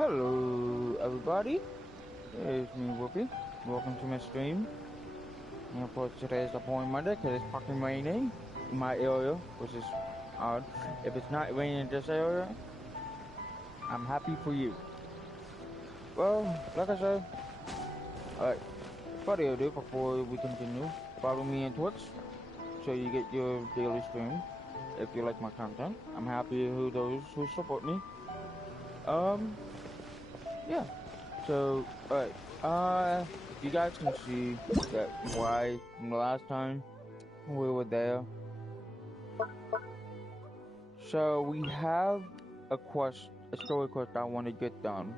Hello, everybody. It's me, Whoopi. Welcome to my stream. And of course, today is the following Monday because it's fucking raining in my area, which is odd. If it's not raining in this area, I'm happy for you. Well, like I said, alright, without ado, before we continue, follow me on Twitch so you get your daily stream. If you like my content, I'm happy for those who support me. Yeah. So, alright. You guys can see that why from the last time we were there. So we have a story quest I want to get done.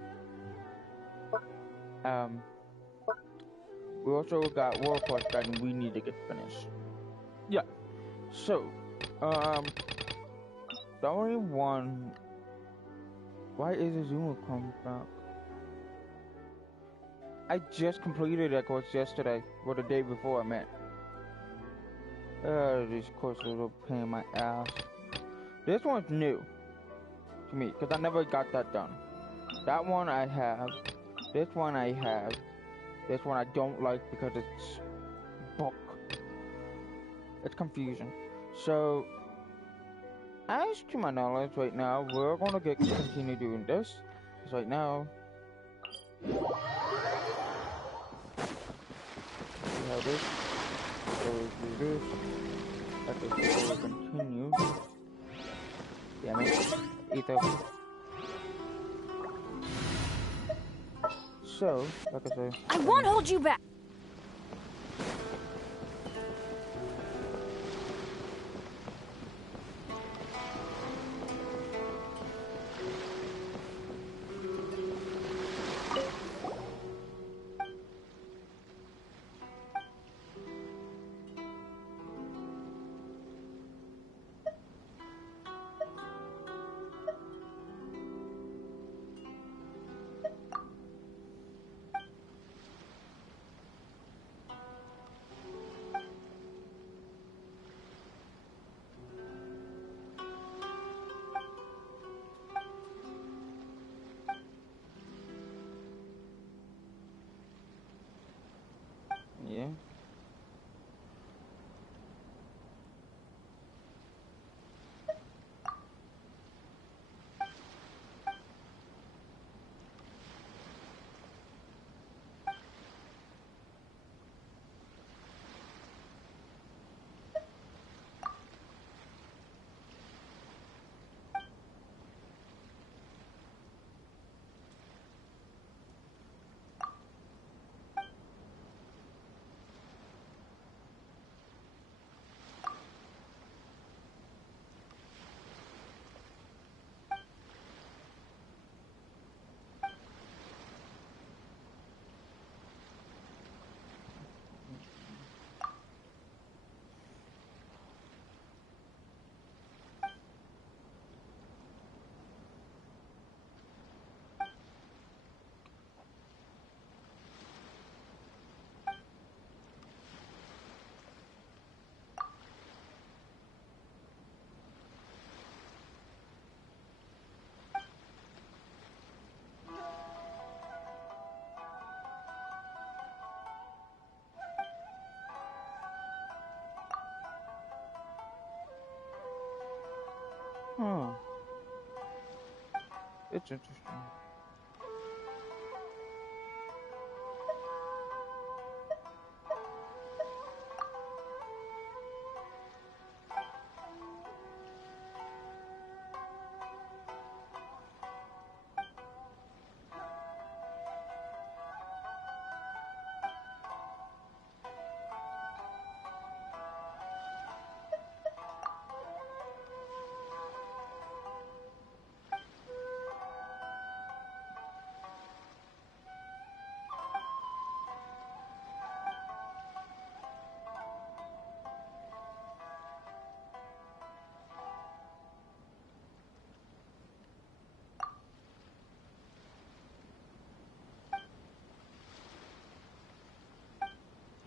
We also got world quest that we need to get finished. Yeah. So, the only one. Why is Azuma come back? I just completed that course yesterday, or the day before I met. These courses are a pain in my ass. This one's new to me, because I never got that done. That one I have. This one I have. This one I don't like because it's bulk. It's confusing. So, as to my knowledge right now, we're gonna continue doing this. Because right now, we have this. So we do this. That is before we continue. Damn it. Ether. So, like I say, I won't hold you back. yeah. Huh. It's interesting.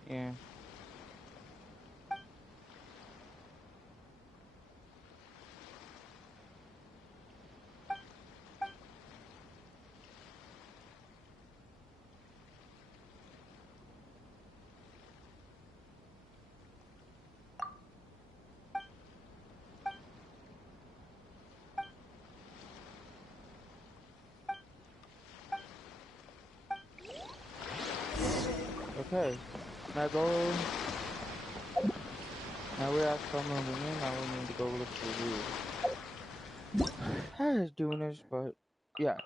Yeah. Okay. Now go. Now we are still moving in. Now we need to go look for wood. I was doing this, but yeah.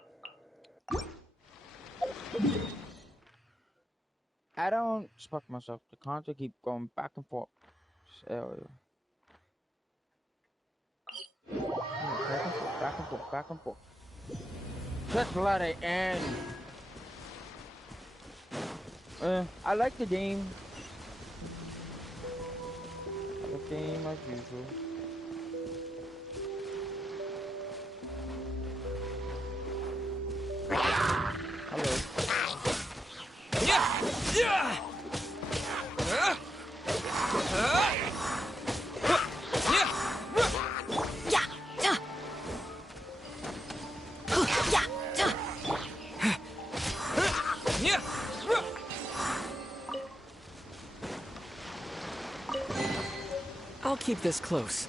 I don't expect myself to constantly keep going back and forth. This area. Back and forth, back and forth, back and forth. Just let it end. I like the game. The game as usual. Hello. I'll keep this close.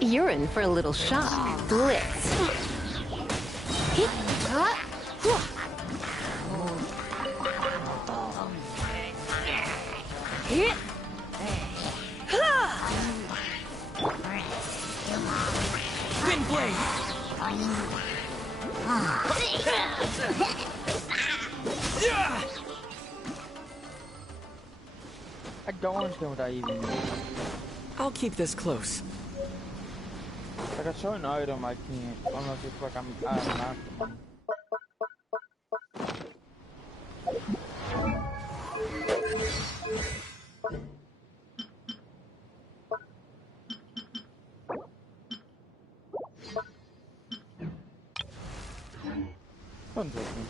You're in for a little shock. Blitz. Wind blade! I don't understand what that even means. I'll keep this close. Like a certain item I can't, unless it's like I'm not. Don't judge me.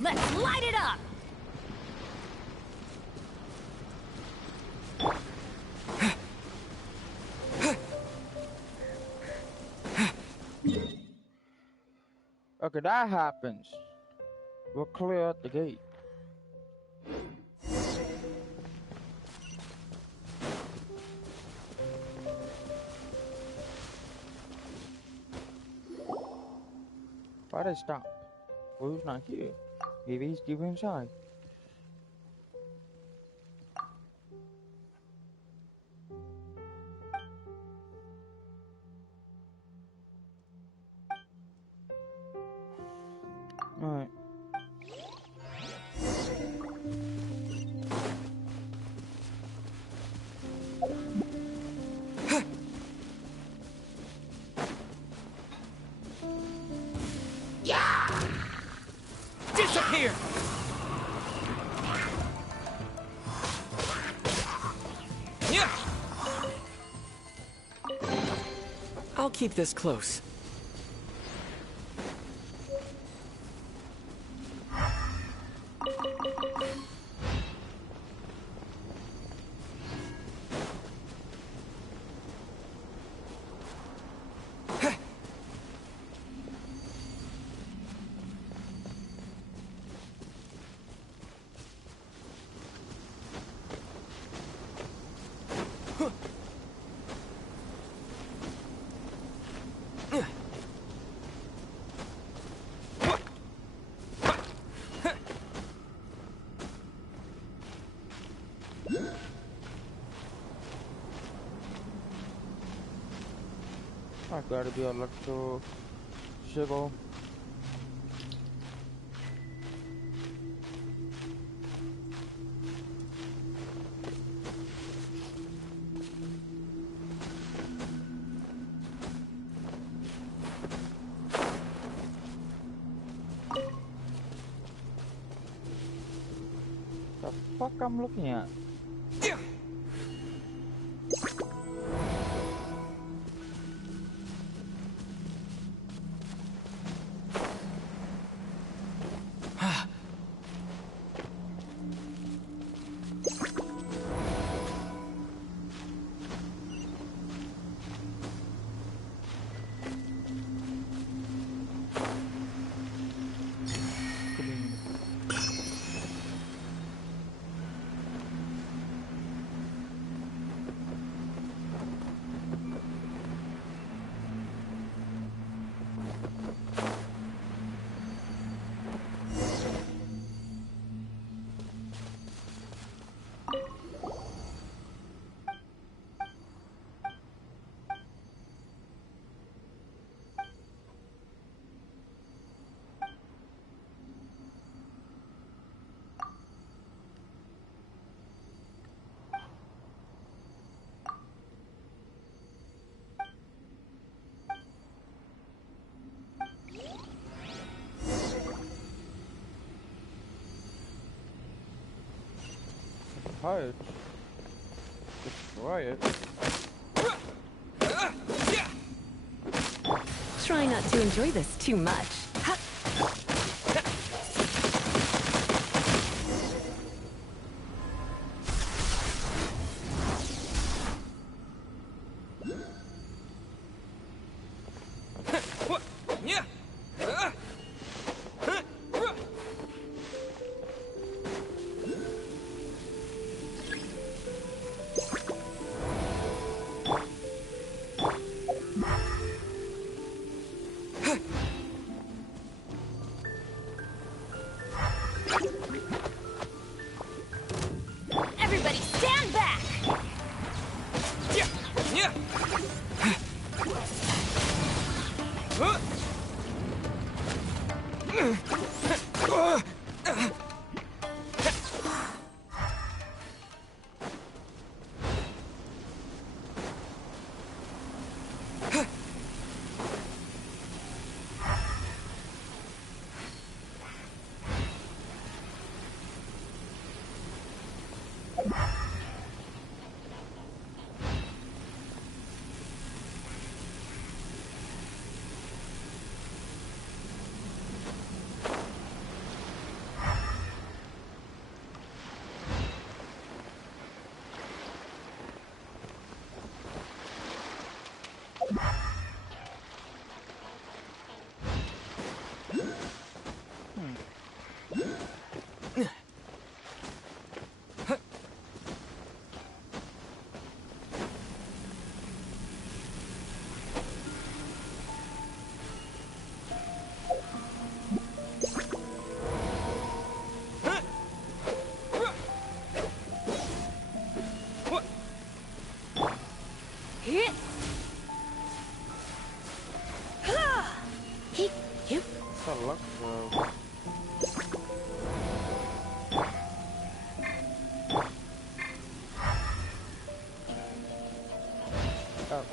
Let's light it up! Okay, that happens. We'll clear out the gate. Why did it stop? Well, who's not here? Maybe he's deep inside. Alright. Disappear! I'll keep this close. I gotta be electro shizzle. The fuck I'm looking at? touch. Destroy it. Try not to enjoy this too much. Everybody stand back! That luck throw. Oh.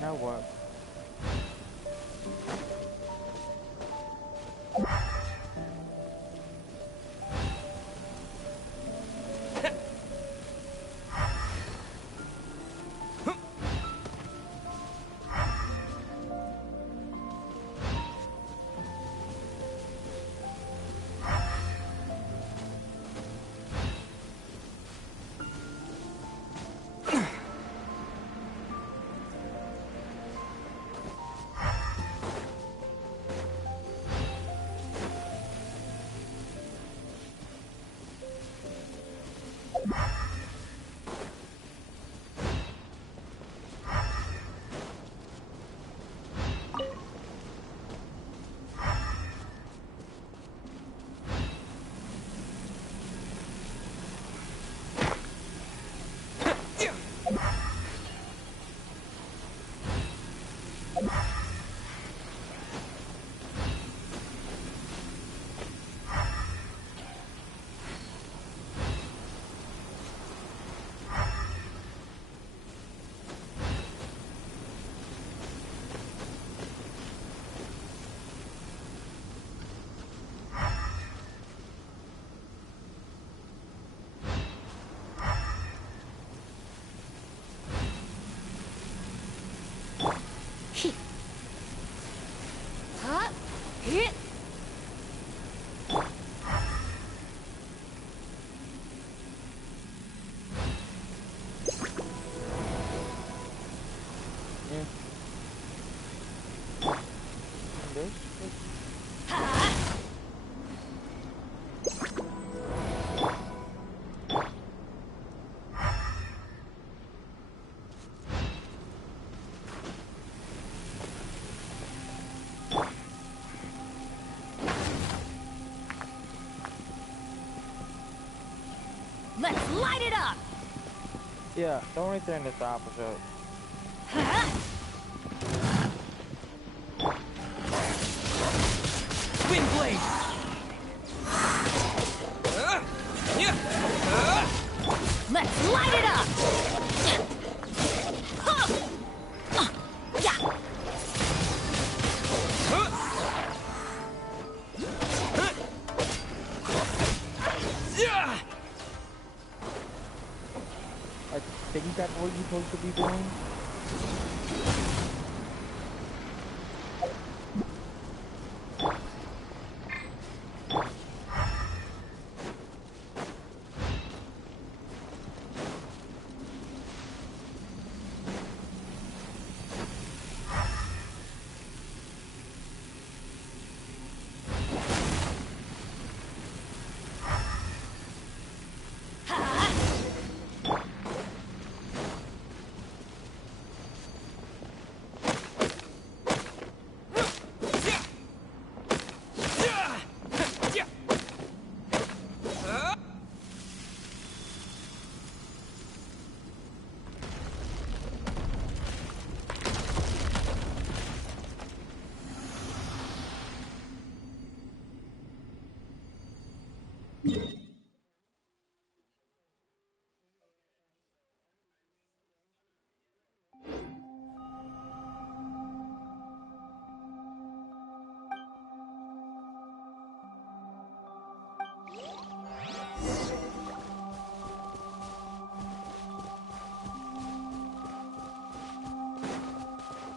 Now what? Let's light it up! Yeah, the only thing that's the opposite. Wind blade! Let's light it up! that what you're supposed to be doing?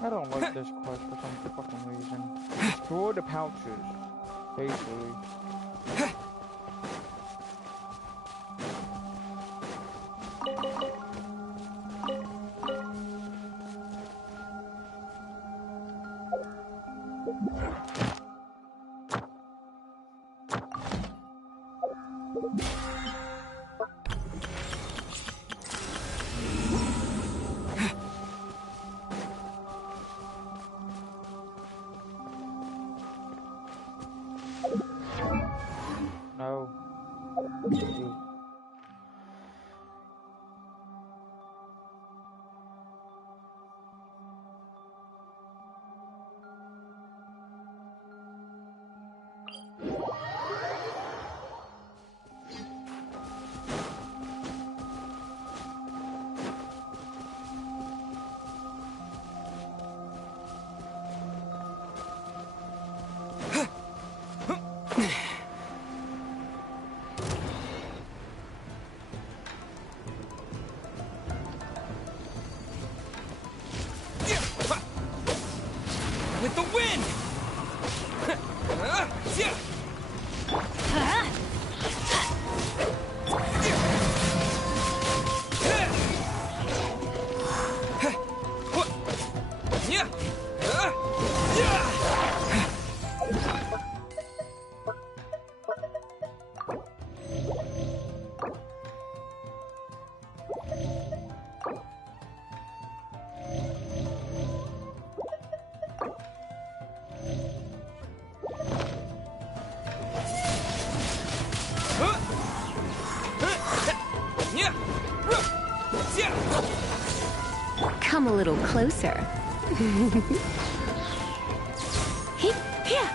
I don't like this quest for some fucking reason. Destroy the pouches, basically. No. Dude. With the wind! Come a little closer. Hee, here.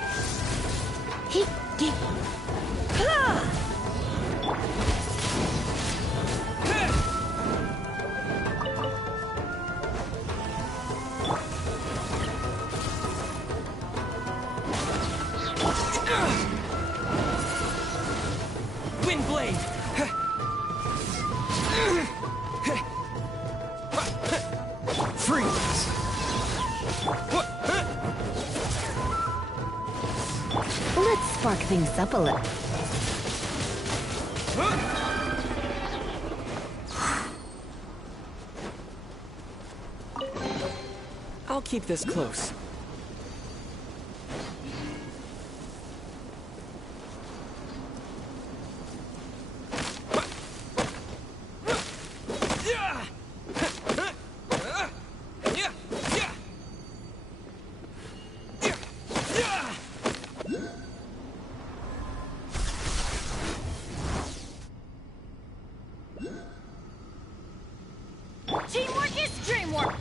Hee, hee. Ha! Windblade! Freeze! Let's spark things up a little. I'll keep this close. Teamwork is dreamwork.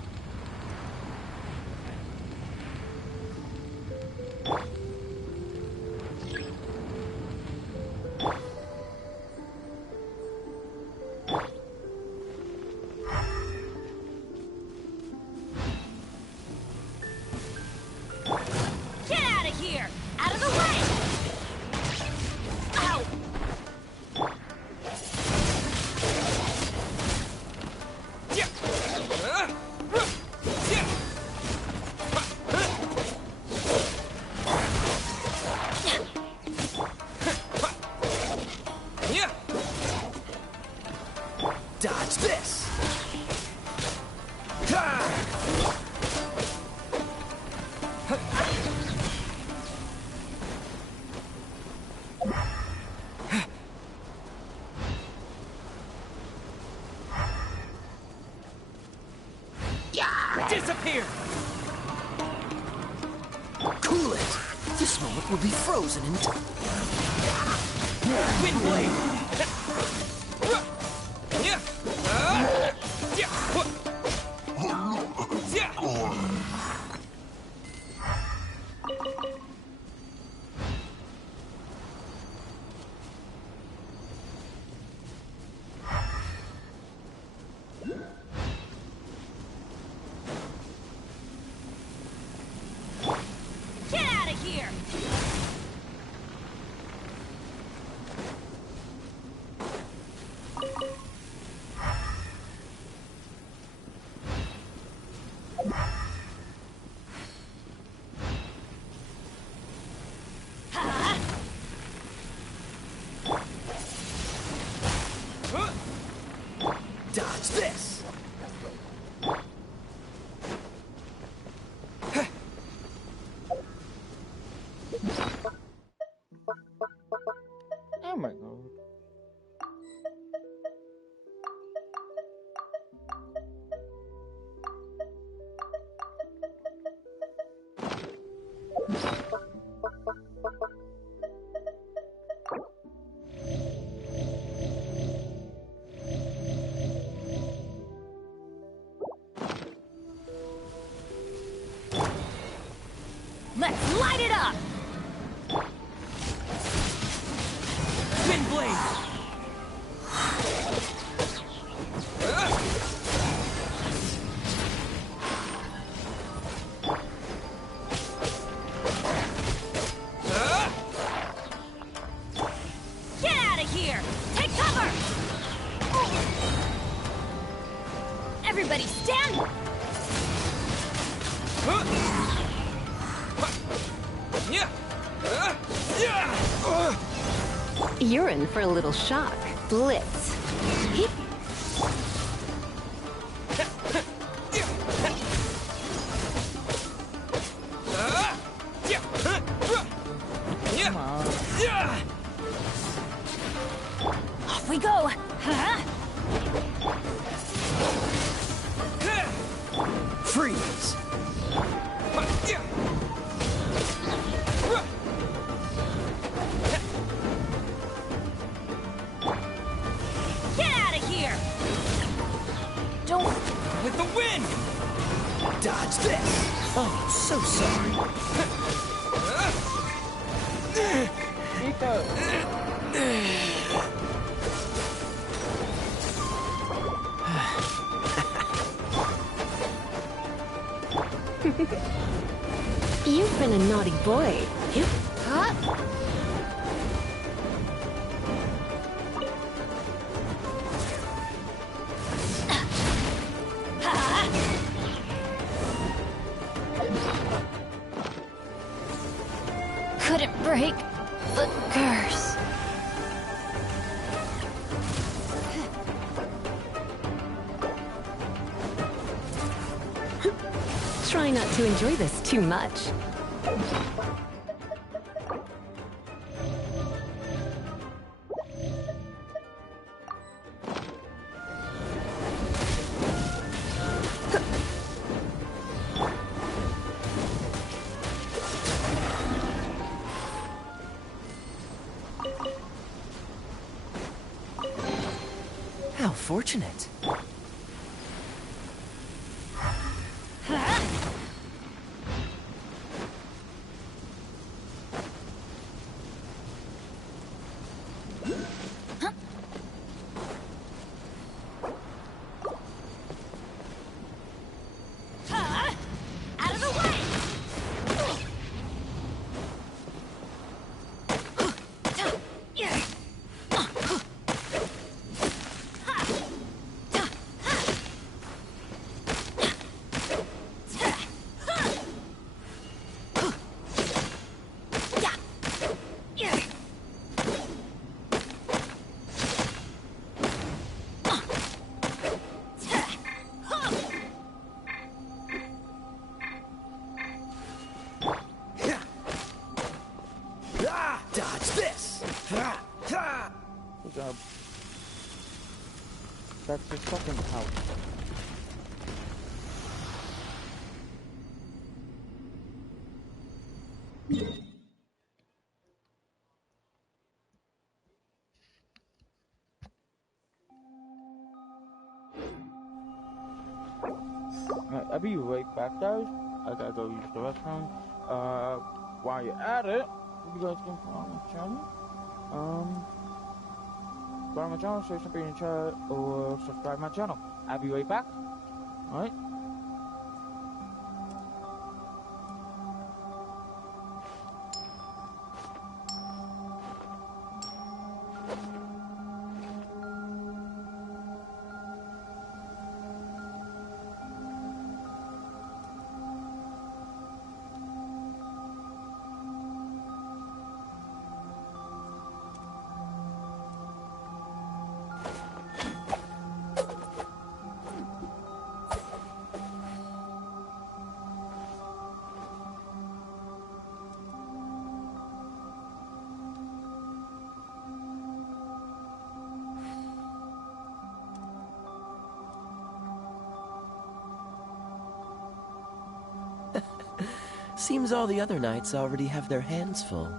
Cool it! This moment will be frozen in time. Wind blade! Get out of here! Dodge this! Oh my god. Let's light it up! Wind blade! Get out of here! Take cover! Everybody stand! You're in for a little shock. Blitz. Hip. Come on. Off we go! Huh? Freeze! Get out of here! Don't... With the wind! Dodge this! Oh, so sorry. Chico. You've been a naughty boy. Yep. Huh? Couldn't break the curse. Try not to enjoy this too much. How fortunate. Out of the way! Dodge this! Good job. That's his fucking house. I'll be right back, guys. I gotta go use the restroom. While you're at it, if you guys can follow my channel, follow my channel, say something in the chat, or subscribe my channel. I'll be right back. Alright? Seems all the other knights already have their hands full.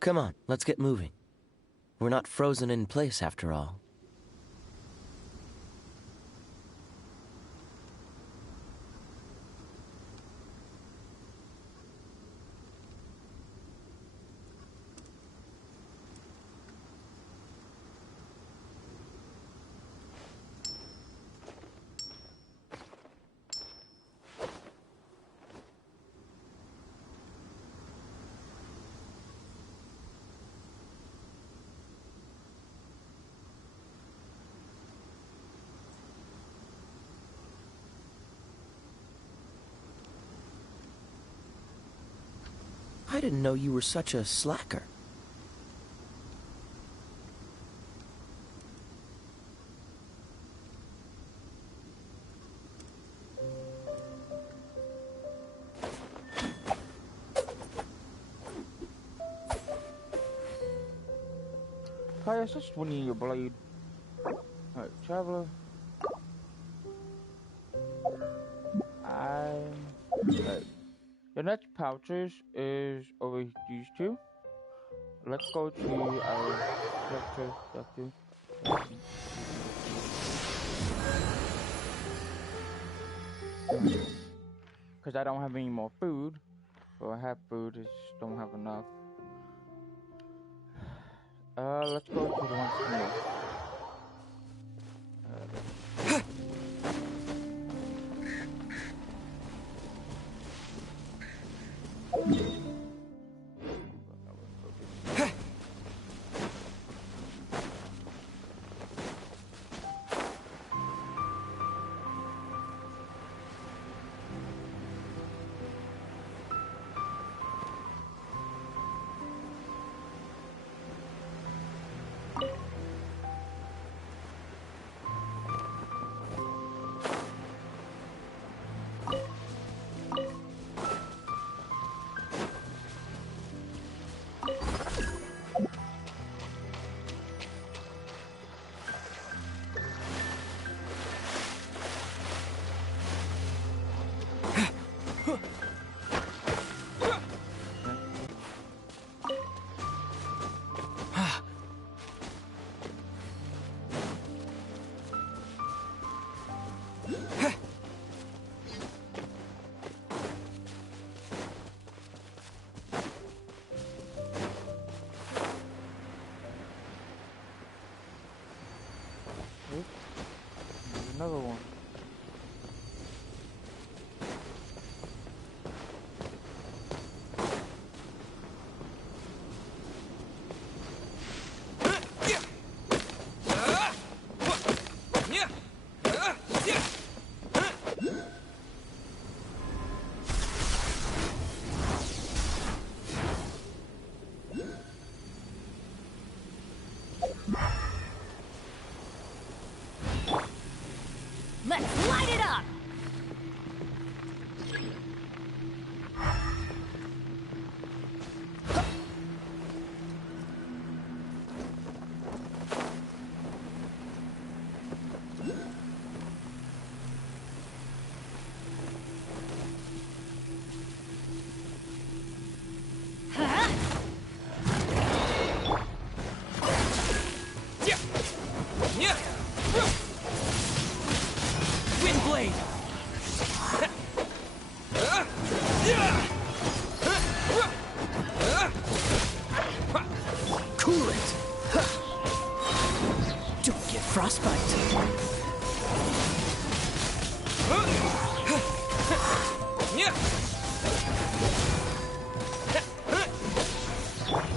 Come on, let's get moving. We're not frozen in place after all. I didn't know you were such a slacker. Hi, it's just winning your blade. Alright, traveler. Alright. The next pouches is over these two. Let's go to our lecture stuff too. Because I don't have any more food. Or I have food, I just don't have enough. Let's go to the ones here.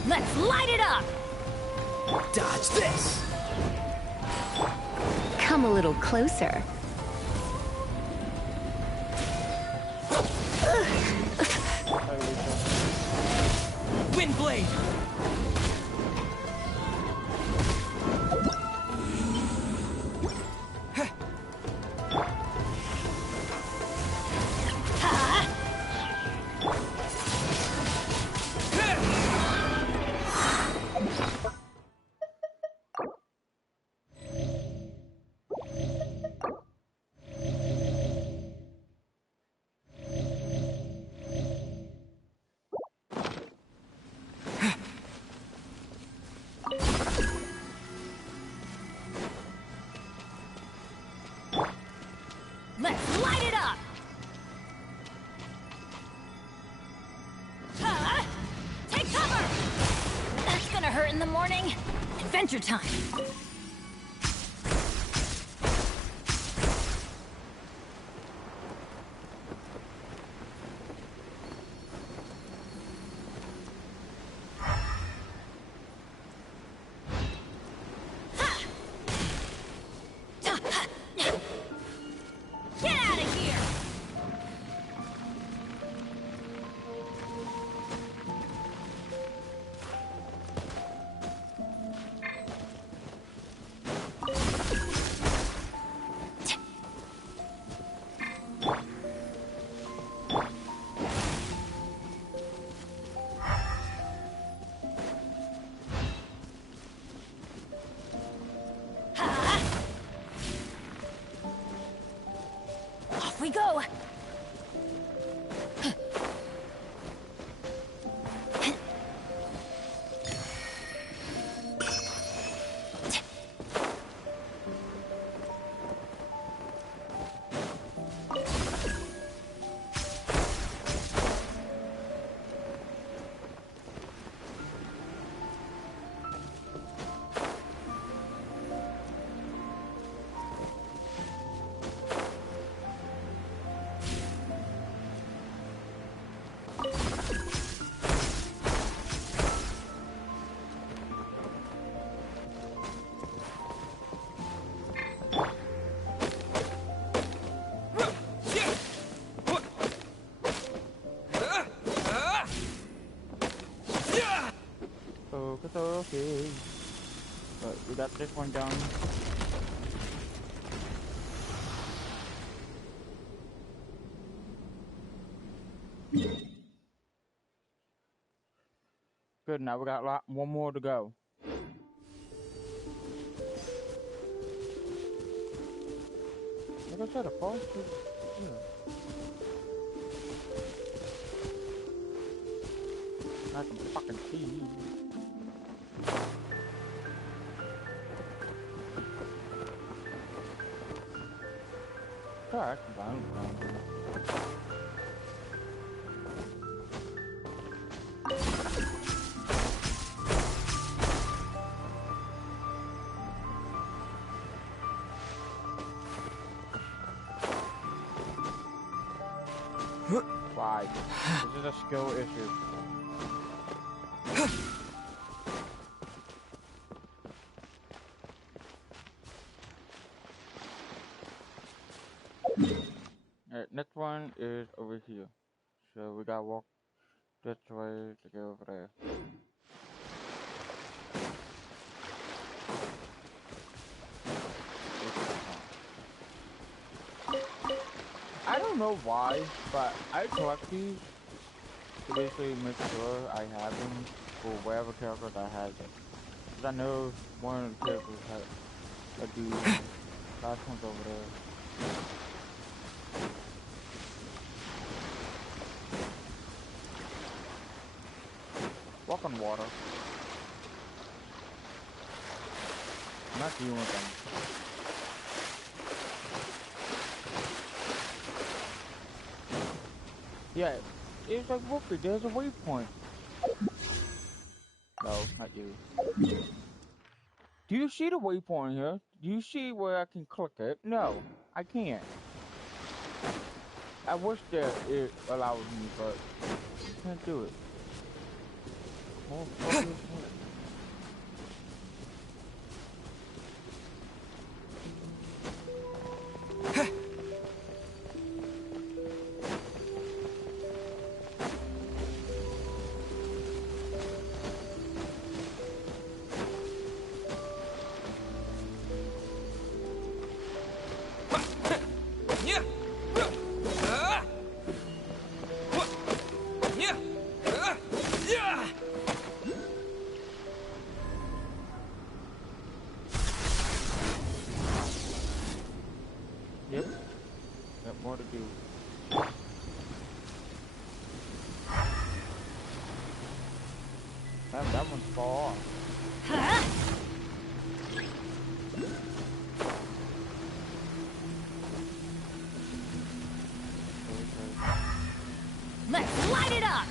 Let's light it up! Dodge this! Come a little closer. Wind blade! Let's light it up! Take cover! That's gonna hurt in the morning. Adventure time. Get out of here! Off we go! Okay. But we got this one done. Good, now we got one more to go. Like I said, a boss is here. I can fucking see. Alright, fine. Why? This is a skill issue. Alright, next one is over here. So we gotta walk this way to get over there. I don't know why, but I collect these to basically make sure I have them for whatever character that has it. Because I know one of the characters has a dude. Last one's over there. Walk on water. I'm not dealing with them. Yeah, it's like Whoopi, there's a waypoint. No, not you. Do you see the waypoint here? Do you see where I can click it? No, I can't. I wish that it allowed me, but I can't do it. Oh, fuck this shit. Yep. Got more to do. That one's far off. Huh? Let's light it up!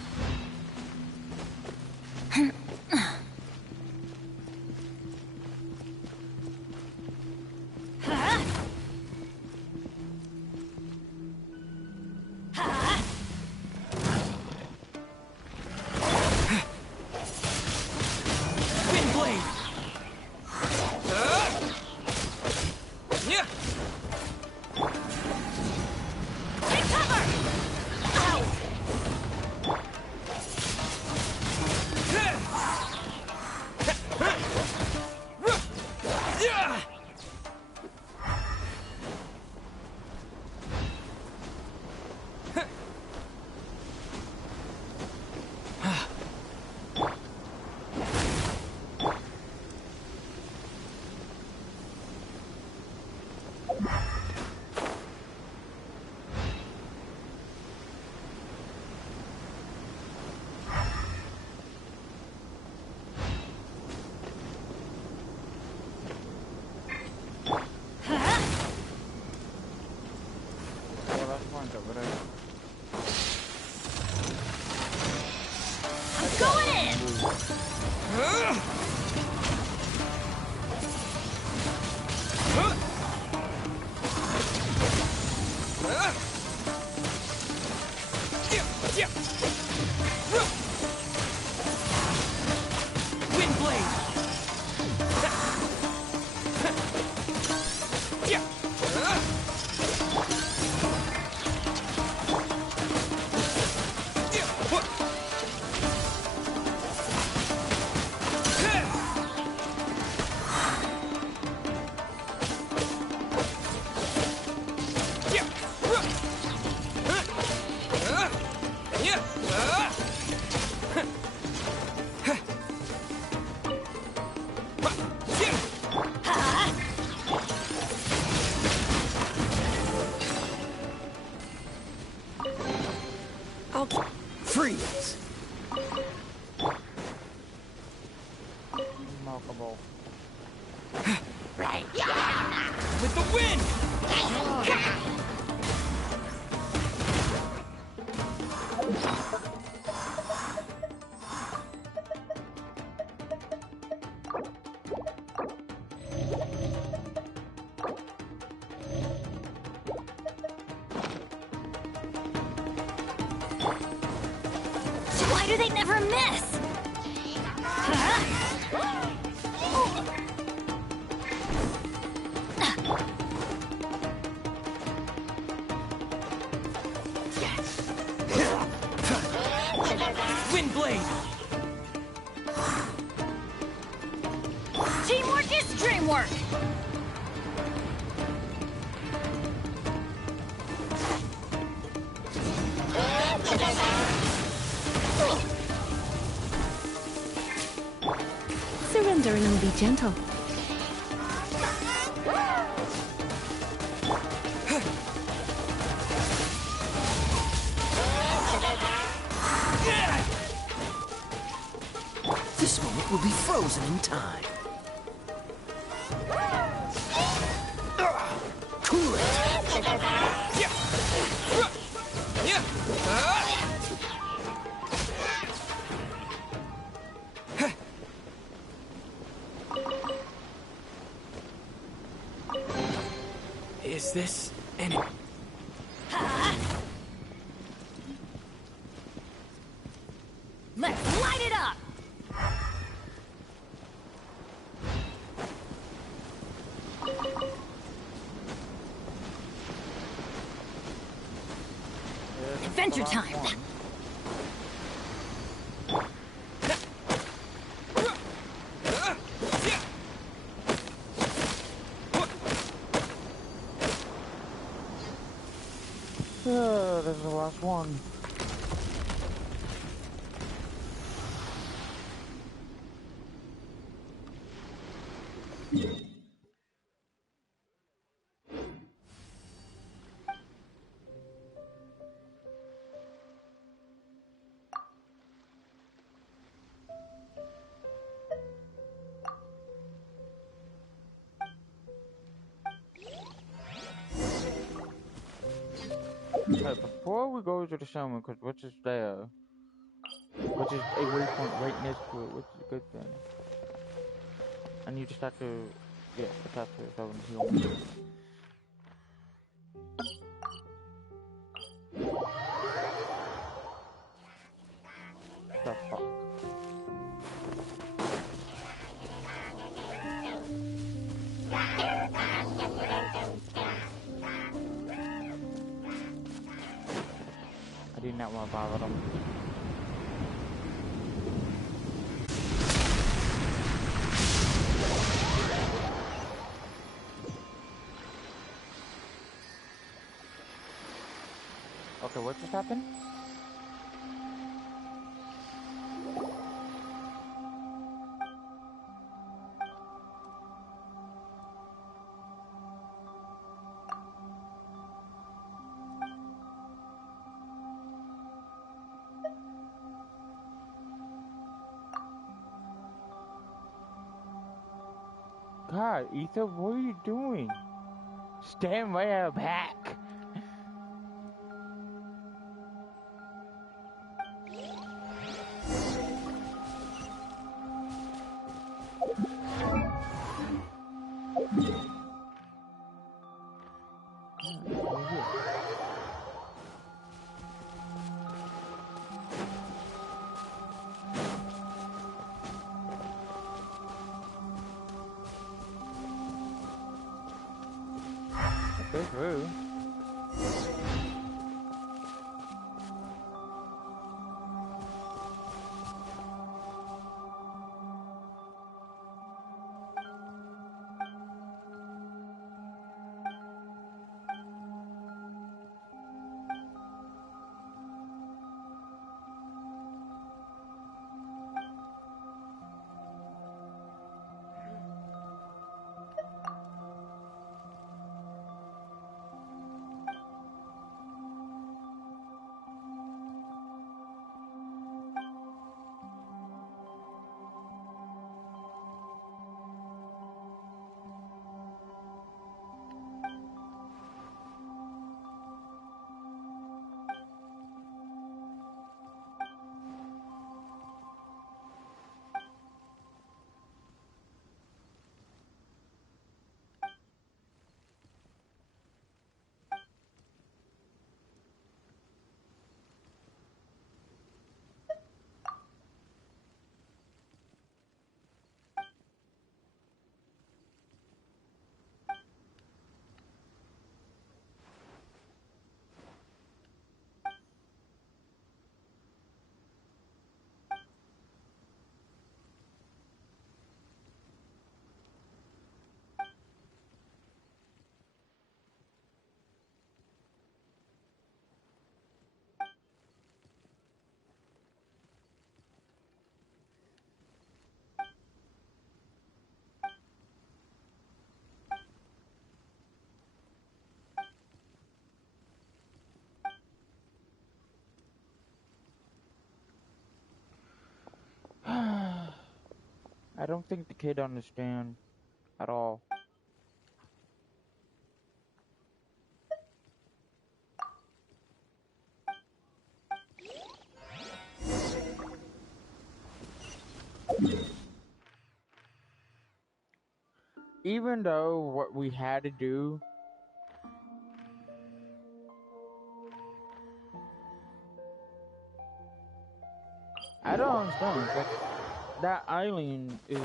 Huh? Huh? Wind blade. Yeah. Take cover! Ow! Yeah. Huh? Well, that's fine, over there. I'm going in! Wind blade. Yeah. Huh? Okay. Freeze. Remarkable. Right. With the wind. Why do they never miss? Huh? Wind blade. Teamwork is dreamwork! Surrender and be gentle. This moment will be frozen in time. Cool it. Is this any? Adventure time! One. This is the last one. Hey, before we go to the summon, because which is there, which is a waypoint right next to it, which is a good thing. And you just have to get attached to yourself and heal me. The fuck? I did not want to bother them. Okay, what just happened? God, Ether, what are you doing? Stand right out back. Go through. I don't think the kid understands at all. Even though what we had to do, I don't understand. Like, that island is.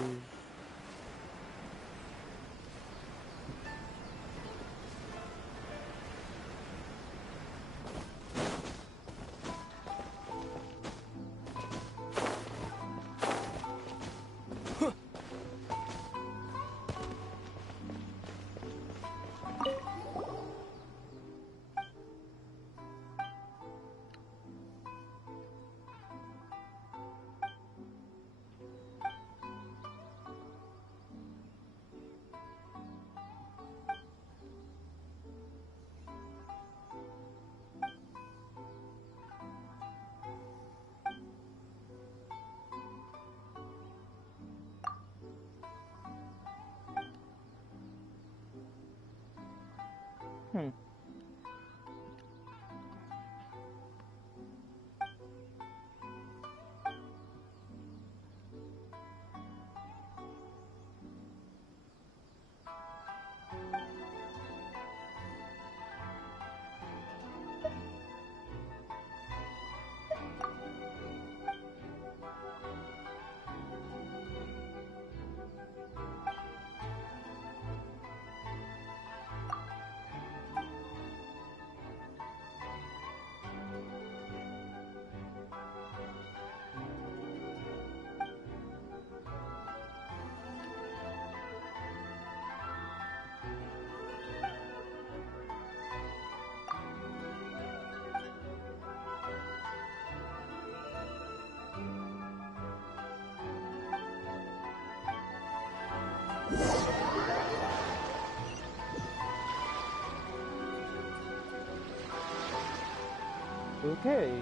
Okay.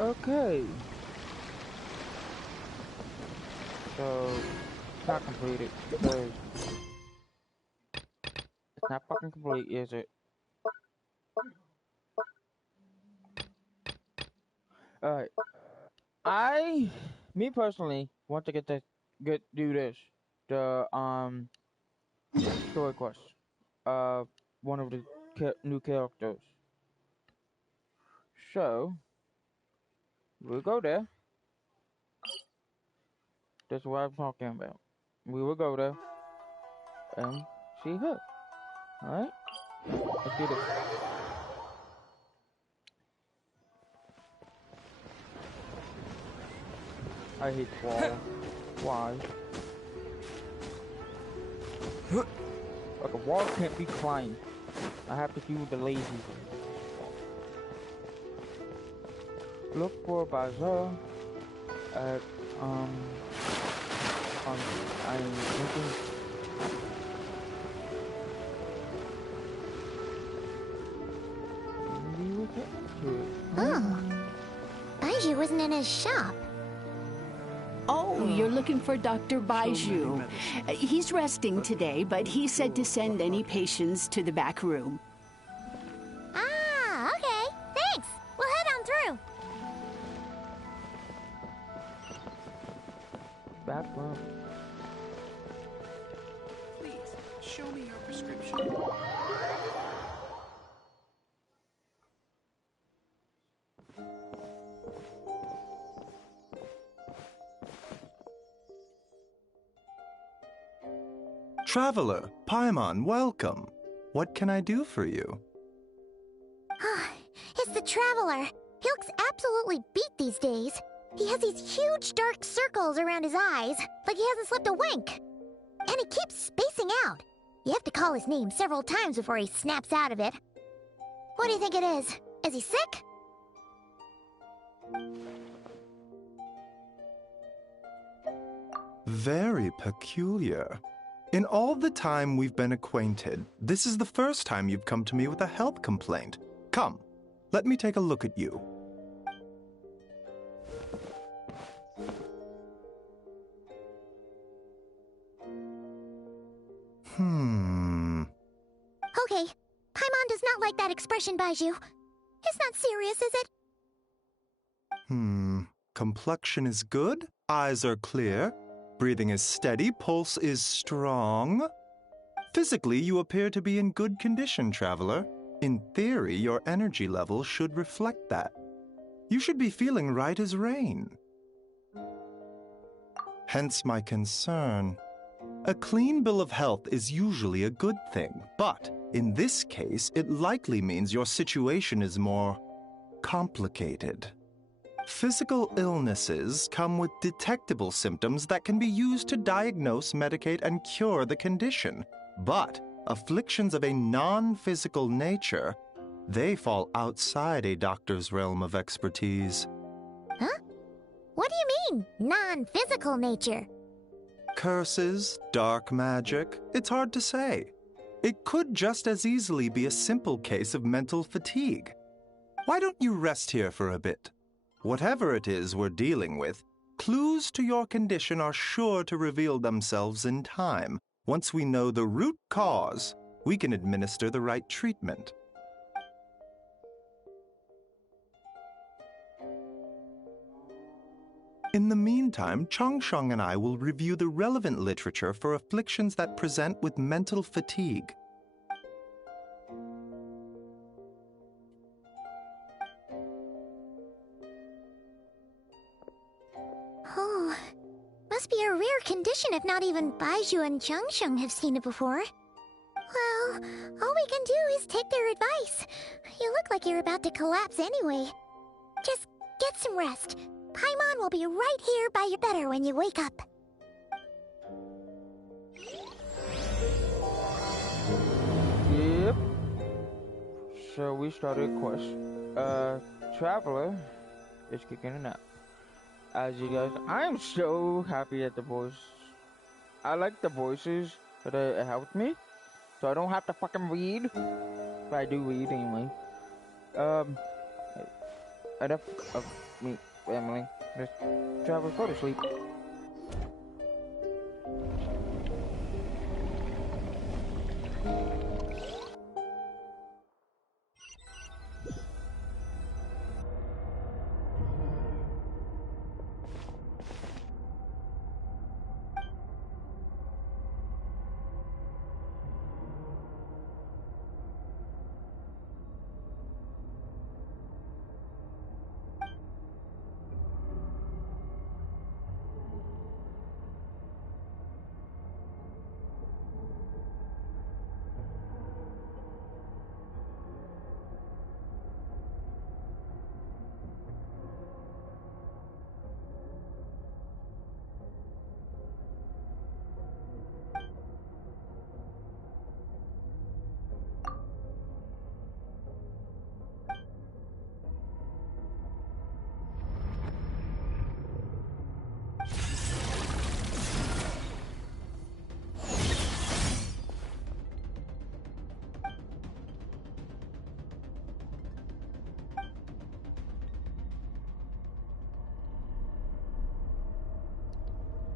Okay. So, it's not completed because it's not fucking complete, is it? Alright. Me personally, want to do this. The, story quest. One of the new characters. So, we'll go there. That's what I'm talking about. We will go there and see her. Alright? Let's do this. I hate walls. Why? Like a wall can't be climbed. I have to do the lazy. Look for a bazaar at I'm thinking. We will get to it. Oh, Baiju wasn't in his shop. Oh, you're looking for Dr. Baiju. He's resting today, but he said to send any patients to the back room. Ah, okay. Thanks. We'll head on through. Back room. Please, show me your prescription. Traveler, Paimon, welcome. What can I do for you? It's the Traveler. He looks absolutely beat these days. He has these huge dark circles around his eyes, like he hasn't slept a wink. And he keeps spacing out. You have to call his name several times before he snaps out of it. What do you think it is? Is he sick? Very peculiar. In all the time we've been acquainted, this is the first time you've come to me with a health complaint. Come, let me take a look at you. Okay, Paimon does not like that expression, Baiju. It's not serious, is it? Complexion is good, eyes are clear, breathing is steady, pulse is strong. Physically, you appear to be in good condition, traveler. In theory, your energy level should reflect that. You should be feeling right as rain. Hence my concern. A clean bill of health is usually a good thing, but in this case, it likely means your situation is more complicated. Physical illnesses come with detectable symptoms that can be used to diagnose, medicate, and cure the condition. But afflictions of a non-physical nature, they fall outside a doctor's realm of expertise. Huh? What do you mean, non-physical nature? Curses, dark magic, it's hard to say. It could just as easily be a simple case of mental fatigue. Why don't you rest here for a bit? Whatever it is we're dealing with, clues to your condition are sure to reveal themselves in time. Once we know the root cause, we can administer the right treatment. In the meantime, Changsheng and I will review the relevant literature for afflictions that present with mental fatigue. Oh, must be a rare condition if not even Baiju and Changsheng have seen it before. Well, all we can do is take their advice. You look like you're about to collapse anyway. Just get some rest. Paimon will be right here by your better when you wake up. Yep. So we started a quest. Traveler is kicking a nap. As you guys, I am so happy at the voice. I like the voices, but it helped me, so I don't have to fucking read. But I do read anyway. Enough of me, family. Just travel, go to sleep.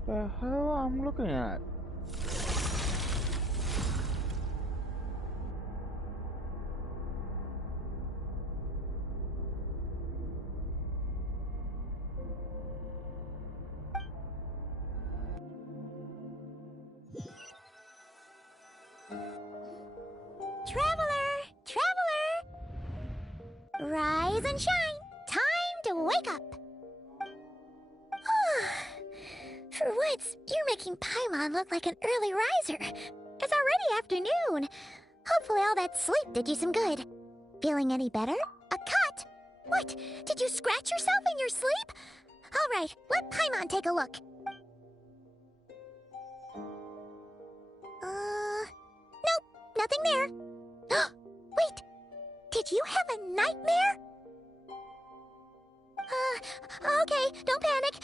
The hell I'm looking at? Traveler! Rise and shine! Time to wake up! For once, you're making Paimon look like an early riser. It's already afternoon. Hopefully all that sleep did you some good. Feeling any better? A cut? What? Did you scratch yourself in your sleep? All right, let Paimon take a look. Nope, nothing there. Wait, did you have a nightmare? Okay, don't panic.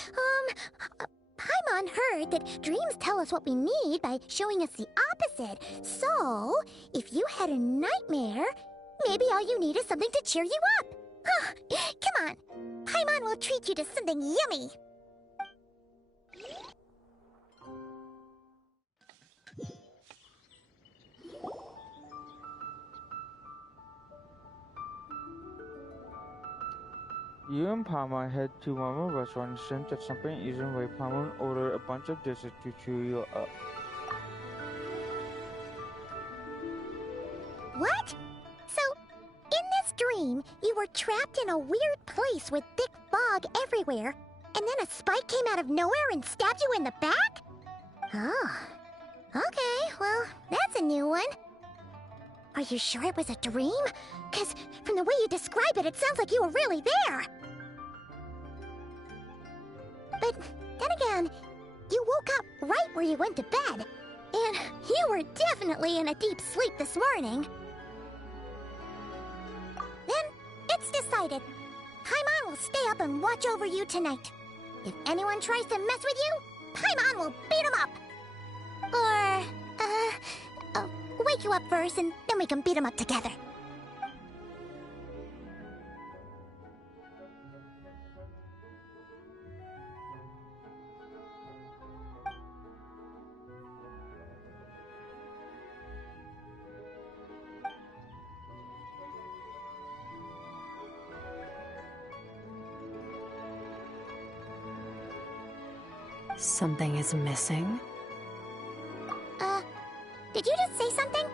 Paimon heard that dreams tell us what we need by showing us the opposite. So, if you had a nightmare, maybe all you need is something to cheer you up. Come on. Paimon will treat you to something yummy. You and Paimon head to one of the restaurants and sense that something isn't right. Paimon ordered a bunch of dishes to cheer you up. What? So, in this dream, you were trapped in a weird place with thick fog everywhere, and then a spike came out of nowhere and stabbed you in the back? Oh. Okay, well, that's a new one. Are you sure it was a dream? 'Cause from the way you describe it, it sounds like you were really there. But then again, you woke up right where you went to bed. And you were definitely in a deep sleep this morning. Then, it's decided. Paimon will stay up and watch over you tonight. If anyone tries to mess with you, Paimon will beat him up. Or, I'll wake you up first and then we can beat him up together. Something is missing. Did you just say something?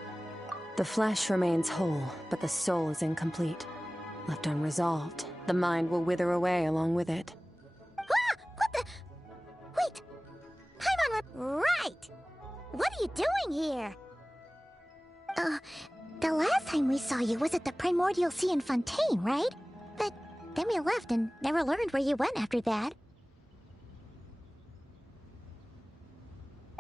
The flesh remains whole, but the soul is incomplete. Left unresolved, the mind will wither away along with it. Ah! What the? Wait! Paimon, right! What are you doing here? The last time we saw you was at the Primordial Sea in Fontaine, right? But then we left and never learned where you went after that.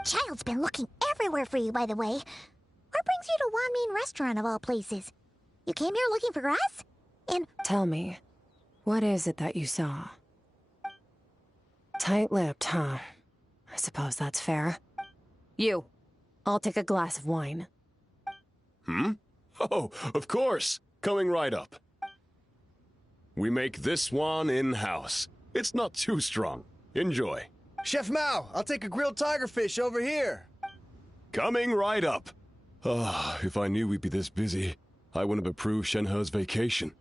Child's been looking everywhere for you, by the way. What brings you to Wanmean Restaurant of all places? You came here looking for us? And Tell me, what is it that you saw? Tight-lipped, huh? I suppose that's fair. You, I'll take a glass of wine. Oh, of course. Coming right up. We make this one in-house. It's not too strong. Enjoy. Chef Mao, I'll take a grilled tigerfish over here. Coming right up. Ah, if I knew we'd be this busy, I wouldn't have approved Shenhe's vacation.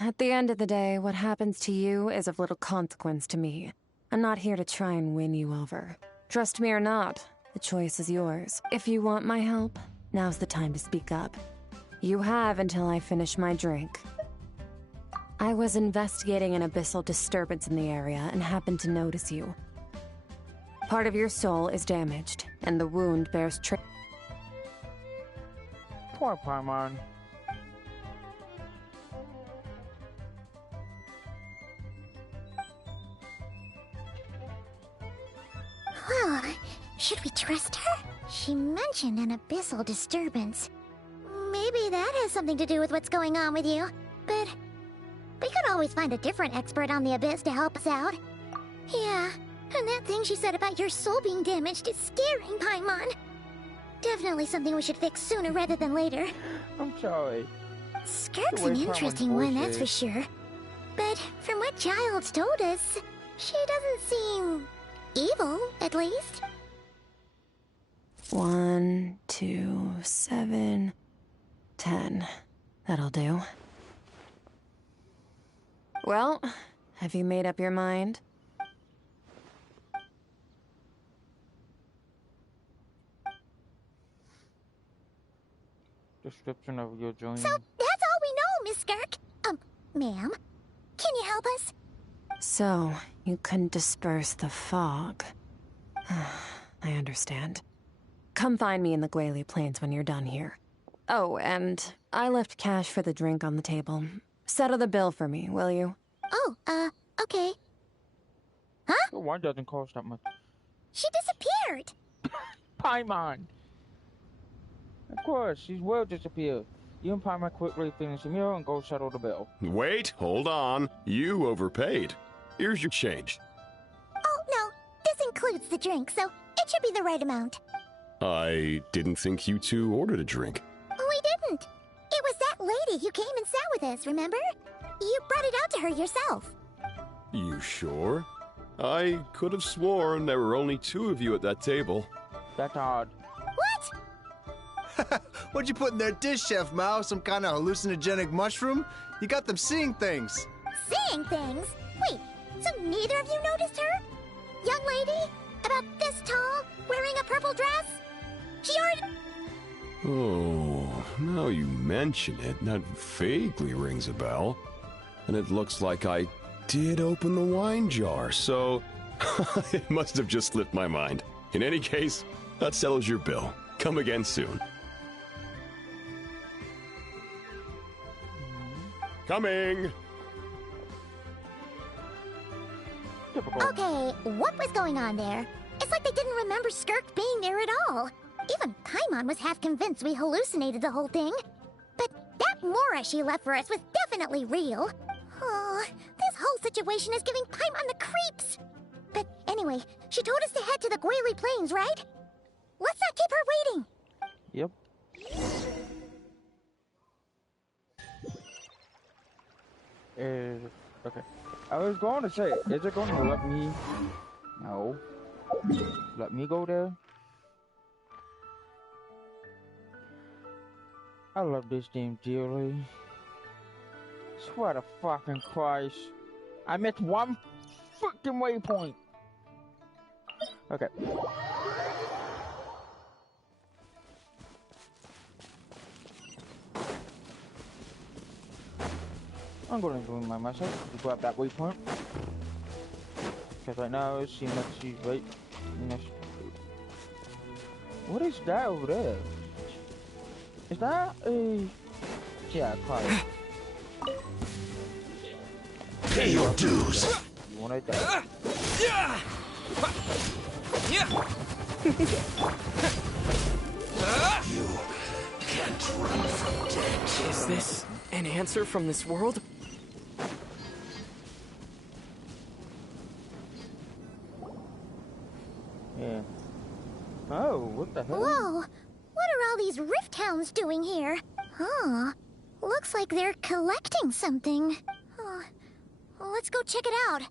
At the end of the day, what happens to you is of little consequence to me. I'm not here to try and win you over. Trust me or not, the choice is yours. If you want my help, now's the time to speak up. You have until I finish my drink. I was investigating an abyssal disturbance in the area and happened to notice you. Part of your soul is damaged, and the wound bears Poor Paimon. well, should we trust her? She mentioned an abyssal disturbance. Maybe that has something to do with what's going on with you. But we could always find a different expert on the abyss to help us out. Yeah, and that thing she said about your soul being damaged is scaring, Paimon. Definitely something we should fix sooner rather than later. I'm sorry. Skirk's The way an Paimon's interesting one, voice that's for is. sure. But from what Child's told us, she doesn't seem evil, at least. 1, 2, 7, 10. That'll do. Well, have you made up your mind? Description of your dream. So that's all we know, Miss Skirk. Ma'am, can you help us? So, you couldn't disperse the fog. I understand. Come find me in the Guili Plains when you're done here. Oh, and I left cash for the drink on the table. Settle the bill for me, will you? Oh, okay. The wine doesn't cost that much. She disappeared. Paimon! Of course, she's well disappeared. You and Paimon quickly finish the meal and go settle the bill. Wait, hold on. You overpaid. Here's your change. Oh, includes the drink, so it should be the right amount. I didn't think you two ordered a drink. We didn't. It was that lady who came and sat with us, remember? You brought it out to her yourself. You sure? I could have sworn there were only 2 of you at that table. That's odd. What? What'd you put in their dish, Chef Mao? Some kind of hallucinogenic mushroom? You got them seeing things. Seeing things? Wait, so neither of you noticed her? Young lady? About this tall? Wearing a purple dress? She already... Oh, now you mention it, that vaguely rings a bell. And it looks like I did open the wine jar, so it must have just slipped my mind. In any case, that settles your bill. Come again soon. Coming! Typical. Okay, what was going on there? It's like they didn't remember Skirk being there at all. Even Paimon was half convinced we hallucinated the whole thing. But that Mora she left for us was definitely real. Oh, this whole situation is giving Paimon the creeps. But anyway, she told us to head to the Guili Plains, right? Let's not keep her waiting. Yep. Okay. I was going to say, is it going to let me... No. Let me go there? I love this game dearly. Swear to fucking Christ. I missed one fucking waypoint. Okay. I'm going to do my myself to grab that waypoint. Because right now it seems like she's right in this. What is that over there? Is that a... Yeah, quiet. Pay your dues. You want it there? You can't run from death. Is this an answer from this world? Yeah. Oh, what the hell? Whoa, what are all these rift hounds doing here? Huh, looks like they're collecting something. Let's go check it out.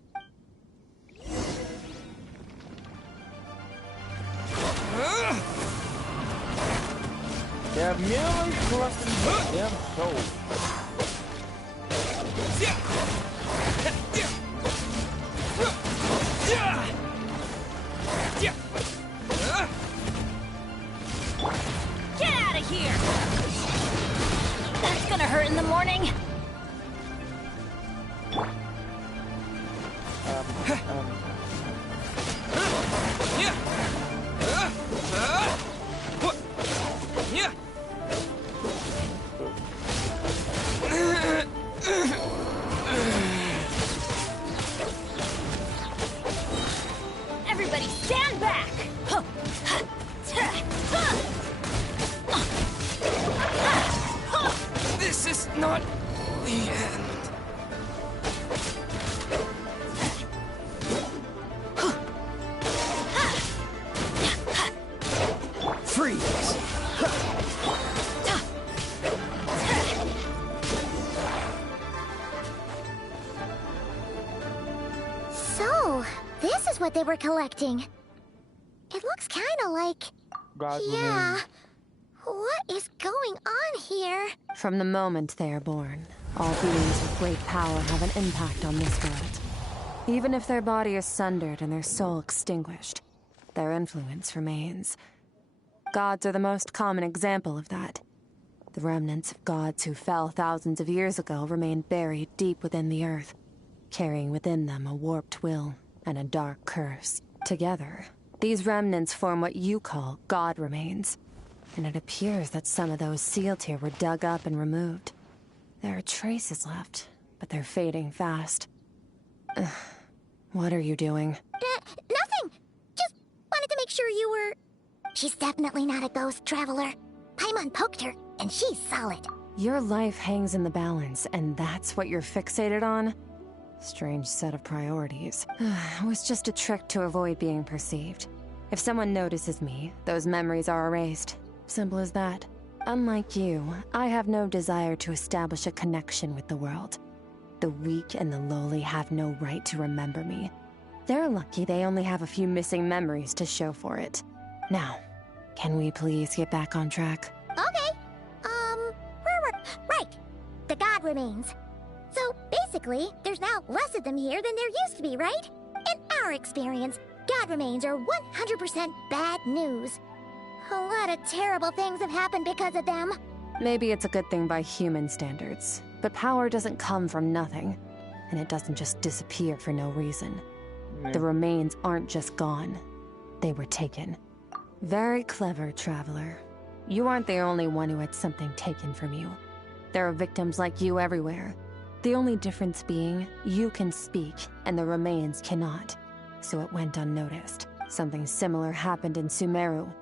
They're merely collecting damn souls. Get out of here! That's gonna hurt in the morning. Everybody stand back! This is not the end. Freeze! So, this is what they were collecting. It looks kind of like... God Yeah. What is going on here? From the moment they are born, all beings with great power have an impact on this world. Even if their body is sundered and their soul extinguished, their influence remains. Gods are the most common example of that. The remnants of gods who fell thousands of years ago remain buried deep within the earth, carrying within them a warped will and a dark curse. Together, these remnants form what you call god remains. And it appears that some of those sealed here were dug up and removed. There are traces left, but they're fading fast. Ugh. What are you doing? Nothing. Just wanted to make sure you were... She's definitely not a ghost traveler. Paimon poked her, and she's solid. Your life hangs in the balance, and that's what you're fixated on? Strange set of priorities. It was just a trick to avoid being perceived. If someone notices me, those memories are erased. Simple as that. Unlike you, I have no desire to establish a connection with the world. The weak and the lowly have no right to remember me. They're lucky they only have a few missing memories to show for it. Now, can we please get back on track? Okay. Right. The god remains. So basically, there's now less of them here than there used to be, right? In our experience, god remains are 100% bad news. A lot of terrible things have happened because of them. Maybe it's a good thing by human standards, but power doesn't come from nothing, and it doesn't just disappear for no reason. The remains aren't just gone. They were taken. Very clever, Traveler. You aren't the only one who had something taken from you. There are victims like you everywhere. The only difference being, you can speak, and the remains cannot. So it went unnoticed. Something similar happened in Sumeru.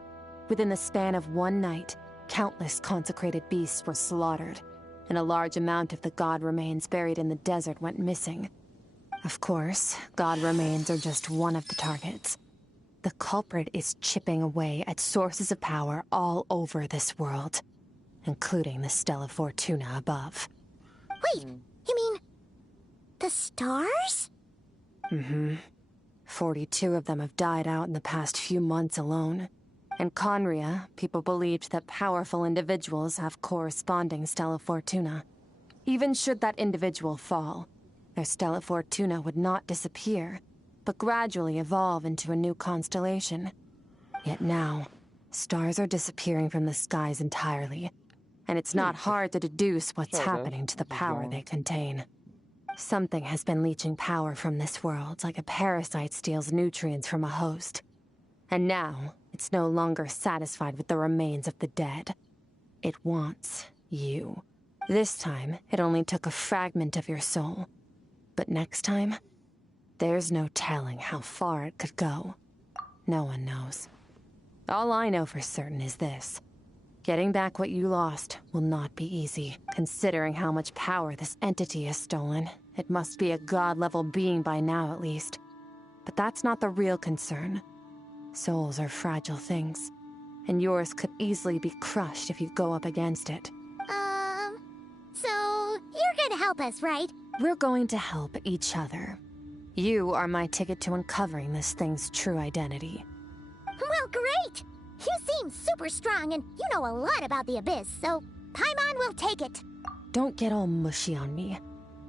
Within the span of one night, countless consecrated beasts were slaughtered, and a large amount of the god remains buried in the desert went missing. Of course, god remains are just one of the targets. The culprit is chipping away at sources of power all over this world, including the Stella Fortuna above. Wait, you mean the stars? Mm-hmm. 42 of them have died out in the past few months alone. In Conria, people believed that powerful individuals have corresponding Stella Fortuna. Even should that individual fall, their Stella Fortuna would not disappear, but gradually evolve into a new constellation. Yet now, stars are disappearing from the skies entirely, and it's not hard to deduce what's happening to the power they contain. Something has been leeching power from this world, like a parasite steals nutrients from a host. And now, it's no longer satisfied with the remains of the dead. It wants you. This time, it only took a fragment of your soul. But next time, there's no telling how far it could go. No one knows. All I know for certain is this. Getting back what you lost will not be easy, considering how much power this entity has stolen. It must be a god-level being by now, at least. But that's not the real concern. Souls are fragile things, and yours could easily be crushed if you go up against it. So you're gonna help us, right? We're going to help each other. You are my ticket to uncovering this thing's true identity. Well, great! You seem super strong, and you know a lot about the Abyss, so Paimon will take it. Don't get all mushy on me.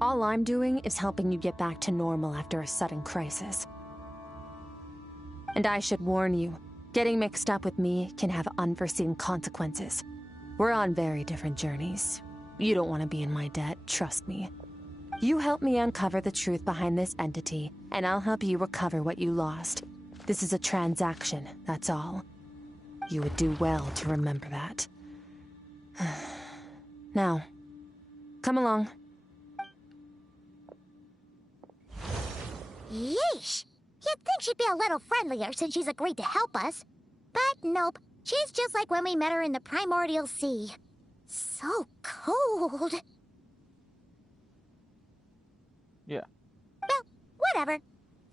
All I'm doing is helping you get back to normal after a sudden crisis. And I should warn you, getting mixed up with me can have unforeseen consequences. We're on very different journeys. You don't want to be in my debt, trust me. You help me uncover the truth behind this entity, and I'll help you recover what you lost. This is a transaction, that's all. You would do well to remember that. Now, come along. Yeesh! You'd think she'd be a little friendlier since she's agreed to help us. But nope, she's just like when we met her in the Primordial Sea. So cold. Yeah. Well, whatever.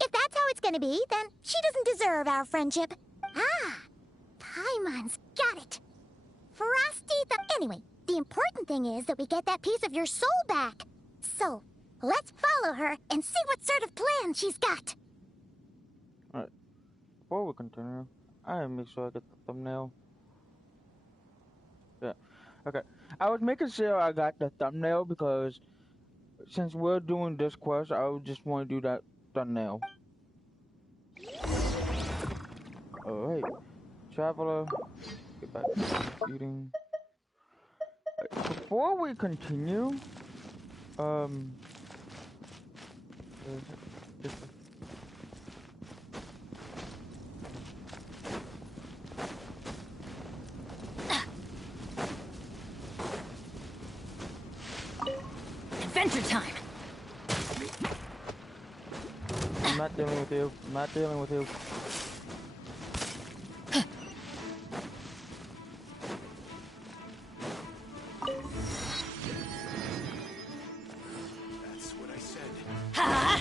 If that's how it's gonna be, then she doesn't deserve our friendship. Ah, Paimon's got it. Frosty the... Anyway, the important thing is that we get that piece of your soul back. So, let's follow her and see what sort of plan she's got. Alright. Before we continue, I gotta make sure I get the thumbnail. Yeah. Okay. I was making sure I got the thumbnail because since we're doing this quest, I would just want to do that thumbnail. Alright. Traveler. Get back to eating. Before we continue, Adventure time! I'm not dealing with you. I'm not dealing with you. That's what I said. Ha!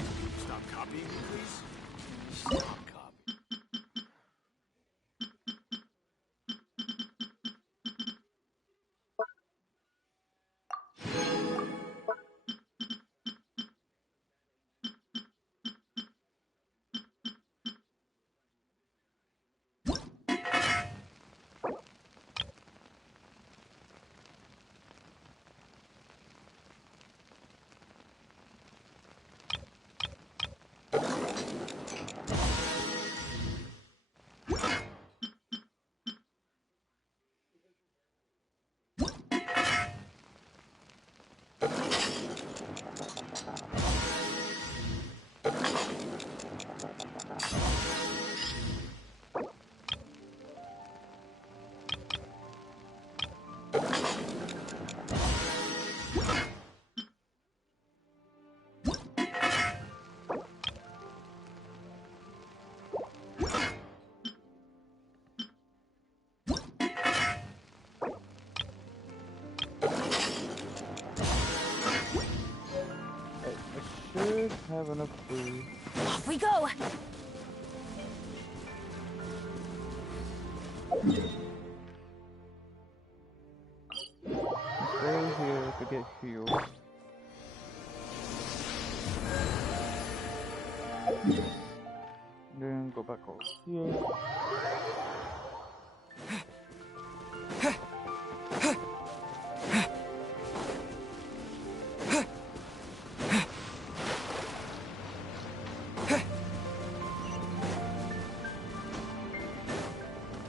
should have enough food. Off we go! Stay here to get fuel. Then go back over here.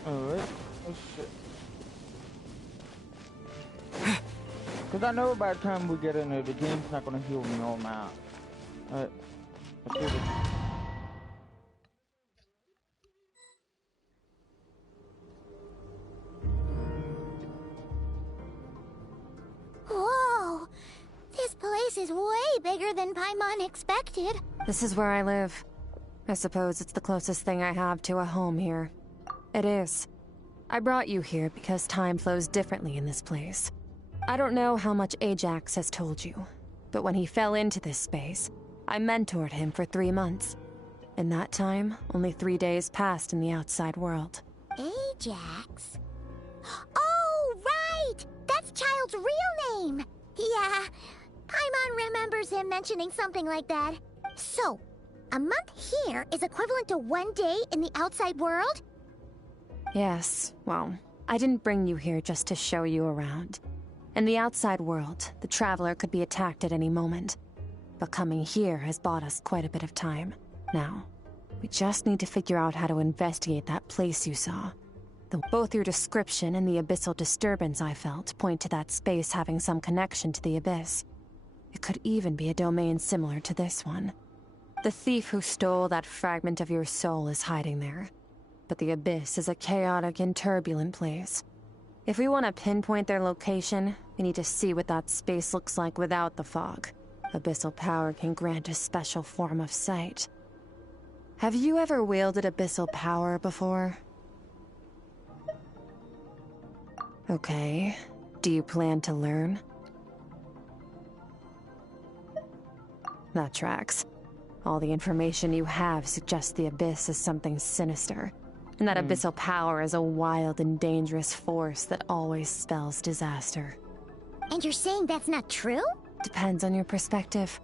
Alright. Oh shit. Cause I know by the time we get in there, the game's not gonna heal me all now. Alright. Let's do this. Whoa! This place is way bigger than Paimon expected. This is where I live. I suppose it's the closest thing I have to a home here. It is. I brought you here because time flows differently in this place. I don't know how much Ajax has told you, but when he fell into this space, I mentored him for 3 months. In that time, only 3 days passed in the outside world. Ajax? Oh, right! That's Child's real name! Yeah, Paimon remembers him mentioning something like that. So, a month here is equivalent to 1 day in the outside world? Yes, well, I didn't bring you here just to show you around. In the outside world, the Traveler could be attacked at any moment. But coming here has bought us quite a bit of time. Now, we just need to figure out how to investigate that place you saw. Both your description and the abyssal disturbance I felt point to that space having some connection to the Abyss. It could even be a domain similar to this one. The thief who stole that fragment of your soul is hiding there. But the Abyss is a chaotic and turbulent place. If we want to pinpoint their location, we need to see what that space looks like without the fog. Abyssal power can grant a special form of sight. Have you ever wielded abyssal power before? Okay. Do you plan to learn? That tracks. All the information you have suggests the Abyss is something sinister. And that abyssal power is a wild and dangerous force that always spells disaster. And you're saying that's not true? Depends on your perspective.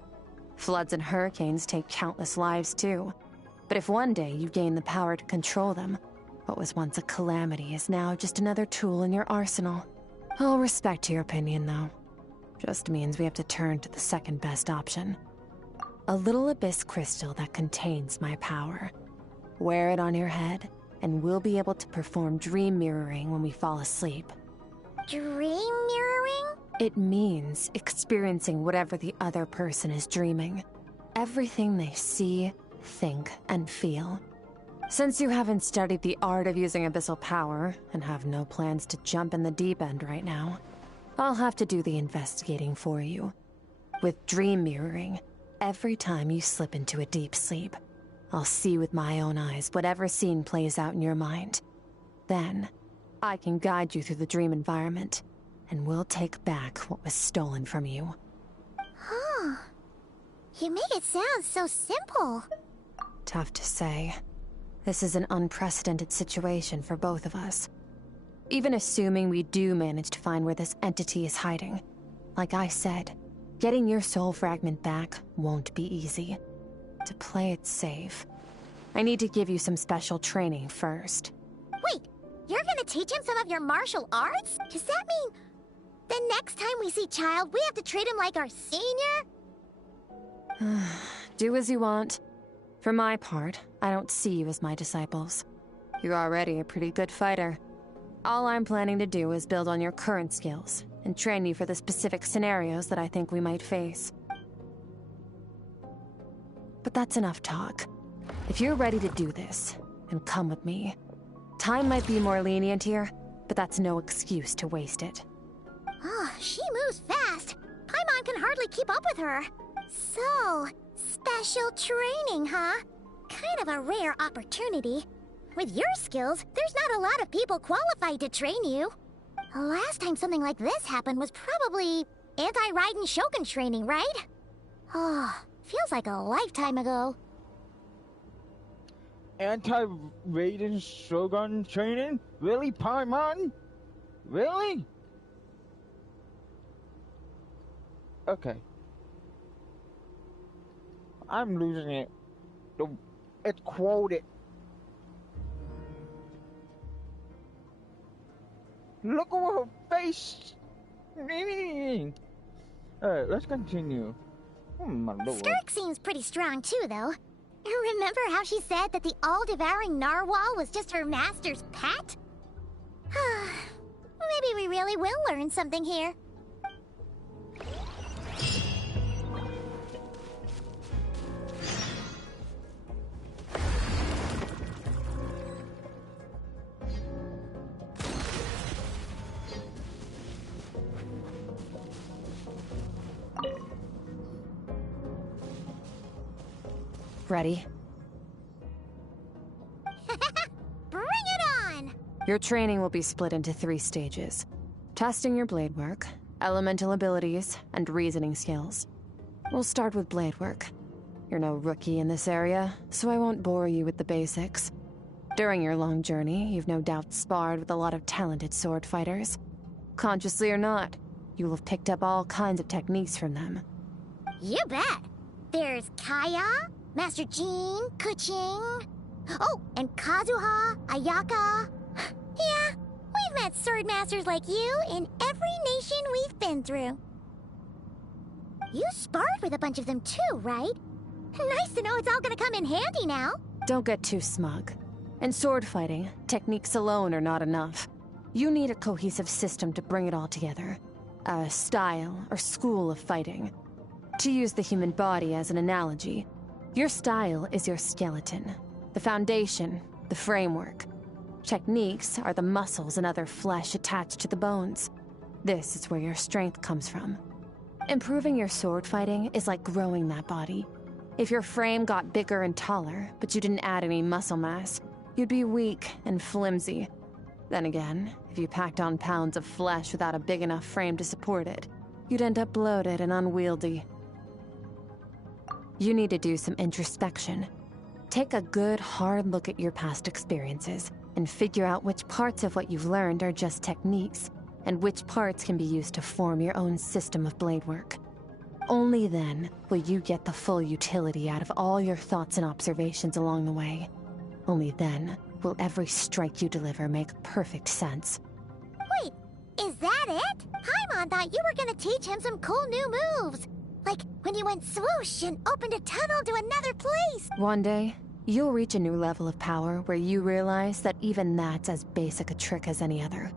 Floods and hurricanes take countless lives too. But if one day you gain the power to control them, what was once a calamity is now just another tool in your arsenal. I'll respect your opinion though. Just means we have to turn to the second best option. A little abyss crystal that contains my power. Wear it on your head, and we'll be able to perform dream mirroring when we fall asleep. Dream mirroring? It means experiencing whatever the other person is dreaming. Everything they see, think, and feel. Since you haven't studied the art of using abyssal power, and have no plans to jump in the deep end right now, I'll have to do the investigating for you. With dream mirroring, every time you slip into a deep sleep, I'll see with my own eyes whatever scene plays out in your mind. Then, I can guide you through the dream environment, and we'll take back what was stolen from you. Huh. You make it sound so simple. Tough to say. This is an unprecedented situation for both of us. Even assuming we do manage to find where this entity is hiding, like I said, getting your soul fragment back won't be easy. To play it safe, I need to give you some special training first. Wait, you're gonna teach him some of your martial arts? Does that mean the next time we see Child, we have to treat him like our senior? Do as you want. For my part, I don't see you as my disciples. You're already a pretty good fighter. All I'm planning to do is build on your current skills and train you for the specific scenarios that I think we might face. But that's enough talk. If you're ready to do this, then come with me. Time might be more lenient here, but that's no excuse to waste it. Oh, she moves fast. Paimon can hardly keep up with her. So, special training, huh? Kind of a rare opportunity. With your skills, there's not a lot of people qualified to train you. The last time something like this happened was probably anti-Raiden Shogun training, right? Oh, Feels like a lifetime ago. Anti-Raiden Shogun training? Really, Paimon? Really? Okay. I'm losing it. It's quoted. Look at her face. Alright, let's continue. Oh my lord. Skirk seems pretty strong too, though. Remember how she said that the all-devouring narwhal was just her master's pet? Maybe we really will learn something here. Ready? Bring it on! Your training will be split into 3 stages. Testing your blade work, elemental abilities, and reasoning skills. We'll start with blade work. You're no rookie in this area, so I won't bore you with the basics. During your long journey, you've no doubt sparred with a lot of talented sword fighters. Consciously or not, you will have picked up all kinds of techniques from them. You bet! There's Kaya, Master Jean, Kuching... Oh, and Kazuha, Ayaka... Yeah, we've met sword masters like you in every nation we've been through. You sparred with a bunch of them too, right? Nice to know it's all gonna come in handy now. Don't get too smug. In sword fighting, techniques alone are not enough. You need a cohesive system to bring it all together. A style or school of fighting. To use the human body as an analogy, your style is your skeleton, the foundation, the framework. Techniques are the muscles and other flesh attached to the bones. This is where your strength comes from. Improving your sword fighting is like growing that body. If your frame got bigger and taller, but you didn't add any muscle mass, you'd be weak and flimsy. Then again, if you packed on pounds of flesh without a big enough frame to support it, you'd end up bloated and unwieldy. You need to do some introspection. Take a good, hard look at your past experiences and figure out which parts of what you've learned are just techniques, and which parts can be used to form your own system of blade work. Only then will you get the full utility out of all your thoughts and observations along the way. Only then will every strike you deliver make perfect sense. Wait, is that it? Paimon thought you were gonna teach him some cool new moves. Like when you went swoosh and opened a tunnel to another place. One day, you'll reach a new level of power where you realize that even that's as basic a trick as any other.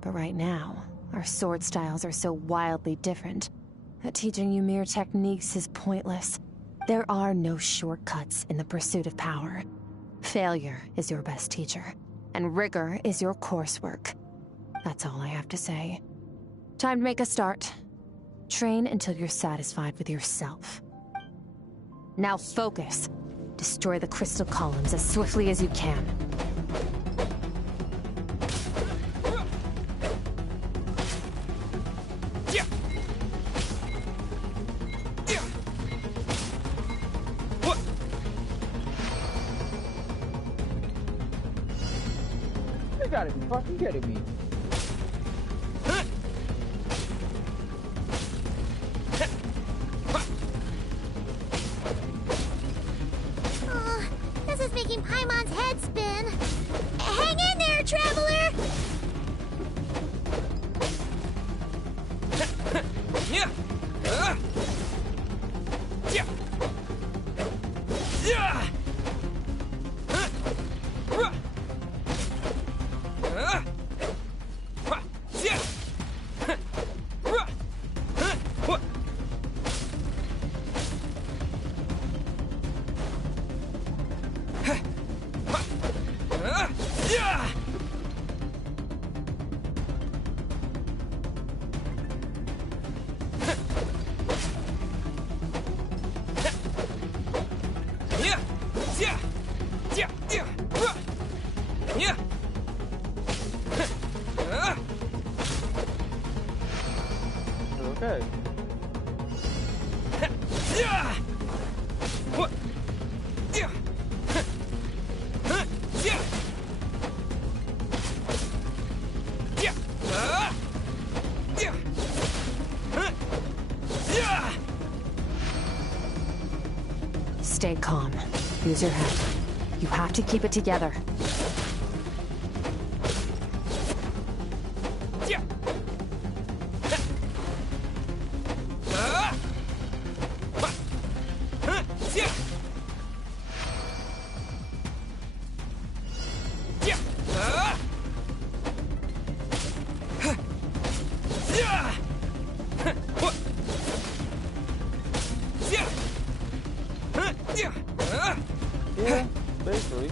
But right now, our sword styles are so wildly different that teaching you mere techniques is pointless. There are no shortcuts in the pursuit of power. Failure is your best teacher, and rigor is your coursework. That's all I have to say. Time to make a start. Train until you're satisfied with yourself. Now focus. Destroy the crystal columns as swiftly as you can. You gotta be fucking kidding me. This is making Paimon's head spin. Hang in there, traveler! Stay calm. Use your head. You have to keep it together. Yeah, basically.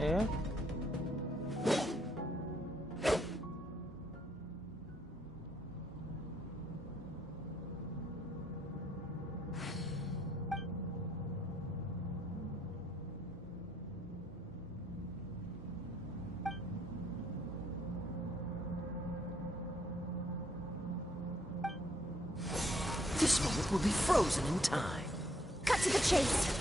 Yeah. This moment will be frozen in time. Cut to the chase.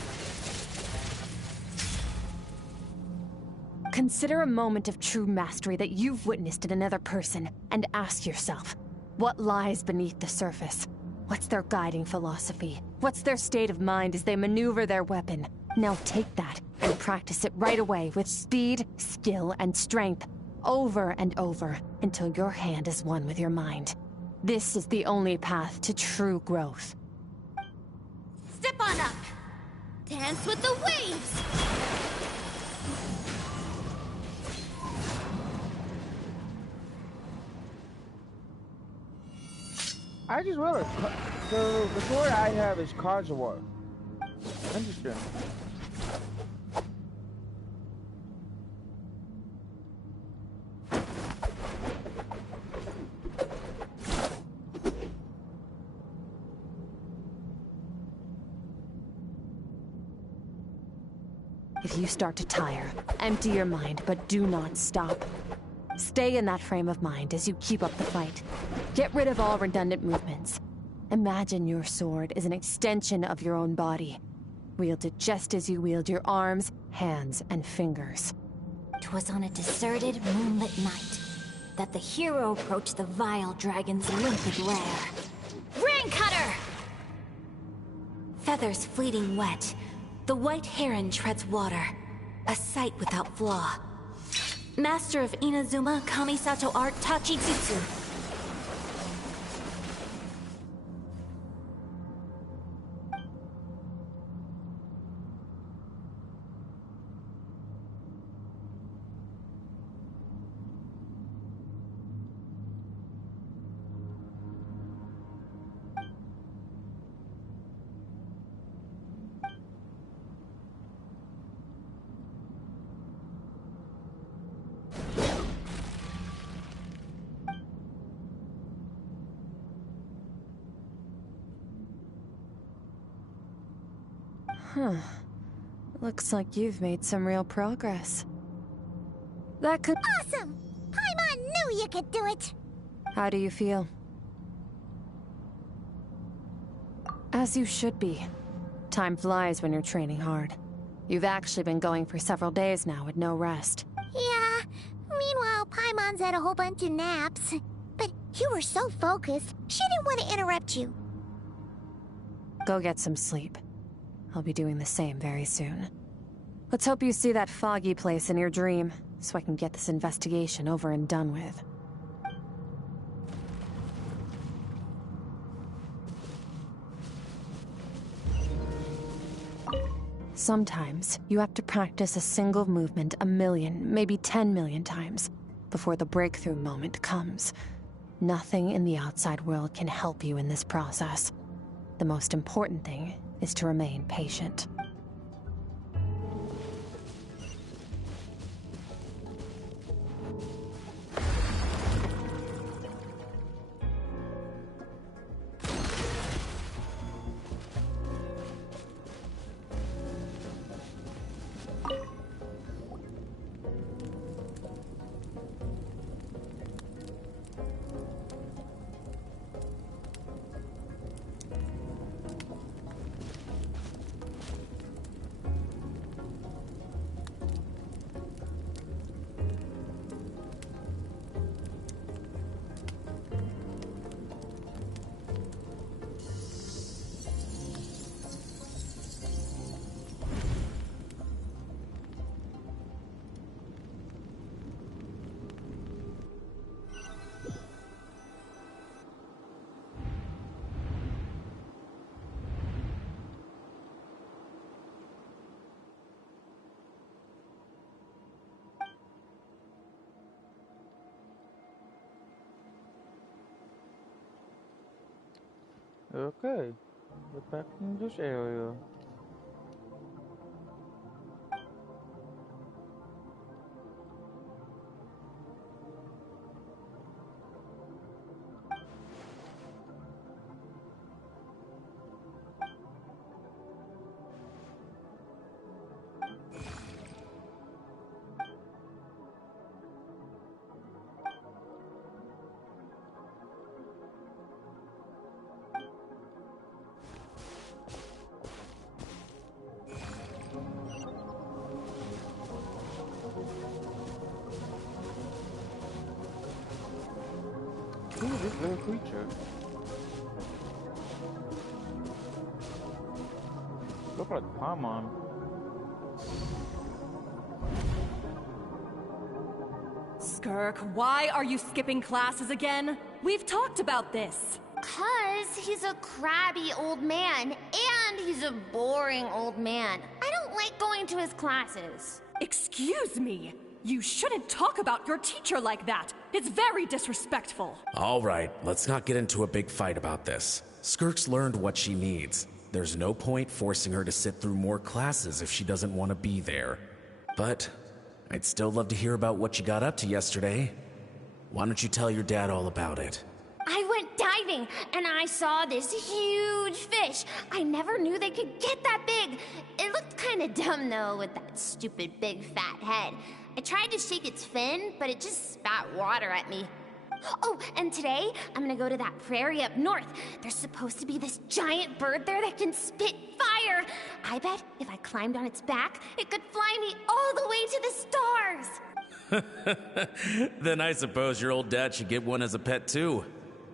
Consider a moment of true mastery that you've witnessed in another person, and ask yourself, what lies beneath the surface? What's their guiding philosophy? What's their state of mind as they maneuver their weapon? Now take that and practice it right away with speed, skill, and strength, over and over, until your hand is one with your mind. This is the only path to true growth. Step on up. Dance with the waves. I just realized the sword I have is Kazuha. Interesting. If you start to tire, empty your mind, but do not stop. Stay in that frame of mind as you keep up the fight. Get rid of all redundant movements. Imagine your sword is an extension of your own body. Wield it just as you wield your arms, hands, and fingers. 'Twas on a deserted, moonlit night that the hero approached the vile dragon's limpid lair. Rain Cutter! Feathers fleeting wet, the white heron treads water, a sight without flaw. Master of Inazuma Kamisato art Tachijutsu. Huh. Looks like you've made some real progress. That could... Awesome! Paimon knew you could do it! How do you feel? As you should be. Time flies when you're training hard. You've actually been going for several days now with no rest. Yeah. Meanwhile, Paimon's had a whole bunch of naps. But you were so focused, she didn't want to interrupt you. Go get some sleep. I'll be doing the same very soon. Let's hope you see that foggy place in your dream, so I can get this investigation over and done with. Sometimes, you have to practice a single movement 1 million, maybe 10 million times, before the breakthrough moment comes. Nothing in the outside world can help you in this process. The most important thing is to remain patient. Okay, we're back in this area. Who is this little creature? Look like Paimon. Skirk, why are you skipping classes again? We've talked about this. 'Cause he's a crabby old man, and he's a boring old man. I don't like going to his classes. Excuse me. You shouldn't talk about your teacher like that. It's very disrespectful. All right, let's not get into a big fight about this. Skirk's learned what she needs. There's no point forcing her to sit through more classes if she doesn't want to be there. But I'd still love to hear about what you got up to yesterday. Why don't you tell your dad all about it? I went diving, and I saw this huge fish. I never knew they could get that big. It looked kind of dumb, though, with that stupid big fat head. I tried to shake its fin, but it just spat water at me. Oh, and today, I'm gonna go to that prairie up north. There's supposed to be this giant bird there that can spit fire. I bet if I climbed on its back, it could fly me all the way to the stars. Then I suppose your old dad should get one as a pet too.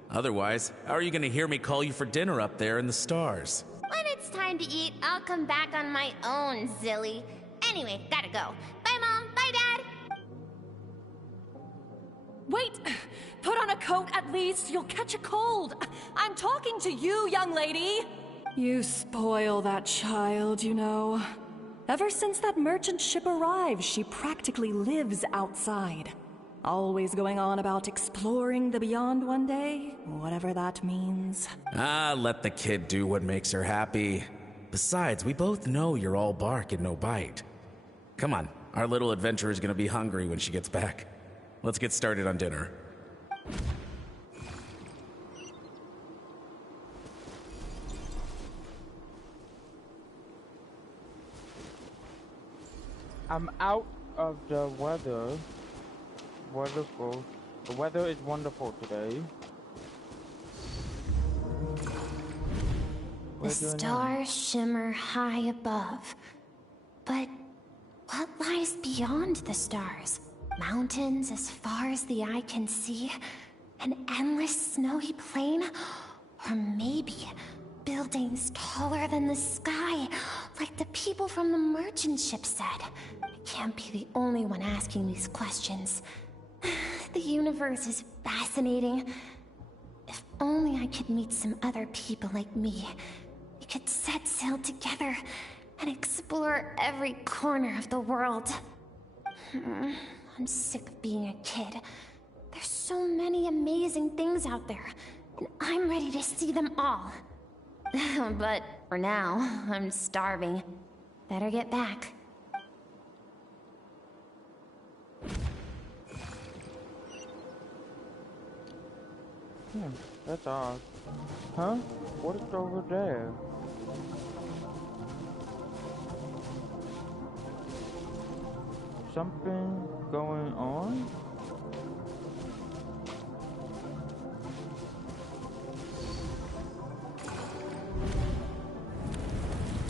Otherwise, how are you gonna hear me call you for dinner up there in the stars? When it's time to eat, I'll come back on my own, Zilly. Anyway, gotta go. Bye, Mom. Bye, Dad. Wait! Put on a coat at least. You'll catch a cold. I'm talking to you, young lady. You spoil that child, you know. Ever since that merchant ship arrived, she practically lives outside. Always going on about exploring the beyond one day, whatever that means. Ah, let the kid do what makes her happy. Besides, we both know you're all bark and no bite. Come on, our little adventurer is gonna be hungry when she gets back. Let's get started on dinner. I'm out of the weather. Wonderful. The weather is wonderful today. The stars shimmer high above. But what lies beyond the stars? Mountains as far as the eye can see? An endless snowy plain? Or maybe buildings taller than the sky, like the people from the merchant ship said. I can't be the only one asking these questions. The universe is fascinating. If only I could meet some other people like me. We could set sail together and explore every corner of the world. I'm sick of being a kid. There's so many amazing things out there, and I'm ready to see them all. But for now, I'm starving. Better get back. That's odd. Huh? What is over there? Something going on?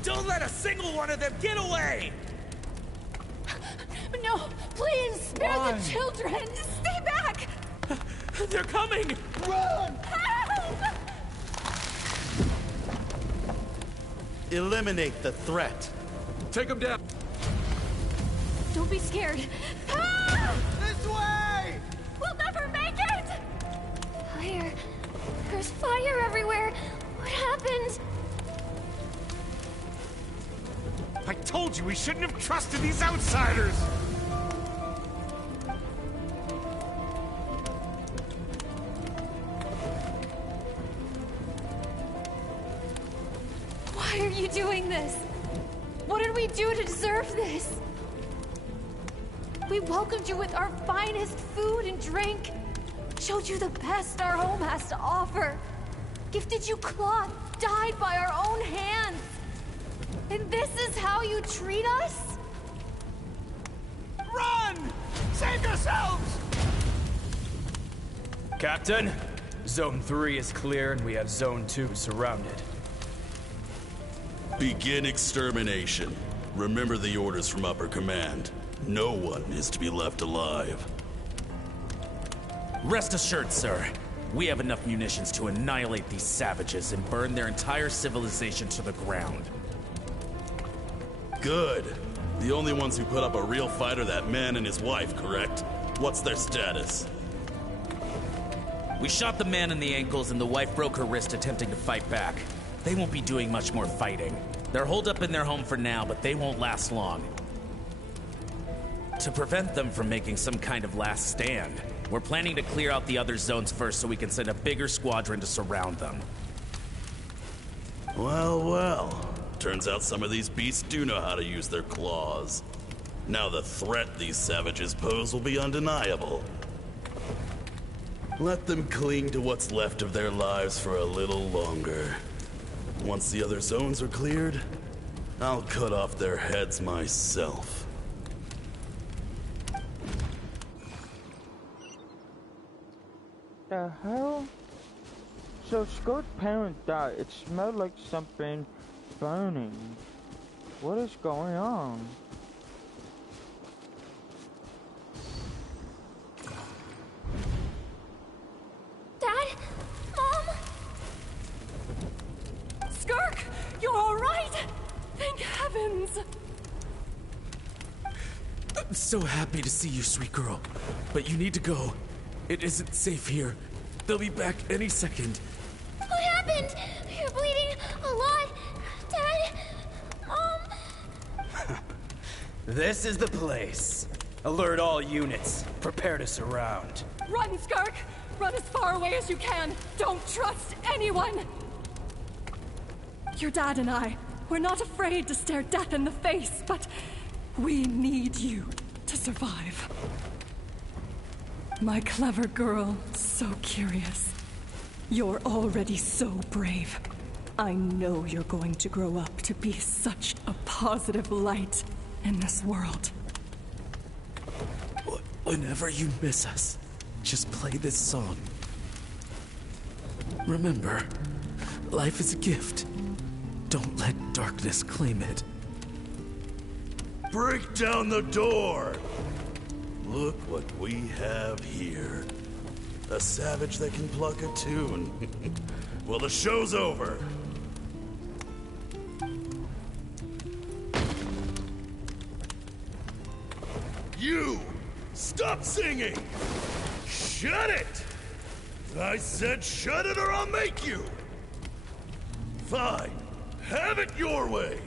Don't let a single one of them get away! No, please, spare the children! Stay back! They're coming! Run! Help! Eliminate the threat. Take them down! Don't be scared. This way! We'll never make it! Fire. There's fire everywhere. What happened? I told you we shouldn't have trusted these outsiders! Why are you doing this? What did we do to deserve this? We welcomed you with our finest food and drink, showed you the best our home has to offer, gifted you cloth dyed by our own hands. And this is how you treat us? Run! Save yourselves! Captain, Zone 3 is clear and we have Zone 2 surrounded. Begin extermination. Remember the orders from upper command. No one is to be left alive. Rest assured, sir. We have enough munitions to annihilate these savages and burn their entire civilization to the ground. Good. The only ones who put up a real fight are that man and his wife, correct? What's their status? We shot the man in the ankles and the wife broke her wrist attempting to fight back. They won't be doing much more fighting. They're holed up in their home for now, but they won't last long. To prevent them from making some kind of last stand, we're planning to clear out the other zones first so we can send a bigger squadron to surround them. Well, well. Turns out some of these beasts do know how to use their claws. Now the threat these savages pose will be undeniable. Let them cling to what's left of their lives for a little longer. Once the other zones are cleared, I'll cut off their heads myself. The hell? So Scott's parents died. It smelled like something burning. What is going on? Dad? Mom? Skirk, you're all right? Thank heavens. I'm so happy to see you, sweet girl. But you need to go. It isn't safe here. They'll be back any second. What happened? You're bleeding a lot. Dad? Mom? This is the place. Alert all units. Prepare to surround. Run, Skirk! Run as far away as you can. Don't trust anyone. Your dad and I, we're not afraid to stare death in the face, but we need you to survive. My clever girl, so curious. You're already so brave. I know you're going to grow up to be such a positive light in this world. Whenever you miss us, just play this song. Remember, life is a gift. Don't let darkness claim it. Break down the door! Look what we have here. A savage that can pluck a tune. Well, the show's over. You! Stop singing! Shut it! I said shut it or I'll make you! Fine. Have it your way!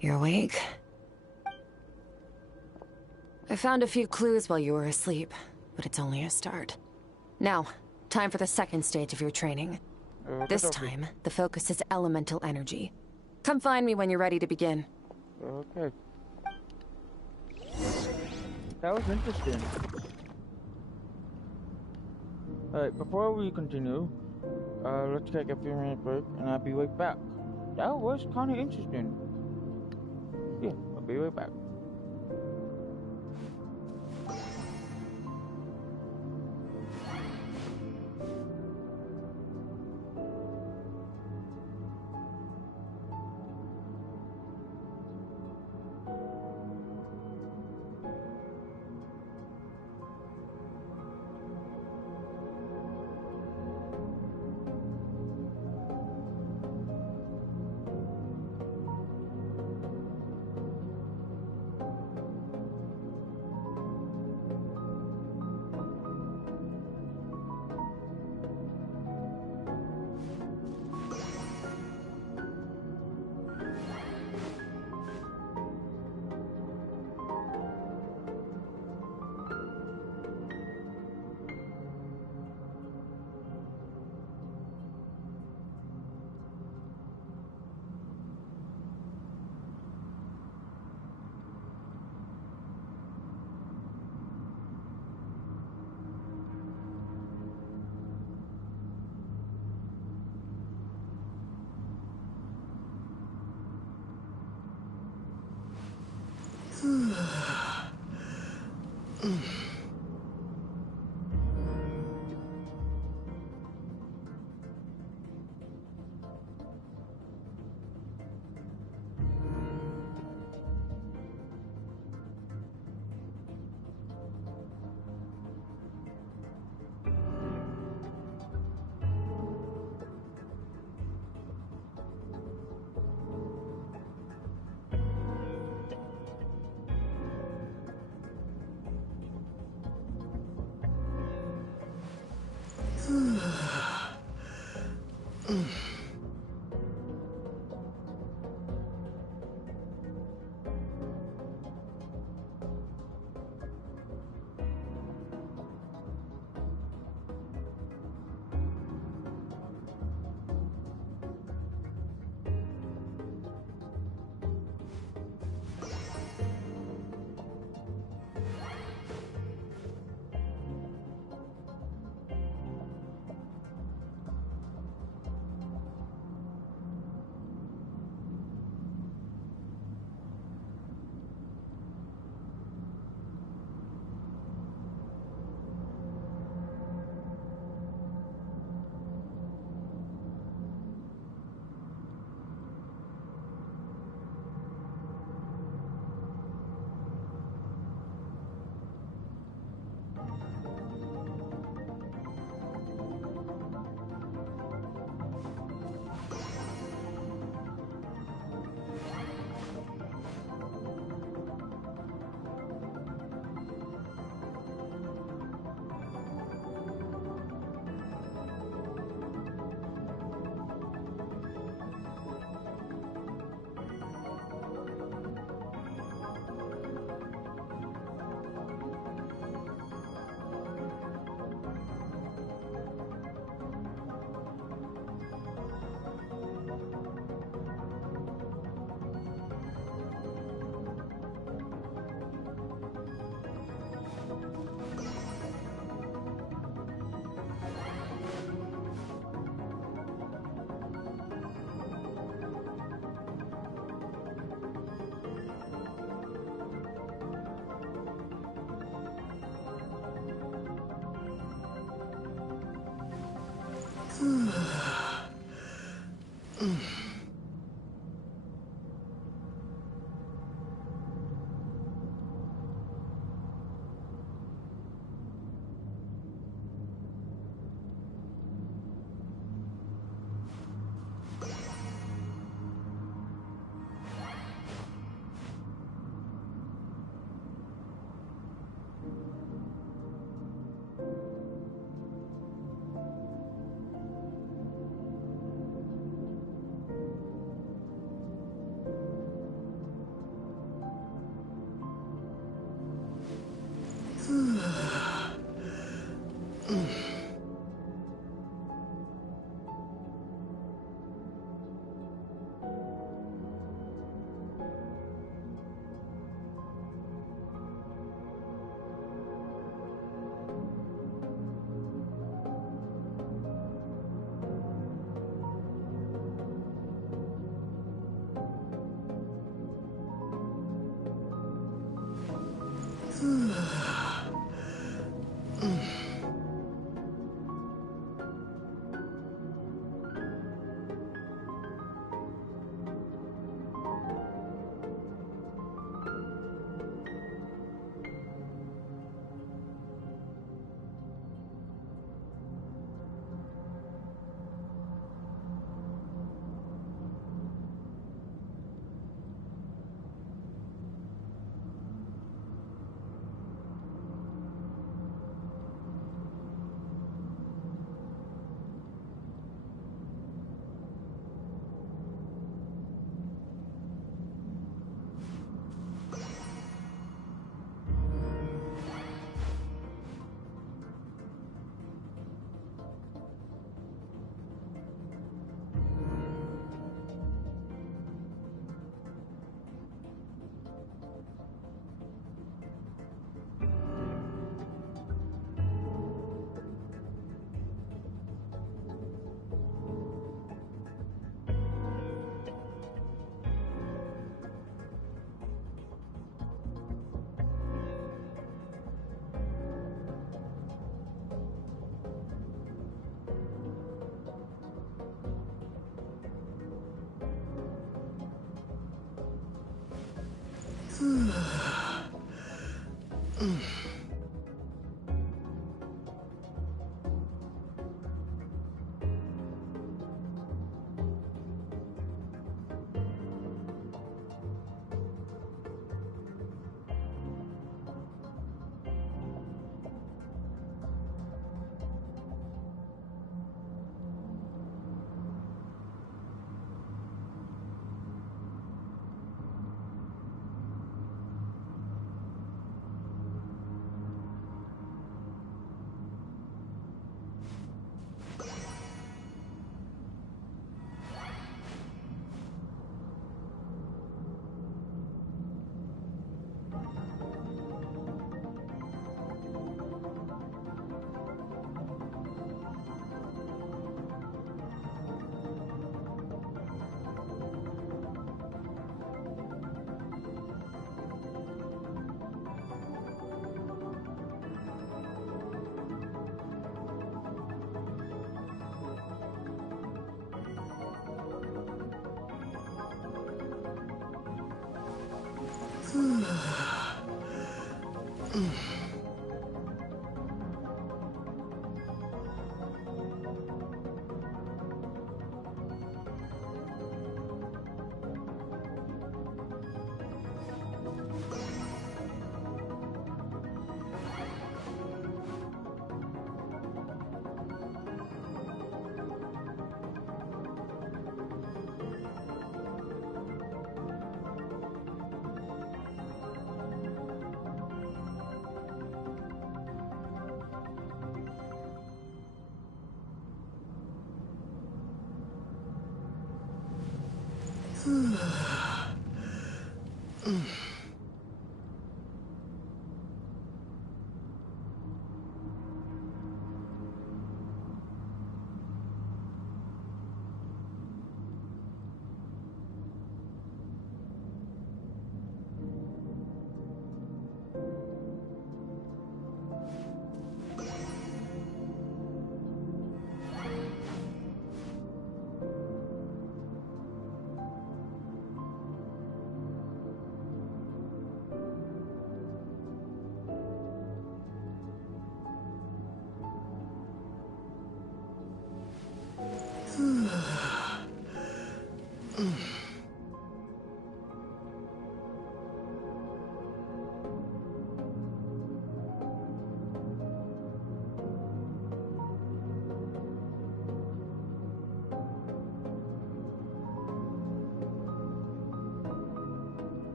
You're awake? I found a few clues while you were asleep, but it's only a start. Now, time for the second stage of your training. This time, the focus is elemental energy. Come find me when you're ready to begin. Okay. That was interesting. Alright, before we continue, let's take a few minute break and I'll be right back. That was kind of interesting. Yeah, I'll be right back.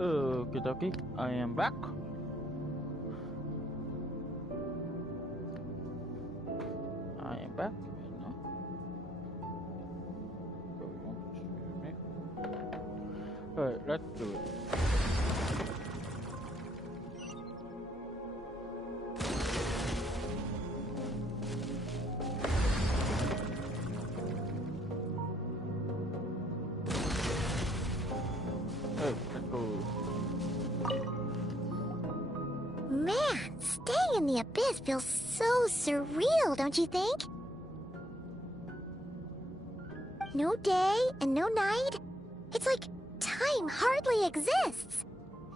Okie dokie, I am back. I am back. Alright, let's do it. Man, staying in the abyss feels so surreal, don't you think? No day and no night. It's like time hardly exists.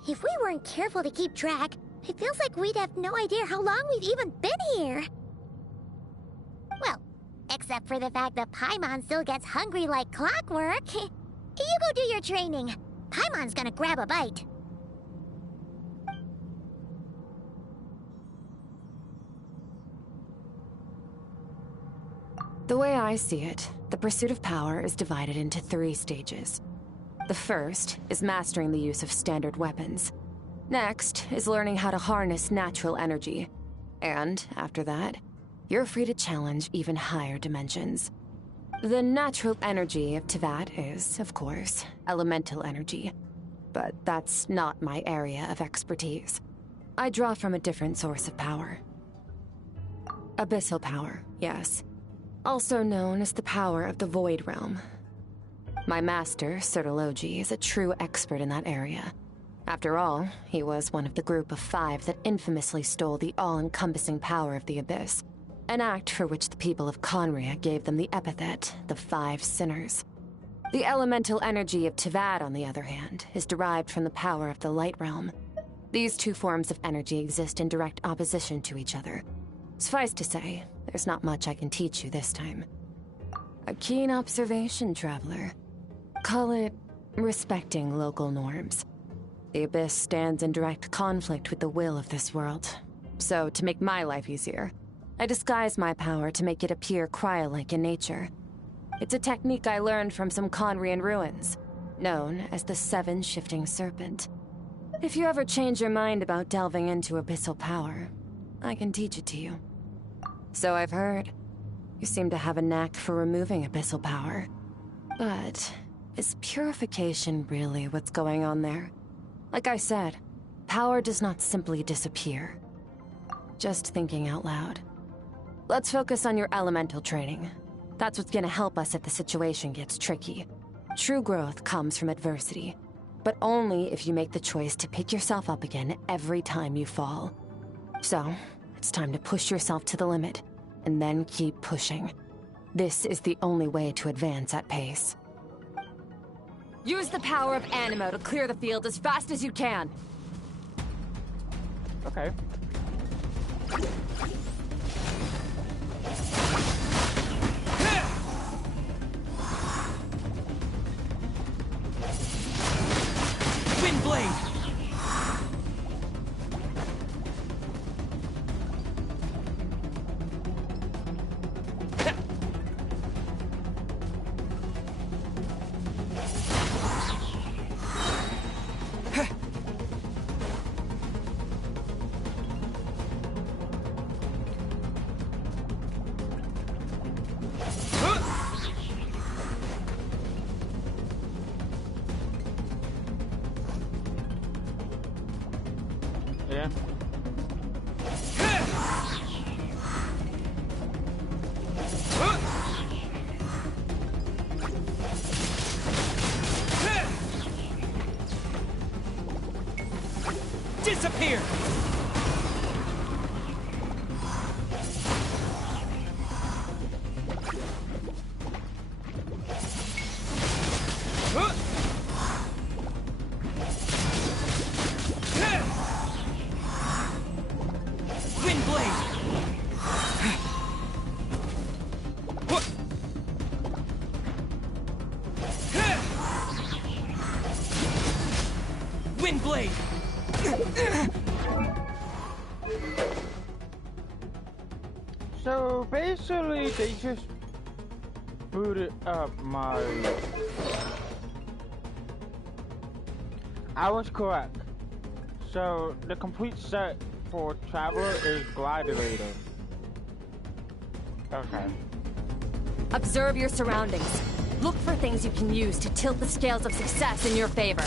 If we weren't careful to keep track, it feels like we'd have no idea how long we've even been here. Well, except for the fact that Paimon still gets hungry like clockwork. You go do your training. Paimon's gonna grab a bite. The way I see it, the pursuit of power is divided into 3 stages. The first is mastering the use of standard weapons. Next is learning how to harness natural energy. And after that, you're free to challenge even higher dimensions. The natural energy of Teyvat is, of course, elemental energy. But that's not my area of expertise. I draw from a different source of power. Abyssal power, yes. Also known as the power of the Void Realm. My master, Sertologi, is a true expert in that area. After all, he was one of the group of 5 that infamously stole the all-encompassing power of the Abyss, an act for which the people of Conria gave them the epithet, the 5 Sinners. The elemental energy of Teyvat, on the other hand, is derived from the power of the Light Realm. These 2 forms of energy exist in direct opposition to each other. Suffice to say, there's not much I can teach you this time. A keen observation, traveler. Call it respecting local norms. The Abyss stands in direct conflict with the will of this world. So, to make my life easier, I disguise my power to make it appear cryo-like in nature. It's a technique I learned from some Conrian ruins, known as the 7 Shifting Serpent. If you ever change your mind about delving into abyssal power, I can teach it to you. So I've heard. You seem to have a knack for removing abyssal power. But is purification really what's going on there? Like I said, power does not simply disappear. just thinking out loud. Let's focus on your elemental training. That's what's gonna help us if the situation gets tricky. True growth comes from adversity, but only if you make the choice to pick yourself up again every time you fall. So, it's time to push yourself to the limit, and then keep pushing. This is the only way to advance at pace. Use the power of Animo to clear the field as fast as you can. Okay. Windblade! Yeah. Disappear! Windblade! So basically, they just booted up my. I was correct. So the complete set for Traveler is Gladiator. Okay. Observe your surroundings. Look for things you can use to tilt the scales of success in your favor.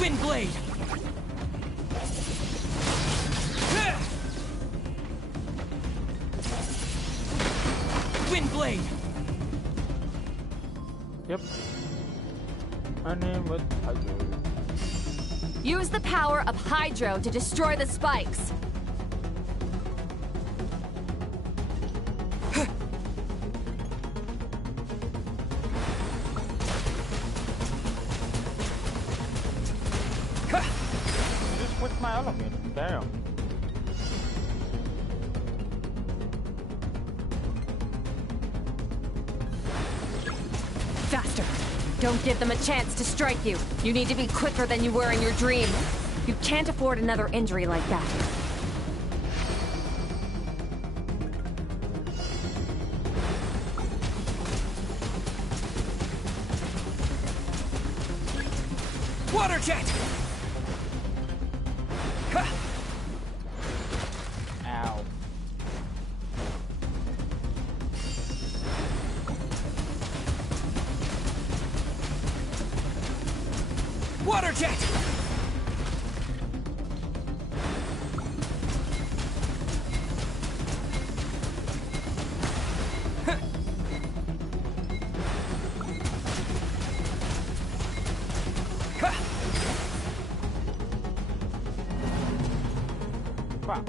Windblade! Windblade! Yep. My name was Hydro. Use the power of Hydro to destroy the spikes. Just switch my element. Damn. Faster. Don't give them a chance to strike you. You need to be quicker than you were in your dream. You can't afford another injury like that. Water jet! Ow. Water jet! Fuck.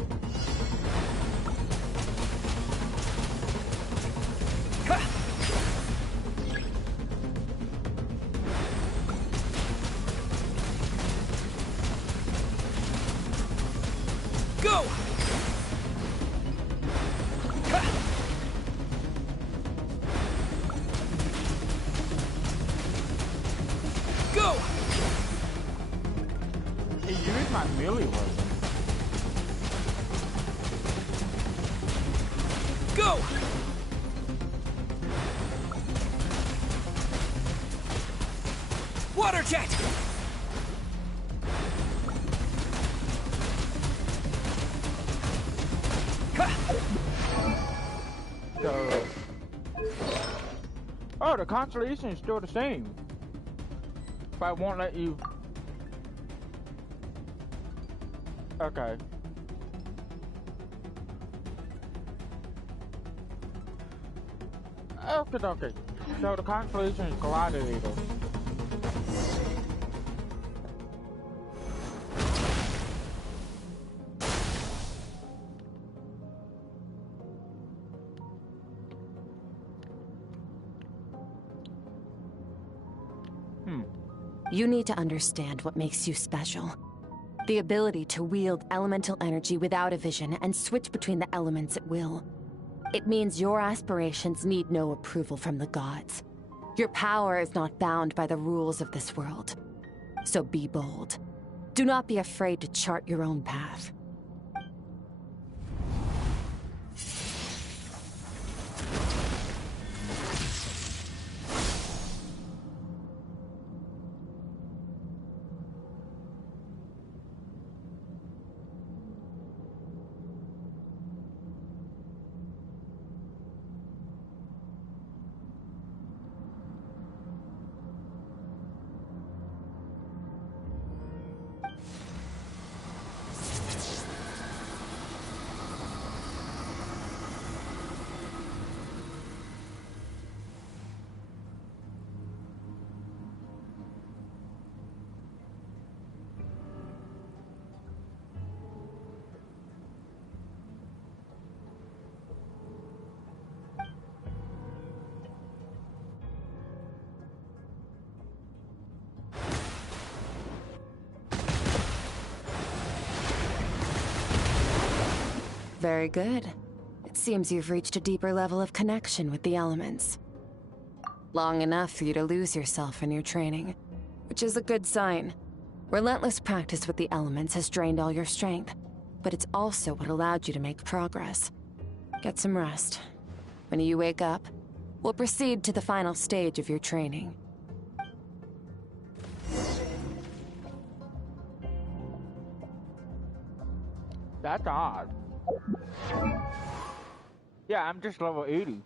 Go! Go! He used my melee weapon. Go! Water jet! So, oh, the constellation is still the same. But I won't let you. Okay. Okay. So the constellation is Gladiator. You need to understand what makes you special. The ability to wield elemental energy without a vision and switch between the elements at will. It means your aspirations need no approval from the gods. Your power is not bound by the rules of this world. So be bold. Do not be afraid to chart your own path. Very good. It seems you've reached a deeper level of connection with the elements. Long enough for you to lose yourself in your training, which is a good sign. Relentless practice with the elements has drained all your strength, but it's also what allowed you to make progress. Get some rest. When you wake up, we'll proceed to the final stage of your training. That's odd. Yeah, I'm just level 80.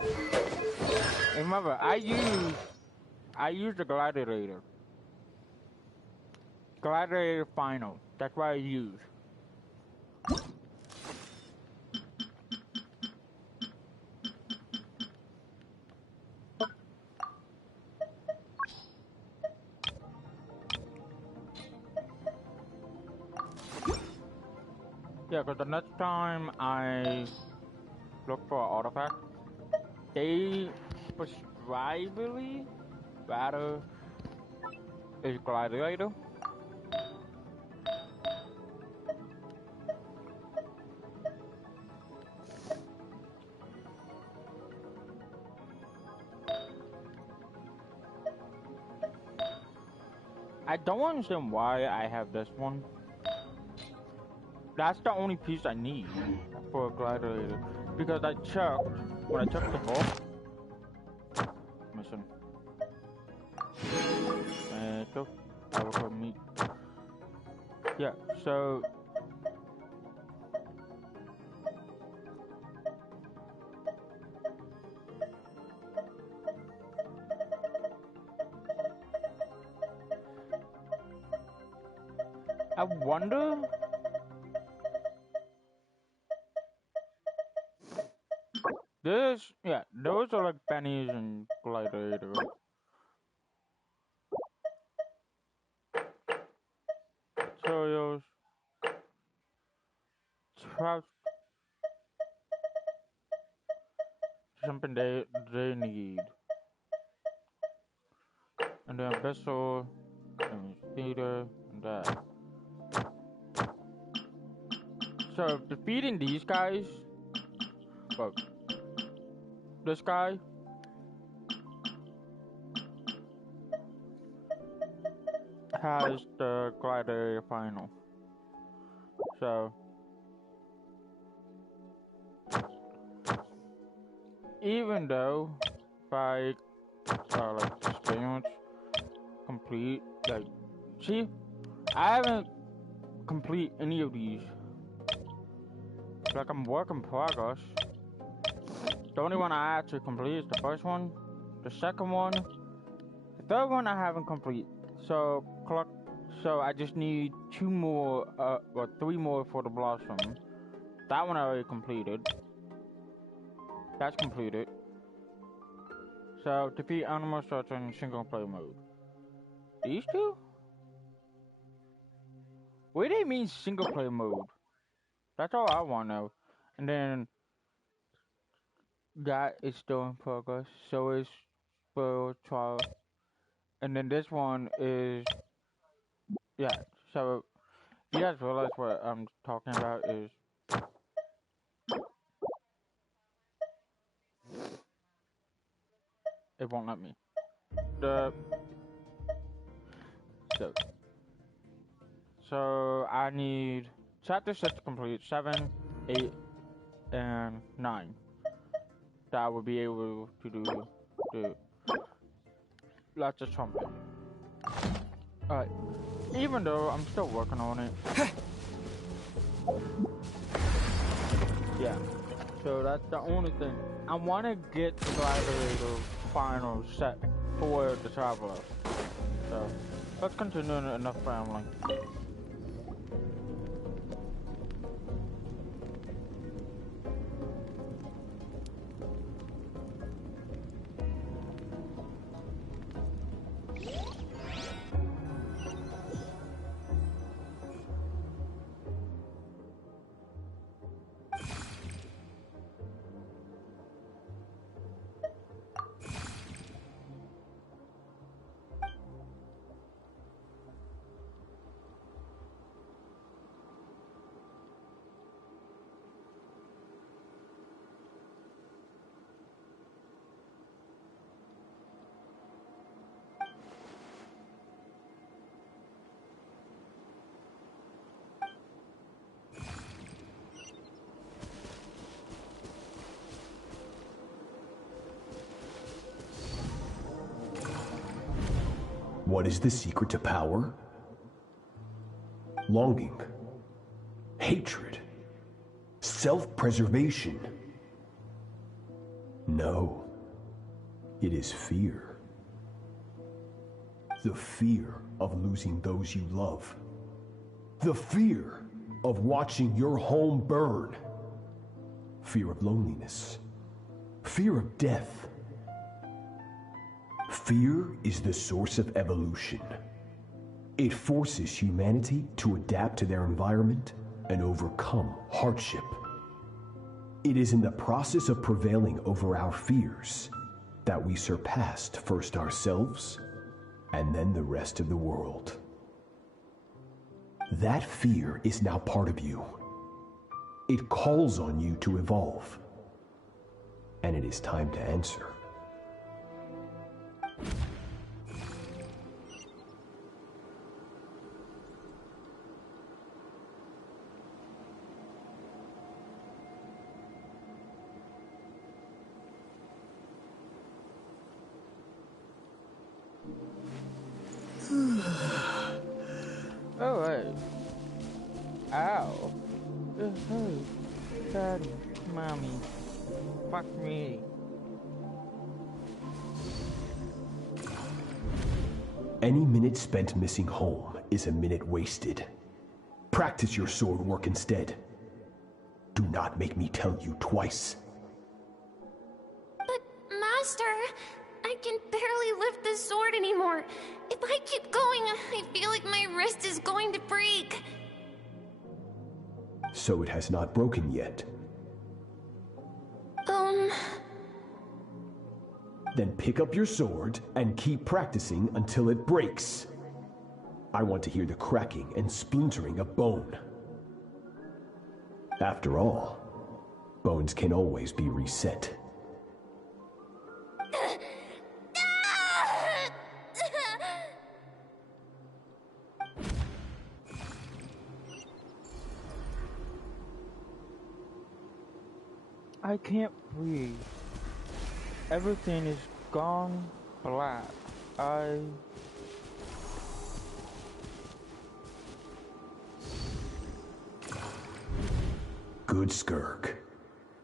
And remember, I use the Gladiator. Gladiator Final. That's what I use. Yeah, because the next time I look for an artifact, they prescribably rather is Gladiator. I don't understand why I have this one. That's the only piece I need for a Gladiator. Because I checked, when I checked the book, mission. And go, I will go meet. Yeah, so. I wonder. Yeah, those are like pennies and Gladiator. Tutorials. Trout. Something they need. And then vessel, and speeder, and that. So defeating these guys, look, this guy has the Gladiator Final. So even though if I like experience complete. Like, see, I haven't complete any of these. Like, I'm work in progress. The only one I actually complete is the first one, the second one, the third one I haven't complete. So I just need 2 more, or 3 more for the Blossom. That one I already completed. That's completed. So, defeat animal structure in single player mode. These 2? What do they mean single player mode? That's all I want to know. And then, that is still in progress. So is for trial. And then this one is, yeah, so you guys realize what I'm talking about is it won't let me. So I need chapter 6 complete, 7, 8, and 9. That I will be able to do lots of trumpet. Alright. Even though I'm still working on it. Yeah. So that's the only thing. I want to get the Gladiator final set for the Traveler. So let's continue enough rambling. What is the secret to power? Longing, hatred, self-preservation. No, it is fear. The fear of losing those you love. The fear of watching your home burn. Fear of loneliness. Fear of death. Fear is the source of evolution. It forces humanity to adapt to their environment and overcome hardship. It is in the process of prevailing over our fears that we surpassed first ourselves and then the rest of the world. That fear is now part of you. It calls on you to evolve. And it is time to answer. Alright. Ow. Hey, Daddy, Mommy. Fuck me. Any minute spent missing home is a minute wasted. Practice your sword work instead. Do not make me tell you twice. But, Master, I can barely lift the sword anymore. If I keep going, I feel like my wrist is going to break. So it has not broken yet. Then pick up your sword and keep practicing until it breaks. I want to hear the cracking and splintering of bone. After all, bones can always be reset. I can't breathe. Everything is gone black. good, Skirk.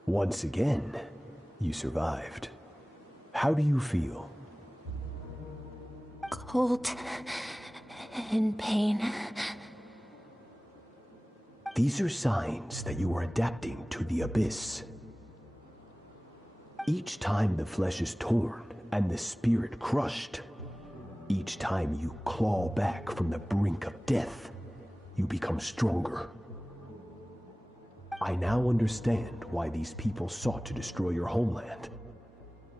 Once again, you survived. How do you feel? Cold and pain. These are signs that you are adapting to the abyss. Each time the flesh is torn and the spirit crushed, each time you claw back from the brink of death, you become stronger. I now understand why these people sought to destroy your homeland.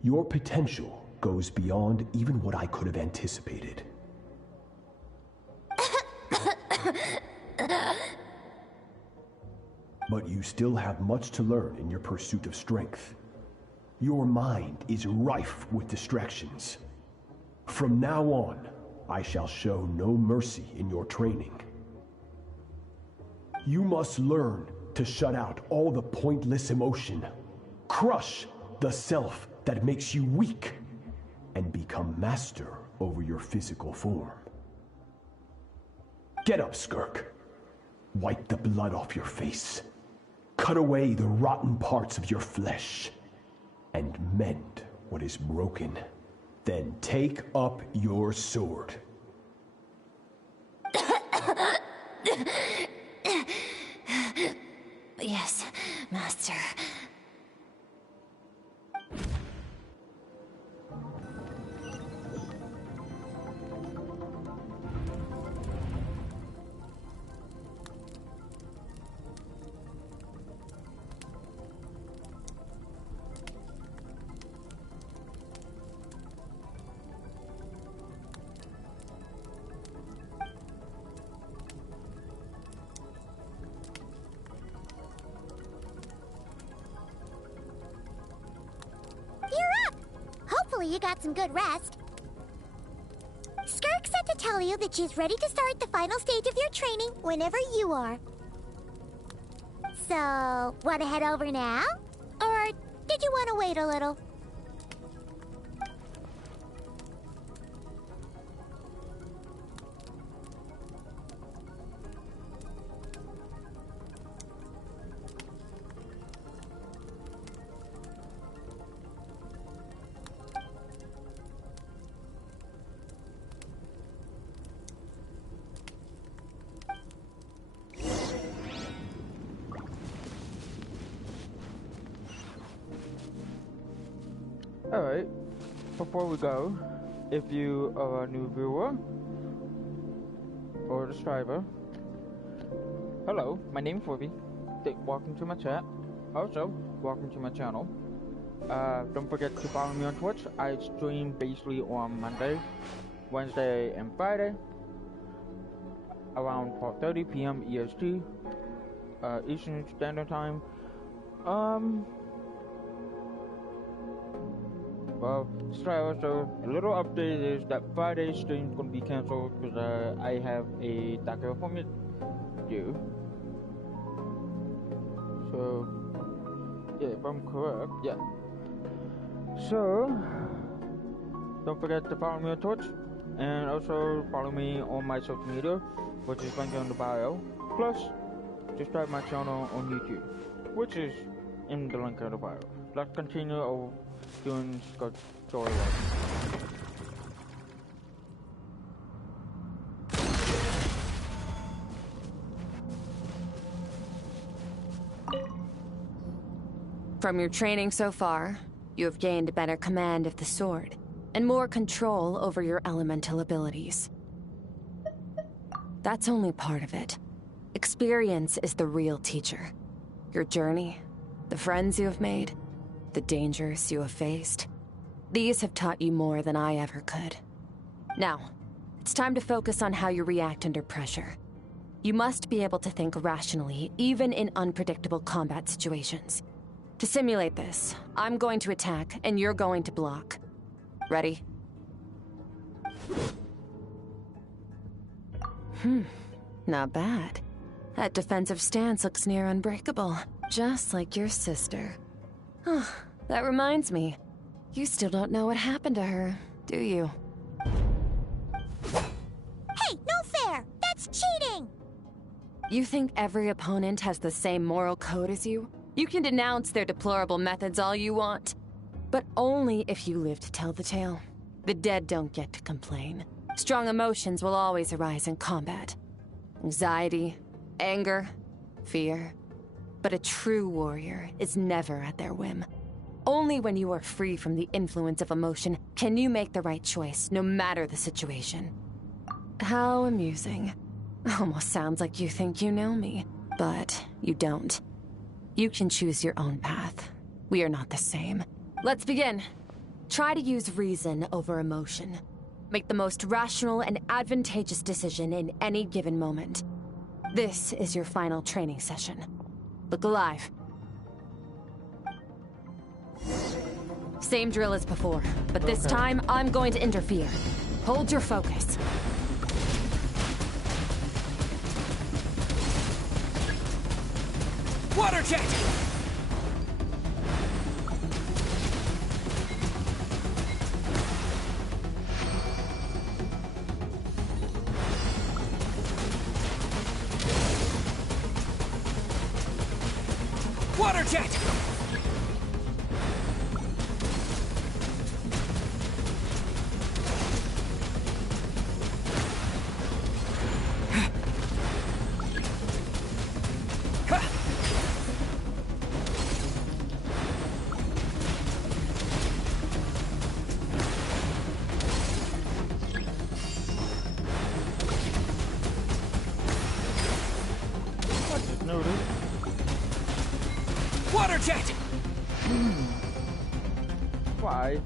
Your potential goes beyond even what I could have anticipated. But you still have much to learn in your pursuit of strength. Your mind is rife with distractions. From now on, I shall show no mercy in your training. You must learn to shut out all the pointless emotion, crush the self that makes you weak, and become master over your physical form. Get up, Skirk. Wipe the blood off your face. Cut away the rotten parts of your flesh. And mend what is broken. Then take up your sword. Yes, Master. You got some good rest. Skirk said to tell you that she's ready to start the final stage of your training whenever you are. So, want to head over now? Or did you want to wait a little? Alright, before we go, if you are a new viewer or a subscriber, hello, my name is Whoopi. Welcome to my chat. Also, welcome to my channel. Don't forget to follow me on Twitch. I stream basically on Monday, Wednesday, and Friday around 4:30 p.m. EST, Eastern Standard Time. Well, sorry, also, a little update is that Friday's stream is going to be cancelled because I have a doctor appointment due. So, yeah, if I'm correct, yeah. So, don't forget to follow me on Twitch, and also follow me on my social media, which is linked in the bio. Plus, subscribe my channel on YouTube, which is in the link in the bio. Let's continue doing story work. From your training so far, you have gained a better command of the sword, and more control over your elemental abilities. That's only part of it. Experience is the real teacher. Your journey, the friends you have made, the dangers you have faced. These have taught you more than I ever could. Now, it's time to focus on how you react under pressure. You must be able to think rationally, even in unpredictable combat situations. To simulate this, I'm going to attack, and you're going to block. Ready? Not bad. That defensive stance looks near unbreakable, just like your sister. That reminds me. You still don't know what happened to her, do you? Hey, no fair! That's cheating! You think every opponent has the same moral code as you? You can denounce their deplorable methods all you want, but only if you live to tell the tale. The dead don't get to complain. Strong emotions will always arise in combat. Anxiety, anger, fear. But a true warrior is never at their whim. Only when you are free from the influence of emotion can you make the right choice, no matter the situation. How amusing. Almost sounds like you think you know me, but you don't. You can choose your own path. We are not the same. Let's begin. Try to use reason over emotion. Make the most rational and advantageous decision in any given moment. This is your final training session. Look alive. Same drill as before, but this time I'm going to interfere. Hold your focus. Water jet! Water jet! Water jet! Why?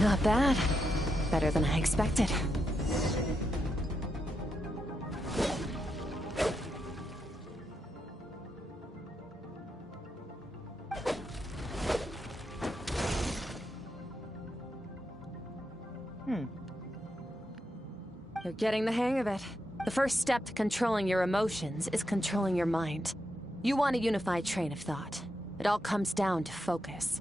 Not bad. Better than I expected. You're getting the hang of it. The first step to controlling your emotions is controlling your mind. You want a unified train of thought. It all comes down to focus.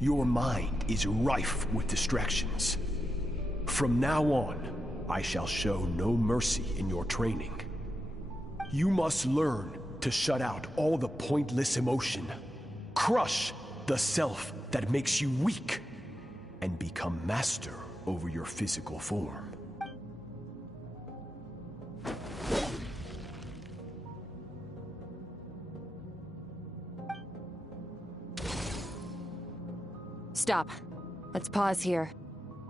Your mind is rife with distractions. From now on, I shall show no mercy in your training. You must learn to shut out all the pointless emotion, crush the self that makes you weak, and become master over your physical form. Stop. Let's pause here.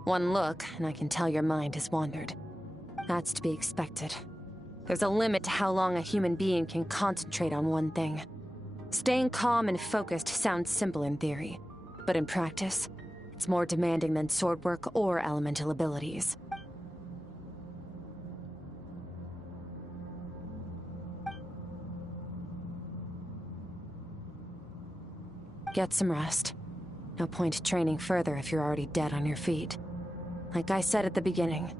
One look, and I can tell your mind has wandered. That's to be expected. There's a limit to how long a human being can concentrate on one thing. Staying calm and focused sounds simple in theory, but in practice, it's more demanding than sword work or elemental abilities. Get some rest. No point training further if you're already dead on your feet. Like I said at the beginning,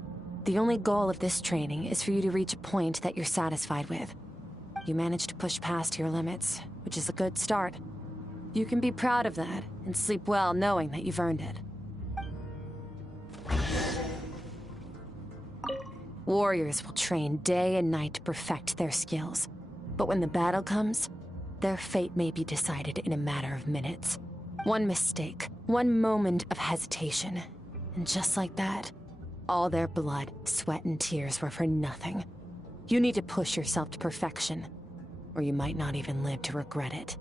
the only goal of this training is for you to reach a point that you're satisfied with. You managed to push past your limits, which is a good start. You can be proud of that, and sleep well knowing that you've earned it. Warriors will train day and night to perfect their skills. But when the battle comes, their fate may be decided in a matter of minutes. One mistake, one moment of hesitation, and just like that, all their blood, sweat, and tears were for nothing. You need to push yourself to perfection, or you might not even live to regret it.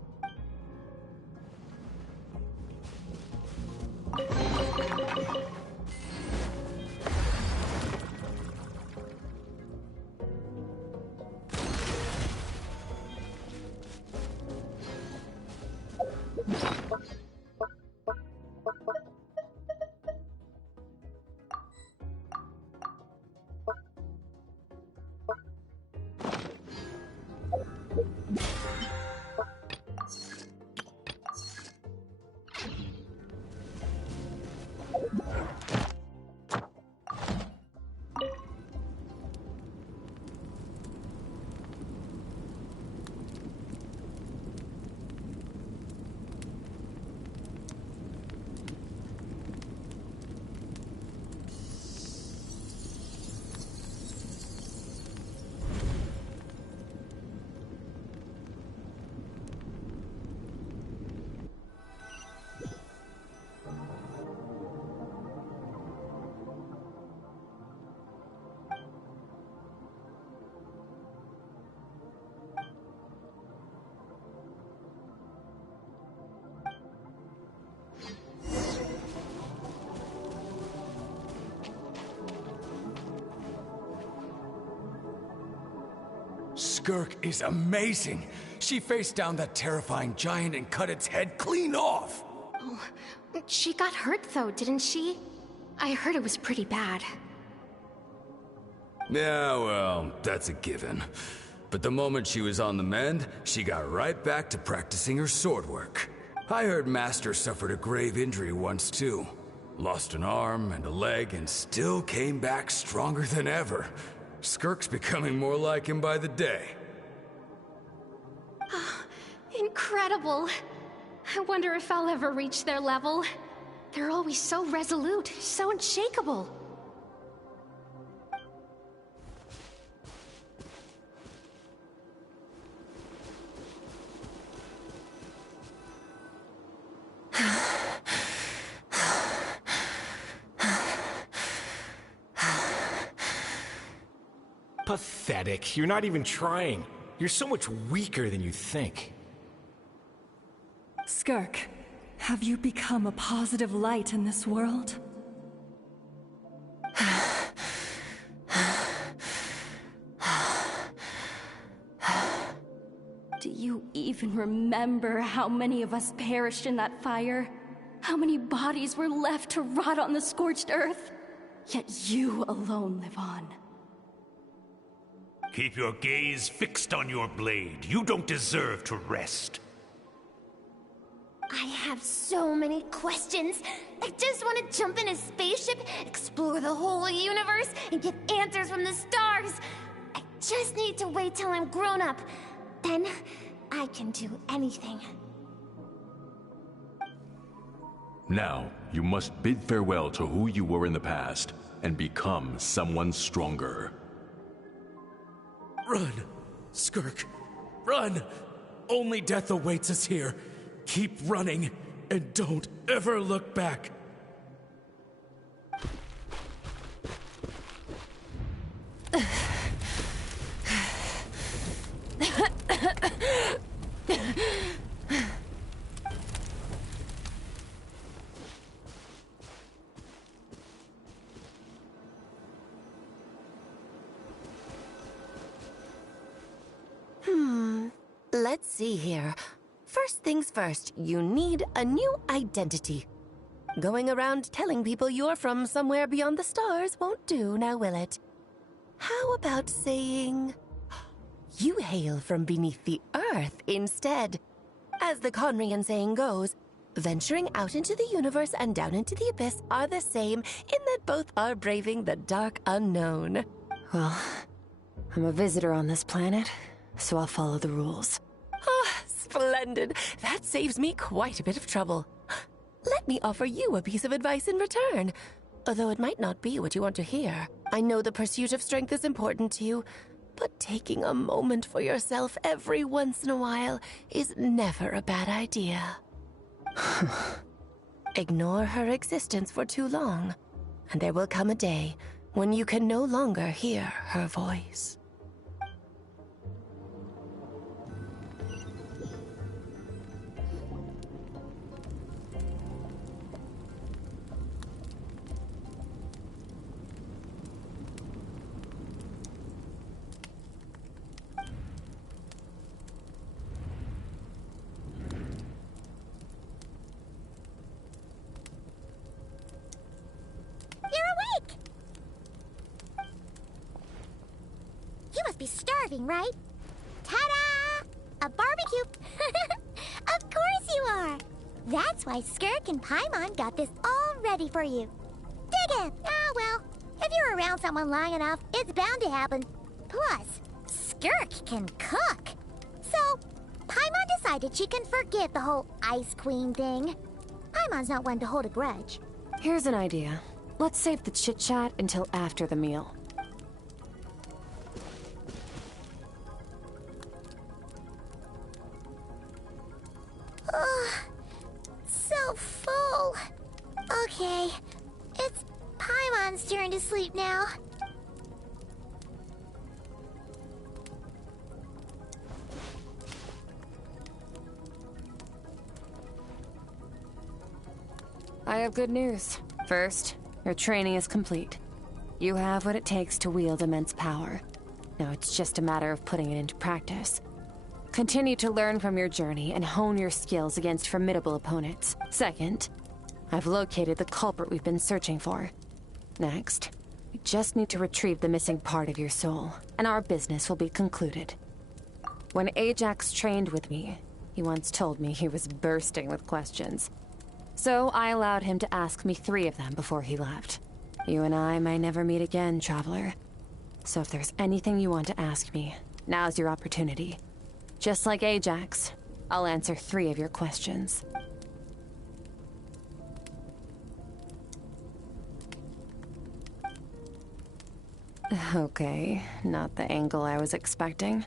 Skirk is amazing. She faced down that terrifying giant and cut its head clean off. Oh, she got hurt though, didn't she? I heard it was pretty bad. Yeah, well, that's a given. But the moment she was on the mend, she got right back to practicing her sword work. I heard Master suffered a grave injury once too. Lost an arm and a leg and still came back stronger than ever. Skirk's becoming more like him by the day. Oh, incredible. I wonder if I'll ever reach their level. They're always so resolute, so unshakable. Pathetic. You're not even trying. You're so much weaker than you think. Skirk, have you become a positive light in this world? Do you even remember how many of us perished in that fire? How many bodies were left to rot on the scorched earth? Yet you alone live on. Keep your gaze fixed on your blade. You don't deserve to rest. I have so many questions. I just want to jump in a spaceship, explore the whole universe, and get answers from the stars. I just need to wait till I'm grown up. Then, I can do anything. Now, you must bid farewell to who you were in the past, and become someone stronger. Run, Skirk, run! Only death awaits us here. Keep running, and don't ever look back. Let's see here. First things first, you need a new identity. Going around telling people you're from somewhere beyond the stars won't do, now will it? How about saying you hail from beneath the earth instead? As the Conrian saying goes, venturing out into the universe and down into the abyss are the same in that both are braving the dark unknown. Well, I'm a visitor on this planet, so I'll follow the rules. Ah, splendid. That saves me quite a bit of trouble. Let me offer you a piece of advice in return. although it might not be what you want to hear. I know the pursuit of strength is important to you, but taking a moment for yourself every once in a while is never a bad idea. Ignore her existence for too long, and there will come a day when you can no longer hear her voice. You must be starving, right? Ta-da! A barbecue! Of course you are! That's why Skirk and Paimon got this all ready for you. Dig in! Ah, well, if you're around someone long enough, it's bound to happen. Plus, Skirk can cook. So, Paimon decided she can forget the whole Ice Queen thing. Paimon's not one to hold a grudge. Here's an idea. Let's save the chit-chat until after the meal. Ugh, so full. Okay, it's Paimon's turn to sleep now. I have good news. First, your training is complete. You have what it takes to wield immense power. Now it's just a matter of putting it into practice. Continue to learn from your journey and hone your skills against formidable opponents. Second, I've located the culprit we've been searching for. Next, we just need to retrieve the missing part of your soul, and our business will be concluded. When Ajax trained with me, he once told me he was bursting with questions. So I allowed him to ask me 3 of them before he left. You and I may never meet again, Traveler. So if there's anything you want to ask me, now's your opportunity. Just like Ajax, I'll answer 3 of your questions. Okay, not the angle I was expecting.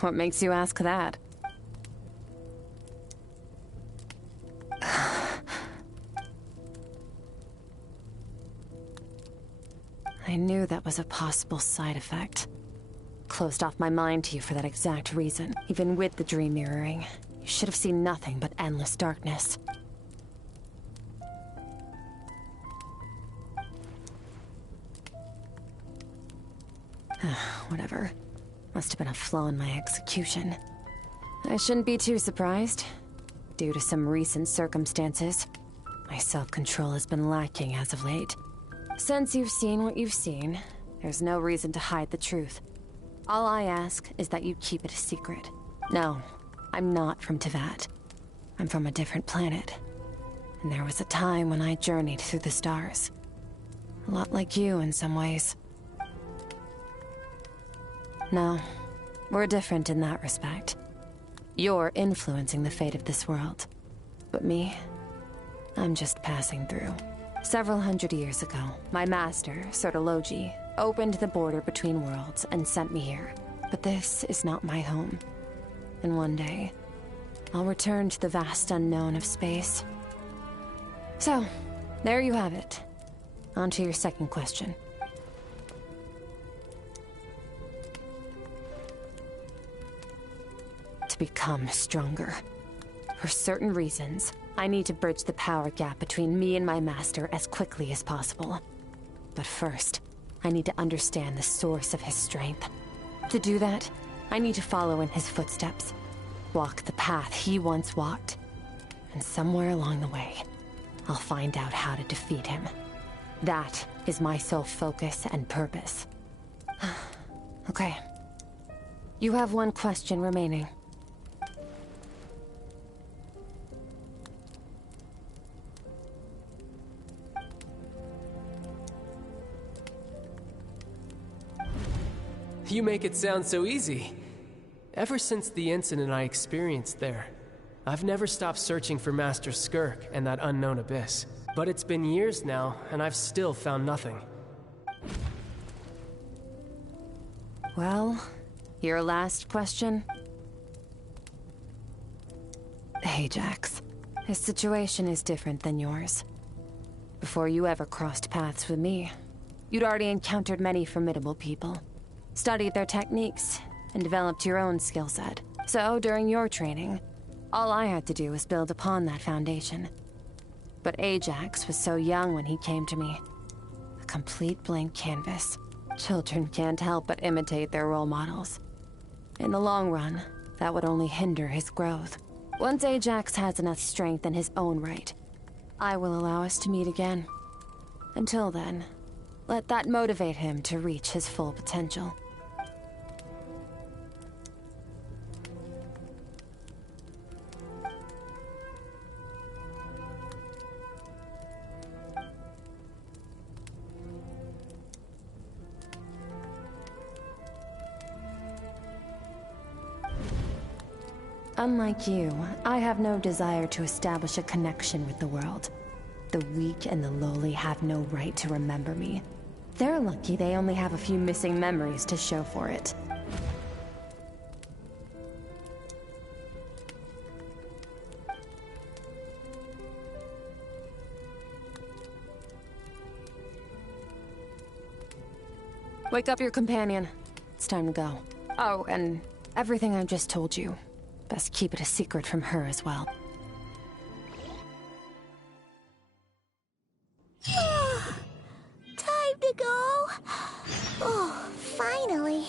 What makes you ask that? I knew that was a possible side effect. Closed off my mind to you for that exact reason. Even with the dream mirroring, you should have seen nothing but endless darkness. Whatever. Must have been a flaw in my execution. I shouldn't be too surprised. Due to some recent circumstances, my self-control has been lacking as of late. Since you've seen what you've seen, there's no reason to hide the truth. All I ask is that you keep it a secret. No, I'm not from Teyvat. I'm from a different planet. And there was a time when I journeyed through the stars. A lot like you in some ways. No, we're different in that respect. You're influencing the fate of this world. But me, I'm just passing through. Several hundred years ago, my master, Sertologi, opened the border between worlds and sent me here. But this is not my home. And one day, I'll return to the vast unknown of space. So, there you have it. On to your second question. To become stronger. For certain reasons, I need to bridge the power gap between me and my master as quickly as possible. But first, I need to understand the source of his strength. To do that, I need to follow in his footsteps. Walk the path he once walked. And somewhere along the way, I'll find out how to defeat him. That is my sole focus and purpose. Okay. You have one question remaining. You make it sound so easy. Ever since the incident I experienced there, I've never stopped searching for Master Skirk and that unknown abyss. But it's been years now, and I've still found nothing. Well, your last question? Ajax. His situation is different than yours. Before you ever crossed paths with me, you'd already encountered many formidable people, studied their techniques, and developed your own skill set. So, during your training, all I had to do was build upon that foundation. But Ajax was so young when he came to me. A complete blank canvas. Children can't help but imitate their role models. In the long run, that would only hinder his growth. Once Ajax has enough strength in his own right, I will allow us to meet again. Until then, let that motivate him to reach his full potential. Unlike you, I have no desire to establish a connection with the world. The weak and the lowly have no right to remember me. They're lucky they only have a few missing memories to show for it. Wake up your companion. It's time to go. Oh, and everything I just told you. Best keep it a secret from her as well. Time to go. Oh, finally.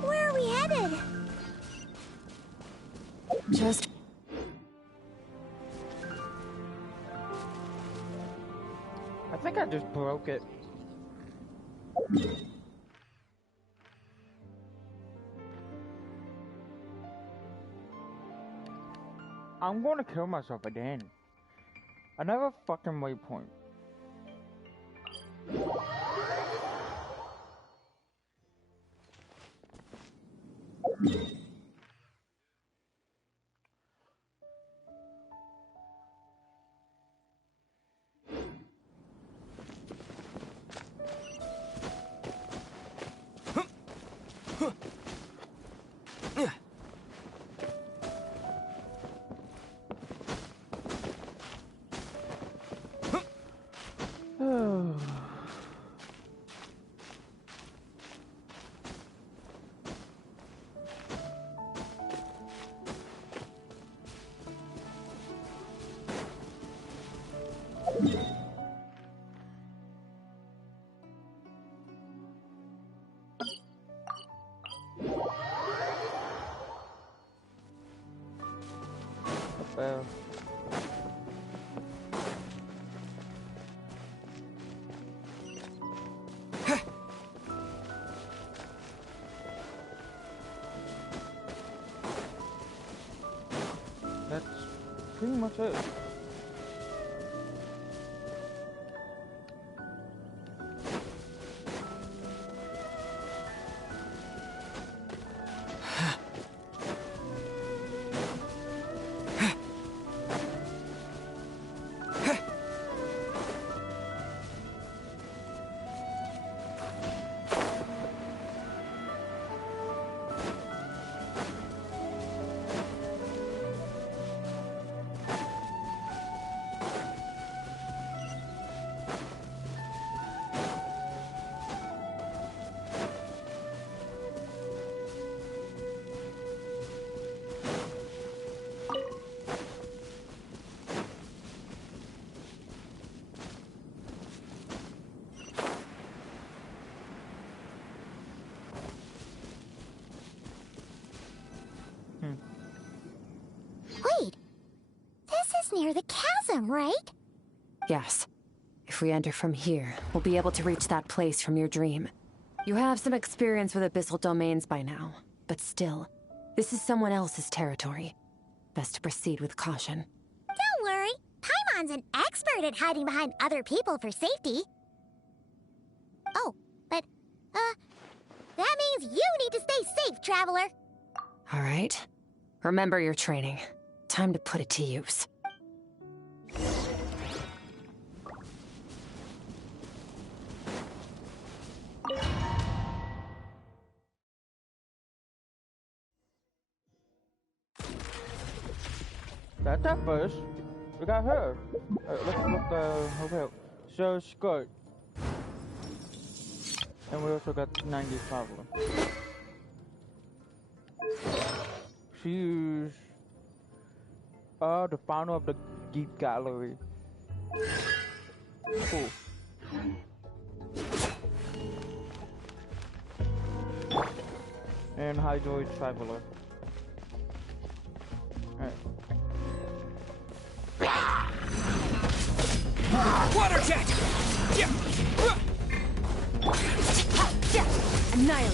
Where are we headed? Just... I think I just broke it. I'm gonna kill myself again. Another fucking waypoint. That's pretty much it. Wait, this is near the chasm, right? Yes. If we enter from here, we'll be able to reach that place from your dream. You have some experience with abyssal domains by now, but still, this is someone else's territory. Best to proceed with caution. Don't worry, Paimon's an expert at hiding behind other people for safety. Oh, but, that means you need to stay safe, traveler. All right. Remember your training. Time to put it to use. That's that first. We got her. Let's look hotel. So skirt. And we also got 90 traveler. She's the founder of the Geek Gallery. Cool. And Hydroid Traveler. Alright. Water jet! Annihilate.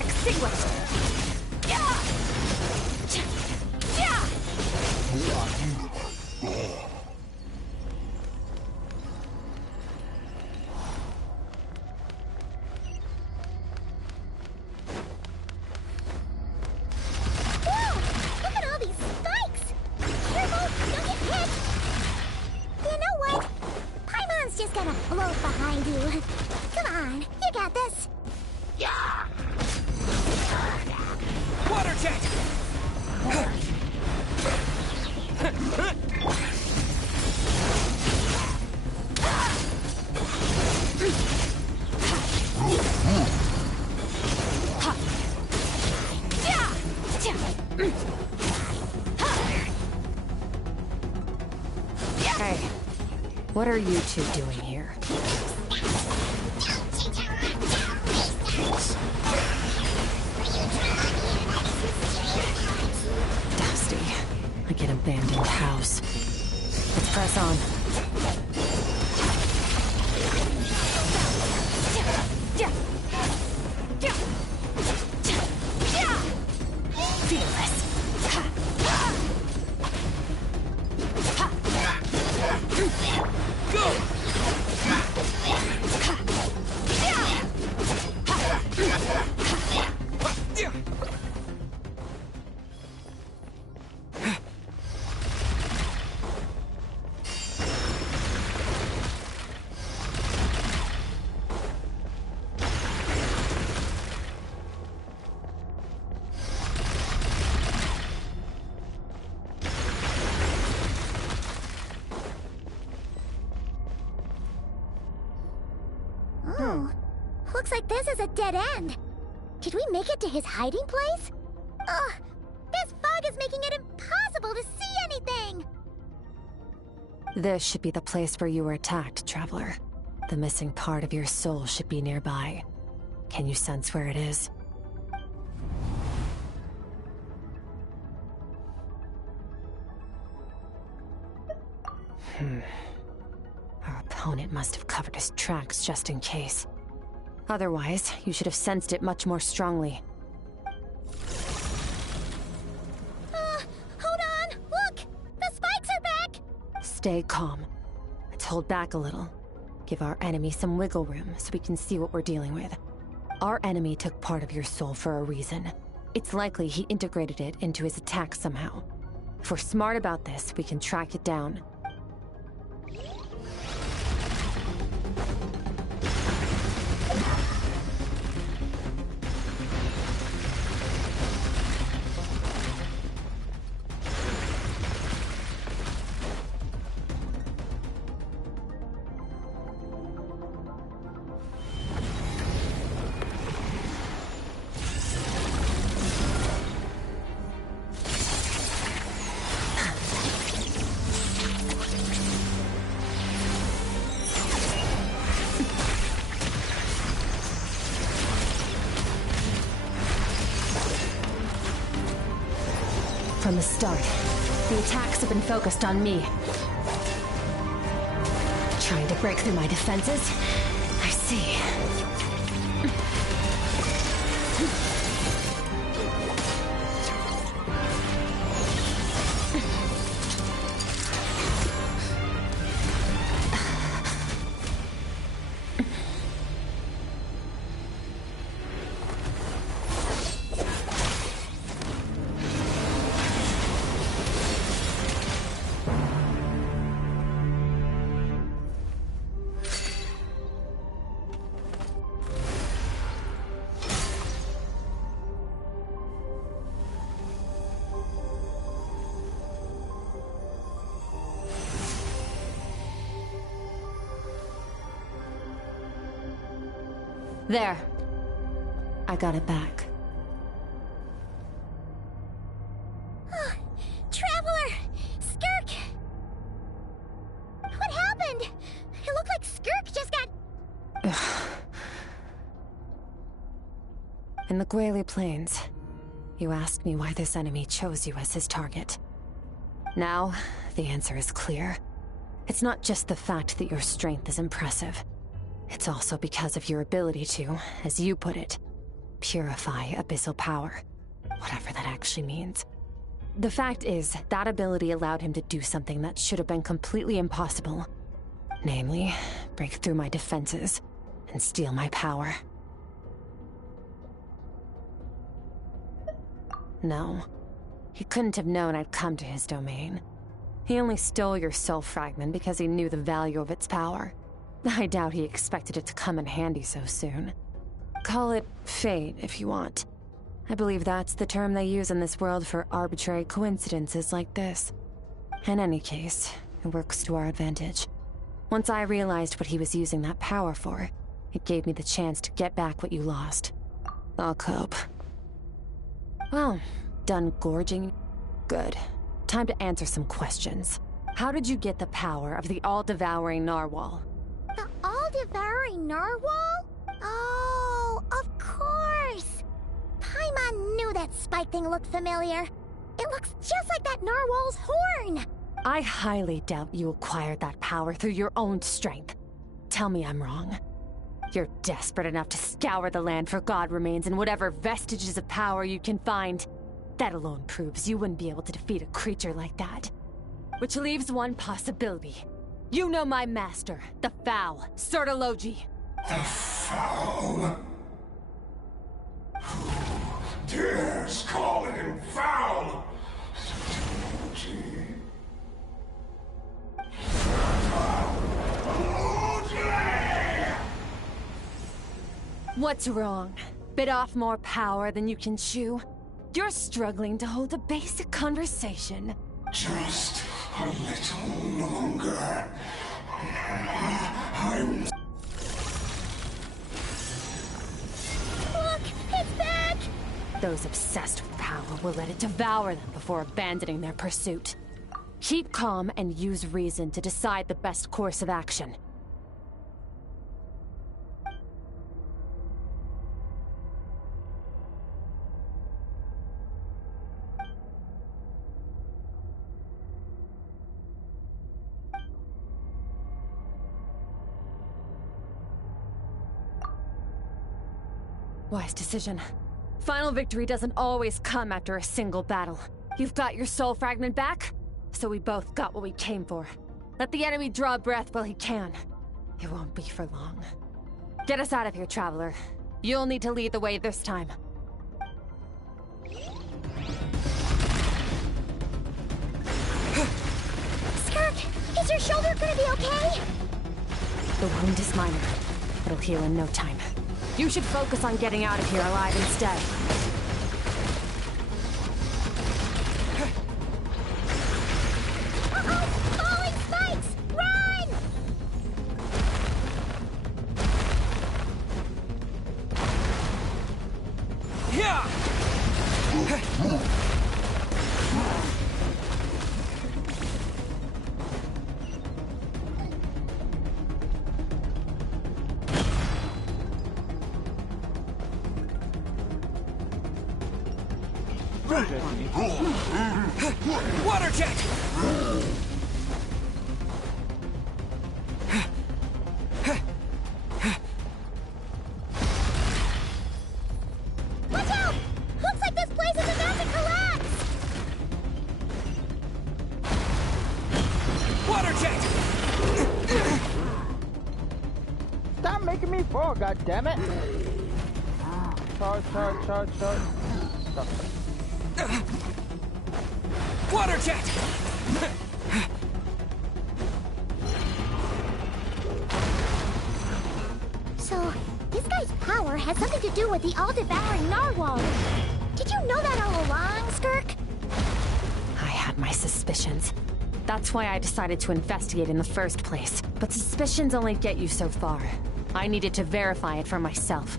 Extinguish. Hey, what are you two doing here? Dusty, like an abandoned house. Let's press on. Feel this. Go! Oh, looks like this is a dead end. Did we make it to his hiding place? Ugh, this fog is making it impossible to see anything! This should be the place where you were attacked, Traveler. The missing part of your soul should be nearby. Can you sense where it is? Our opponent must have covered his tracks just in case. Otherwise, you should have sensed it much more strongly. Hold on! Look! The spikes are back! Stay calm. Let's hold back a little. Give our enemy some wiggle room so we can see what we're dealing with. Our enemy took part of your soul for a reason. It's likely he integrated it into his attack somehow. If we're smart about this, we can track it down. From the start, the attacks have been focused on me. Trying to break through my defenses? I see. There. I got it back. Traveler! Skirk! What happened? It looked like Skirk just got... In the Guili Plains, you asked me why this enemy chose you as his target. Now, the answer is clear. It's not just the fact that your strength is impressive. It's also because of your ability to, as you put it, purify abyssal power. Whatever that actually means. The fact is, that ability allowed him to do something that should have been completely impossible. Namely, break through my defenses and steal my power. No. He couldn't have known I'd come to his domain. He only stole your soul fragment because he knew the value of its power. I doubt he expected it to come in handy so soon. Call it fate, if you want. I believe that's the term they use in this world for arbitrary coincidences like this. In any case, it works to our advantage. Once I realized what he was using that power for, it gave me the chance to get back what you lost. I'll cope. Well, done gorging? Good. Time to answer some questions. How did you get the power of the all-devouring narwhal? The all-devouring narwhal? Oh, of course! Paimon knew that spike thing looked familiar. It looks just like that narwhal's horn! I highly doubt you acquired that power through your own strength. Tell me I'm wrong. You're desperate enough to scour the land for god remains and whatever vestiges of power you can find. That alone proves you wouldn't be able to defeat a creature like that. Which leaves one possibility. You know my master, the Foul, Sertologi. The Foul? Who dares call him foul? What's wrong? Bit off more power than you can chew? You're struggling to hold a basic conversation. Just a little longer. I'm... Look! It's back! Those obsessed with power will let it devour them before abandoning their pursuit. Keep calm and use reason to decide the best course of action. Wise decision. Final victory doesn't always come after a single battle. You've got your soul fragment back, so we both got what we came for. Let the enemy draw breath while he can. It won't be for long. Get us out of here, Traveler. You'll need to lead the way this time. Skirk, is your shoulder gonna be okay? The wound is minor. It'll heal in no time. You should focus on getting out of here alive instead. Uh-oh! Falling spikes! Run! Yeah! Water jet! Watch out! Looks like this place is about to collapse! Water jet! Stop making me fall, goddammit! Charge. Stop. Water jet! So, this guy's power has something to do with the all-devouring narwhal. Did you know that all along, Skirk? I had my suspicions. That's why I decided to investigate in the first place. But suspicions only get you so far. I needed to verify it for myself.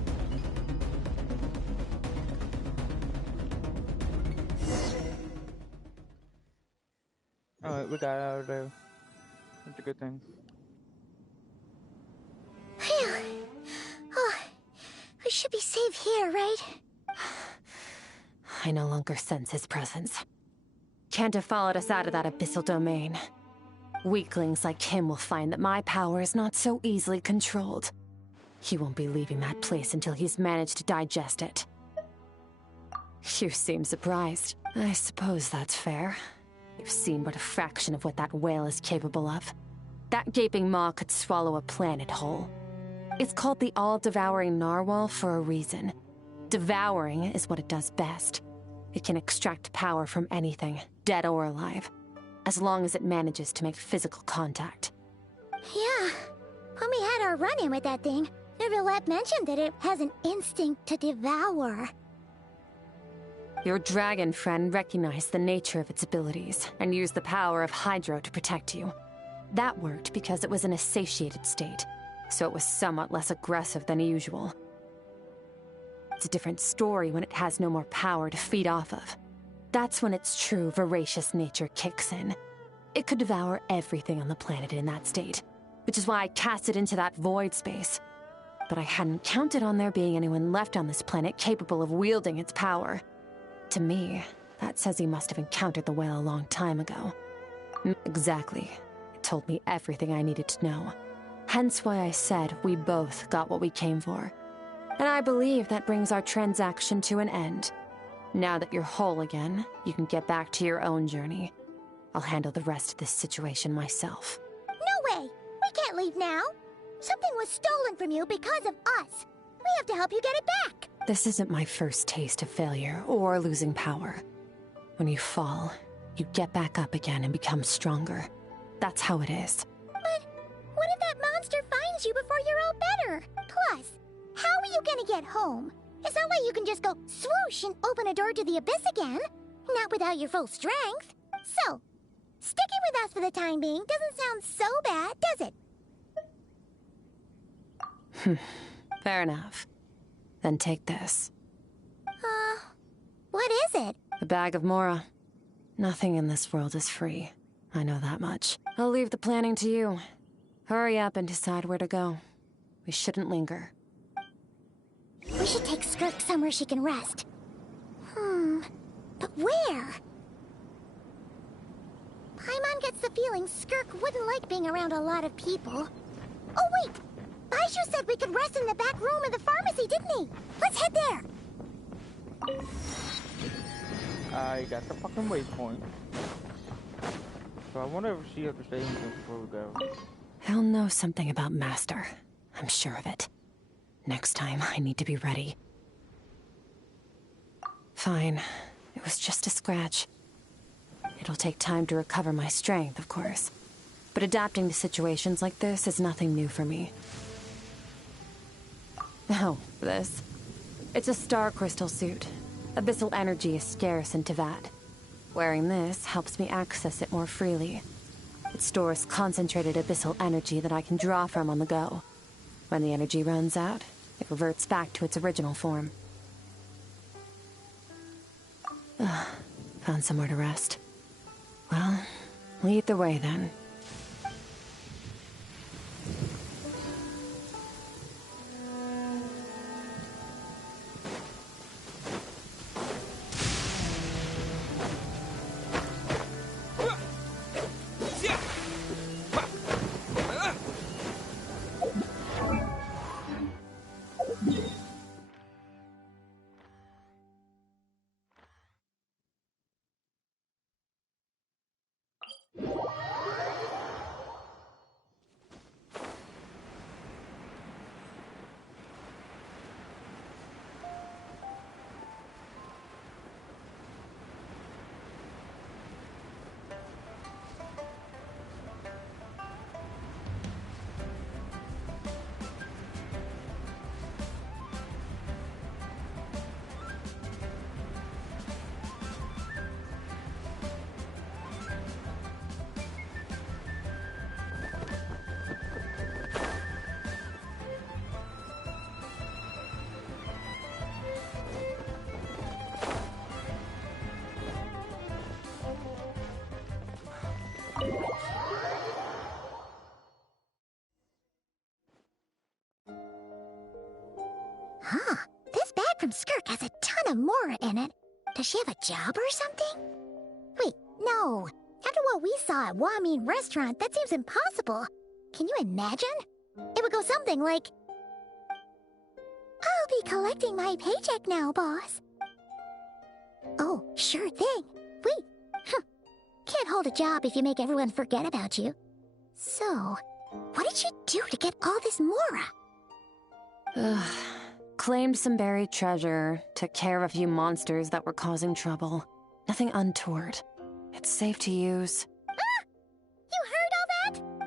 Alright, we got out of there. That's a good thing. Phew. Oh, we should be safe here, right? I no longer sense his presence. Can't have followed us out of that abyssal domain. Weaklings like him will find that my power is not so easily controlled. He won't be leaving that place until he's managed to digest it. You seem surprised. I suppose that's fair. You've seen but a fraction of what that whale is capable of. That gaping maw could swallow a planet whole. It's called the all-devouring narwhal for a reason. Devouring is what it does best. It can extract power from anything, dead or alive, as long as it manages to make physical contact. Yeah. When we had our run-in with that thing, Neverlet mentioned that it has an instinct to devour. Your dragon friend recognized the nature of its abilities and used the power of Hydro to protect you. That worked because it was in a satiated state, so it was somewhat less aggressive than usual. It's a different story when it has no more power to feed off of. That's when its true voracious nature kicks in. It could devour everything on the planet in that state, which is why I cast it into that void space. But I hadn't counted on there being anyone left on this planet capable of wielding its power. To me, that says he must have encountered the whale a long time ago. Exactly. It told me everything I needed to know. Hence why I said we both got what we came for. And I believe that brings our transaction to an end. Now that you're whole again, you can get back to your own journey. I'll handle the rest of this situation myself. No way! We can't leave now! Something was stolen from you because of us. We have to help you get it back! This isn't my first taste of failure or losing power. When you fall, you get back up again and become stronger. That's how it is. But what if that monster finds you before you're all better? Plus, how are you gonna get home? It's not like you can just go swoosh and open a door to the abyss again. Not without your full strength. So, sticking with us for the time being doesn't sound so bad, does it? Fair enough. Then take this. What is it? A bag of Mora. Nothing in this world is free. I know that much. I'll leave the planning to you. Hurry up and decide where to go. We shouldn't linger. We should take Skirk somewhere she can rest. But where? Paimon gets the feeling Skirk wouldn't like being around a lot of people. Oh wait! Baishu said we could rest in the back room of the pharmacy, didn't he? Let's head there! I got the fucking waypoint. So I wonder if she understands before we go. He'll know something about Master. I'm sure of it. Next time, I need to be ready. Fine. It was just a scratch. It'll take time to recover my strength, of course. But adapting to situations like this is nothing new for me. Oh, this. It's a star crystal suit. Abyssal energy is scarce in Teyvat. Wearing this helps me access it more freely. It stores concentrated abyssal energy that I can draw from on the go. When the energy runs out, it reverts back to its original form. Found somewhere to rest. Well, lead the way then. Madam Skirk has a ton of Mora in it. Does she have a job or something? Wait, no. After what we saw at Wamin Restaurant, that seems impossible. Can you imagine? It would go something like, I'll be collecting my paycheck now, boss. Oh, sure thing. Wait. Can't hold a job if you make everyone forget about you. So, what did she do to get all this Mora? Claimed some buried treasure, took care of a few monsters that were causing trouble. Nothing untoward. It's safe to use. Ah! You heard all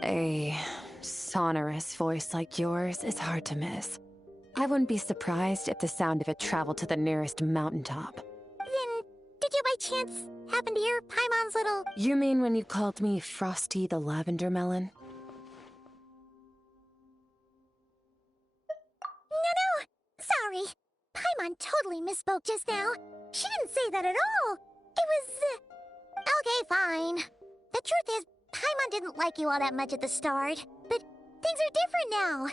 that? A sonorous voice like yours is hard to miss. I wouldn't be surprised if the sound of it traveled to the nearest mountaintop. Then, did you by chance happen to hear Paimon's little... You mean when you called me Frosty the Lavender Melon? No, sorry. Paimon totally misspoke just now. She didn't say that at all. It was... Okay, fine. The truth is, Paimon didn't like you all that much at the start. But things are different now.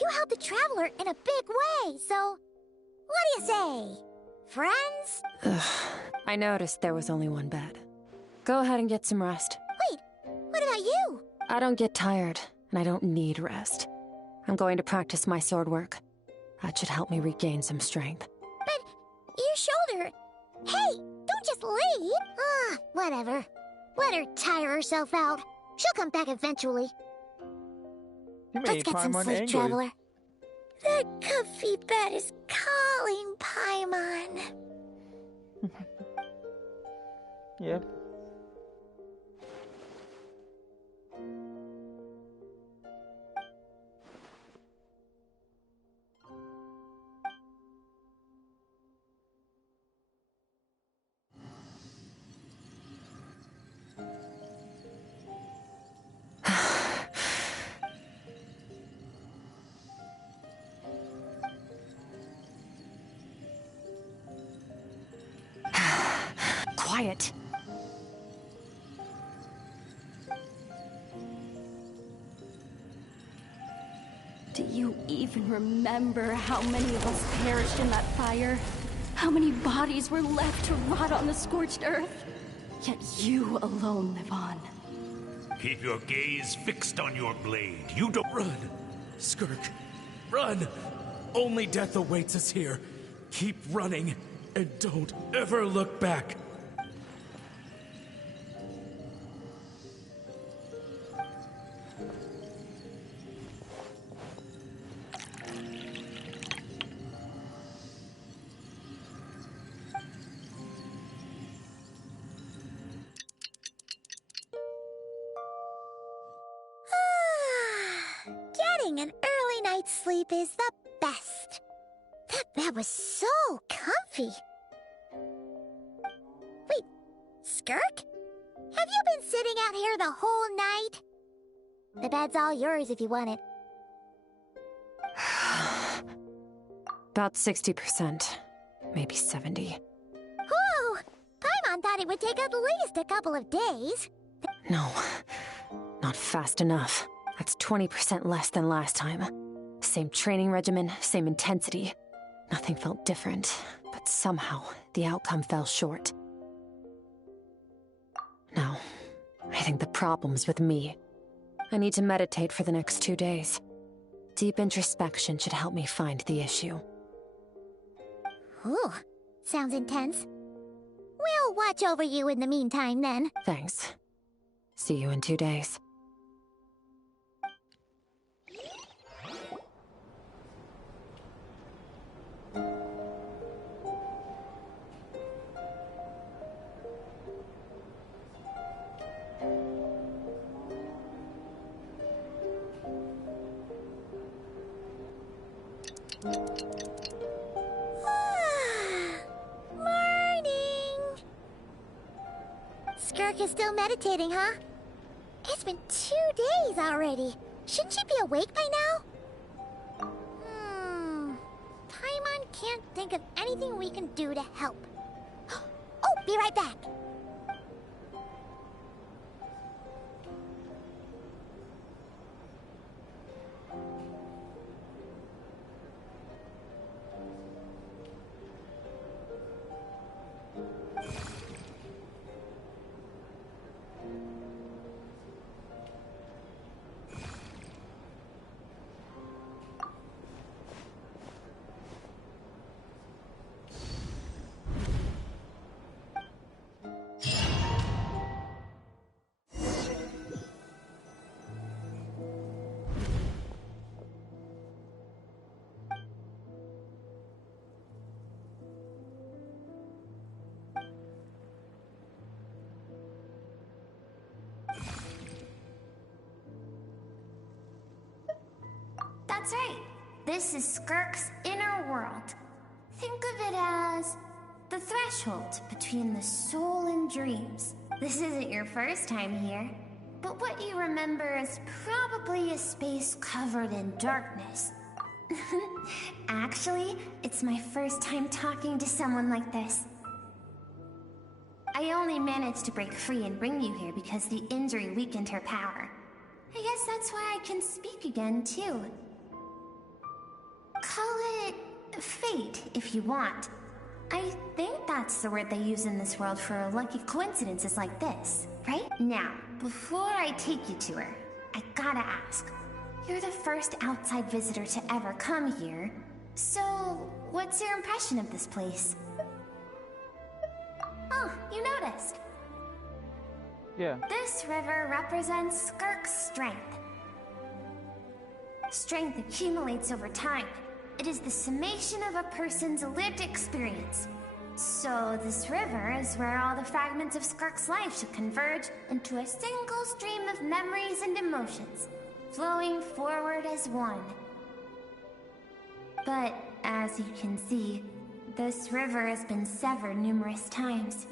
You helped the Traveler in a big way, so... What do you say? Friends? I noticed there was only one bed. Go ahead and get some rest. Wait, what about you? I don't get tired, and I don't need rest. I'm going to practice my sword work. That should help me regain some strength. But your shoulder... Hey, don't just leave! Whatever. Let her tire herself out. She'll come back eventually. Let's get some sleep, Traveler. The comfy bed is calling, Paimon. Yeah. Quiet. Do you even remember how many of us perished in that fire? How many bodies were left to rot on the scorched earth? Yet you alone live on. Keep your gaze fixed on your blade. You don't... Run, Skirk. Run! Only death awaits us here. Keep running, and don't ever look back. Getting an early night's sleep is the best. That bed was so comfy. Wait, Skirk? Have you been sitting out here the whole night? The bed's all yours if you want it. About 60%. Maybe 70. Whoa! Paimon thought it would take at least a couple of days. No. Not fast enough. That's 20% less than last time. Same training regimen, same intensity. Nothing felt different, but somehow the outcome fell short. No, I think the problem's with me. I need to meditate for the next 2 days. Deep introspection should help me find the issue. Ooh, sounds intense. We'll watch over you in the meantime, then. Thanks. See you in 2 days. Morning! Skirk is still meditating, huh? It's been 2 days already. Shouldn't she be awake by now? Paimon can't think of anything we can do to help. Oh, be right back. That's right. This is Skirk's inner world. Think of it as the threshold between the soul and dreams. This isn't your first time here, but what you remember is probably a space covered in darkness. Actually, it's my first time talking to someone like this. I only managed to break free and bring you here because the injury weakened her power. I guess that's why I can speak again, too. Call it fate, if you want. I think that's the word they use in this world for lucky coincidences like this, right? Now, before I take you to her, I gotta ask. You're the first outside visitor to ever come here, so what's your impression of this place? Oh, you noticed. Yeah. This river represents Skirk's strength. Strength accumulates over time. It is the summation of a person's lived experience. So this river is where all the fragments of Skirk's life should converge into a single stream of memories and emotions, flowing forward as one. But as you can see, this river has been severed numerous times.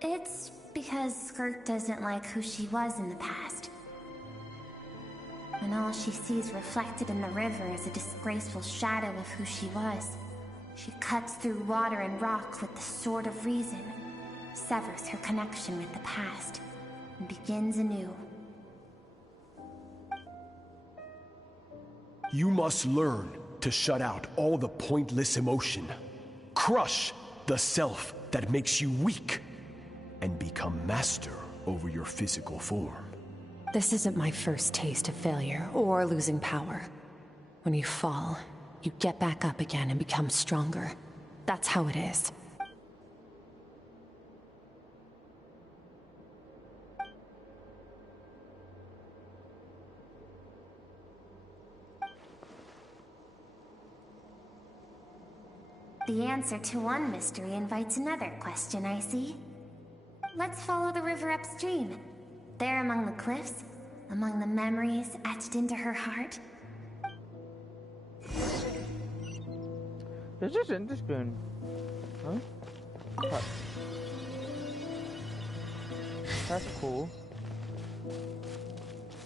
It's because Skirk doesn't like who she was in the past. When all she sees reflected in the river is a disgraceful shadow of who she was, she cuts through water and rock with the sword of reason, severs her connection with the past, and begins anew. You must learn to shut out all the pointless emotion. Crush the self that makes you weak, and become master over your physical form. This isn't my first taste of failure or losing power. When you fall, you get back up again and become stronger. That's how it is. The answer to one mystery invites another question, I see. Let's follow the river upstream. There among the cliffs, among the memories etched into her heart. This is interesting. Huh? That's cool.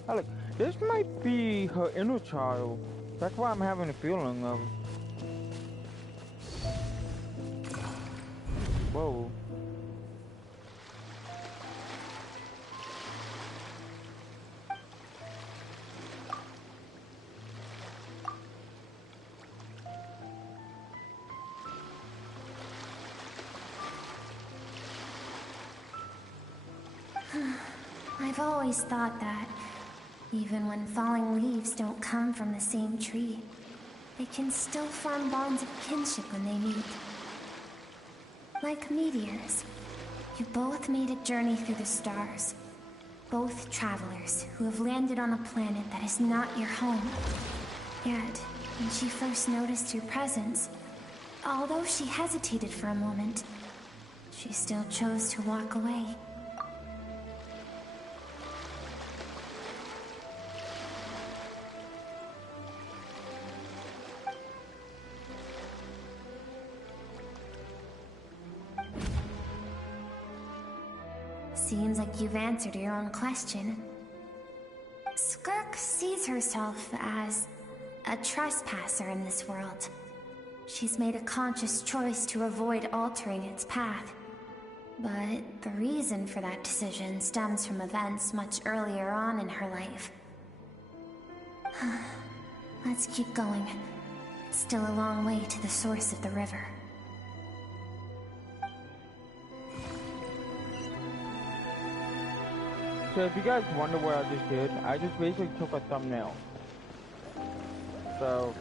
Look, this might be her inner child. That's why I'm having a feeling of... Whoa. I've always thought that, even when falling leaves don't come from the same tree, they can still form bonds of kinship when they meet. Like meteors, you both made a journey through the stars. Both travelers who have landed on a planet that is not your home. Yet, when she first noticed your presence, although she hesitated for a moment, she still chose to walk away. Seems like you've answered your own question. Skirk sees herself as a trespasser in this world. She's made a conscious choice to avoid altering its path. But the reason for that decision stems from events much earlier on in her life. Let's keep going. It's still a long way to the source of the river. So if you guys wonder what I just did, I just basically took a thumbnail. So,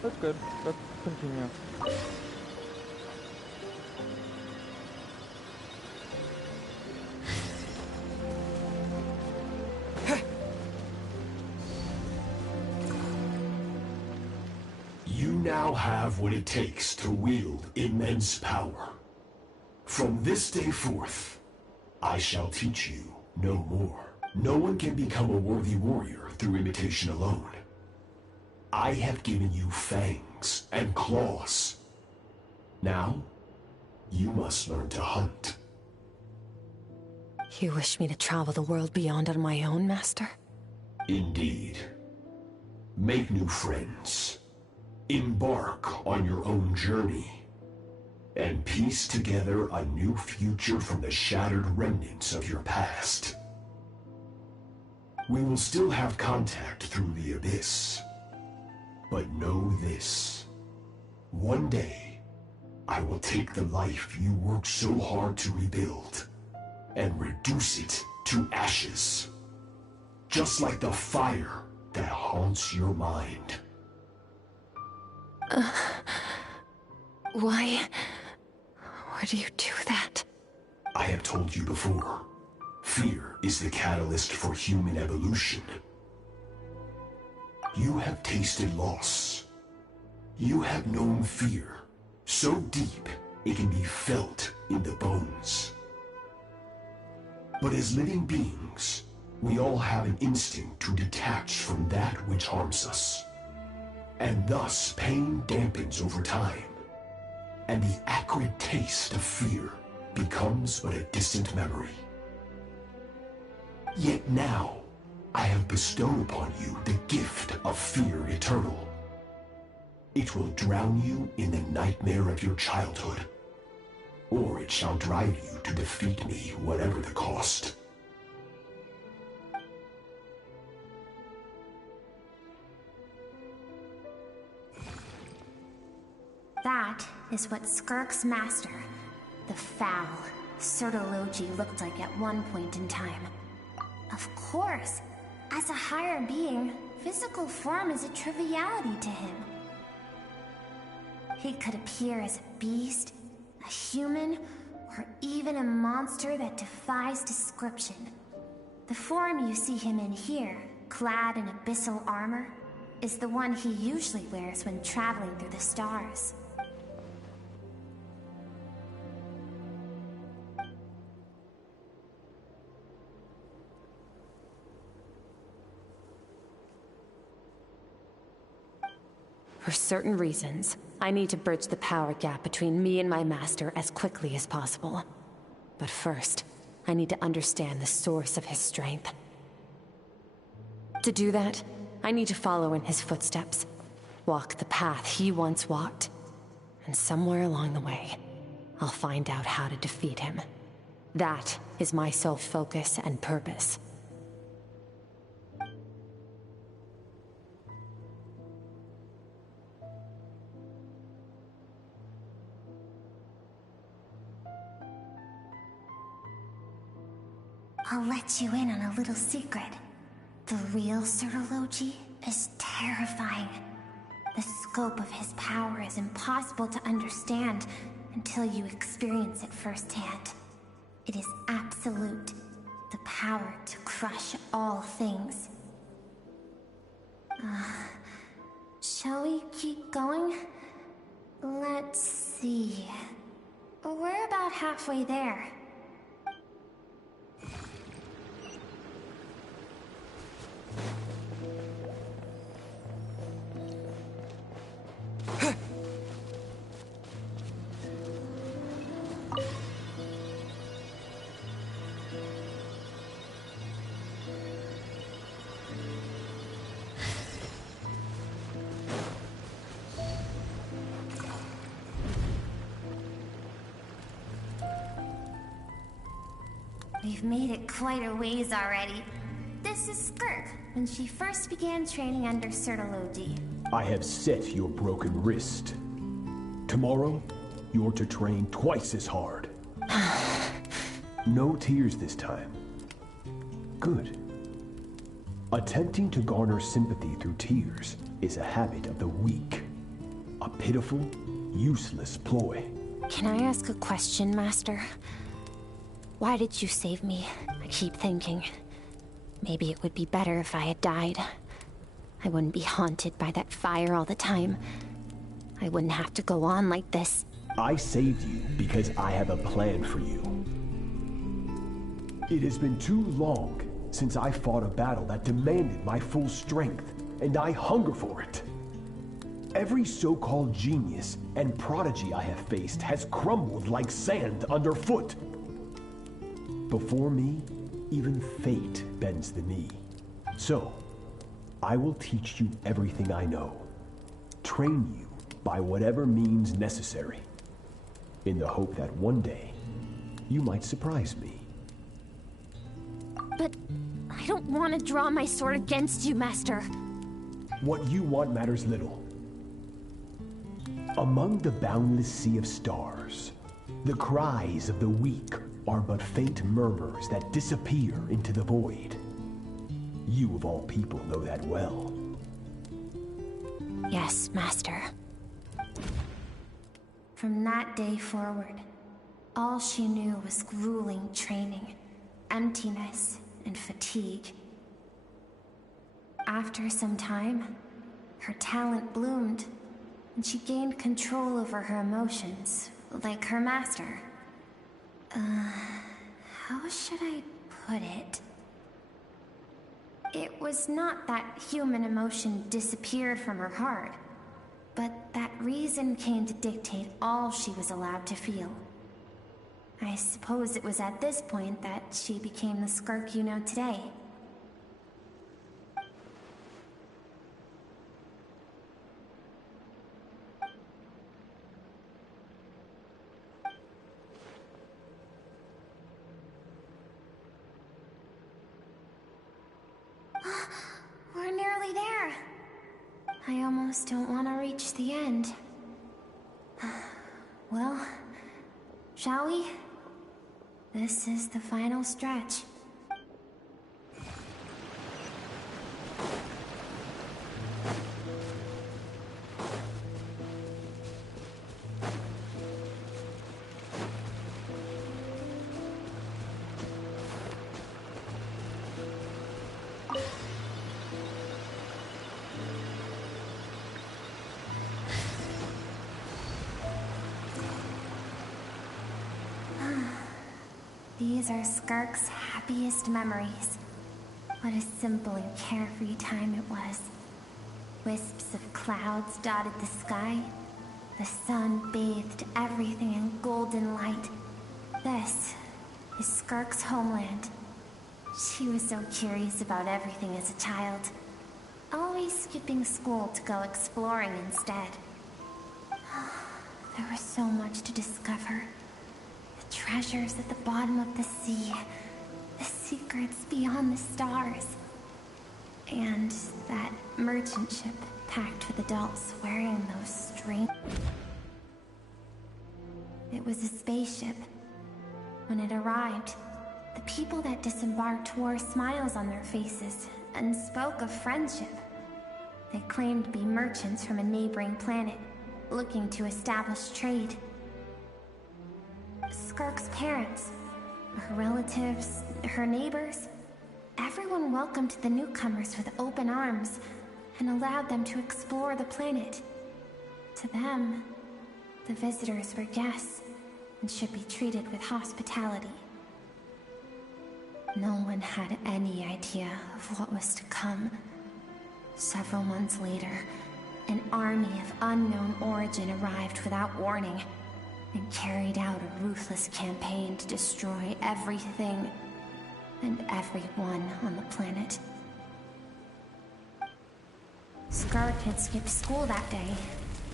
that's good. Let's continue. You now have what it takes to wield immense power. From this day forth, I shall teach you no more. No one can become a worthy warrior through imitation alone. I have given you fangs and claws. Now, you must learn to hunt. You wish me to travel the world beyond on my own, Master? Indeed. Make new friends. Embark on your own journey. And piece together a new future from the shattered remnants of your past. We will still have contact through the Abyss. But know this. One day, I will take the life you worked so hard to rebuild and reduce it to ashes. Just like the fire that haunts your mind. Why would you do that? I have told you before. Fear is the catalyst for human evolution. You have tasted loss. You have known fear, so deep it can be felt in the bones. But as living beings, we all have an instinct to detach from that which harms us. And thus pain dampens over time, and the acrid taste of fear becomes but a distant memory. Yet now, I have bestowed upon you the gift of fear eternal. It will drown you in the nightmare of your childhood, or it shall drive you to defeat me, whatever the cost. That is what Skirk's master, the foul Sertologi, looked like at one point in time. Of course, as a higher being, physical form is a triviality to him. He could appear as a beast, a human, or even a monster that defies description. The form you see him in here, clad in abyssal armor, is the one he usually wears when traveling through the stars. For certain reasons, I need to bridge the power gap between me and my master as quickly as possible. But first, I need to understand the source of his strength. To do that, I need to follow in his footsteps, walk the path he once walked, and somewhere along the way, I'll find out how to defeat him. That is my sole focus and purpose. I'll let you in on a little secret. The real Sertologi is terrifying. The scope of his power is impossible to understand until you experience it firsthand. It is absolute, the power to crush all things. Shall we keep going? Let's see. We're about halfway there. We've made it quite a ways already. This is Skirk, when she first began training under Sertologi. I have set your broken wrist. Tomorrow, you're to train twice as hard. No tears this time. Good. Attempting to garner sympathy through tears is a habit of the weak. A pitiful, useless ploy. Can I ask a question, Master? Why did you save me? I keep thinking, maybe it would be better if I had died. I wouldn't be haunted by that fire all the time. I wouldn't have to go on like this. I saved you because I have a plan for you. It has been too long since I fought a battle that demanded my full strength, and I hunger for it. Every so-called genius and prodigy I have faced has crumbled like sand underfoot. Before me, even fate bends the knee. So, I will teach you everything I know. Train you by whatever means necessary, in the hope that one day, you might surprise me. But I don't want to draw my sword against you, Master. What you want matters little. Among the boundless sea of stars, the cries of the weak are but faint murmurs that disappear into the void. You of all people know that well. Yes, Master. From that day forward, all she knew was grueling training, emptiness, and fatigue. After some time, her talent bloomed, and she gained control over her emotions, like her master. How should I put it? It was not that human emotion disappeared from her heart, but that reason came to dictate all she was allowed to feel. I suppose it was at this point that she became the Skirk you know today. We're nearly there. I almost don't want to reach the end. Well, shall we? This is the final stretch. These are Skirk's happiest memories. What a simple and carefree time it was. Wisps of clouds dotted the sky. The sun bathed everything in golden light. This is Skirk's homeland. She was so curious about everything as a child, always skipping school to go exploring instead. There was so much to discover. The treasures at the bottom of the sea, the secrets beyond the stars, and that merchant ship packed with adults wearing those strange... It was a spaceship. When it arrived, the people that disembarked wore smiles on their faces and spoke of friendship. They claimed to be merchants from a neighboring planet, looking to establish trade. Skirk's parents, her relatives, her neighbors, everyone welcomed the newcomers with open arms and allowed them to explore the planet. To them, the visitors were guests and should be treated with hospitality. No one had any idea of what was to come. Several months later, an army of unknown origin arrived without warning and carried out a ruthless campaign to destroy everything and everyone on the planet. Skirk had skipped school that day,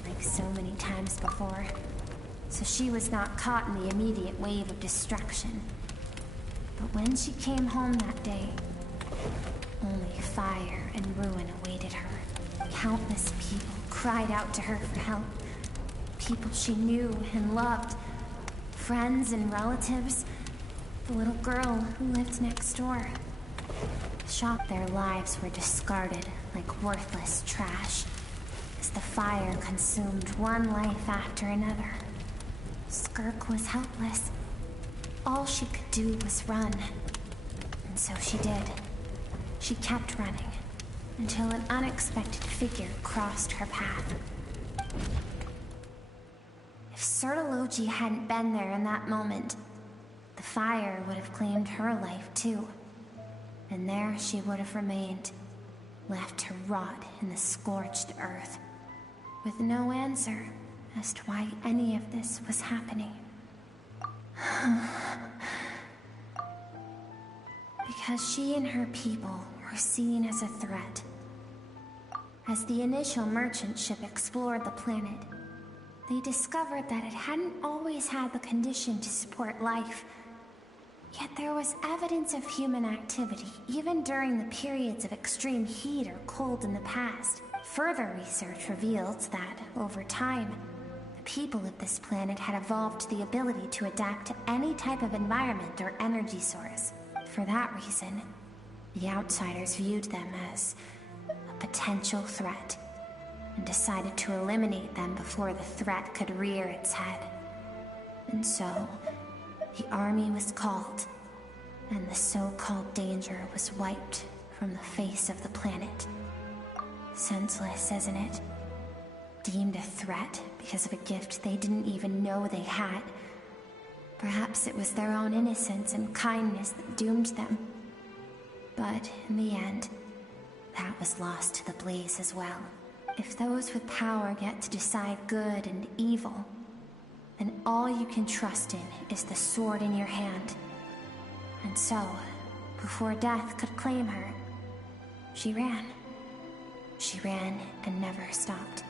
like so many times before, so she was not caught in the immediate wave of destruction. But when she came home that day, only fire and ruin awaited her. Countless people cried out to her for help. People she knew and loved. Friends and relatives. The little girl who lived next door. Their lives were discarded like worthless trash as the fire consumed one life after another. Skirk was helpless. All she could do was run. And so she did. She kept running until an unexpected figure crossed her path. If Sertology hadn't been there in that moment, the fire would have claimed her life too. And there she would have remained, left to rot in the scorched earth. with no answer as to why any of this was happening. Because she and her people were seen as a threat. As the initial merchant ship explored the planet, they discovered that it hadn't always had the condition to support life. Yet there was evidence of human activity, even during the periods of extreme heat or cold in the past. Further research revealed that, over time, the people of this planet had evolved the ability to adapt to any type of environment or energy source. For that reason, the outsiders viewed them as a potential threat, and decided to eliminate them before the threat could rear its head. And so, the army was called, and the so-called danger was wiped from the face of the planet. Senseless, isn't it? Deemed a threat because of a gift they didn't even know they had. Perhaps it was their own innocence and kindness that doomed them. But in the end, that was lost to the blaze as well. If those with power get to decide good and evil, then all you can trust in is the sword in your hand. And so, before death could claim her, she ran. She ran and never stopped.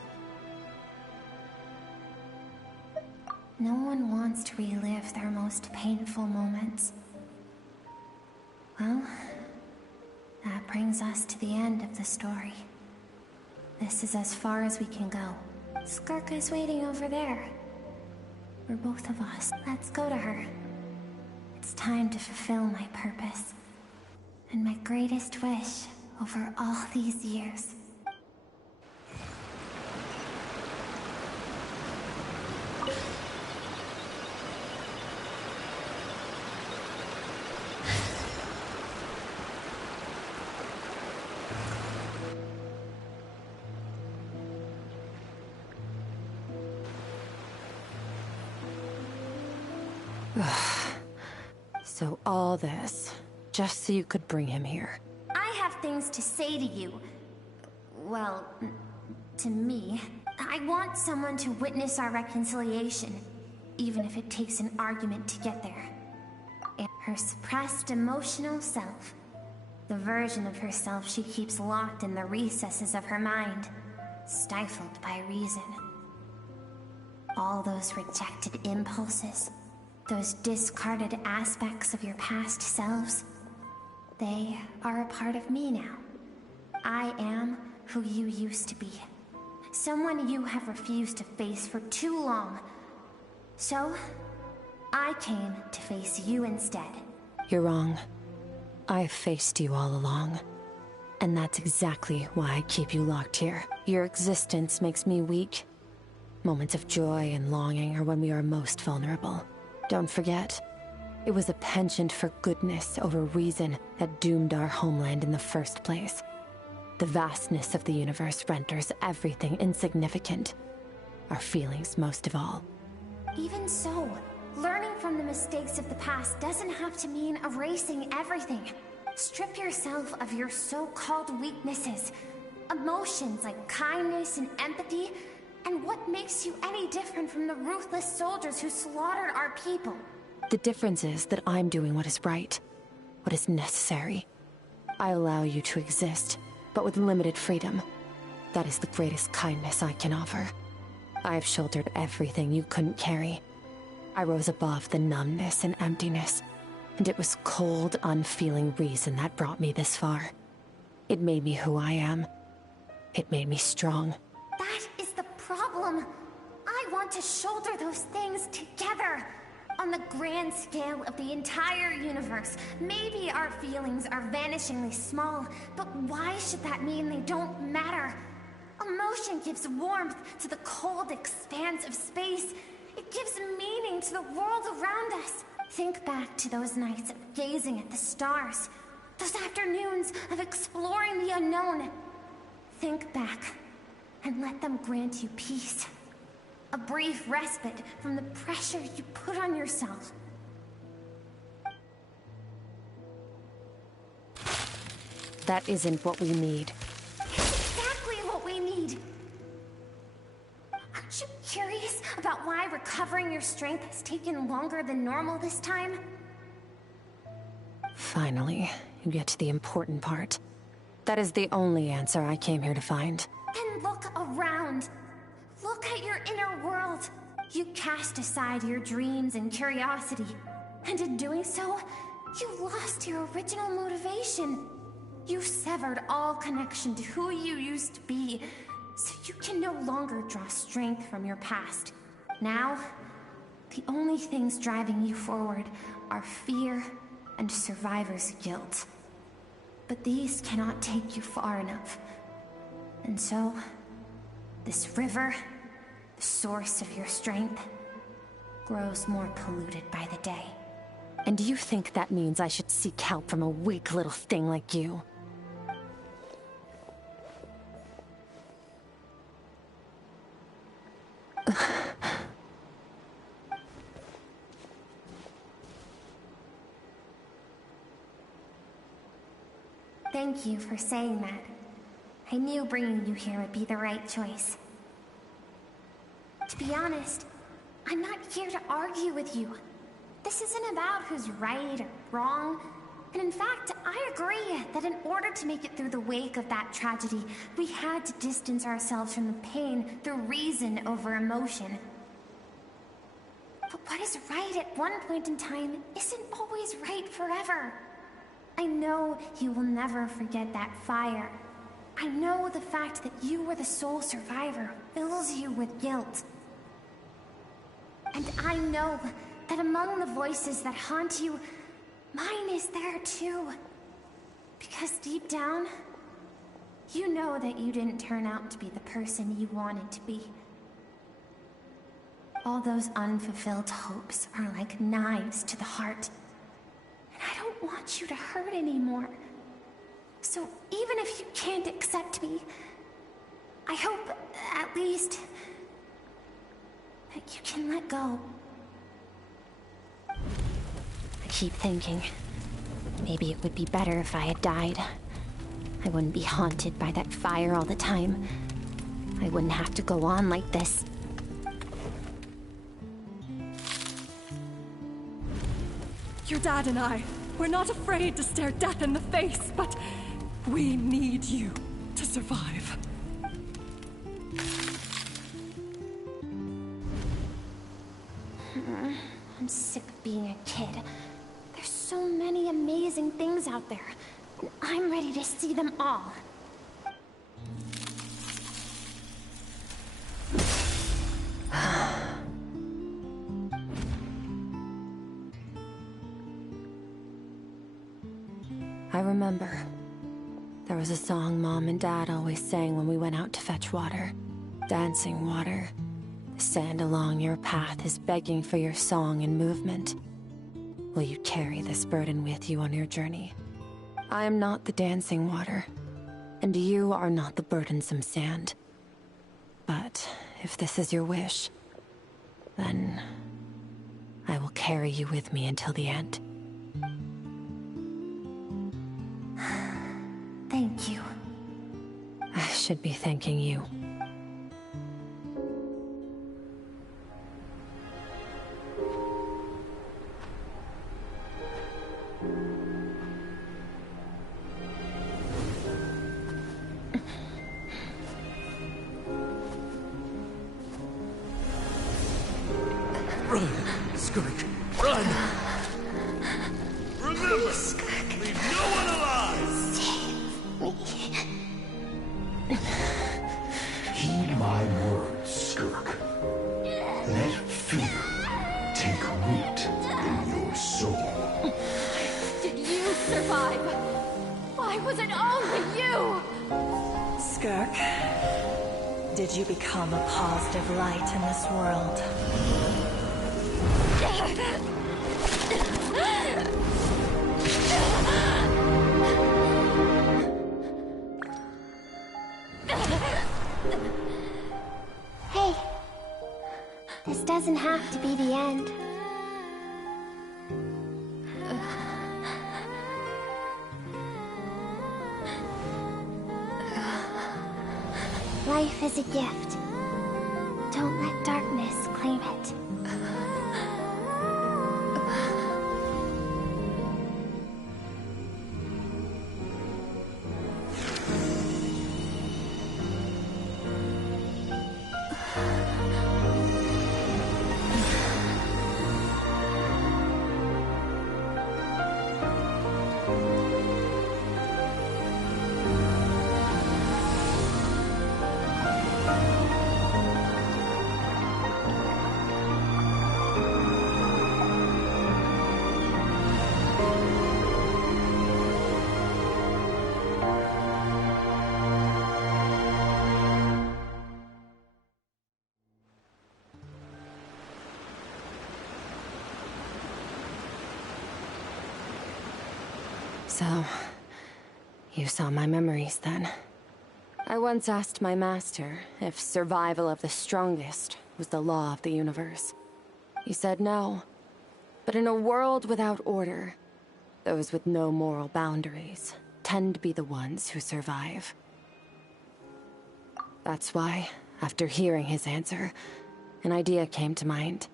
No one wants to relive their most painful moments. Well, that brings us to the end of the story. This is as far as we can go. Skirk is waiting over there. For both of us. Let's go to her. It's time to fulfill my purpose. And my greatest wish over all these years. So all this, just so you could bring him here. I have things to say to you. Well, to me. I want someone to witness our reconciliation, even if it takes an argument to get there. Her suppressed emotional self. The version of herself she keeps locked in the recesses of her mind, stifled by reason. All those rejected impulses. Those discarded aspects of your past selves, they are a part of me now. I am who you used to be. Someone you have refused to face for too long. So, I came to face you instead. You're wrong. I've faced you all along. And that's exactly why I keep you locked here. Your existence makes me weak. Moments of joy and longing are when we are most vulnerable. Don't forget, it was a penchant for goodness over reason that doomed our homeland in the first place. The vastness of the universe renders everything insignificant. Our feelings most of all. Even so, learning from the mistakes of the past doesn't have to mean erasing everything. Strip yourself of your so-called weaknesses. Emotions like kindness and empathy. And what makes you any different from the ruthless soldiers who slaughtered our people? The difference is that I'm doing what is right, what is necessary. I allow you to exist, but with limited freedom. That is the greatest kindness I can offer. I have shouldered everything you couldn't carry. I rose above the numbness and emptiness, and it was cold, unfeeling reason that brought me this far. It made me who I am. It made me strong. That is the problem. I want to shoulder those things together. On the grand scale of the entire universe, maybe our feelings are vanishingly small, but why should that mean they don't matter? Emotion gives warmth to the cold expanse of space. It gives meaning to the world around us. Think back to those nights of gazing at the stars, those afternoons of exploring the unknown. Think back, and let them grant you peace. A brief respite from the pressure you put on yourself. That isn't what we need. Exactly what we need. about why recovering your strength has taken longer than normal this time? Finally, you get to the important part. That is the only answer I came here to find. Then look around. Look at your inner world. You cast aside your dreams and curiosity. And in doing so, you lost your original motivation. You severed all connection to who you used to be, so you can no longer draw strength from your past. Now, the only things driving you forward are fear and survivor's guilt. But these cannot take you far enough. And so, this river, the source of your strength, grows more polluted by the day. And do you think that means I should seek help from a weak little thing like you? Thank you for saying that. I knew bringing you here would be the right choice. To be honest, I'm not here to argue with you. This isn't about who's right or wrong. And in fact, I agree that in order to make it through the wake of that tragedy, we had to distance ourselves from the pain through reason over emotion. But what is right at one point in time isn't always right forever. I know you will never forget that fire. I know the fact that you were the sole survivor fills you with guilt. And I know that among the voices that haunt you, mine is there too. Because deep down, you know that you didn't turn out to be the person you wanted to be. All those unfulfilled hopes are like knives to the heart. And I don't want you to hurt anymore. So even if you can't accept me, I hope, at least, that you can let go. I keep thinking, maybe it would be better if I had died. I wouldn't be haunted by that fire all the time. I wouldn't have to go on like this. Your dad and I, we're not afraid to stare death in the face, but we need you to survive. I'm sick of being a kid. There's so many amazing things out there, and I'm ready to see them all. I remember. There was a song Mom and Dad always sang when we went out to fetch water. Dancing water. The sand along your path is begging for your song and movement. Will you carry this burden with you on your journey? I am not the dancing water, and you are not the burdensome sand. But if this is your wish, then I will carry you with me until the end. Thank you. I should be thanking you. Run, Skirk, run! Remember, leave no one alive! Heed my words, Skirk. Let fear take root in your soul. Did you survive? Why was it only you? Skirk, did you become a positive light in this world? Hey, this doesn't have to be the end. Life is a gift. Don't let darkness claim it. So, you saw my memories then. I once asked my master if survival of the strongest was the law of the universe. He said no. But in a world without order, those with no moral boundaries tend to be the ones who survive. That's why, after hearing his answer, an idea came to mind.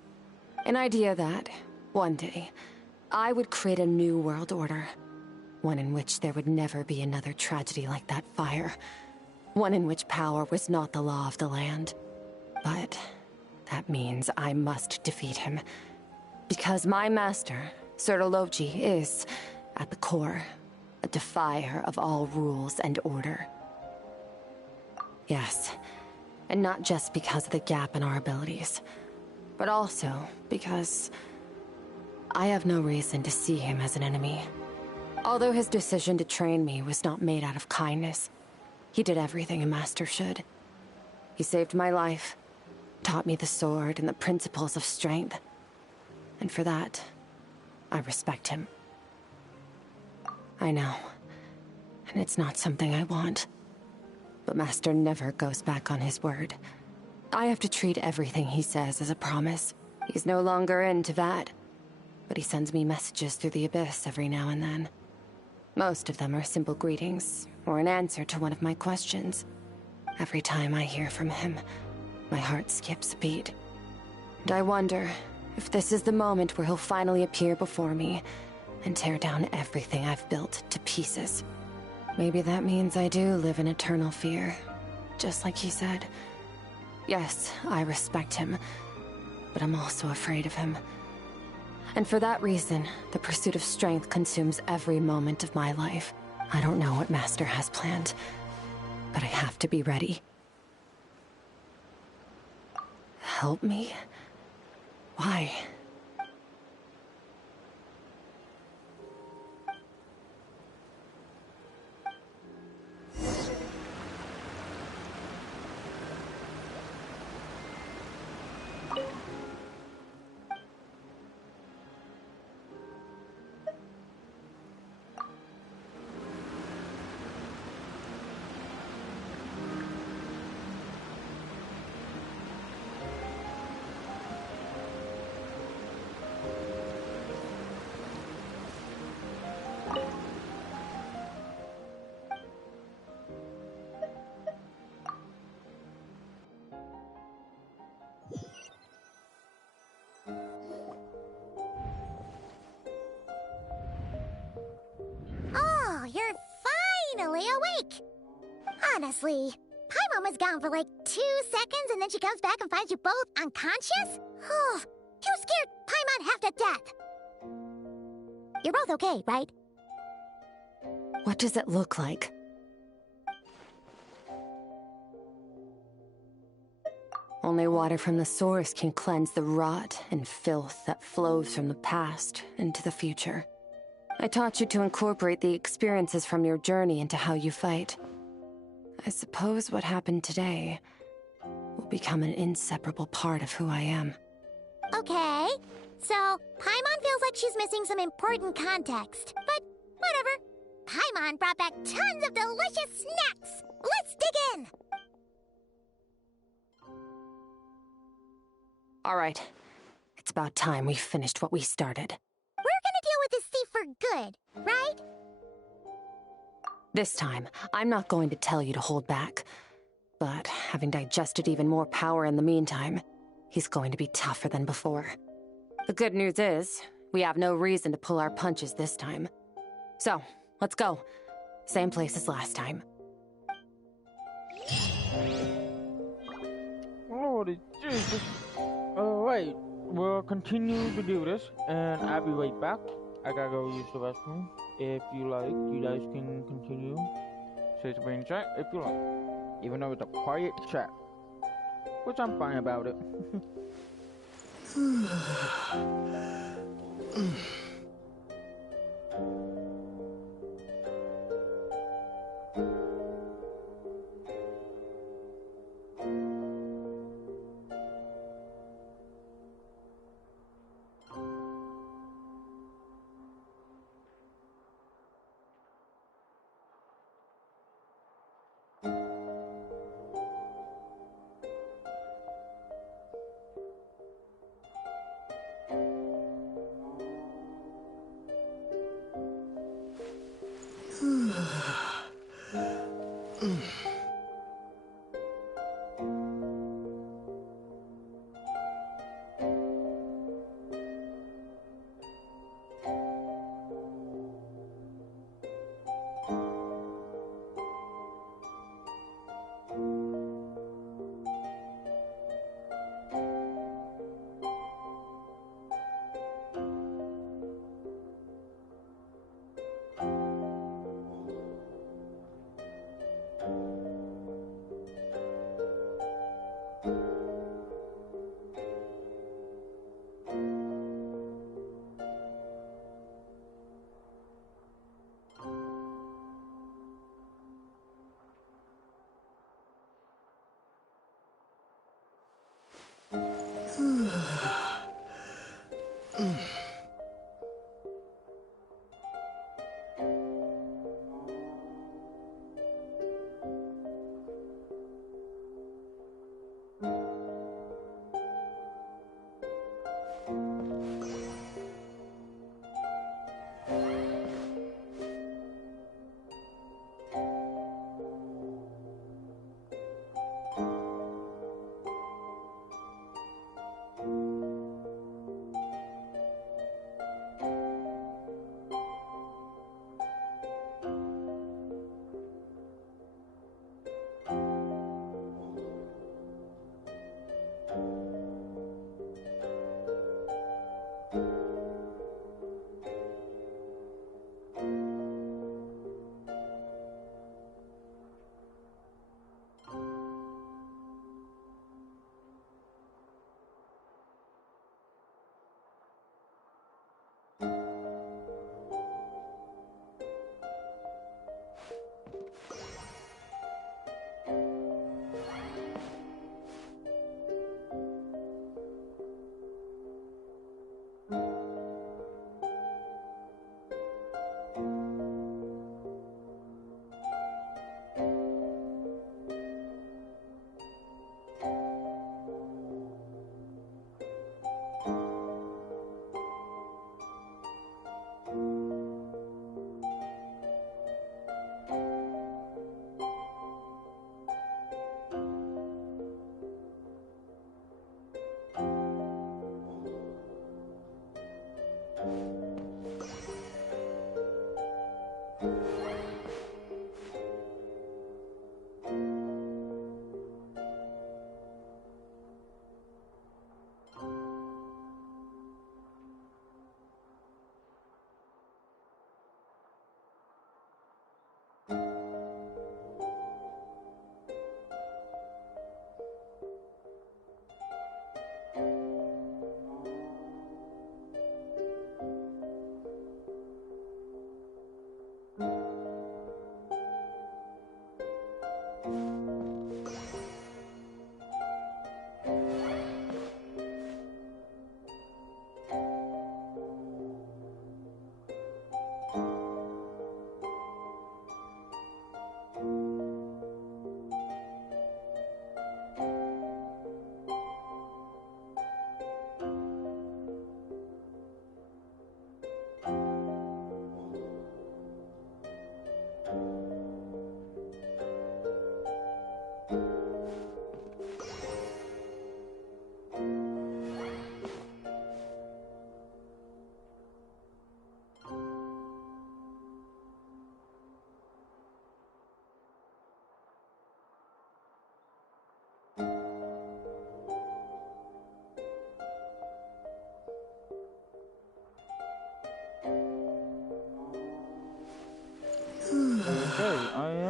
An idea that, one day, I would create a new world order. One in which there would never be another tragedy like that fire. One in which power was not the law of the land. But that means I must defeat him. Because my master, Sir Logi, is, at the core, a defier of all rules and order. Yes, and not just because of the gap in our abilities, but also because I have no reason to see him as an enemy. Although his decision to train me was not made out of kindness, he did everything a master should. He saved my life, taught me the sword and the principles of strength. And for that, I respect him. I know, and it's not something I want. But Master never goes back on his word. I have to treat everything he says as a promise. He's no longer into that, but he sends me messages through the abyss every now and then. Most of them are simple greetings, or an answer to one of my questions. Every time I hear from him, my heart skips a beat. And I wonder if this is the moment where he'll finally appear before me and tear down everything I've built to pieces. Maybe that means I do live in eternal fear, just like he said. Yes, I respect him, but I'm also afraid of him. And for that reason, the pursuit of strength consumes every moment of my life. I don't know what Master has planned, but I have to be ready. Help me? Why? Oh, you're finally awake! Honestly, Paimon was gone for like 2 seconds and then she comes back and finds you both unconscious? Oh, you scared Paimon half to death! You're both okay, right? What does it look like? Only water from the source can cleanse the rot and filth that flows from the past into the future. I taught you to incorporate the experiences from your journey into how you fight. I suppose what happened today will become an inseparable part of who I am. Okay, so Paimon feels like she's missing some important context, but whatever. Paimon brought back tons of delicious snacks! Let's dig in! All right, it's about time we finished what we started. We're gonna deal with this thief for good, right? This time, I'm not going to tell you to hold back. But having digested even more power in the meantime, he's going to be tougher than before. The good news is, we have no reason to pull our punches this time. So, let's go. Same place as last time. Lordy Jesus. Alright, we'll continue to do this, and I'll be right back. I gotta go use the restroom. If you like, you guys can continue. Say to in chat if you like. Even though it's a quiet chat. Which I'm fine about it.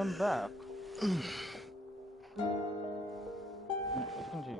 I'm back. Let's continue.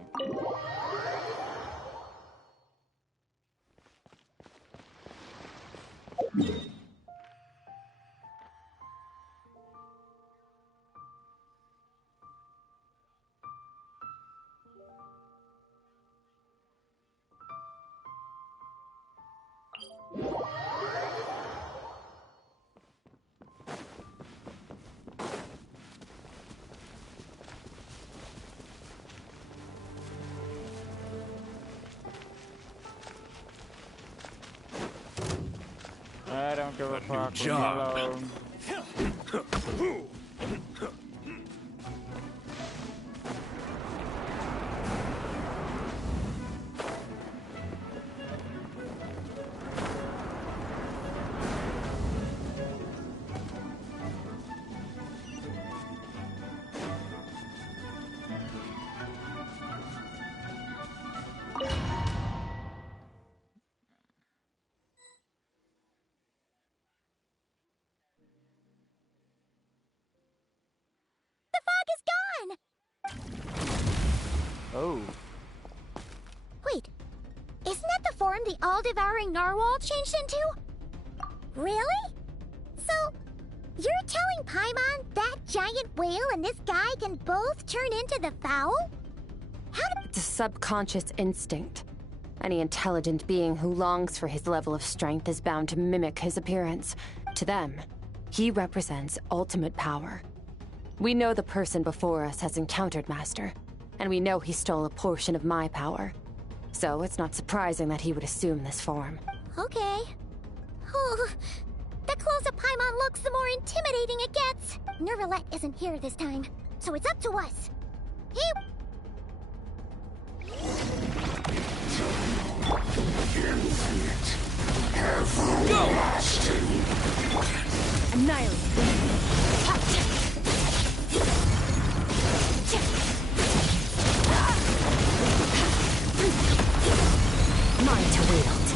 I don't give a fuck. Leave me alone. Oh. Wait, isn't that the form the all-devouring narwhal changed into? Really? So, you're telling Paimon that giant whale and this guy can both turn into the fowl? It's a subconscious instinct. Any intelligent being who longs for his level of strength is bound to mimic his appearance. To them, he represents ultimate power. We know the person before us has encountered Master, and we know he stole a portion of my power. So it's not surprising that he would assume this form. Okay. Oh, the closer Paimon looks, the more intimidating it gets. Nervalette isn't here this time, so it's up to us. Infinite, everlasting. Annihilate. Mine to wield.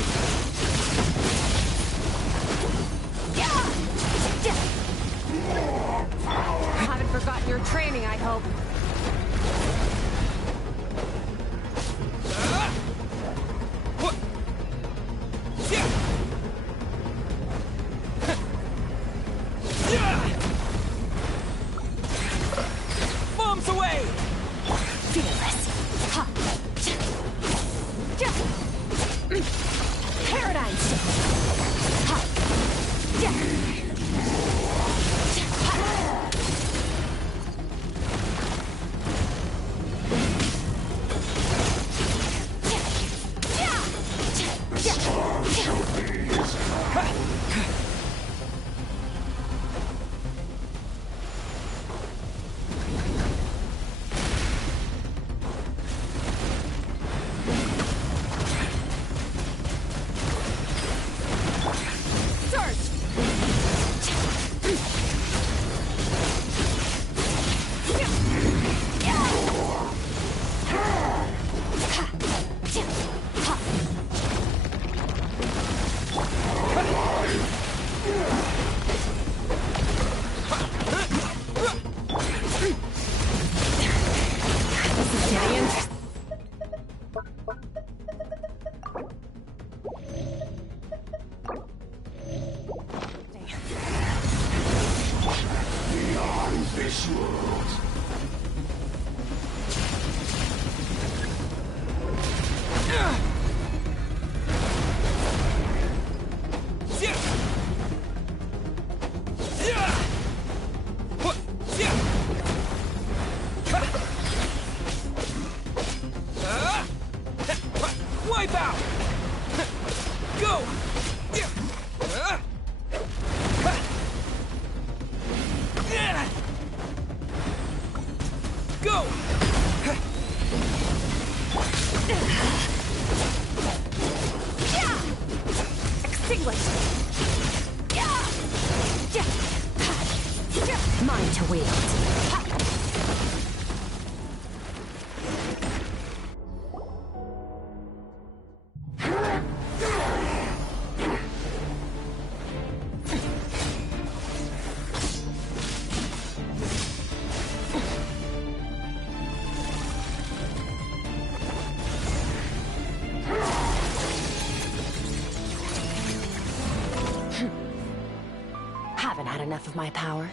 Haven't forgotten your training, I hope. Bombs away! Fearless. Paradigm Wipe out! Go! Go! Extinguish! Mine to wield. half of my power.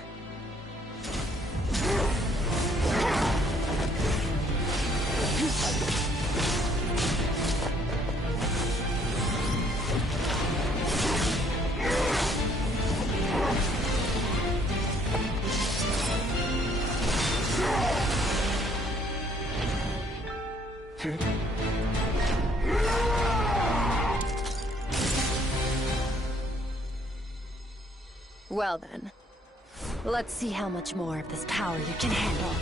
Well then, let's see how much more of this power you can handle.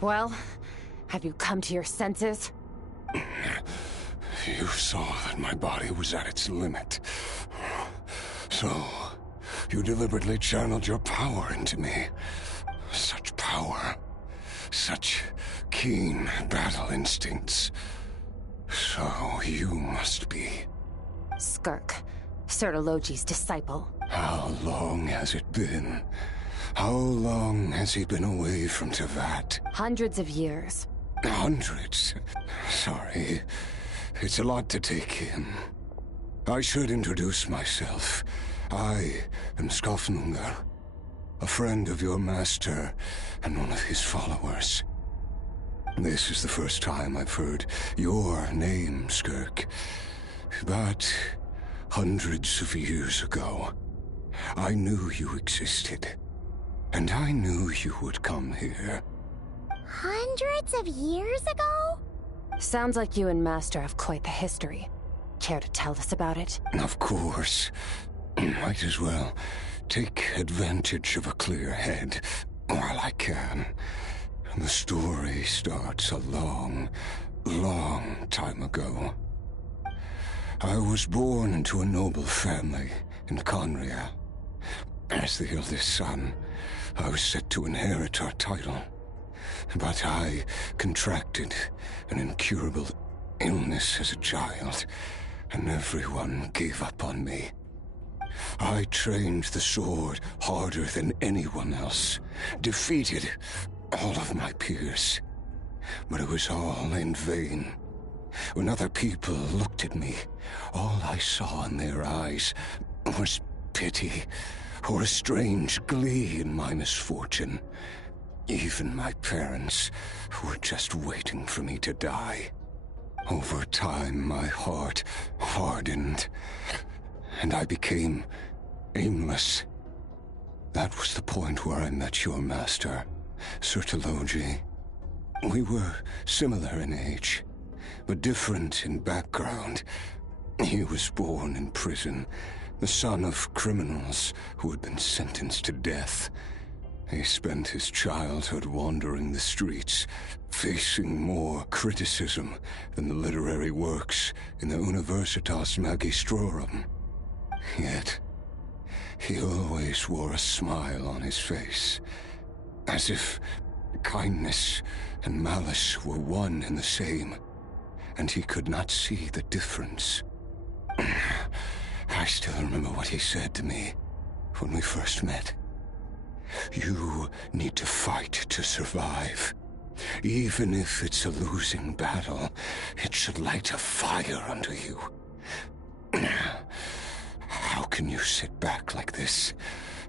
Well, have you come to your senses? You saw that my body was at its limit. So, you deliberately channeled your power into me. Such power. Such keen battle instincts. So, you must be... Skirk, Sertologi's disciple. How long has it been? How long has he been away from Tevat? Hundreds of years. Hundreds? Sorry. It's a lot to take in. I should introduce myself. I am Skofnungar, a friend of your master and one of his followers. This is the first time I've heard your name, Skirk. But hundreds of years ago, I knew you existed. And I knew you would come here. Hundreds of years ago? Sounds like you and Master have quite the history. Care to tell us about it? Of course. Might as well take advantage of a clear head while I can. The story starts a long, long time ago. I was born into a noble family in Conria. As the eldest son, I was set to inherit our title. But I contracted an incurable illness as a child, and everyone gave up on me. I trained the sword harder than anyone else, defeated all of my peers. But it was all in vain. When other people looked at me, all I saw in their eyes was pity, or a strange glee in my misfortune. Even my parents were just waiting for me to die. Over time, my heart hardened, and I became aimless. That was the point where I met your master, Sertologi. We were similar in age, but different in background. He was born in prison, the son of criminals who had been sentenced to death. He spent his childhood wandering the streets, facing more criticism than the literary works in the Universitas Magistrorum. Yet, he always wore a smile on his face, as if kindness and malice were one and the same, and he could not see the difference. I still remember what he said to me when we first met. You need to fight to survive. Even if it's a losing battle, it should light a fire under you. How can you sit back like this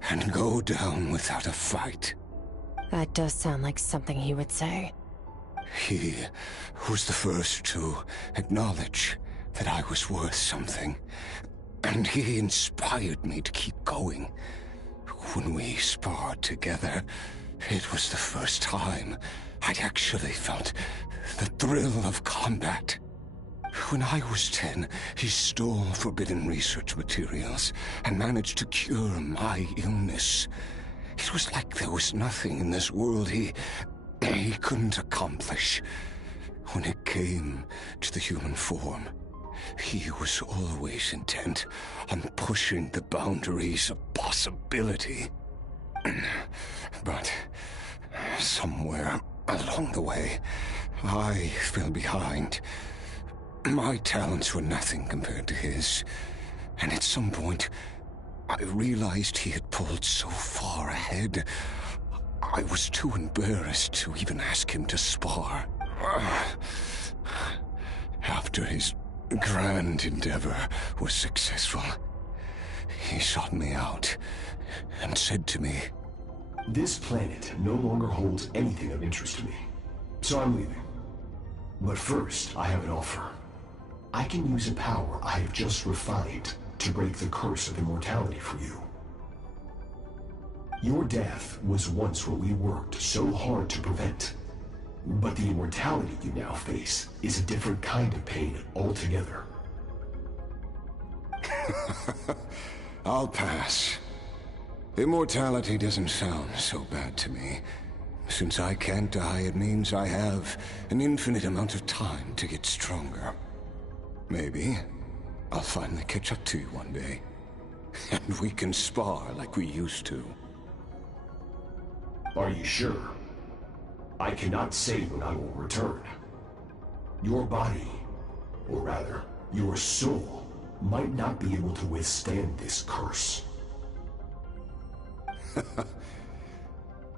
and go down without a fight? That does sound like something he would say. He was the first to acknowledge that I was worth something, and he inspired me to keep going. When we sparred together, it was the first time I'd actually felt the thrill of combat. When I was 10, he stole forbidden research materials and managed to cure my illness. It was like there was nothing in this world he couldn't accomplish. When it came to the human form, he was always intent on pushing the boundaries of possibility. But somewhere along the way, I fell behind. My talents were nothing compared to his, and at some point, I realized he had pulled so far ahead, I was too embarrassed to even ask him to spar. After his grand endeavor was successful, he sought me out and said to me, "This planet no longer holds anything of interest to me, so I'm leaving. But first, I have an offer. I can use a power I have just refined to break the curse of immortality for you. Your death was once what we worked so hard to prevent. But the immortality you now face is a different kind of pain altogether." I'll pass. Immortality doesn't sound so bad to me. Since I can't die, it means I have an infinite amount of time to get stronger. Maybe I'll finally catch up to you one day, and we can spar like we used to. Are you sure? I cannot say when I will return. Your body, or rather, your soul, might not be able to withstand this curse.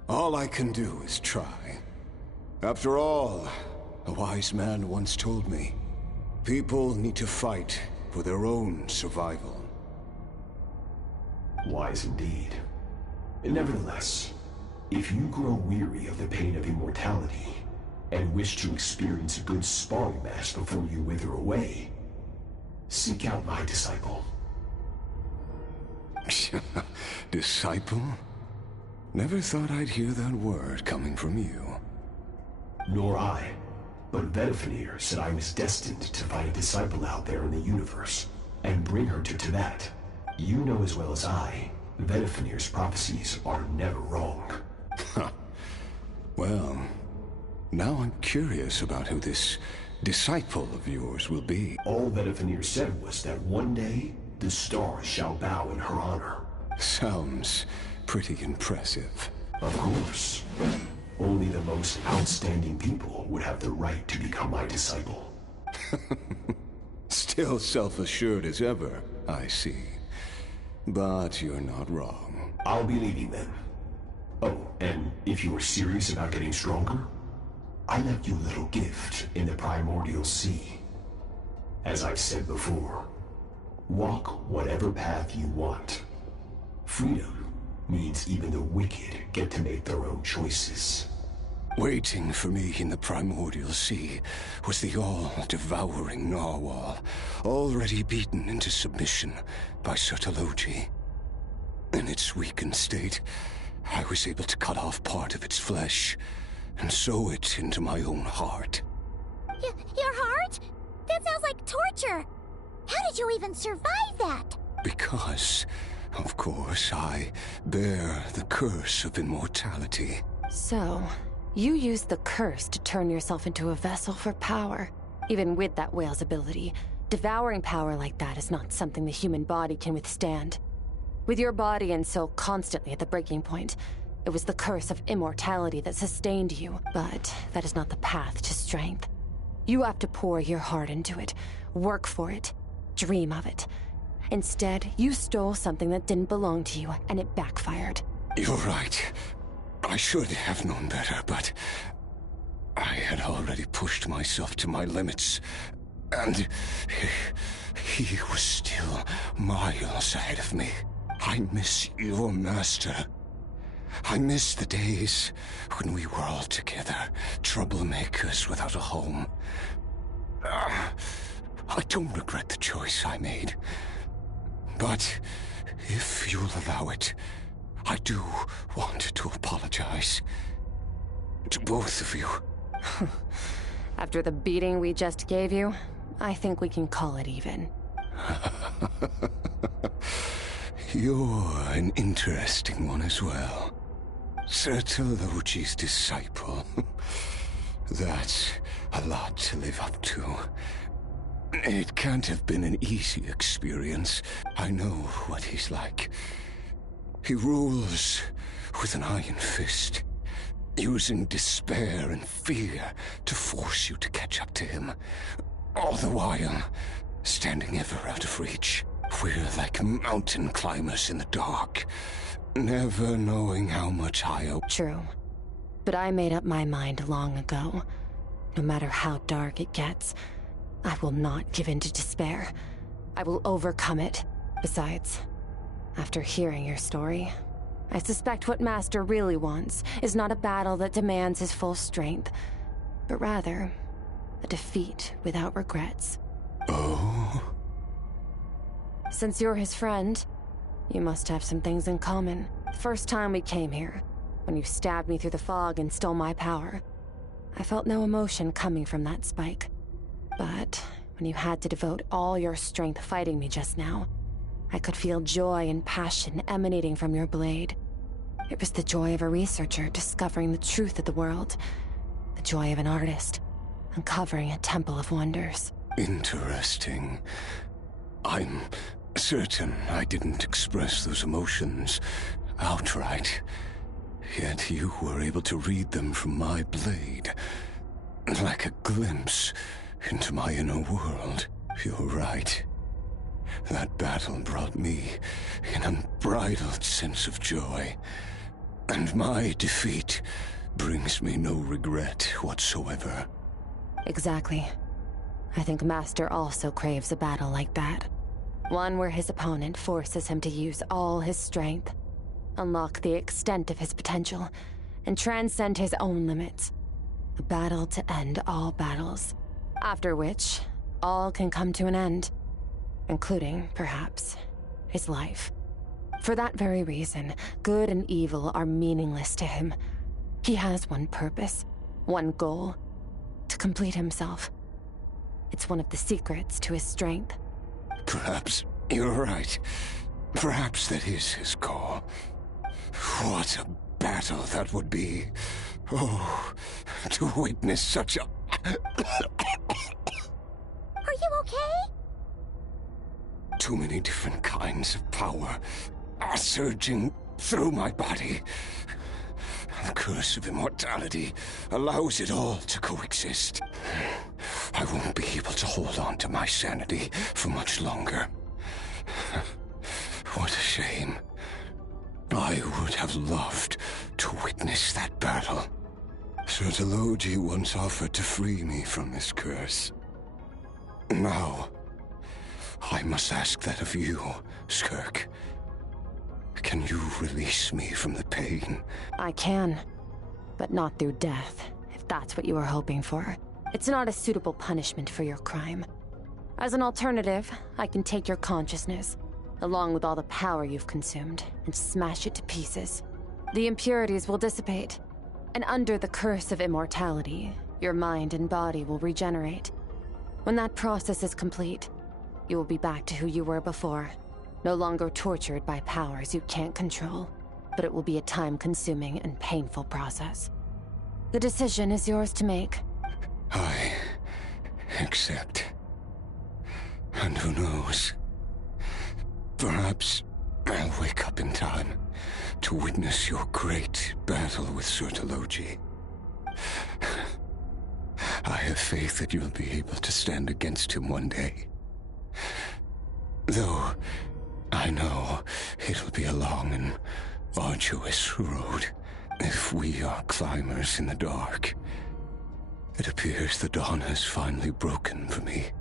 All I can do is try. After all, a wise man once told me, people need to fight for their own survival. Wise indeed. Nevertheless, if you grow weary of the pain of immortality, and wish to experience a good sparring match before you wither away, seek out my disciple. Disciple? Never thought I'd hear that word coming from you. Nor I. But Vedifenir said I was destined to find a disciple out there in the universe, and bring her to that. You know as well as I, Vedifenir's prophecies are never wrong. Well, now I'm curious about who this disciple of yours will be. All Vedifenir said was that one day, the stars shall bow in her honor. Sounds pretty impressive. Of course. Only the most outstanding people would have the right to become my disciple. Still self-assured as ever, I see. But you're not wrong. I'll be leaving then. Oh, and if you are serious about getting stronger, I left you a little gift in the primordial sea. As I've said before, walk whatever path you want. Freedom means even the wicked get to make their own choices. Waiting for me in the primordial sea was the all-devouring narwhal, already beaten into submission by Sertologi. In its weakened state, I was able to cut off part of its flesh and sew it into my own heart. Your heart? That sounds like torture! How did you even survive that? Because, of course, I bear the curse of immortality. So, you used the curse to turn yourself into a vessel for power. Even with that whale's ability, devouring power like that is not something the human body can withstand. With your body and soul constantly at the breaking point, it was the curse of immortality that sustained you, but that is not the path to strength. You have to pour your heart into it, work for it, dream of it. Instead, you stole something that didn't belong to you, and it backfired. You're right. I should have known better, but I had already pushed myself to my limits, and he was still miles ahead of me. I miss your master. I miss the days when we were all together, troublemakers without a home. I don't regret the choice I made, but if you'll allow it, I do want to apologize to both of you. After the beating we just gave you, I think we can call it even. You're an interesting one as well. Sertologi's disciple. That's a lot to live up to. It can't have been an easy experience. I know what he's like. He rules with an iron fist, using despair and fear to force you to catch up to him. All the while, standing ever out of reach. We're like mountain climbers in the dark, never knowing how much higher. True. But I made up my mind long ago. No matter how dark it gets, I will not give in to despair. I will overcome it. Besides, after hearing your story, I suspect what Master really wants is not a battle that demands his full strength, but rather a defeat without regrets. Oh? Since you're his friend, you must have some things in common. The first time we came here, when you stabbed me through the fog and stole my power, I felt no emotion coming from that spike. But when you had to devote all your strength fighting me just now, I could feel joy and passion emanating from your blade. It was the joy of a researcher discovering the truth of the world. The joy of an artist uncovering a temple of wonders. Interesting. I'm certain I didn't express those emotions outright. Yet you were able to read them from my blade. Like a glimpse into my inner world. You're right. That battle brought me an unbridled sense of joy. And my defeat brings me no regret whatsoever. Exactly. I think Master also craves a battle like that. One where his opponent forces him to use all his strength, unlock the extent of his potential, and transcend his own limits. A battle to end all battles. After which, all can come to an end. Including, perhaps, his life. For that very reason, good and evil are meaningless to him. He has one purpose, one goal: to complete himself. It's one of the secrets to his strength. Perhaps you're right. Perhaps that is his call. What a battle that would be. Oh, to witness such a... Are you okay? Too many different kinds of power are surging through my body. The curse of immortality allows it all to coexist. I won't be able to hold on to my sanity for much longer. What a shame. I would have loved to witness that battle. Sertologi once offered to free me from this curse. Now, I must ask that of you, Skirk. Can you release me from the pain? I can, but not through death, if that's what you were hoping for. It's not a suitable punishment for your crime. As an alternative, I can take your consciousness, along with all the power you've consumed, and smash it to pieces. The impurities will dissipate, and under the curse of immortality, your mind and body will regenerate. When that process is complete, you will be back to who you were before, no longer tortured by powers you can't control, but it will be a time-consuming and painful process. The decision is yours to make. I accept. And who knows? Perhaps I'll wake up in time to witness your great battle with Sertologi. I have faith that you'll be able to stand against him one day. Though I know it'll be a long and arduous road if we are climbers in the dark. It appears the dawn has finally broken for me.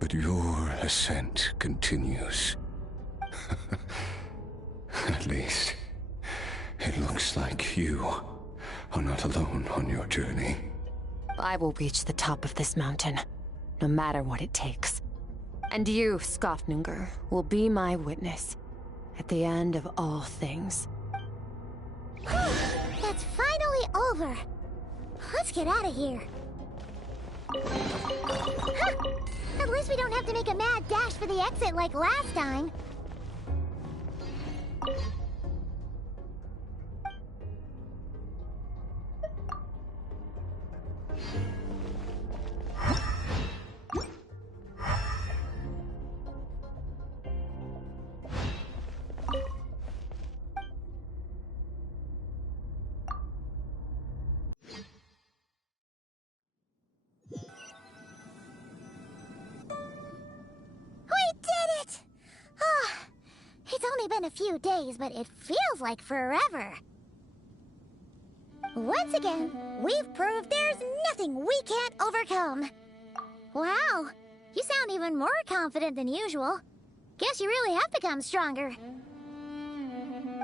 But your ascent continues. At least, it looks like you are not alone on your journey. I will reach the top of this mountain, no matter what it takes. And you, Skofnungur, will be my witness at the end of all things. That's finally over. Let's get out of here. Huh. At least we don't have to make a mad dash for the exit like last time. been a few days, but it feels like forever. Once again, we've proved there's nothing we can't overcome. Wow, you sound even more confident than usual. Guess you really have become stronger.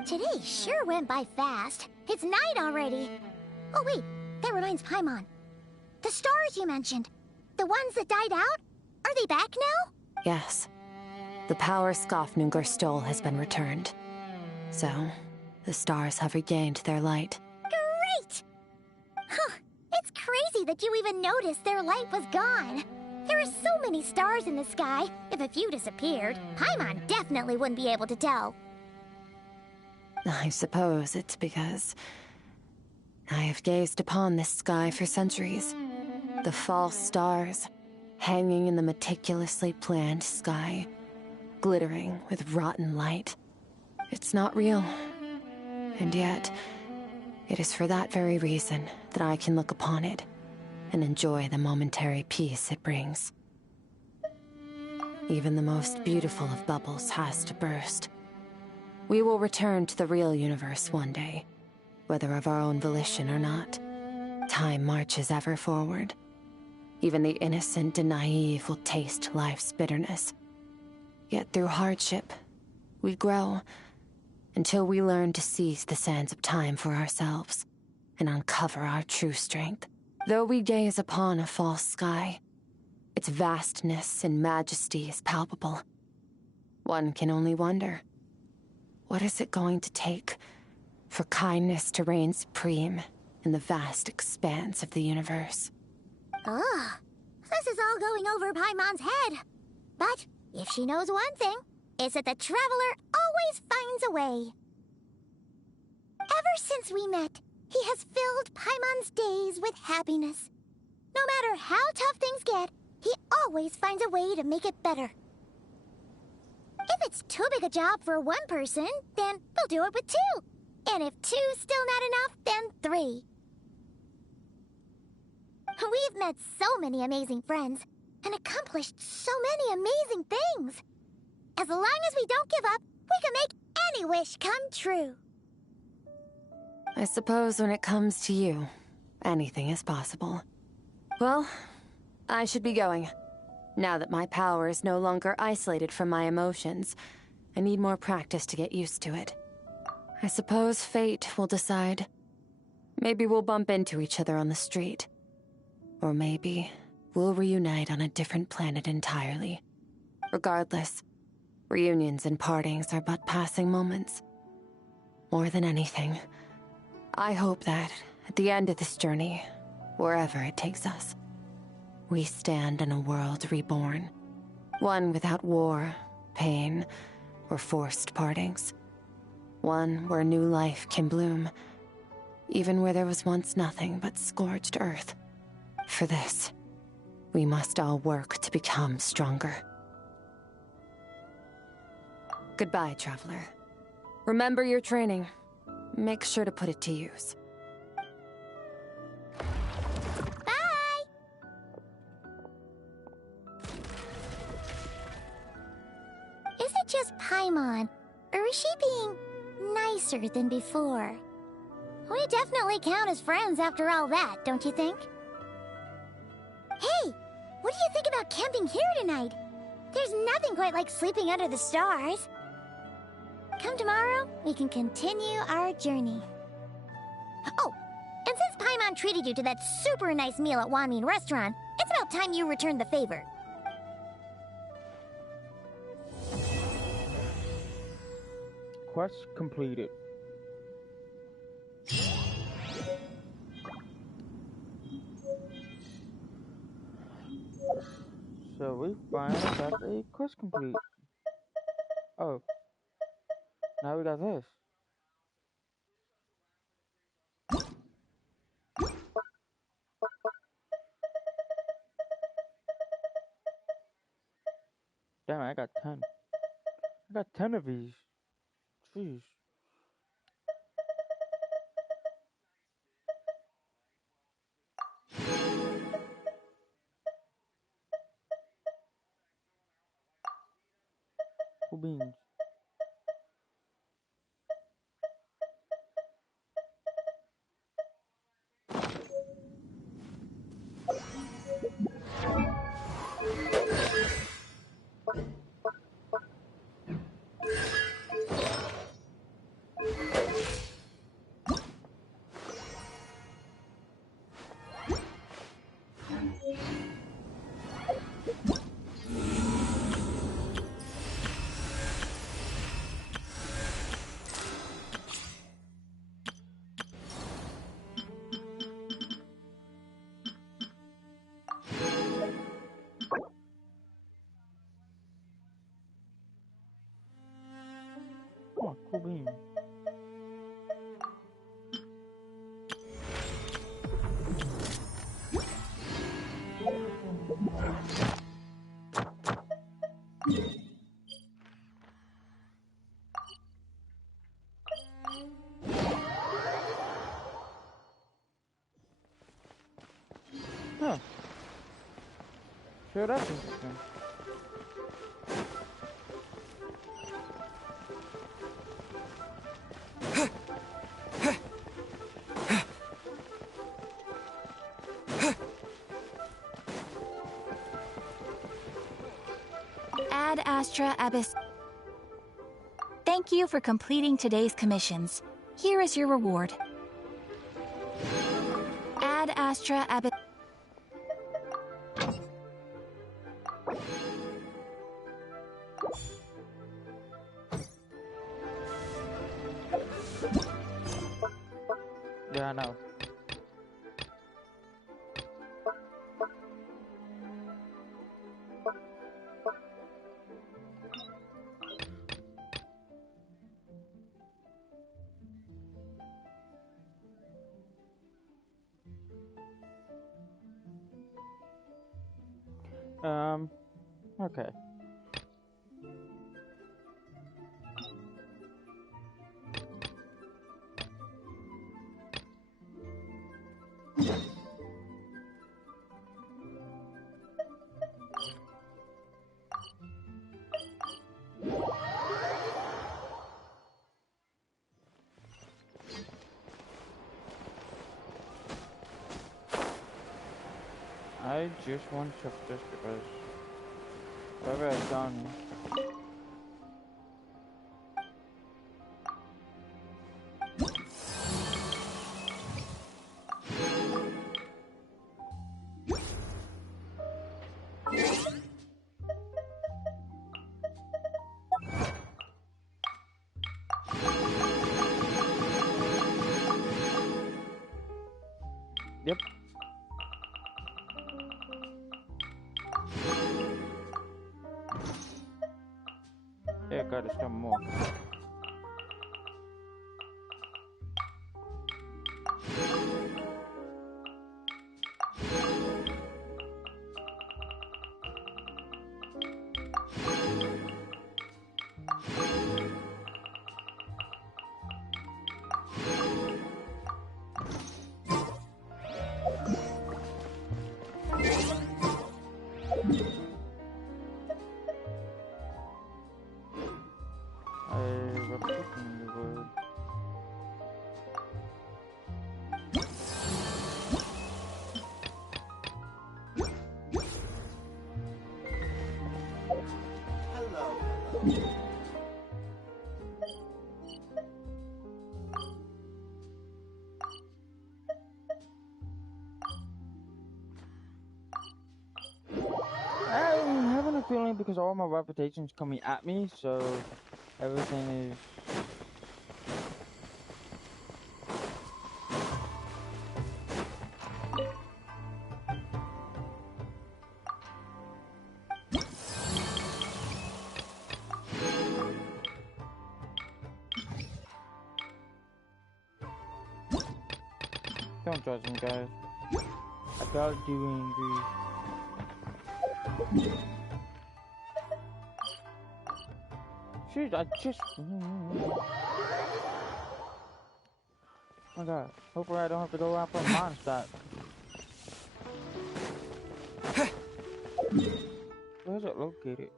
Today sure went by fast. It's night already. Oh wait, that reminds Paimon. The stars you mentioned, the ones that died out, are they back now? Yes. The power Skofnungur stole has been returned. So, the stars have regained their light. Great! Huh, it's crazy that you even noticed their light was gone. There are so many stars in the sky. If a few disappeared, Paimon definitely wouldn't be able to tell. I suppose it's because I have gazed upon this sky for centuries. The false stars, hanging in the meticulously planned sky, glittering with rotten light. It's not real. And yet, it is for that very reason that I can look upon it and enjoy the momentary peace it brings. Even the most beautiful of bubbles has to burst. We will return to the real universe one day, whether of our own volition or not. Time marches ever forward. Even the innocent and naive will taste life's bitterness. Yet through hardship, we grow, until we learn to seize the sands of time for ourselves, and uncover our true strength. Though we gaze upon a false sky, its vastness and majesty is palpable. One can only wonder, what is it going to take for kindness to reign supreme in the vast expanse of the universe? Ugh, this is all going over Paimon's head. But if she knows one thing, it's that the Traveler always finds a way. Ever since we met, he has filled Paimon's days with happiness. No matter how tough things get, he always finds a way to make it better. If it's too big a job for one person, then we'll do it with two. And if two's still not enough, then three. We've met so many amazing friends, and accomplished so many amazing things. As long as we don't give up, we can make any wish come true. I suppose when it comes to you, anything is possible. Well, I should be going. Now that my power is no longer isolated from my emotions, I need more practice to get used to it. I suppose fate will decide. Maybe we'll bump into each other on the street. Or maybe we'll reunite on a different planet entirely. Regardless, reunions and partings are but passing moments. More than anything, I hope that, at the end of this journey, wherever it takes us, we stand in a world reborn. One without war, pain, or forced partings. One where new life can bloom, even where there was once nothing but scorched earth. For this, we must all work to become stronger. Goodbye, Traveler. Remember your training. Make sure to put it to use. Bye! Is it just Paimon, or is she being nicer than before? We definitely count as friends after all that, don't you think? Hey, what do you think about camping here tonight? There's nothing quite like sleeping under the stars. Come tomorrow, we can continue our journey. Oh, and since Paimon treated you to that super nice meal at Wanmin Restaurant, it's about time you returned the favor. Quest completed. So we finally got a quest complete. Oh. Now we got this. Damn, I got 10. I got 10 of these. Jeez. Cool beans. beam. Huh. Sure, that's interesting. Ad Astra Abyss. Thank you for completing today's commissions. Here is your reward. Ad Astra Abyss. Yeah, I know. Okay. I just want to check this because whatever I've done. Yep. Yeah, gotta still more. I'm having a feeling because all my reputation's coming at me, so everything is. Don't judge me, guys. About doing the. Shoot, I just. Oh my god. Hopefully, I don't have to go out for a monster. Where's it located?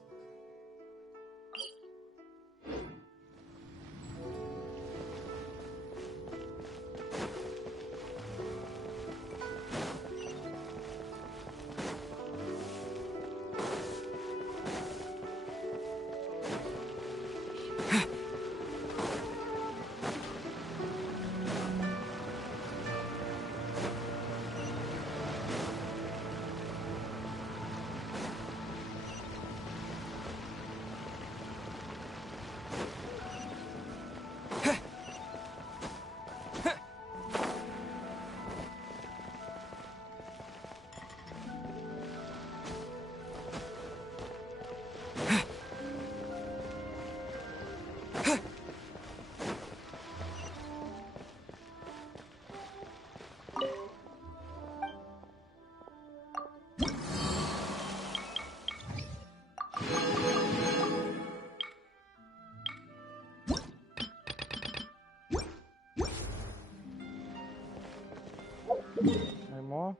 Any more?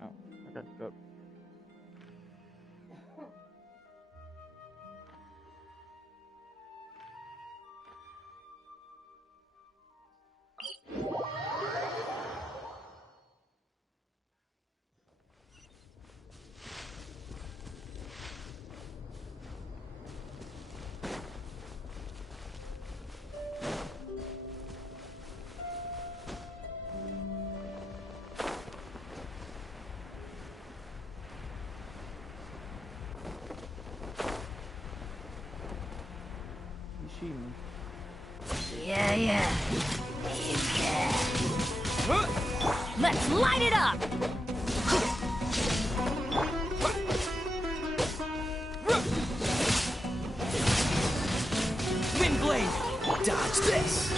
No. Okay, good. See me. Yeah. Let's light it up! Wind blade! Dodge this!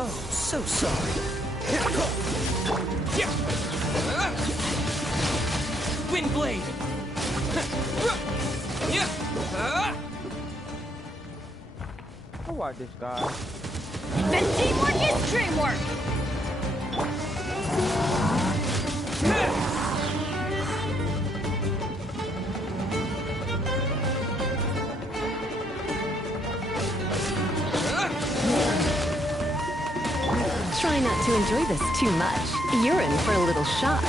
Oh, so sorry. Wind blade! I like this guy. Then teamwork is dreamwork! Try not to enjoy this too much. You're in for a little shock.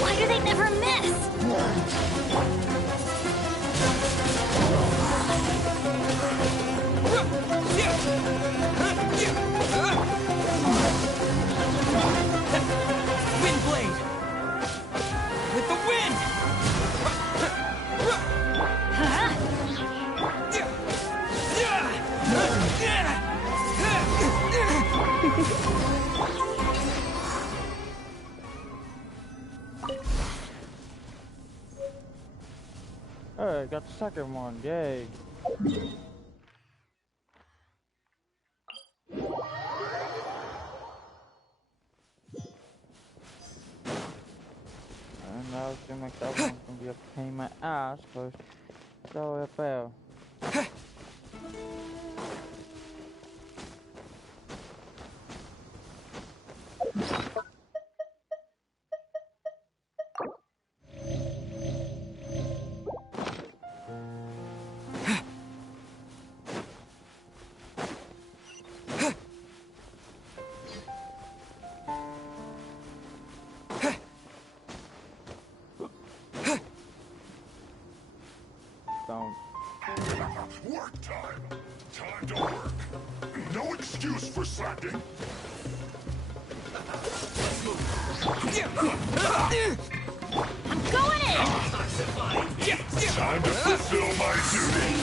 Why do they never miss? Wind blade! With the wind! Alright, got the second one, yay. And now it's gonna make that one gonna be a pain in my ass, cause so it fell. Work time. Time to work. No excuse for slacking. I'm going in! Time to fulfill my duty.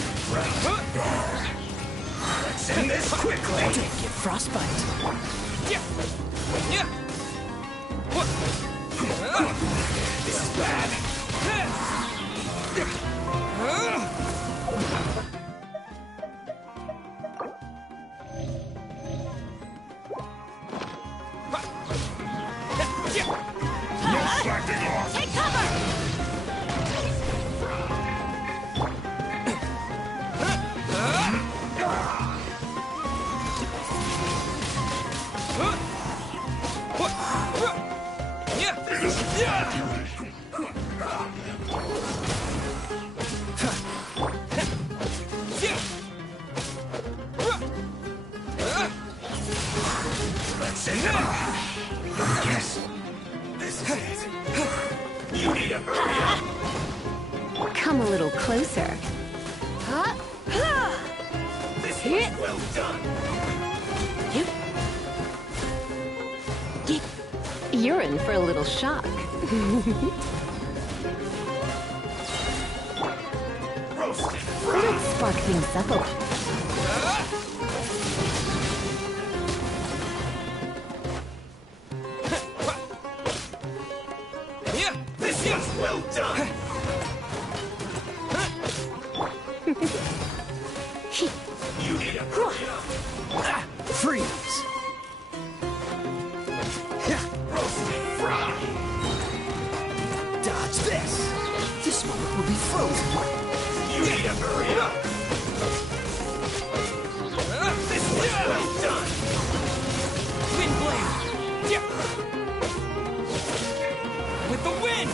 Let's end this quickly! Don't get frostbite. Take cover! Let's see. Yes. This is it. You need to hurry up. Come a little closer. This is well done. You're in for a little shock. Roasted. Let's spark things up a little. This is well done. You need to hurry up. Freeze! Roasted fry. Dodge this! This moment will be frozen. You need to hurry up. This is well done. Wind blade! With the wind!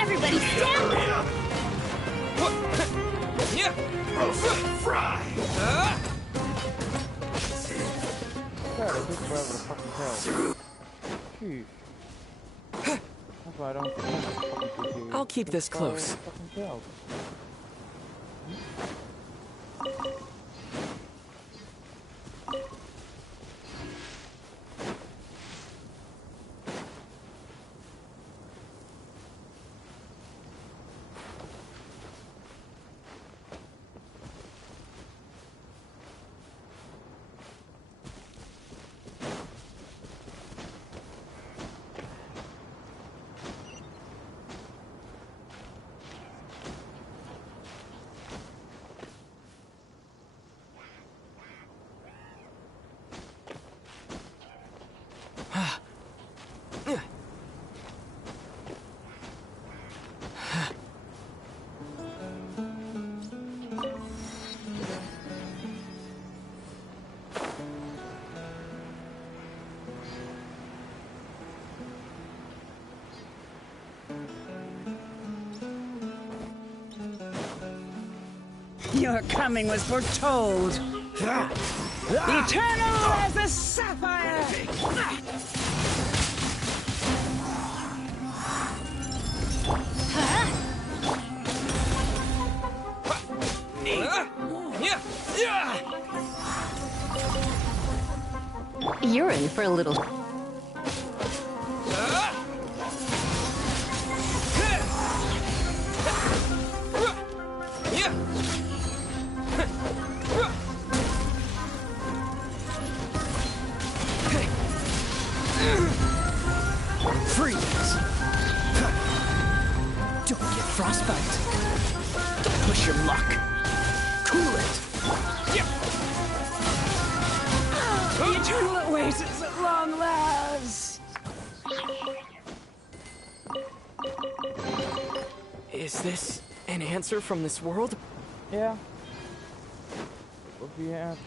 Everybody stand! Hurry up. Roasted fry. God, it took forever to fucking tell. Jeez. That's why I don't fucking I'll keep this close. fucking tell. Your coming was foretold. Eternal as the sapphire! You're in for a little. Freeze! Don't get frostbite. Don't push your luck. Cool it. The eternal oasis at long last! Is this an answer from this world? Yeah. Would be an answer.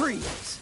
Freeze!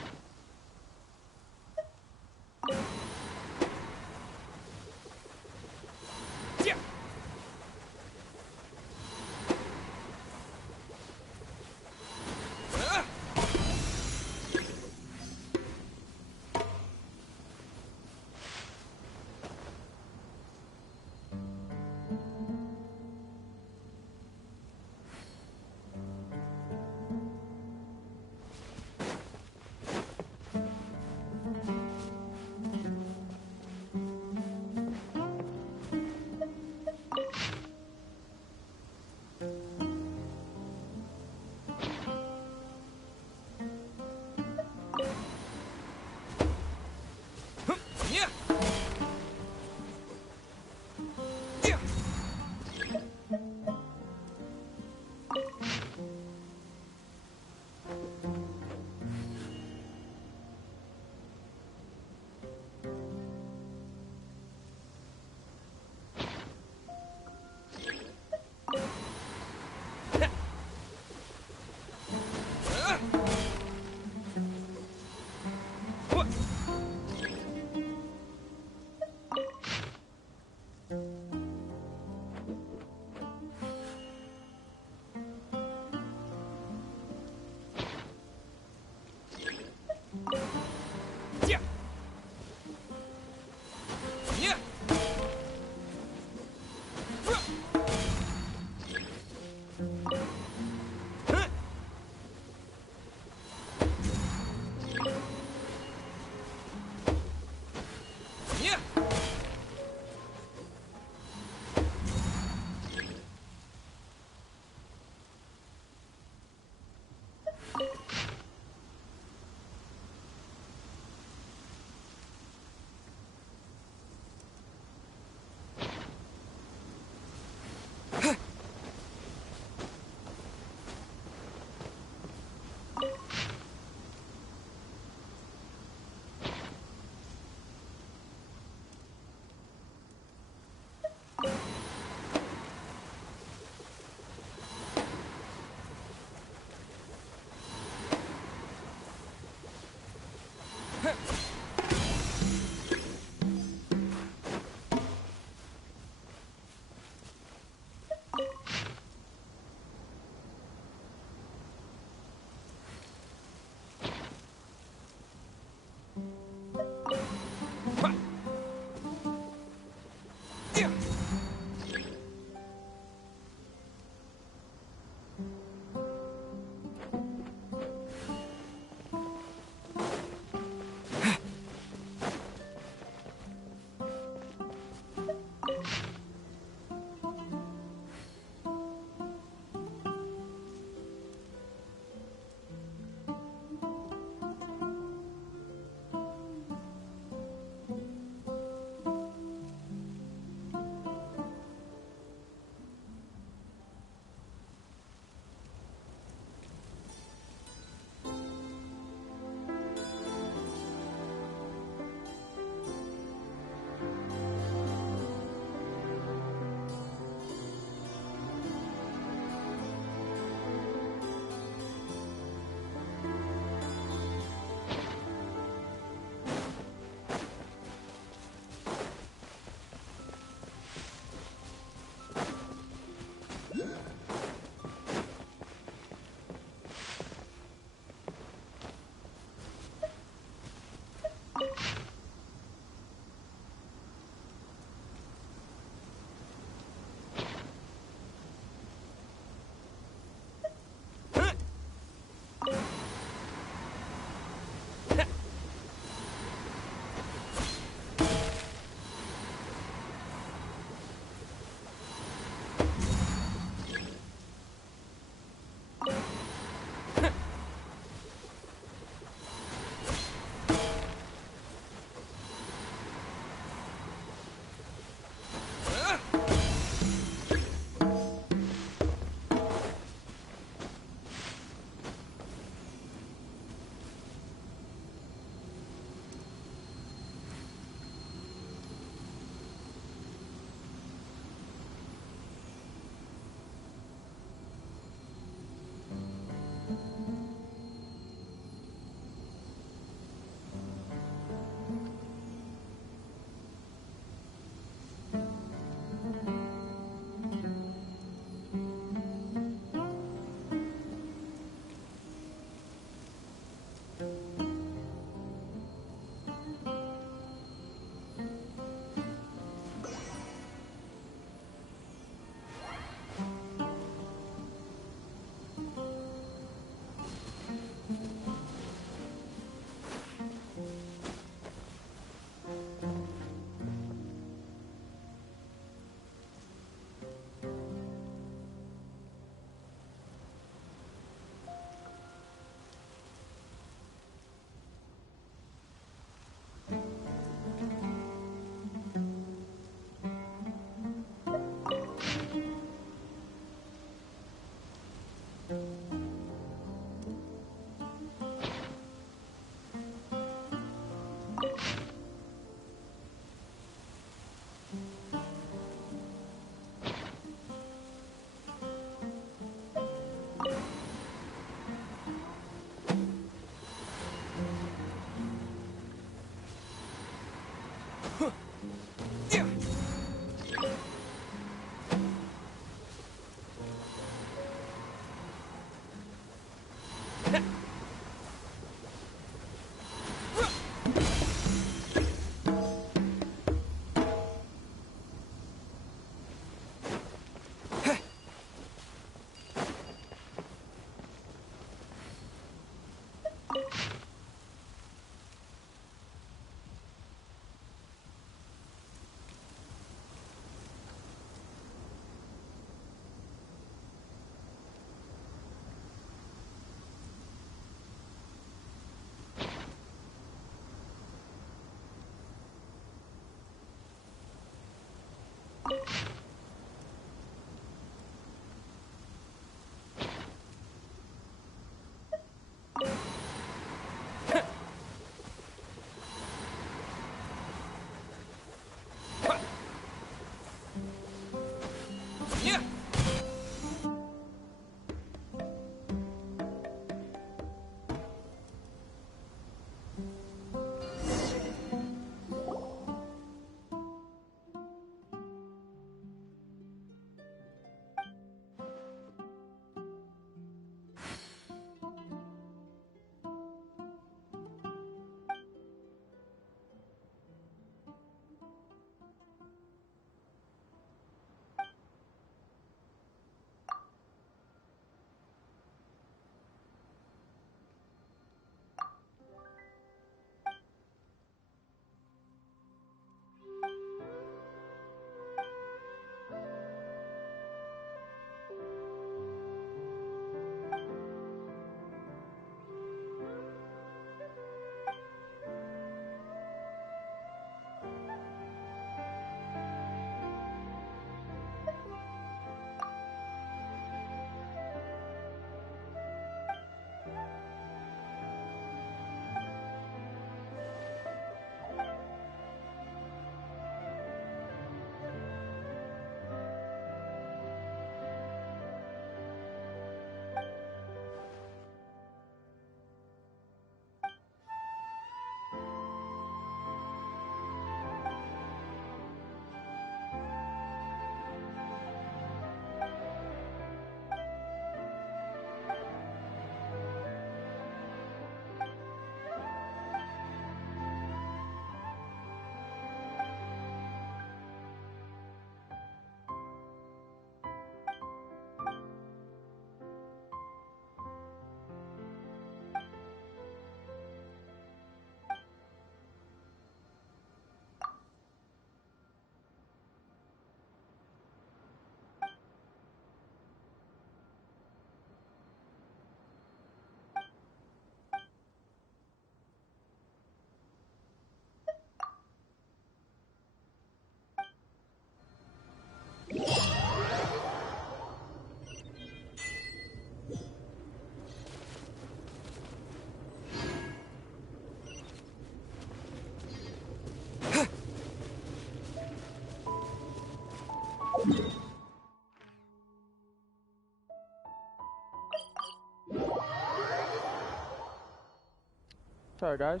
Sorry guys.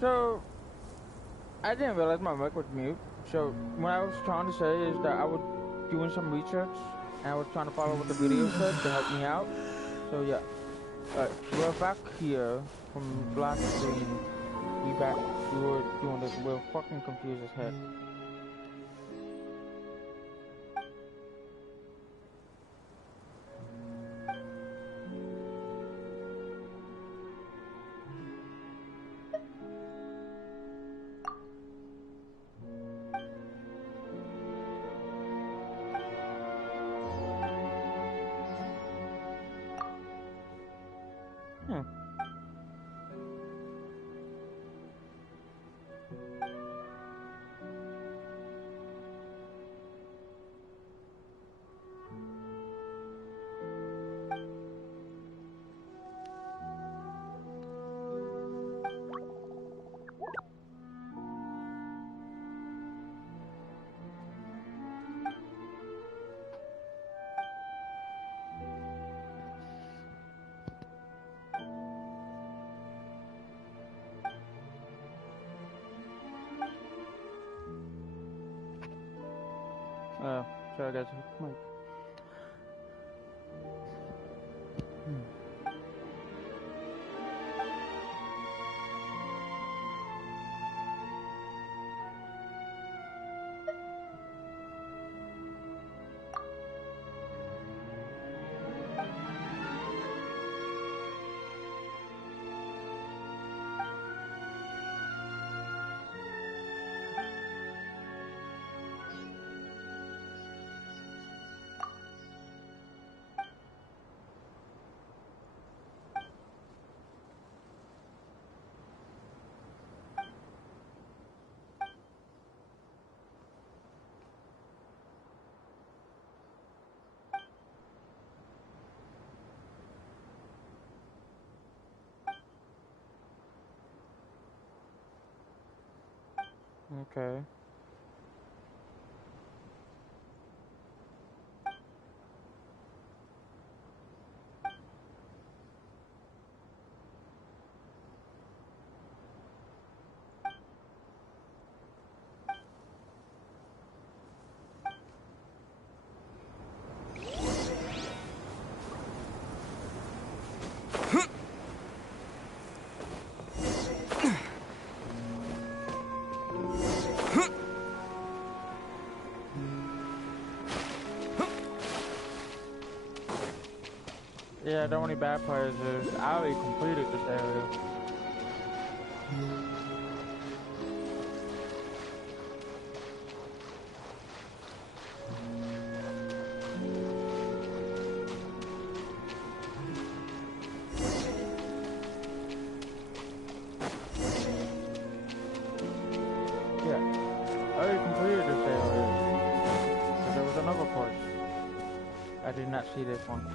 So, I didn't realize my mic was mute. So, what I was trying to say is that I was doing some research and I was trying to follow what the video said to help me out. So yeah. We're back here from black screen. We were doing this. We're fucking confused as heck. Sorry guys, mic. Okay. Yeah, the only bad part is I already completed this area. Yeah, I already completed this area. But there was another part. I did not see this one.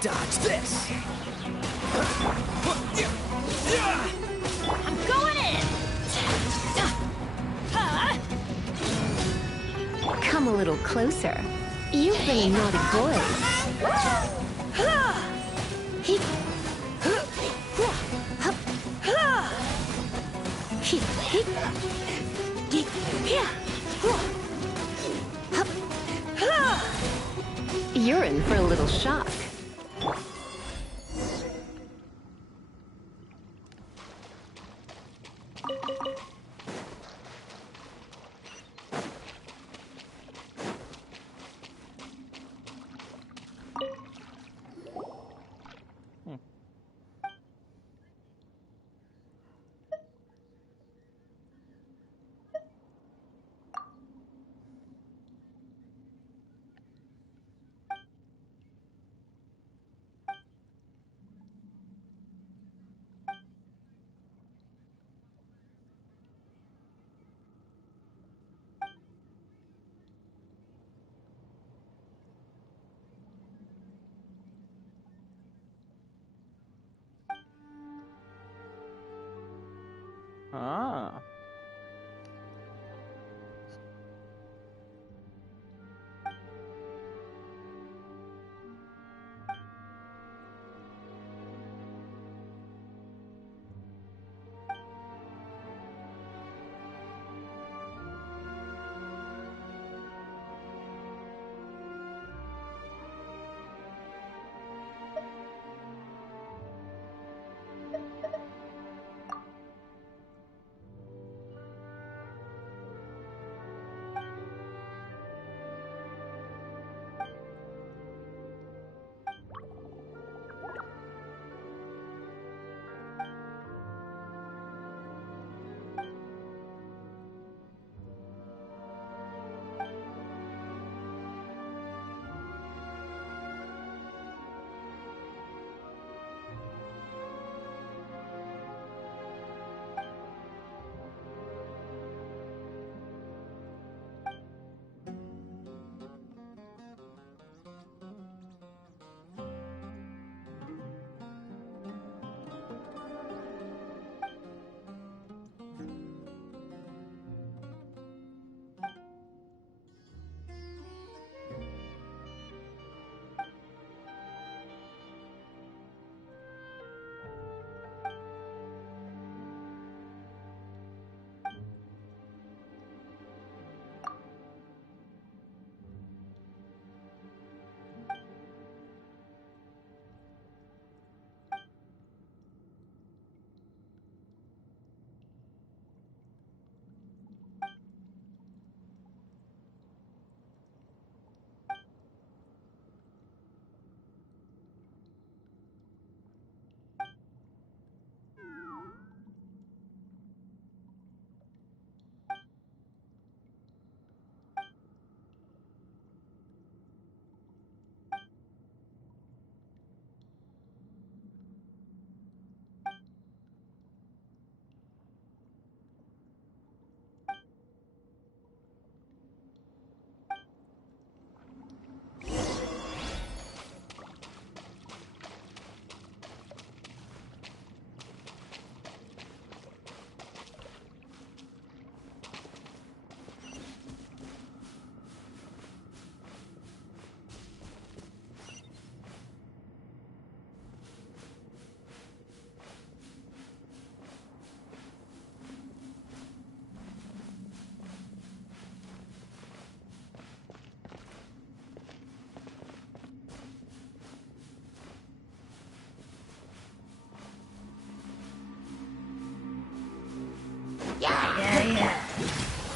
Dodge this! I'm going in! Come a little closer. You've been a naughty boy. You're in for a little shock. Ah.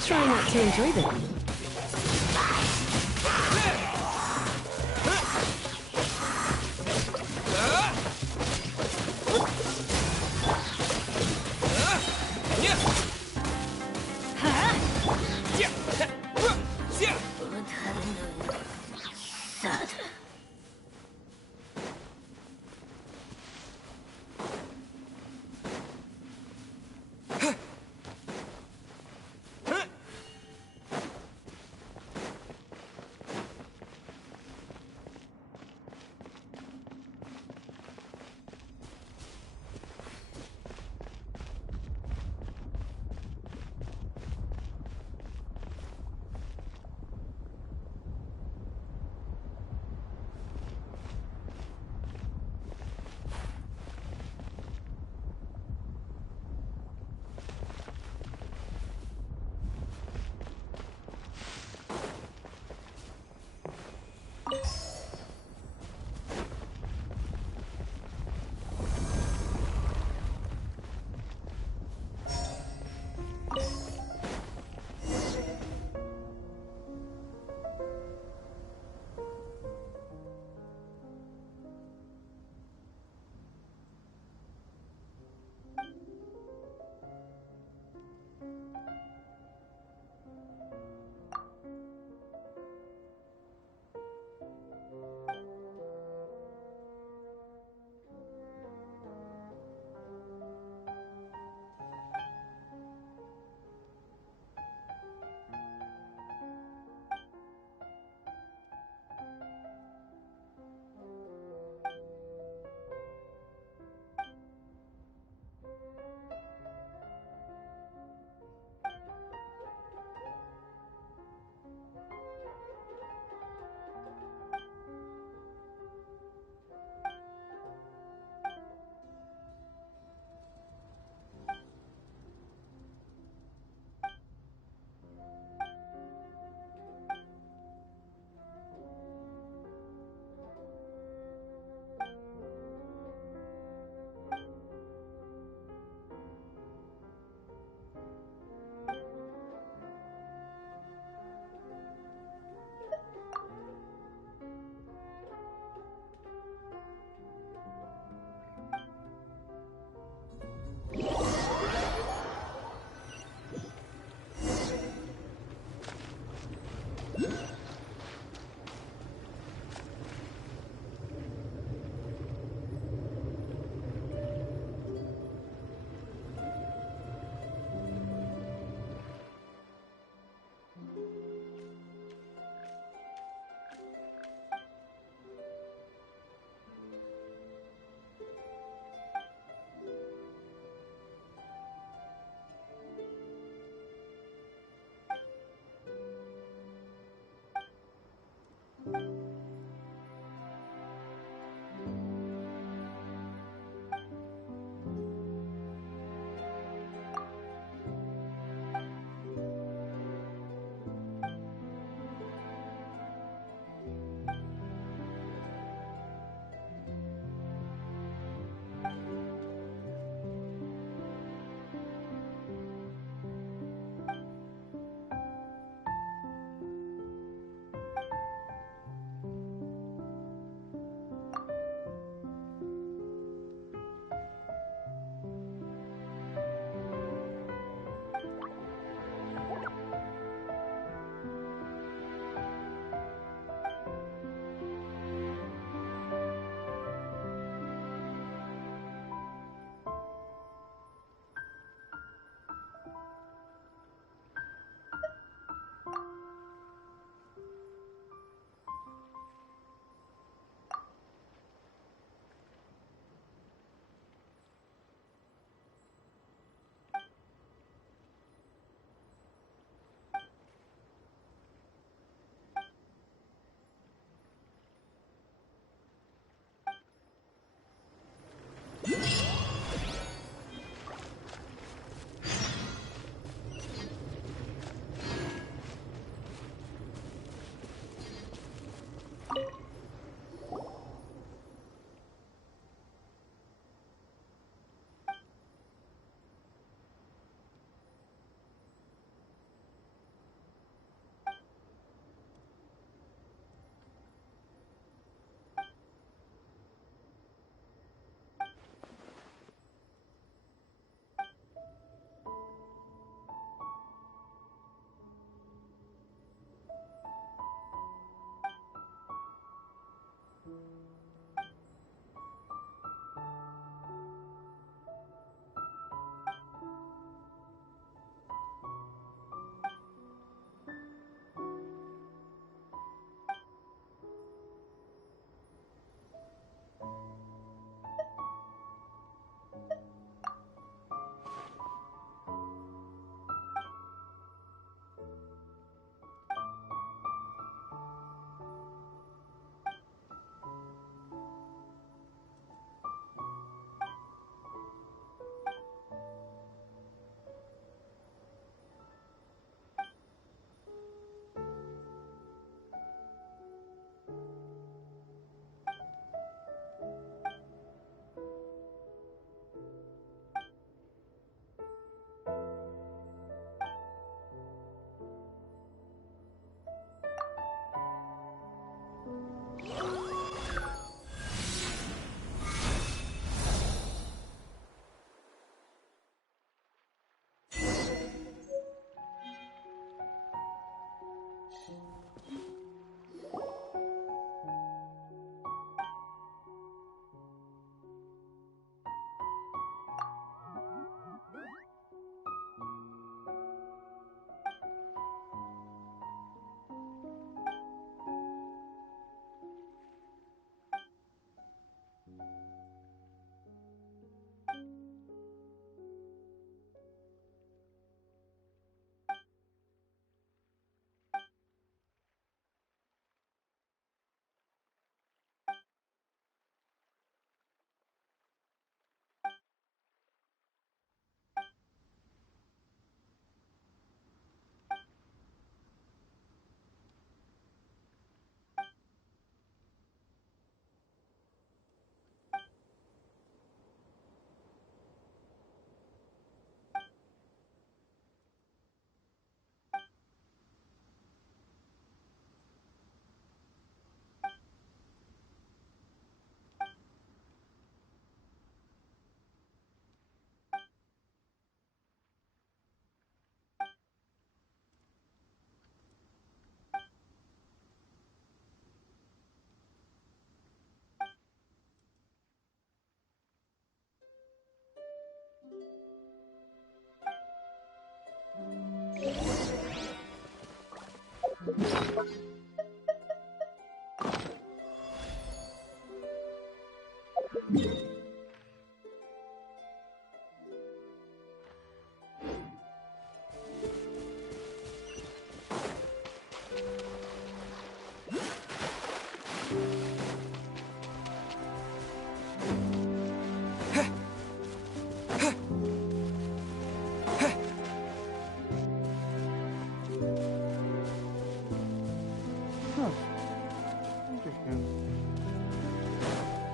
Try not to enjoy them.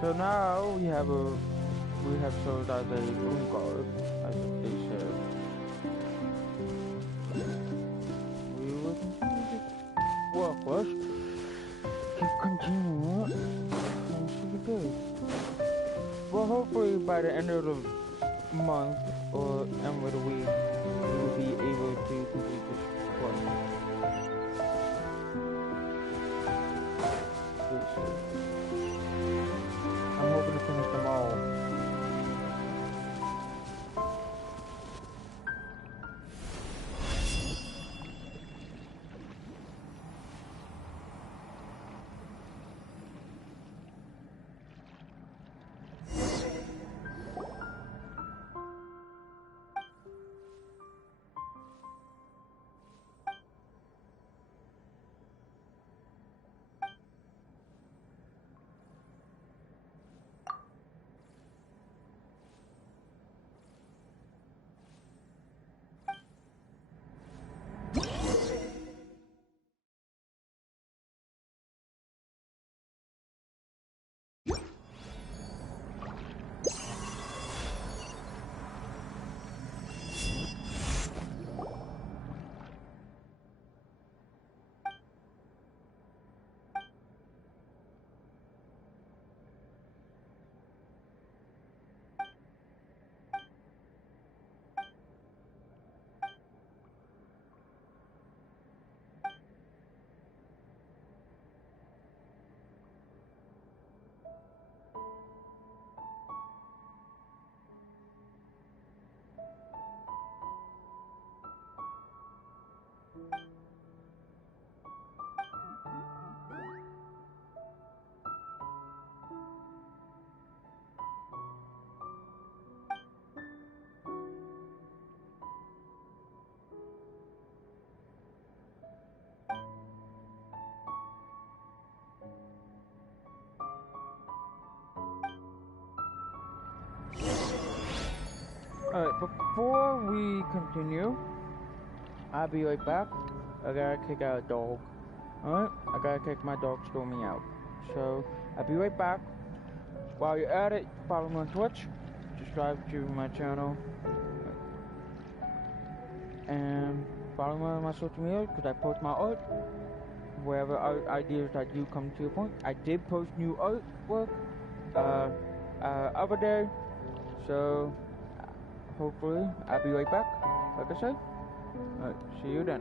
So now we have served as a room guard, as they said. We will continue to work first. Keep continuing and should be good. Well, hopefully by the end of the month or end of the week, we will be able to complete this quest. I'm hoping to finish them all. Alright, before we continue, I'll be right back. I gotta kick out a dog. Alright? I gotta kick my dog Stormy out. So, I'll be right back. While you're at it, follow me on Twitch. Subscribe to my channel. And follow me on my social media, because I post my art. Wherever art ideas that do come to a point. I did post new artwork other day. So, hopefully, I'll be right back, like I said. Alright, see you then.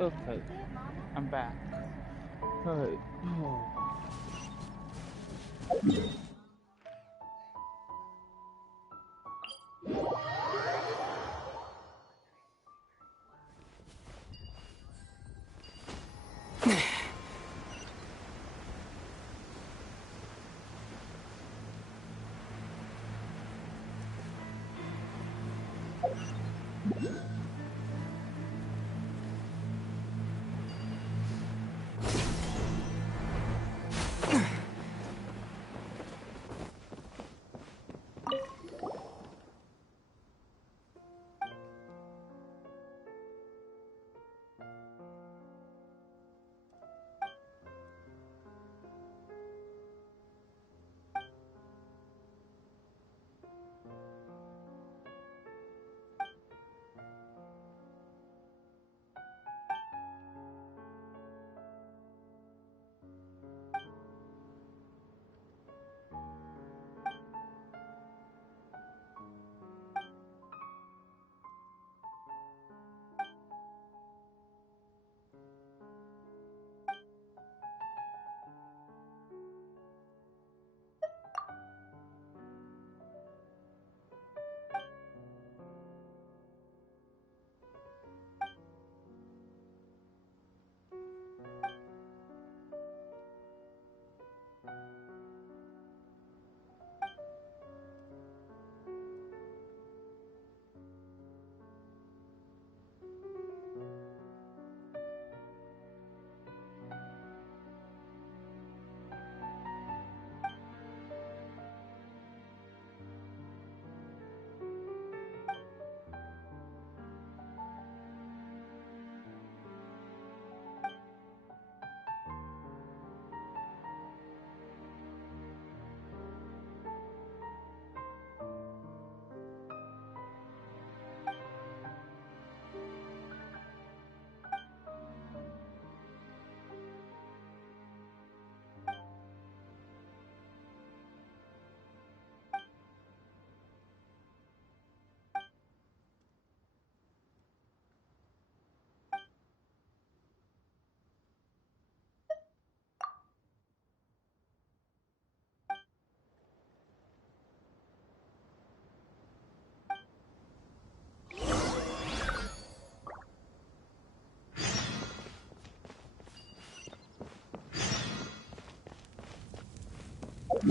Okay, I'm back. Alright. Oh. A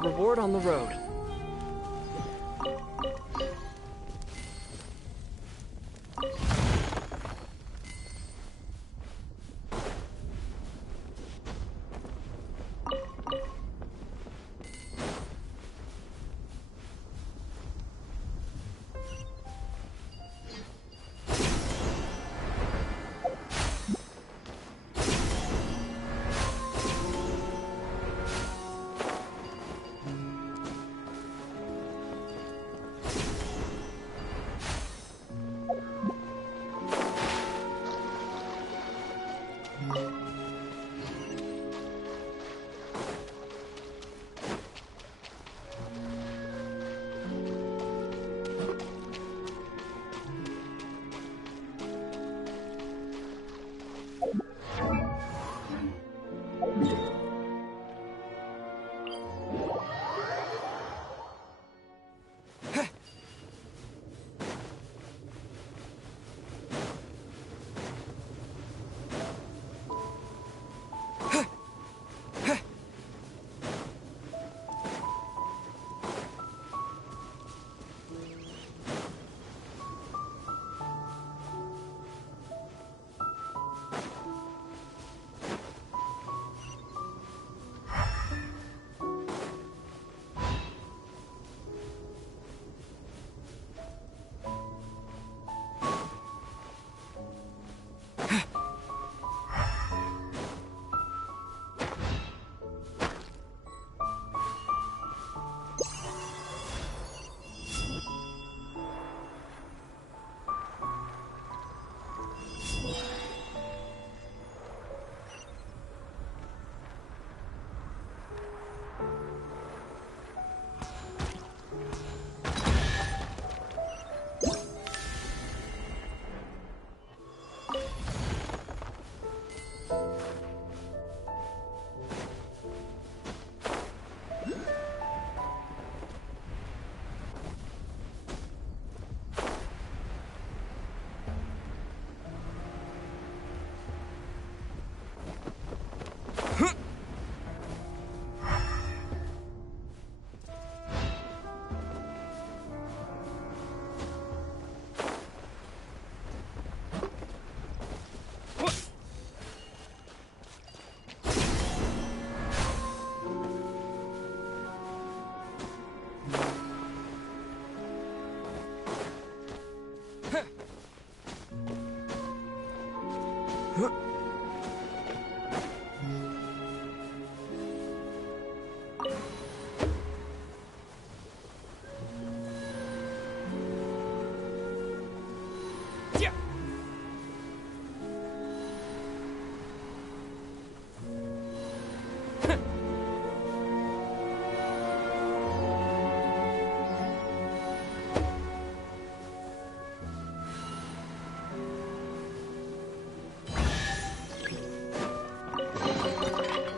reward on the road.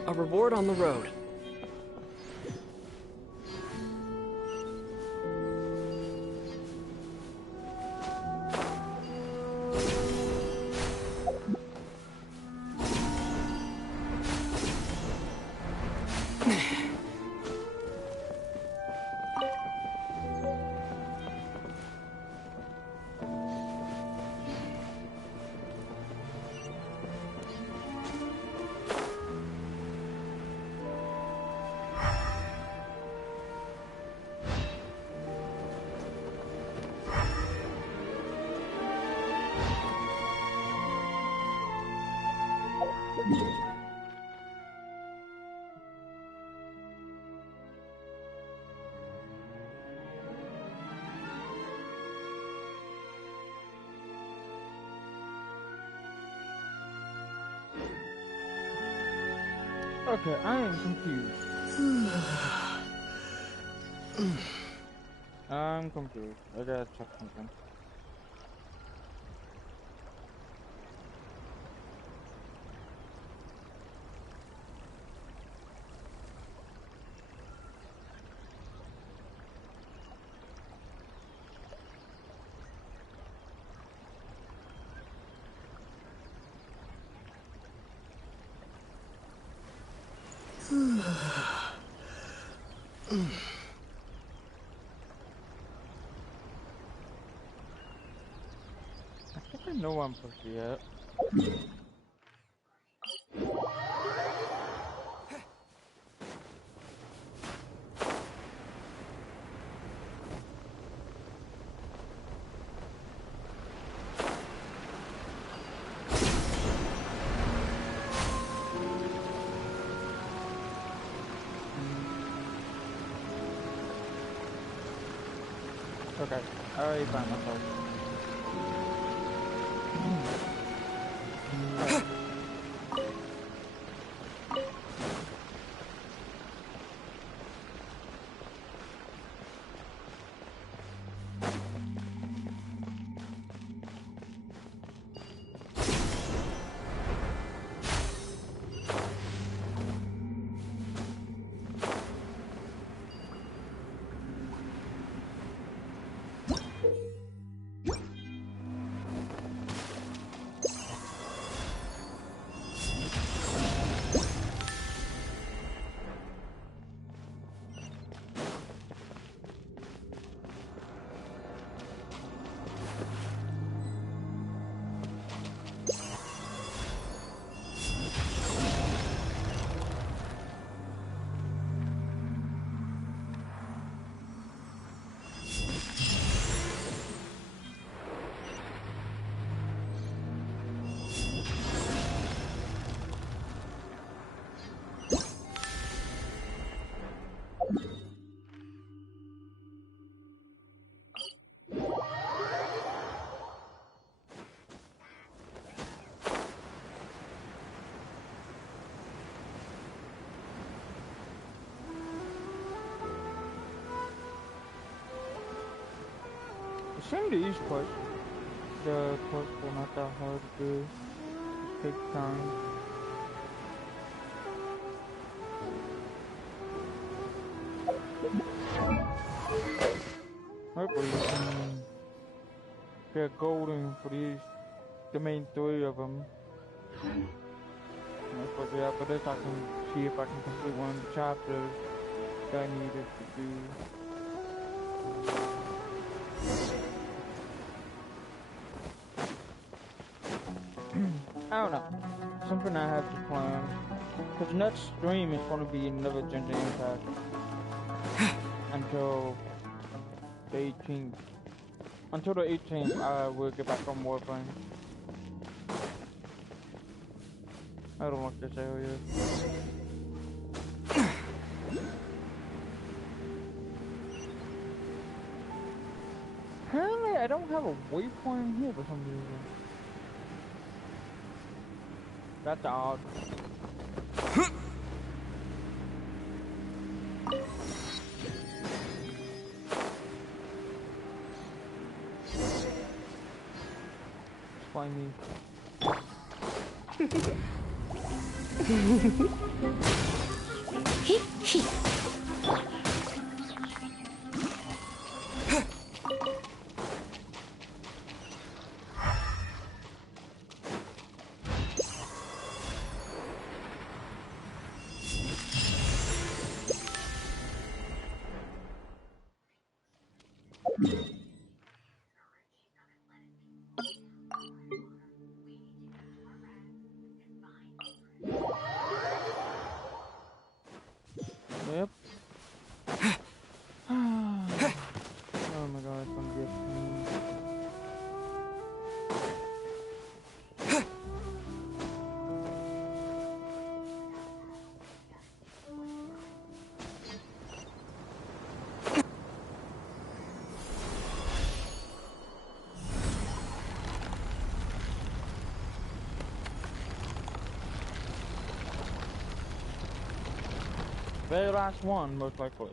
A reward on the road. Okay, I am confused. I'm confused. I gotta check something. I think I know what I'm supposed to be at. Okay, I already found myself. Some of these quests, the quests are not that hard to do. Just take time. Hopefully you can get golden for these, the main three of them. But after this I can see if I can complete one of the chapters that I needed to do. I don't know. Something I have to plan. Because next stream is going to be another Genshin Impact. Until the 18th. Until the 18th, I will get back on Warframe. I don't like this area. Apparently, I don't have a waypoint here for some reason. That's odd. Explain me. Yep. Oh my god, it's gonna get me. Very last one, most likely.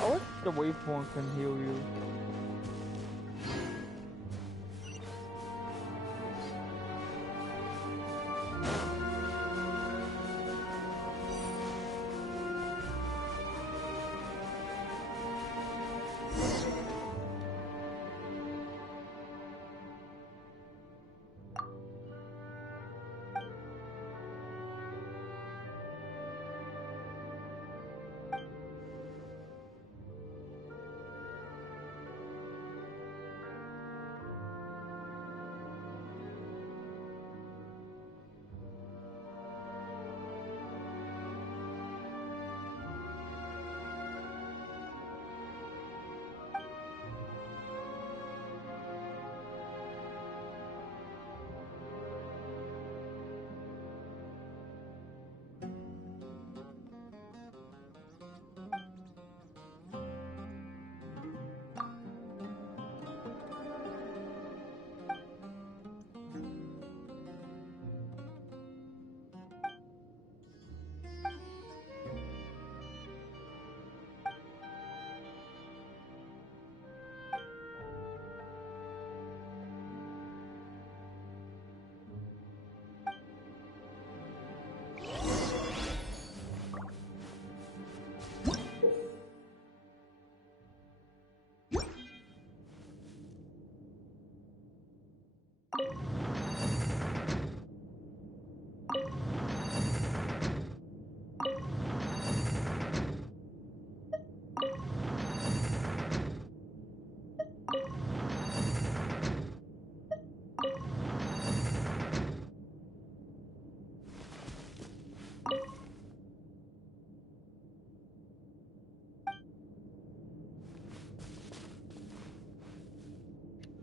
I wish the waypoint can heal you.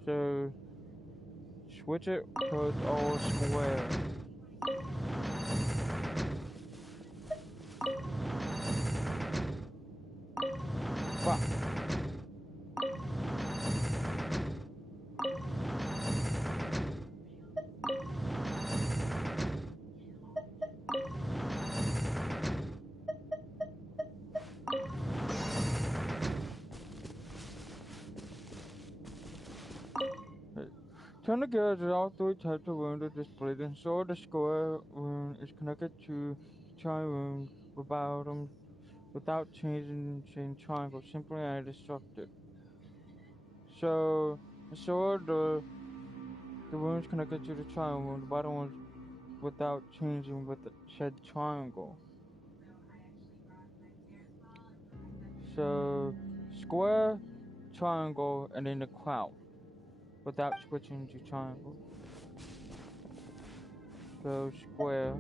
So switch it so it's all square. Fuck. Turn the gauge all three types of wound are displayed, and so the square wound is connected to the tri-wound without changing triangle, simply add destructed. So the wounds connected to the tri wound, the bottom ones without changing with the said triangle. So square, triangle, and then the cloud without switching to triangle. So square.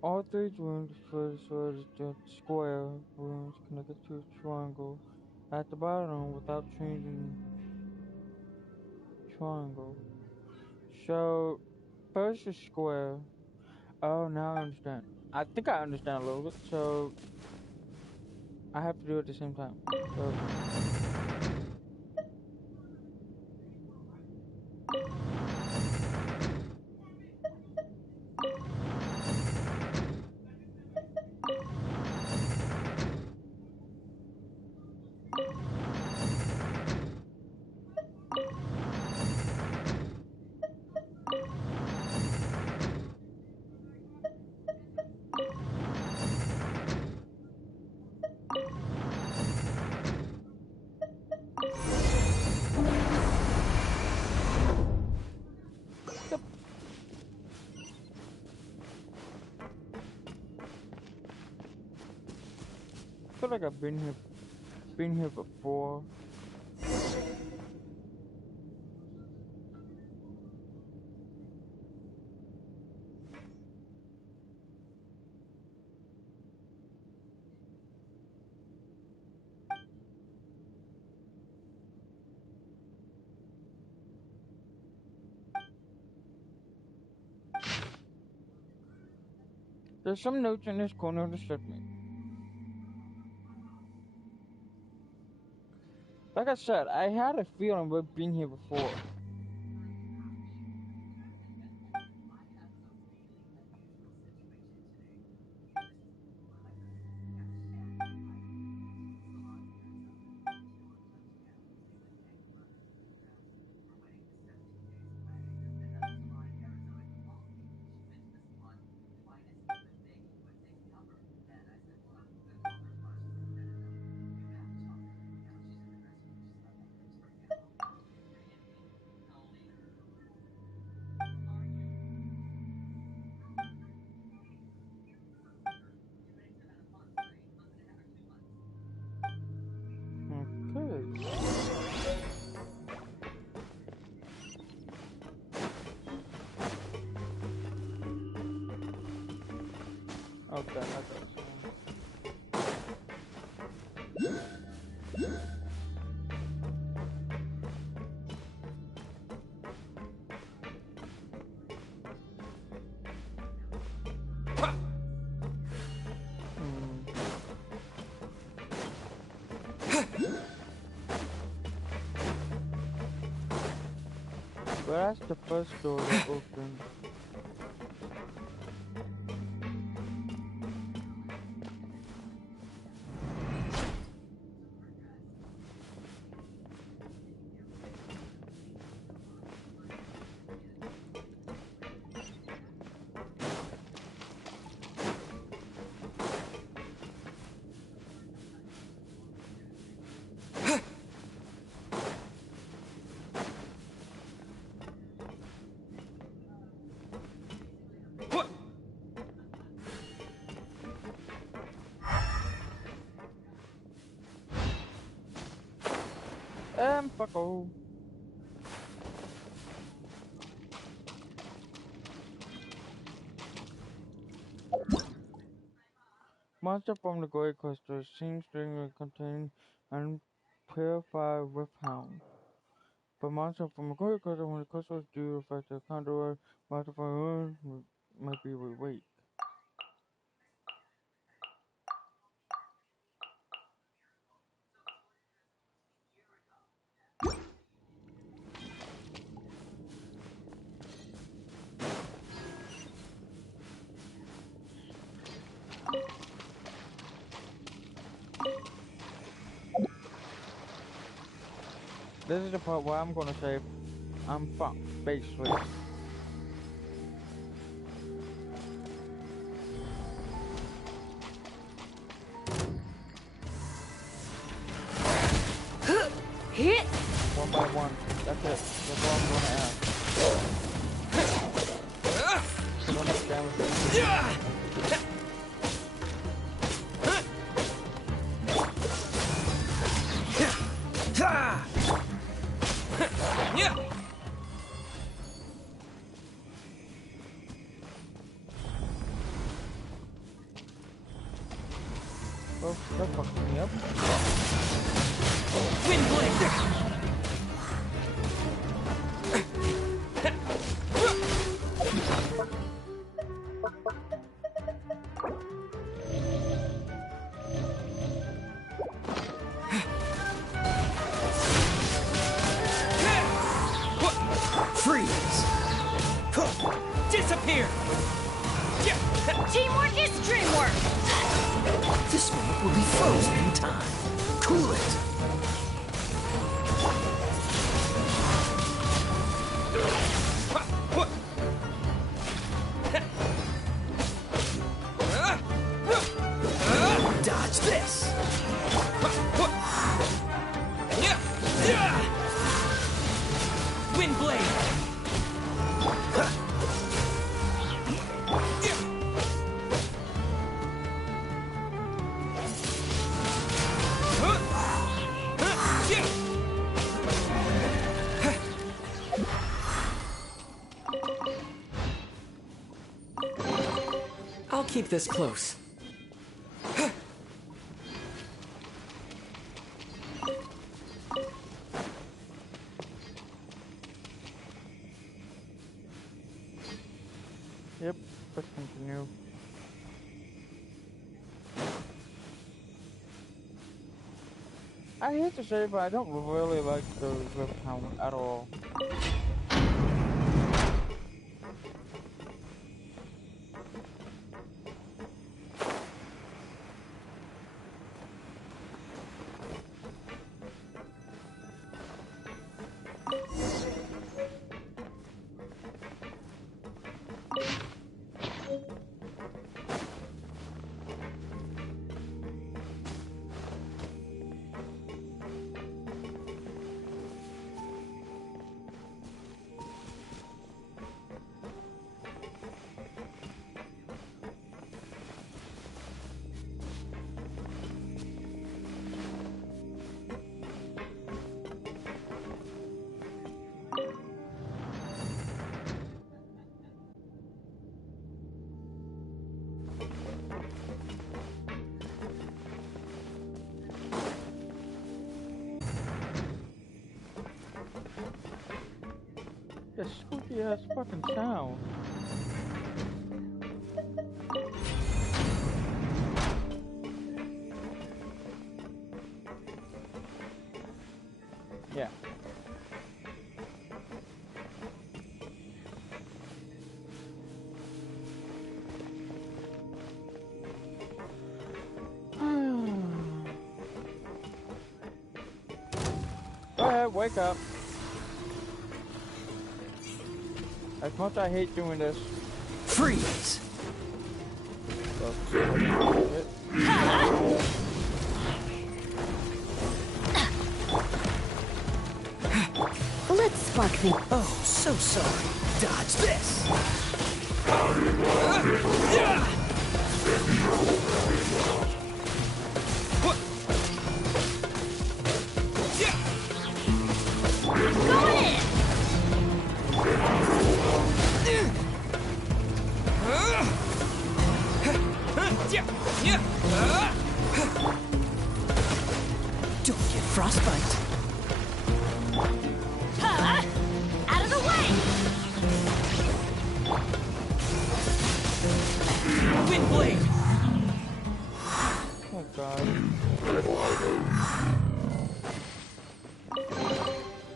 All three rooms first was the square rooms connected to a triangle at the bottom without changing triangle. So first is square. Oh, now I understand. I think I understand a little bit. So I have to do it at the same time. So I feel like I've been here before. There's some notes in this corner that struck me. Like I said, I had a feeling we've been here before. Okay, I got But that's the first door that opened. Fuck off. Monster from the Great Crystal seems to contain and purified with hound. But monster from the Great Crystal, when the crystals do affect the conduit, monster from the might be weak. This is the part where I'm gonna say I'm fucked, basically. Hit! One by one. That's it. That's all I'm gonna ask. So don't make damage. Oh, that fucked me up. Wind blade! Freeze! Disappear! Teamwork is dreamwork! This moment will be frozen in time. Cool it! Dodge this! Wind blade! I'll keep this close. Yep, let's continue. I hate to say it, but I don't really like the Rift Hound at all. That spooky ass fucking sound. Yeah. Go ahead, wake up. As much as I hate doing this. Freeze! Let's spark the... Oh, so sorry. Dodge this!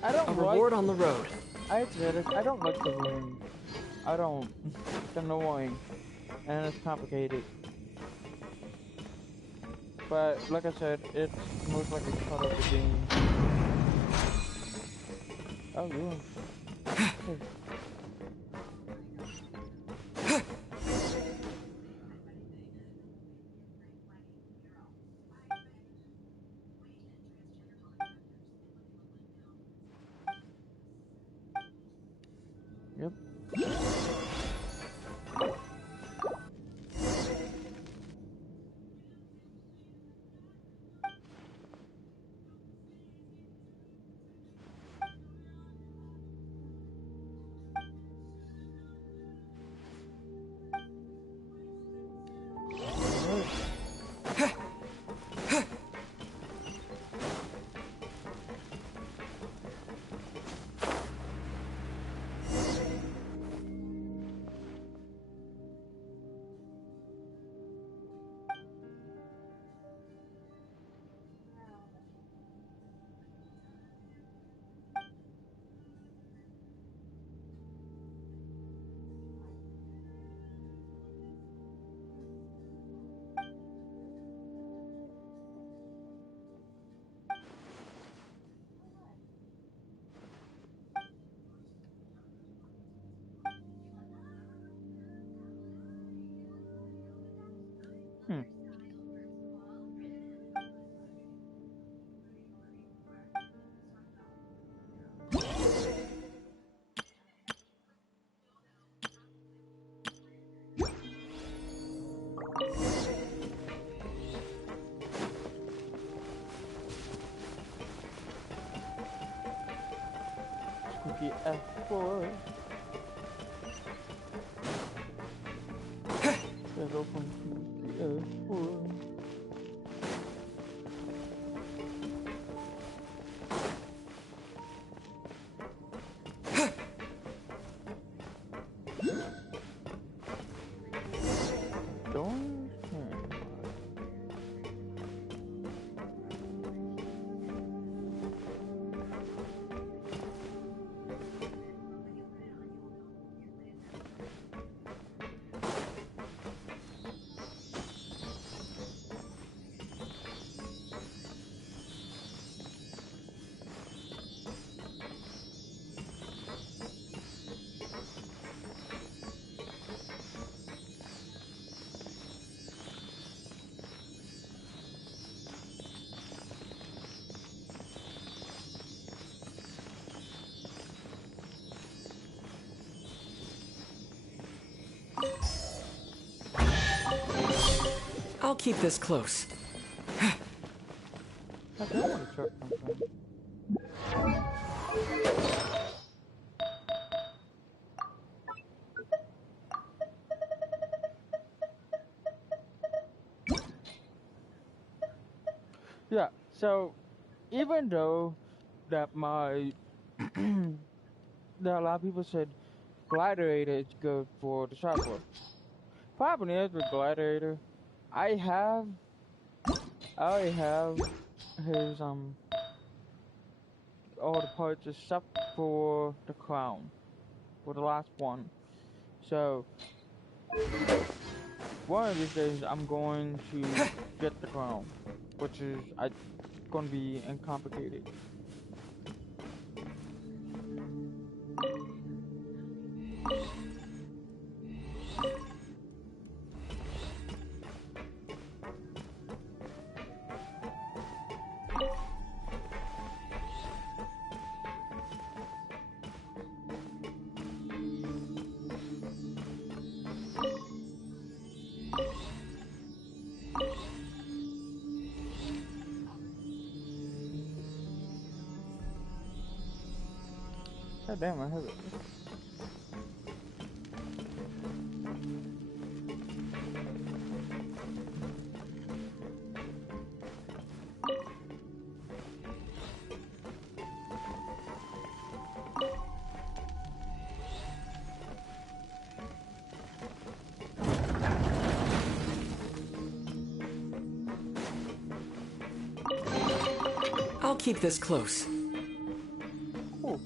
I don't A like reward on the road. I said it. I don't like the room. I don't. It's annoying, and it's complicated. But like I said, it's most likely part of the game. Oh, you. Yep. Squeaky F4. Let's open Squeaky F4. I'll keep this close. I don't want to check something. Yeah, so even though that my that a lot of people said Gladiator is good for the shot put. Problem is with Gladiator, I already have his all the parts except for the crown, for the last one. So one of these days I'm going to get the crown, which is going to be uncomplicated. God damn, I have it. I'll keep this close. Ooh.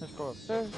Let's go upstairs.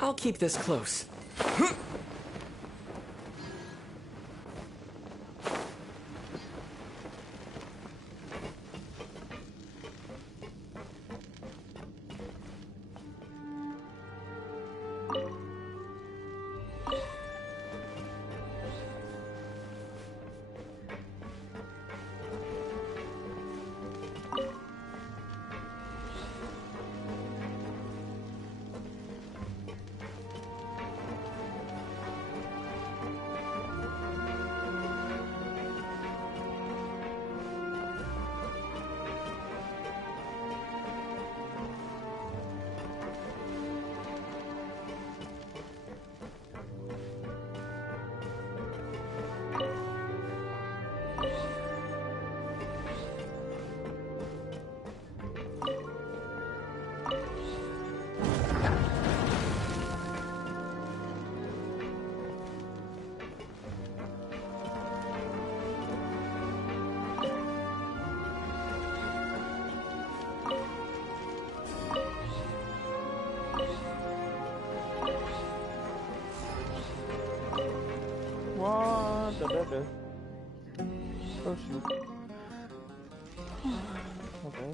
I'll keep this close. What? Oh shoot. Okay.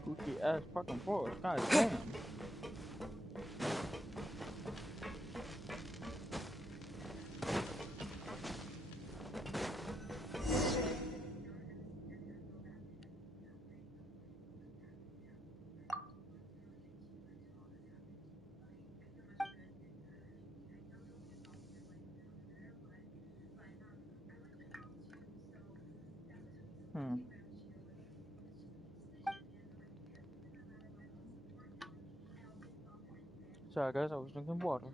Squeaky ass fucking force. God damn. Sorry guys, I was drinking water.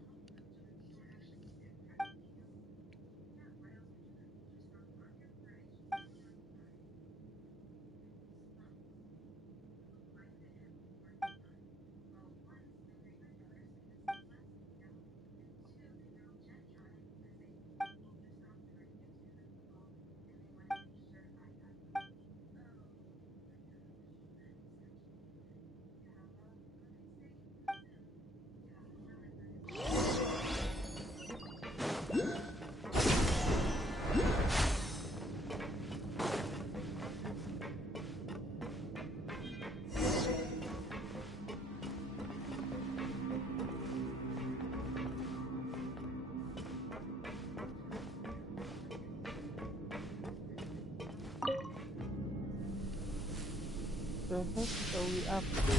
The heck are we after?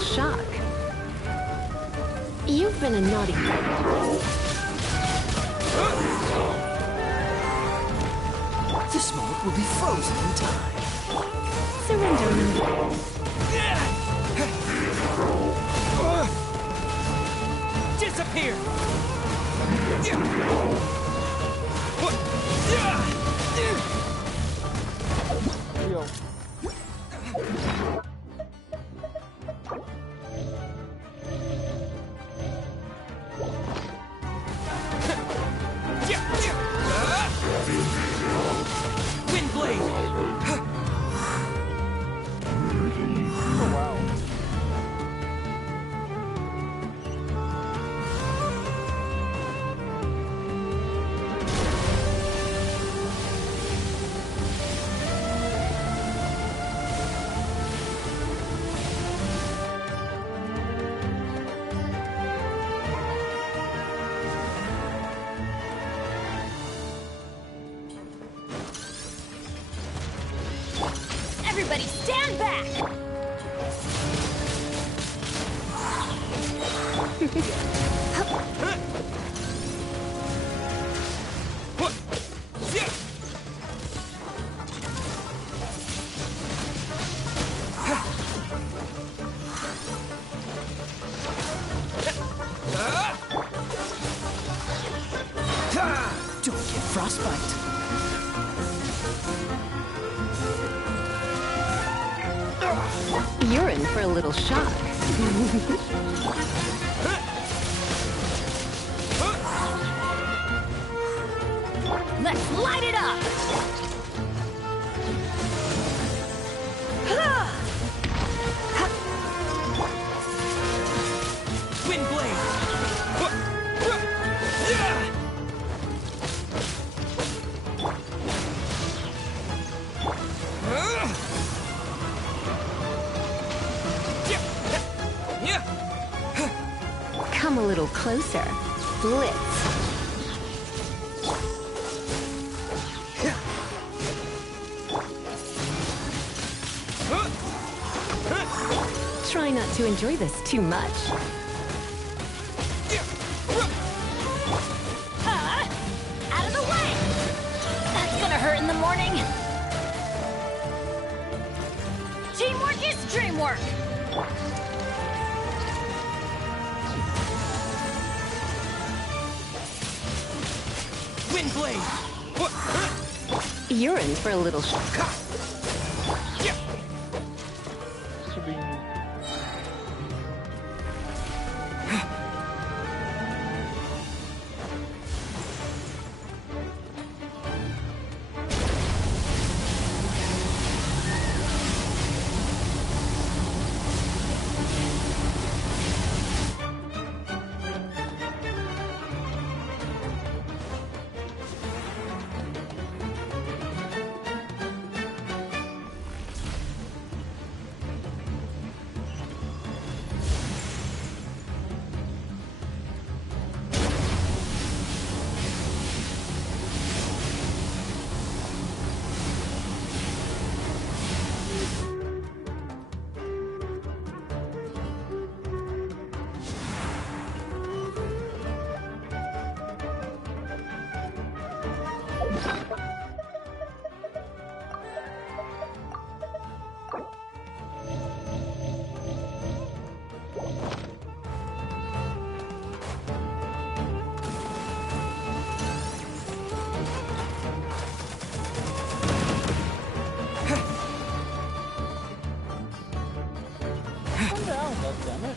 little shock. You've been a naughty girl. This moment will be frozen in time. Surrender me. Disappear! Yo. Windblade! Oh wow. Everybody stand back! Don't get frostbite. You're in for a little shock. Let's light it up! Come a little closer. Blitz. Try not to enjoy this too much. Out of the way! That's gonna hurt in the morning. Teamwork is dreamwork! Windblade! You're in for a little shock. Damn it.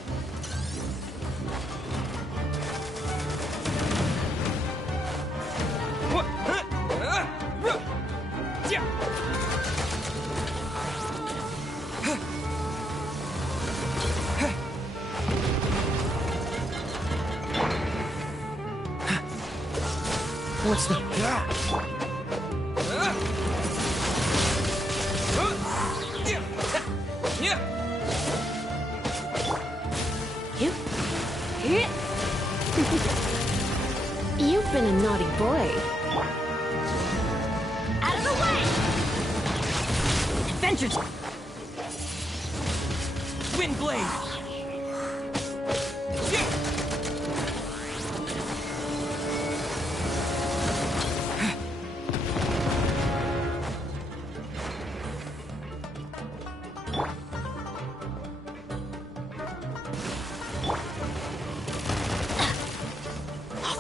What's the... You've been a naughty boy. Out of the way! Adventures! Windblade!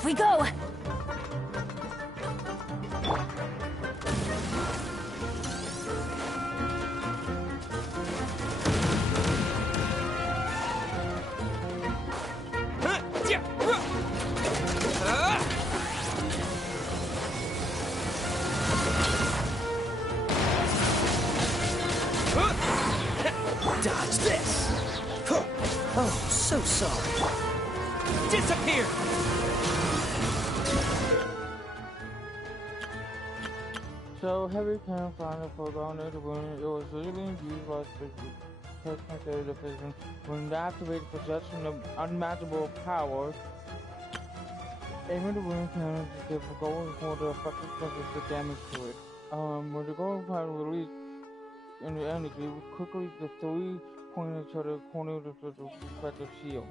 Off we go! Dodge this! Huh. Oh, so sorry. Disappear! So heavy can find a foregone the wound. It was literally used by the division when they activated possession of unmatchable power. Aiming the wound can give a goal for the effective the damage to it. When the goal can release in the energy, quickly the three point to the corner of the respective shield.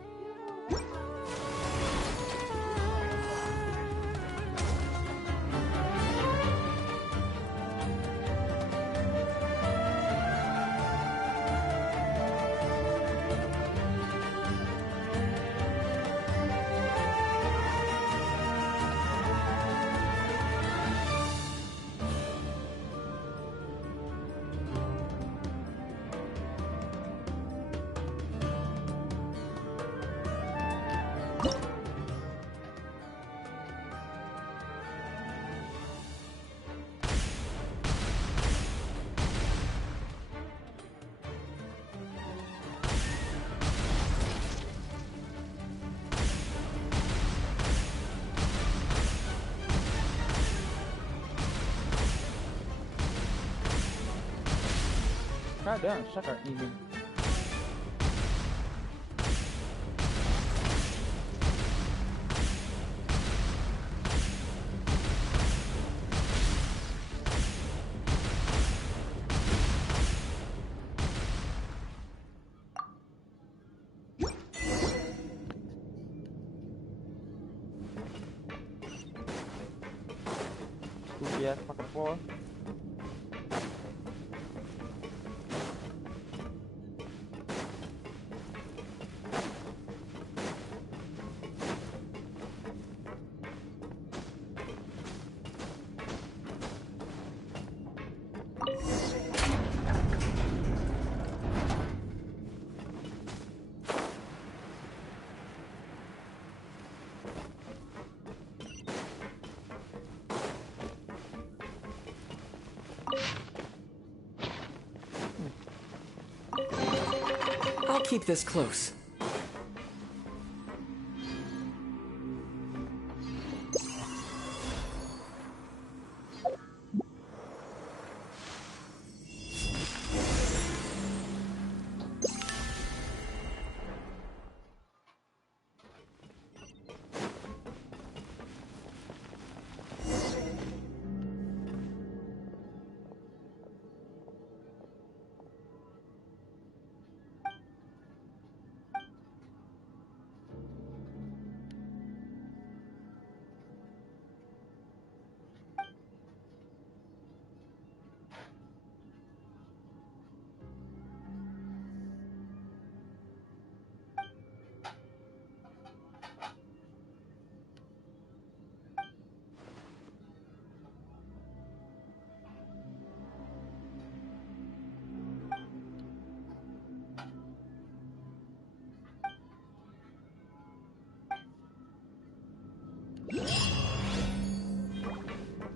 God damn, sucker even. Stupid ass fucking floor. I'll keep this close.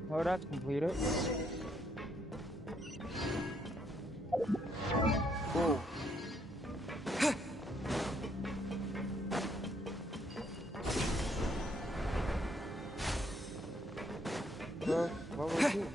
Oh, that's completed. Whoa. Well, what was it?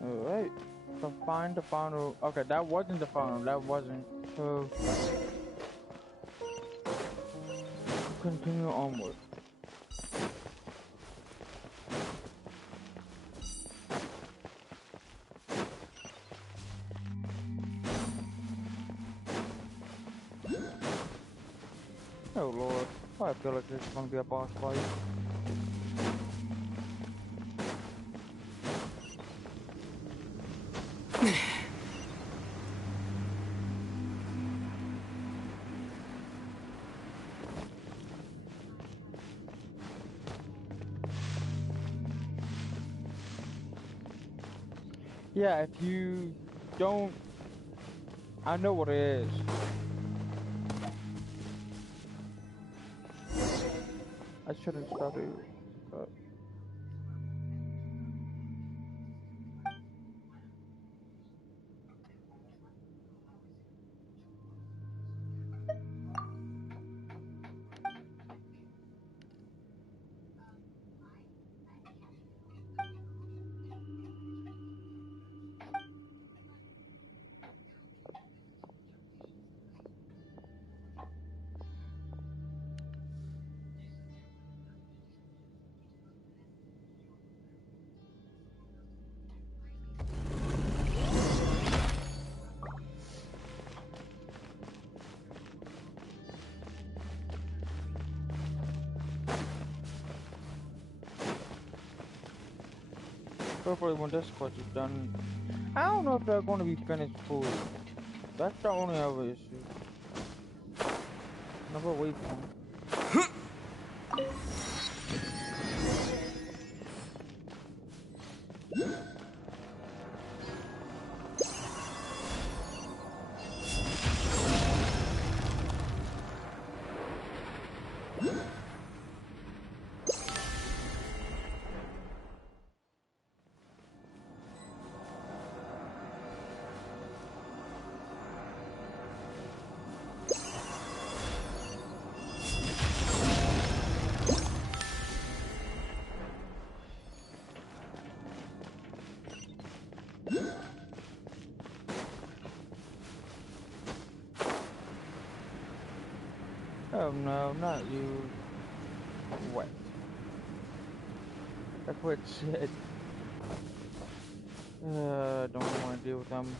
Alright, so find the final. Okay, that wasn't the final. That wasn't. So continue onward. Oh lord, I feel like there's gonna be a boss fight. Yeah, if you don't... I know what it is. I shouldn't study, but... Hopefully when this quest is done, I don't know if they're going to be finished fully. That's the only other issue. Another waypoint. Oh no, not you. What? I quit shit. Don't want to deal with them.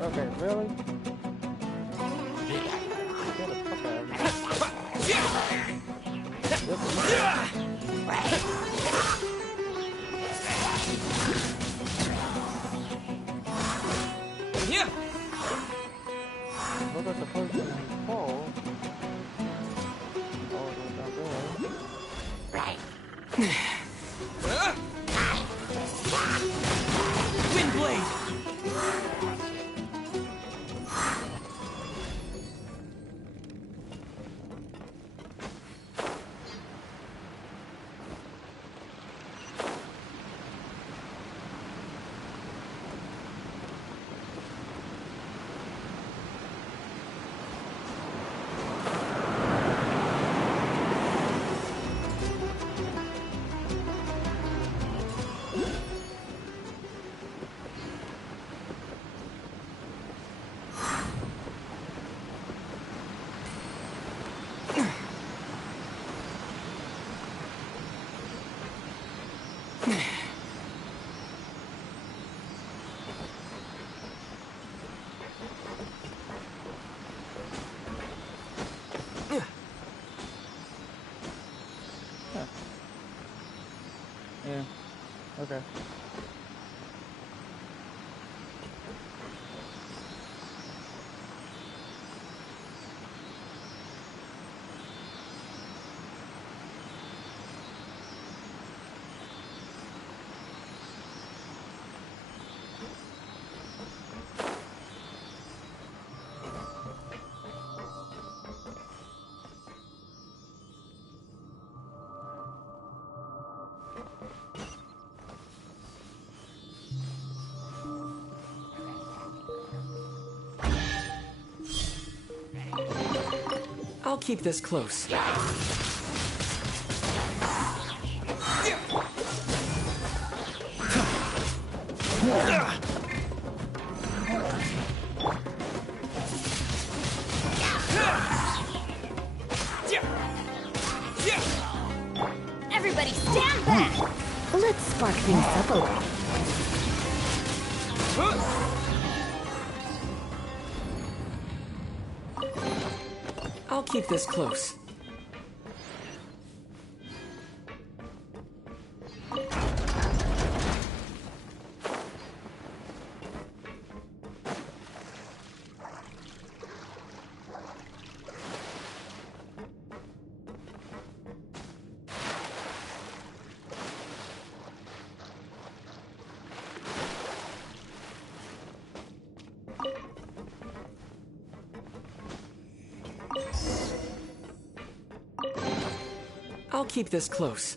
Okay, really? Get the fuck out of Yeah. Look at the person who fall. All the way down there. Right. Windblade. Yeah. Okay. I'll keep this close. Everybody stand back! Let's spark things up a little. I'll keep this close. I'll keep this close.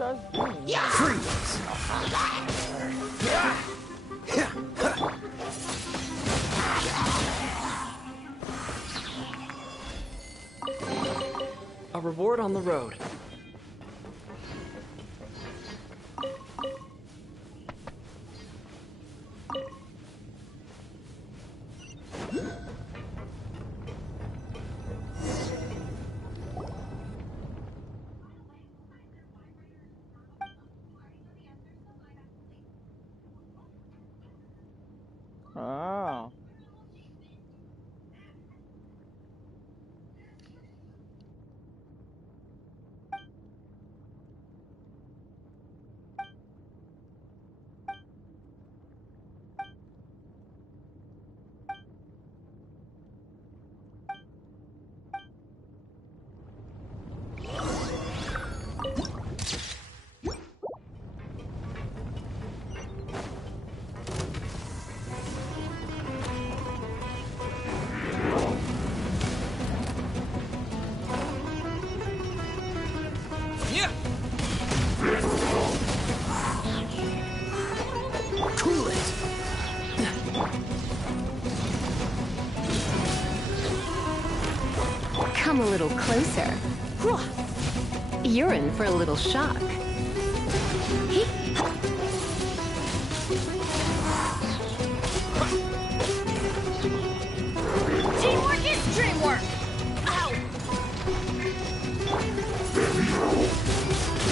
guys doing? Freeze! A reward on the road. Ah. Cool it! Come a little closer. You're in for a little shock. Teamwork is dreamwork! Ow!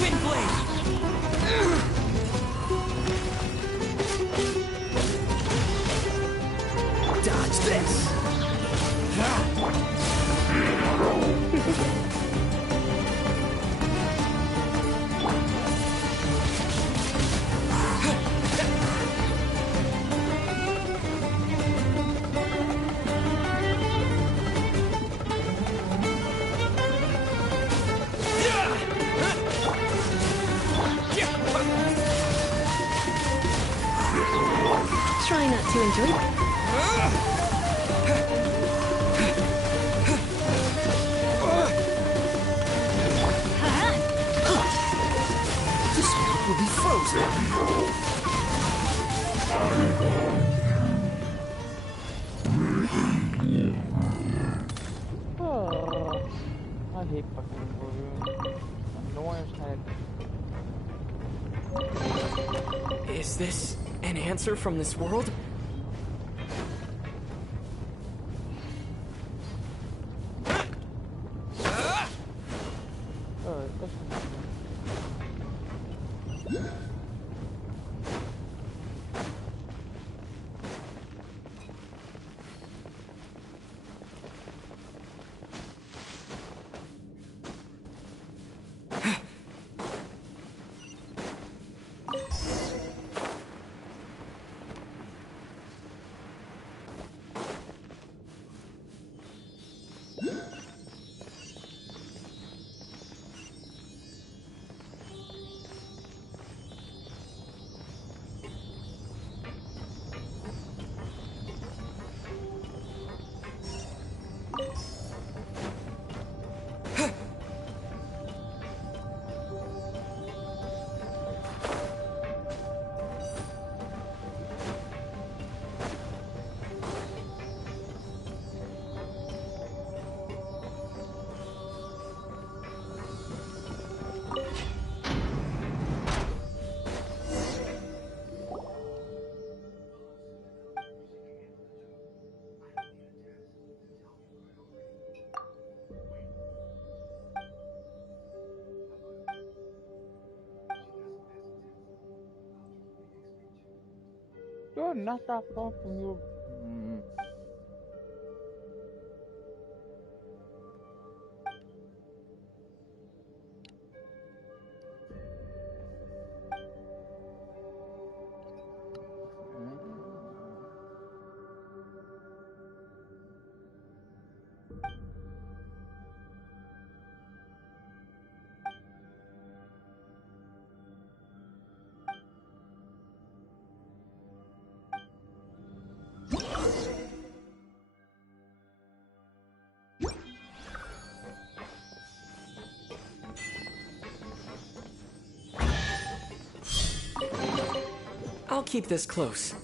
Wind blade! Dodge this! Try not to enjoy it. This spot will be frozen! Oh, I hate fucking Blue. Annoying as heck. Is this an answer from this world? You're not that far from your... I'll keep this close.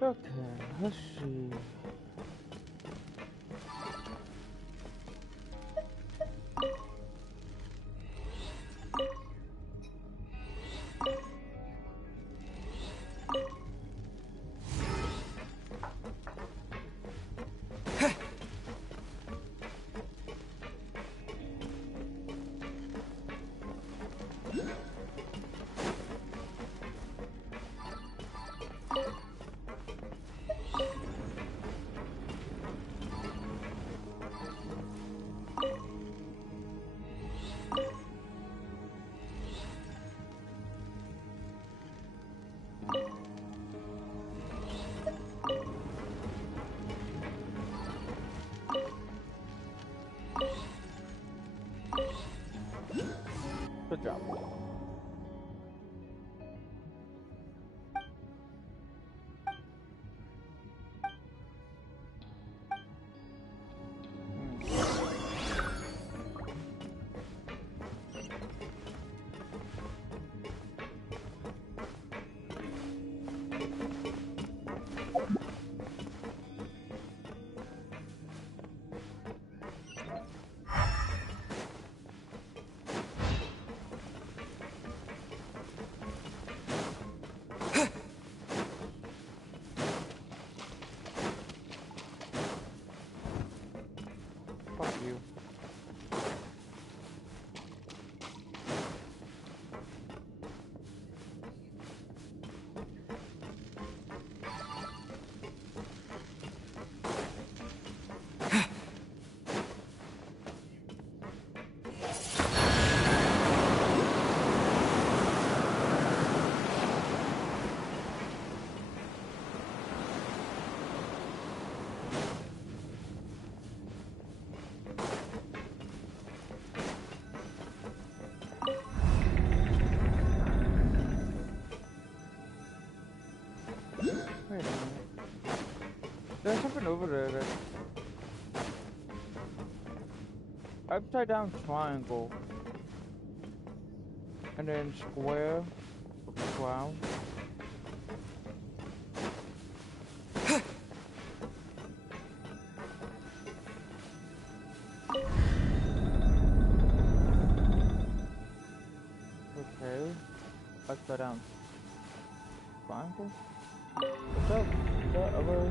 Okay, let's see. Good job. Fuck you. Wait a minute. There's something over there that... Upside down triangle. And then square. Wow. Okay. Upside down triangle. What's up? Hello?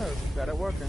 Oh, got it working.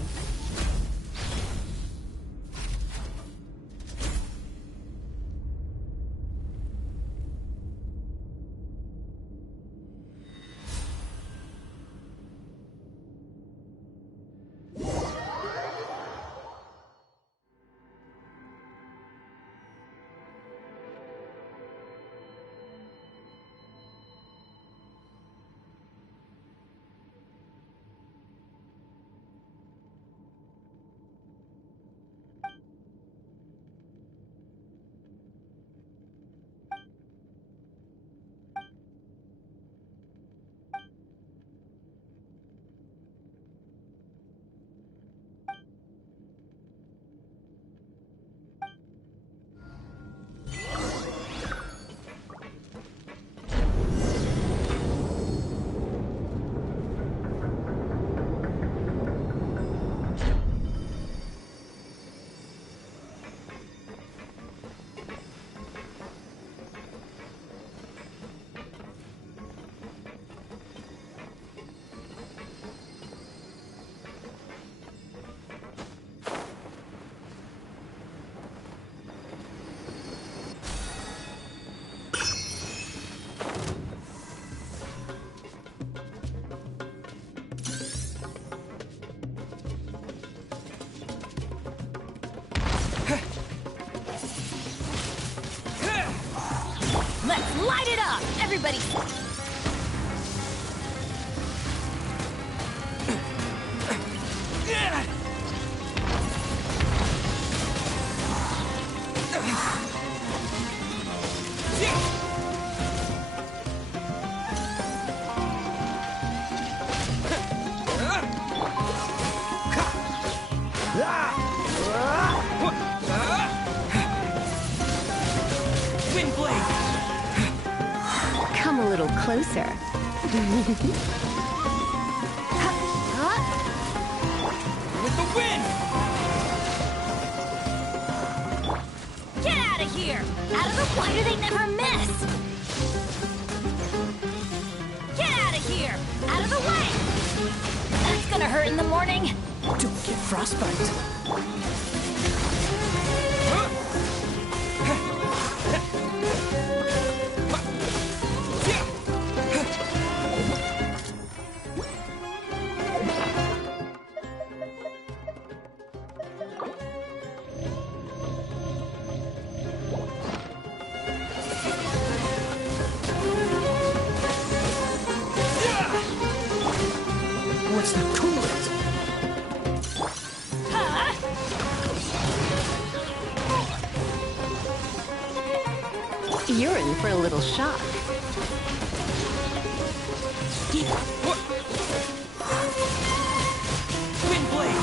Let's light it up! Everybody! Come a little closer. With the wind! Get out of here! Out of the... Why do they never miss? Get out of here! Out of the way! That's gonna hurt in the morning. Don't get frostbite. What's the coolest? You're in for a little shock. Wind blade!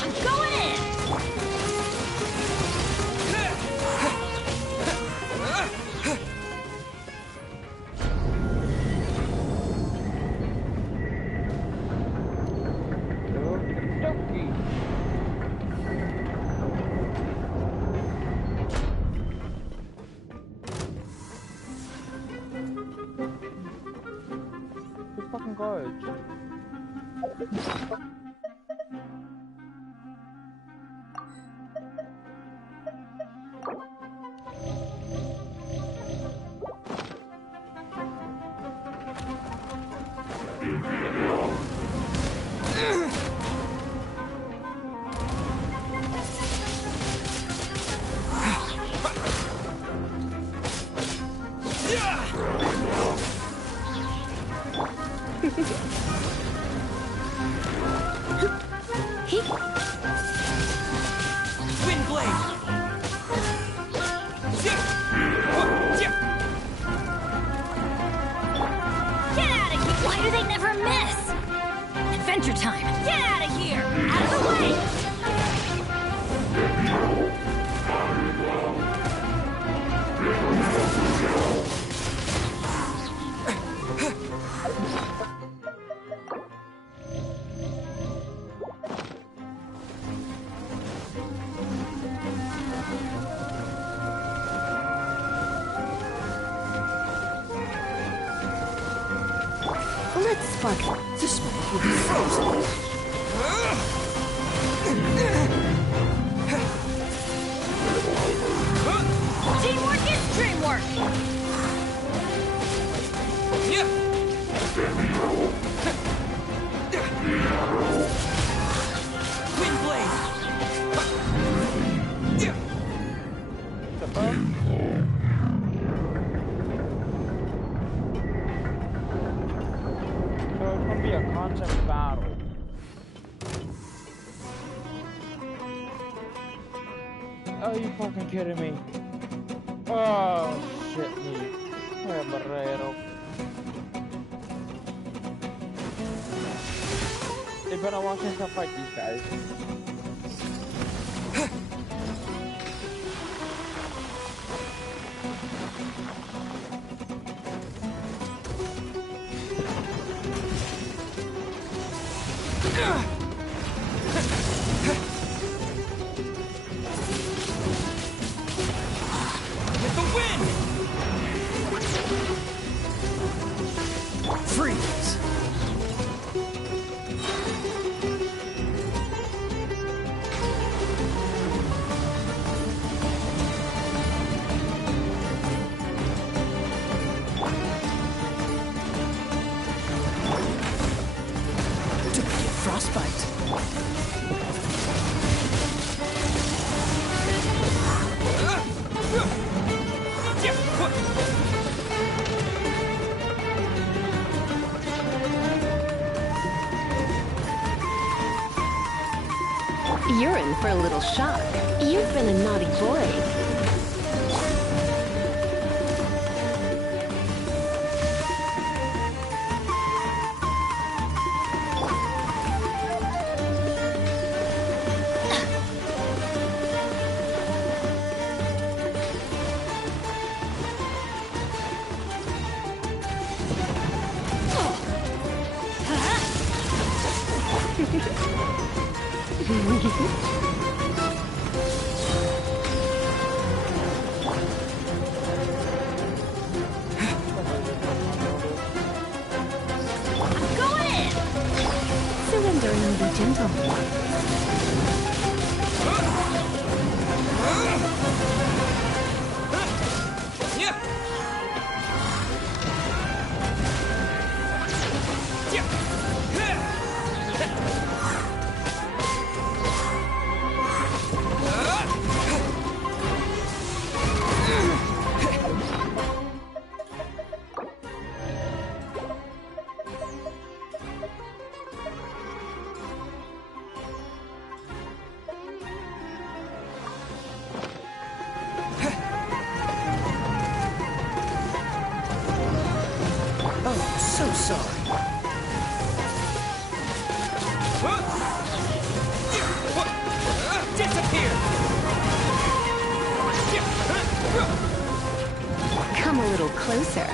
I'm going in! This fucking garbage. Wind blade! Get out of here! Why do they never miss? Adventure time! Get out of here! Out of the way! bright spark. This moment will be frozen. Teamwork is dreamwork! Wind blade. So it's gonna be a concept battle. Are you fucking kidding me? Oh shit me. Barrero. They better watch us to fight these guys. With the wind! Freeze! Duplicate frostbite. You're in for a little shock. You've been a naughty boy. Surrendering will be gentle. Oh, so sorry. Disappear! Come a little closer.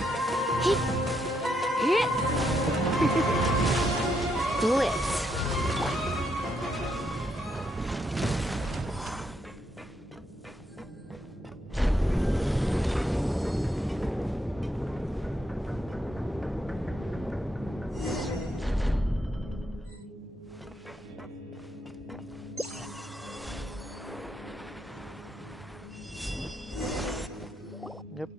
Blitz. Yep.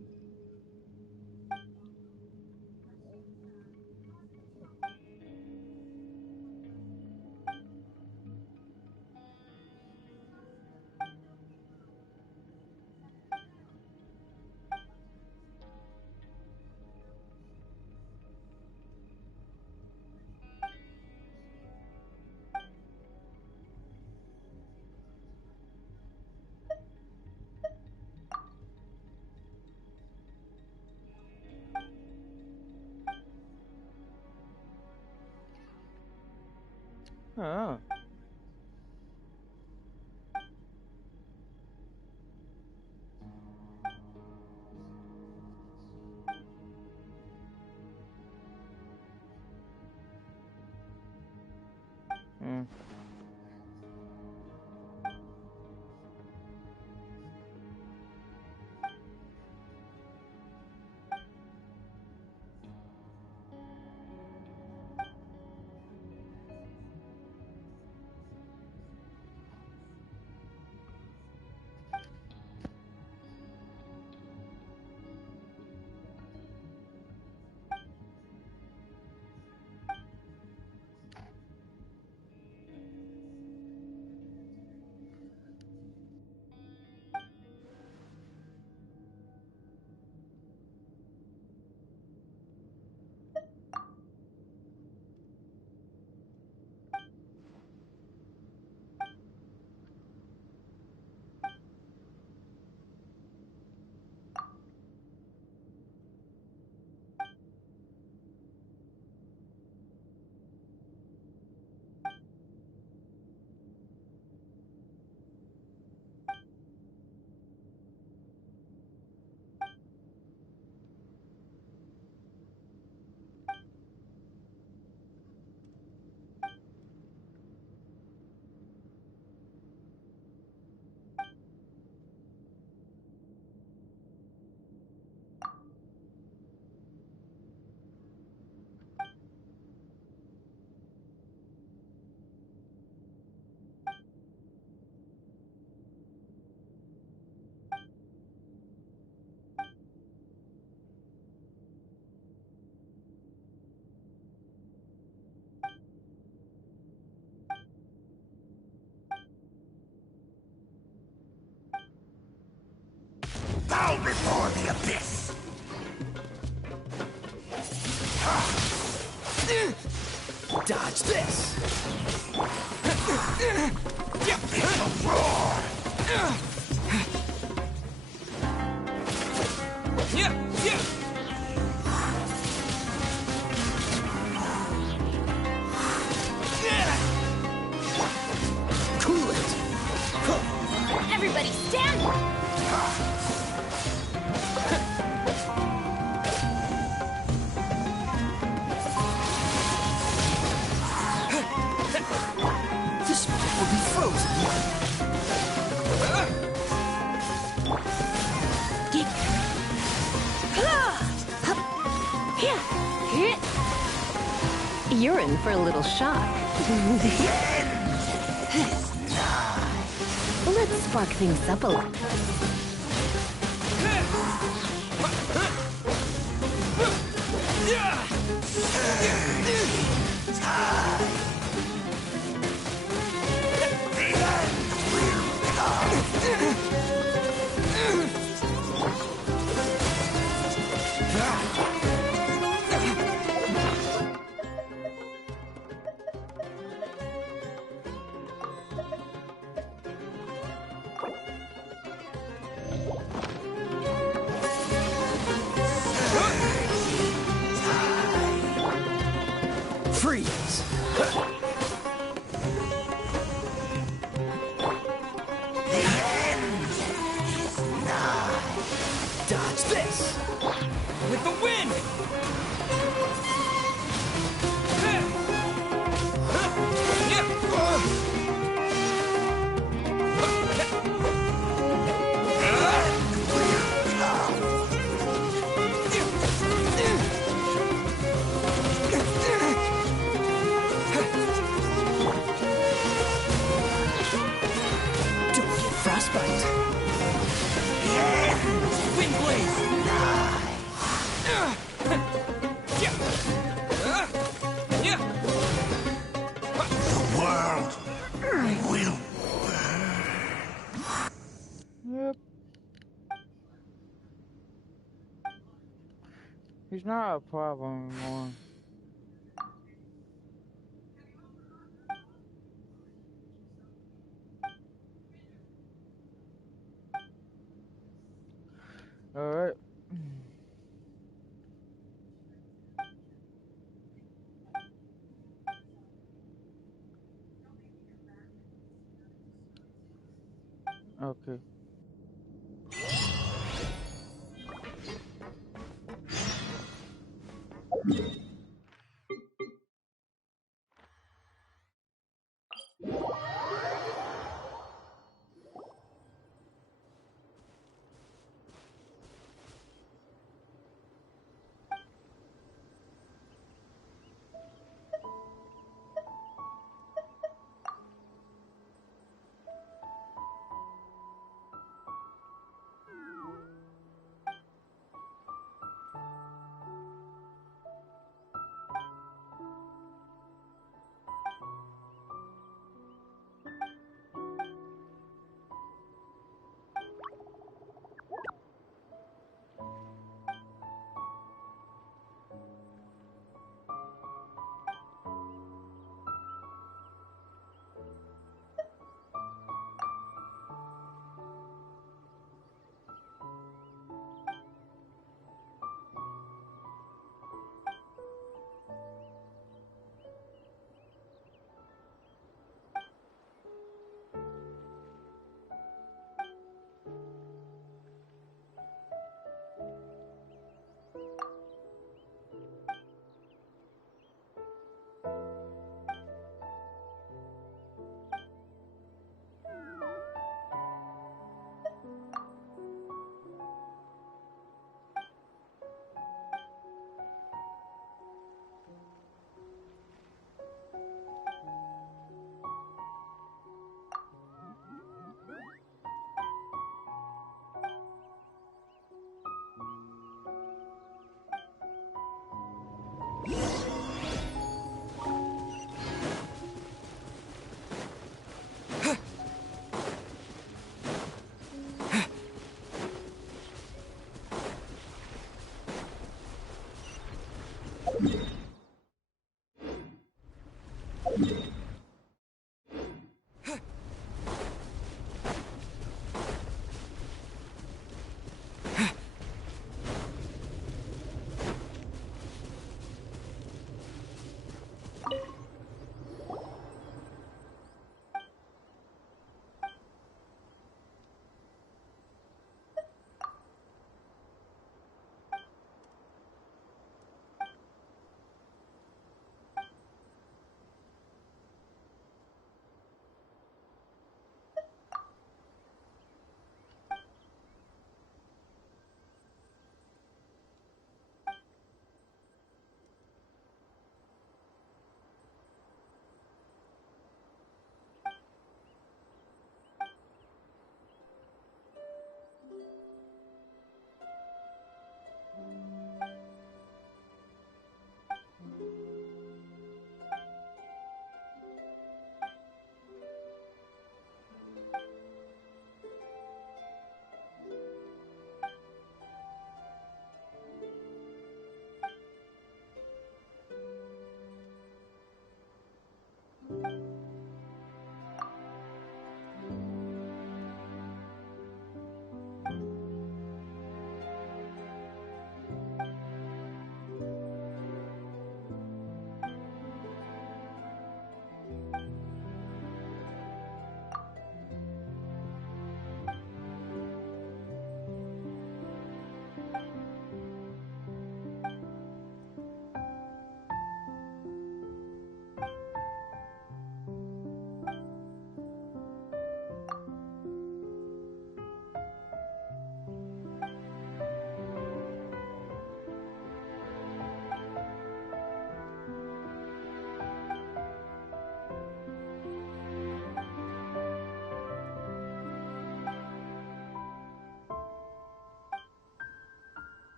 Oh. Hmm. Dodge this! Cool it! Everybody stand! This spot will be frozen. You're in for a little shock. Let's spark things up a little. Freeze! Dodge this! With the wind! Don't get frostbite. Wind blade! The world will Yep. He's not a problem anymore. Alright. Okay.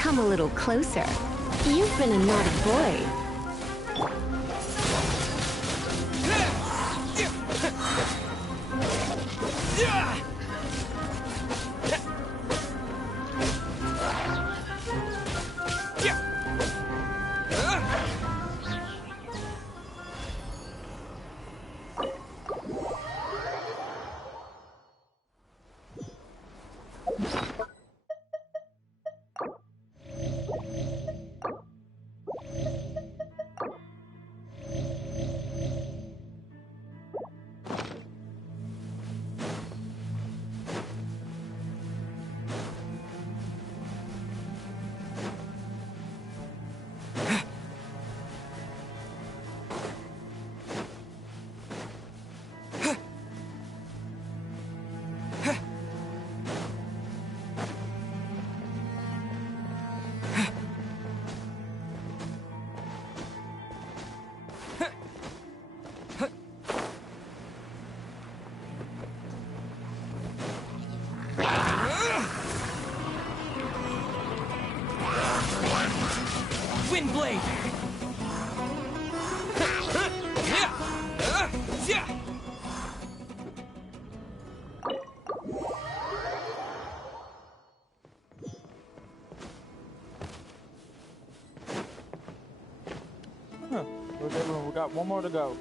Come a little closer. You've been a naughty boy. Windblade! Huh. Okay, we got one more to go.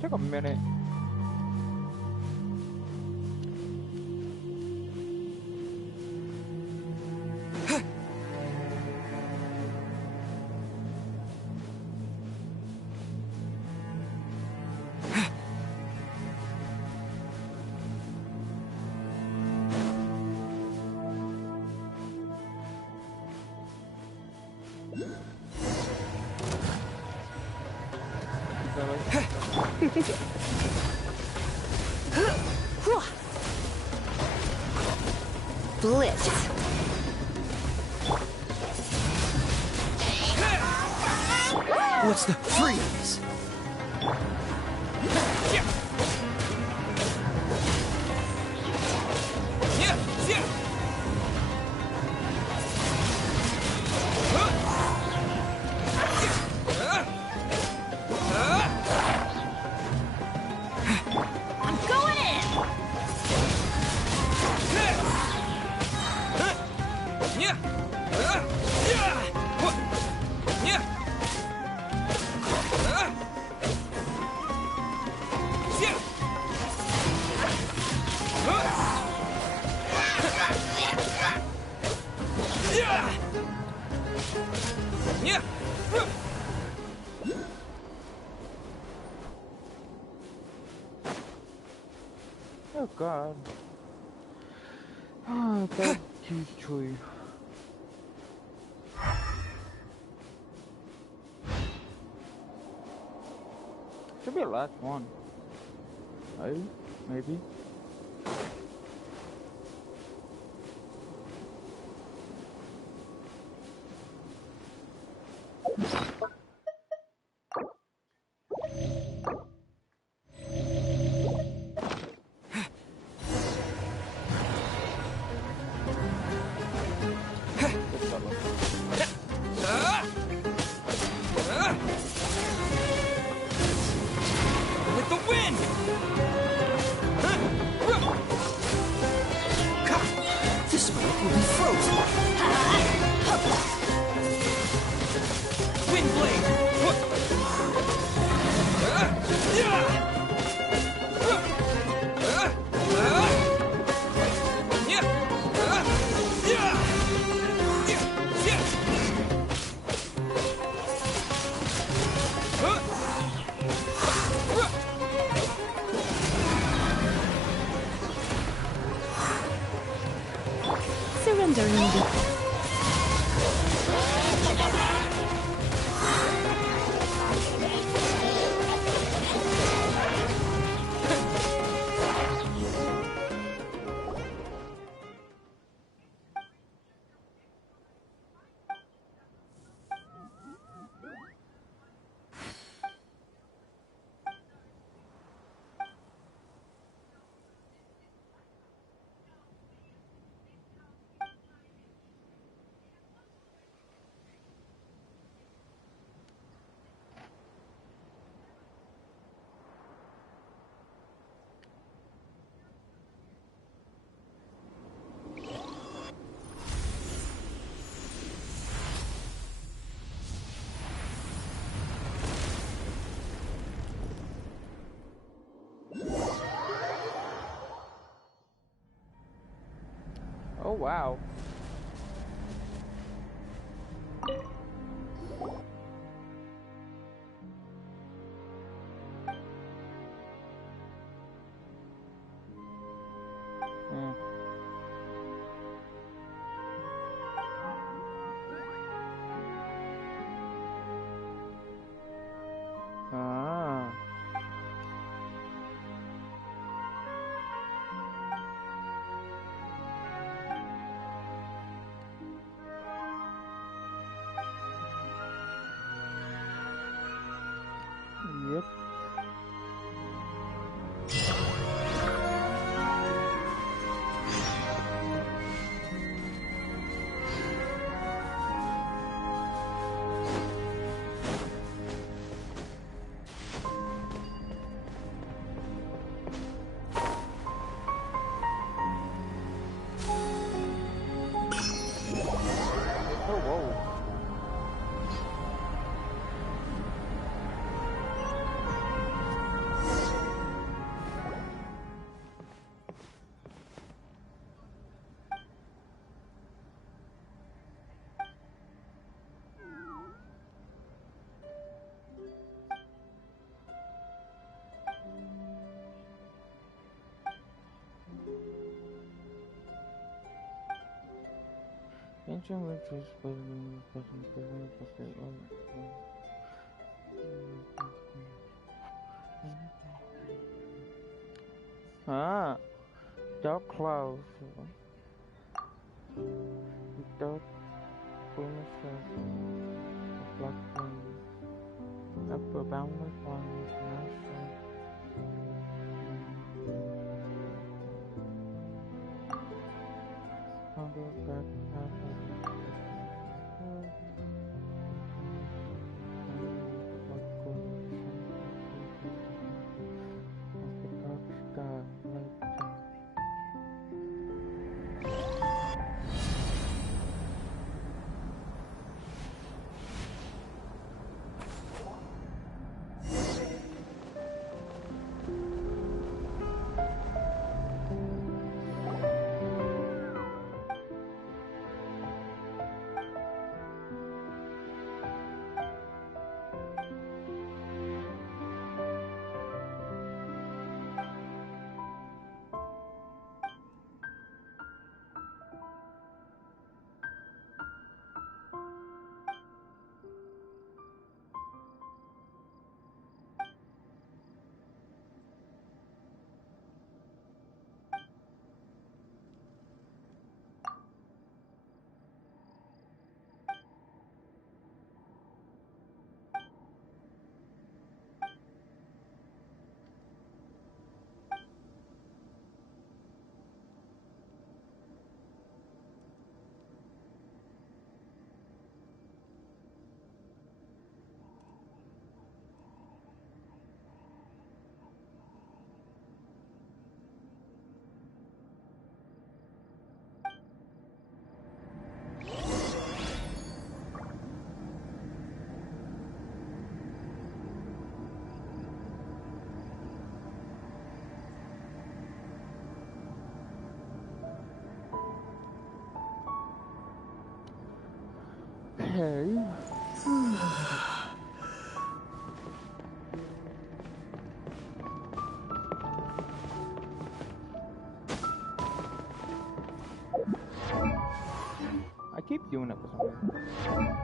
Took a minute. Blitz. What's the freeze? Oh God. Oh, that tree. Should be a last one. Right? Maybe. Oh wow. Yep. Oh, whoa. Genshin which is dark clouds. Dark promises of black flame. Upper boundless ones, master. Under back path of the dark sky, light. Okay. I keep doing it for some reason.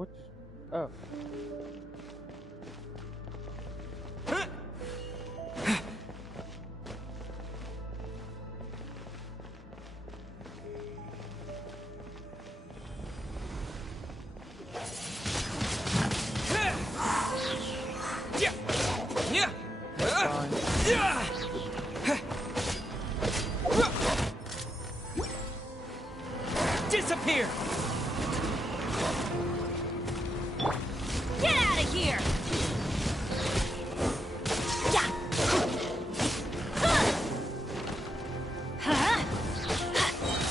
What? Oh. Disappear! Get out of here! Yeah. Huh?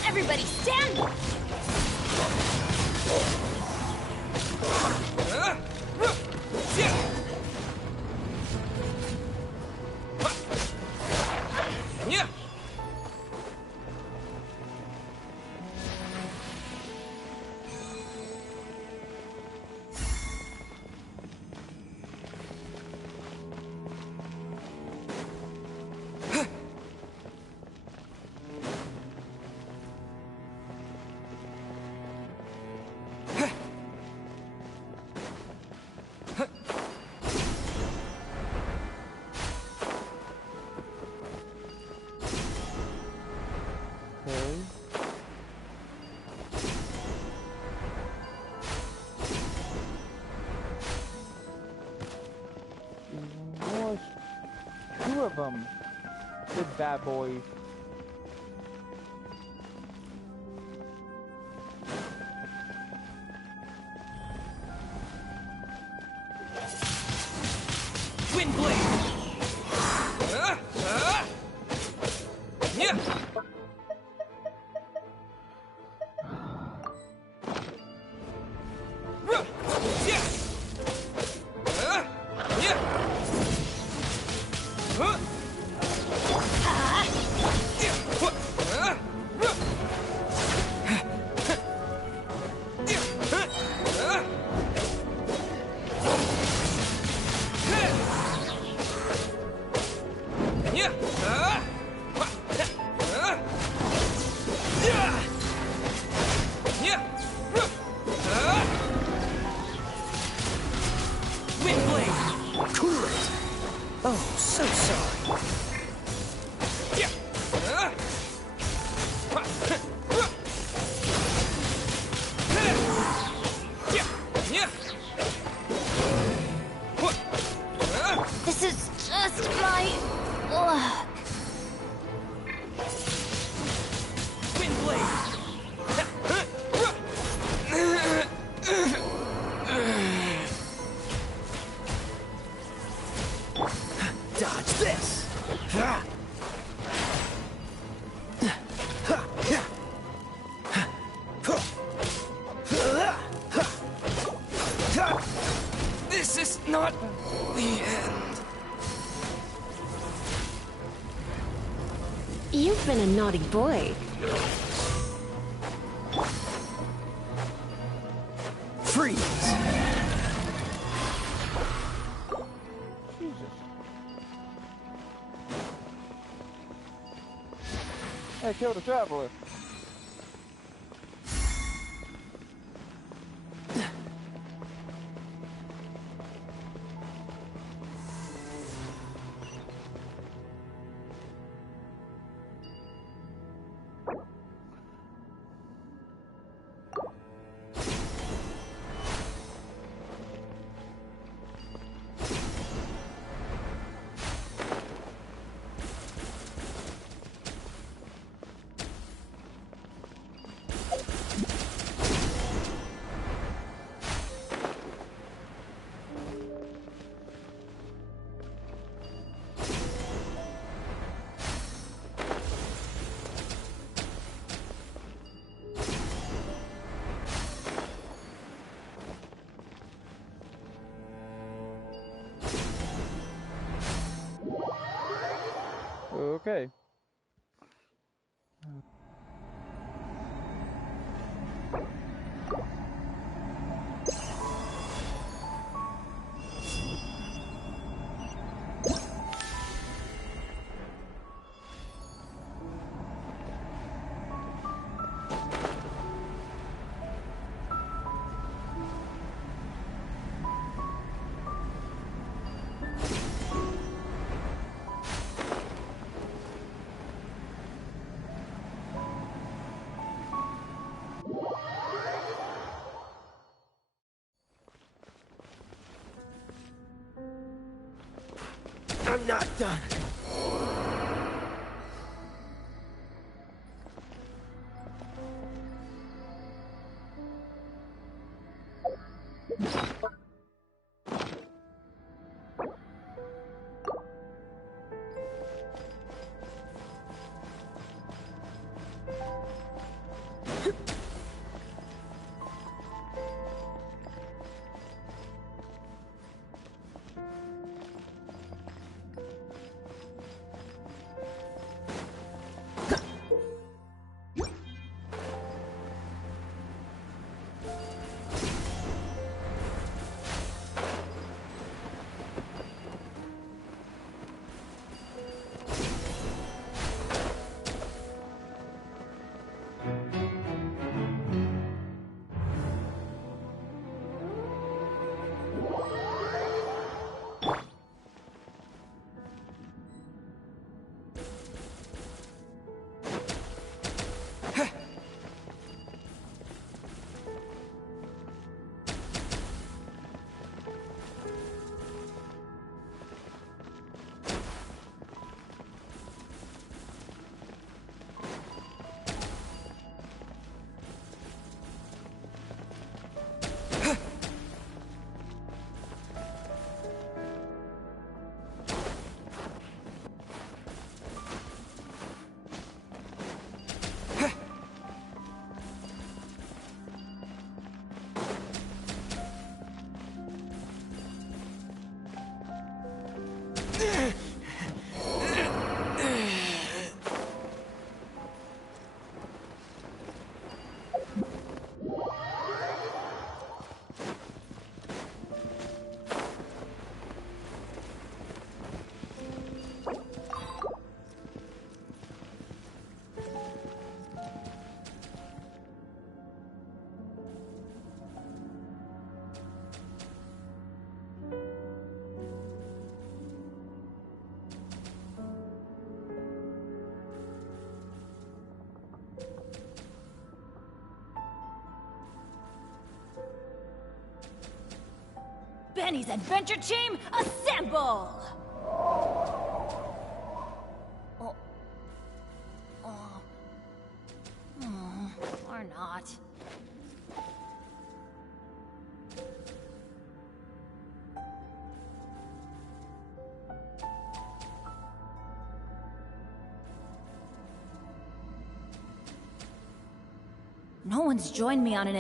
Everybody stand! Two of them. Good bad boys. This is just my luck. Dodge this! This is not the end. You've been a naughty boy. Freeze! Jesus. Hey, kill the traveler. Okay. I'm not done. Benny's adventure team, assemble! Or not. No one's joined me on an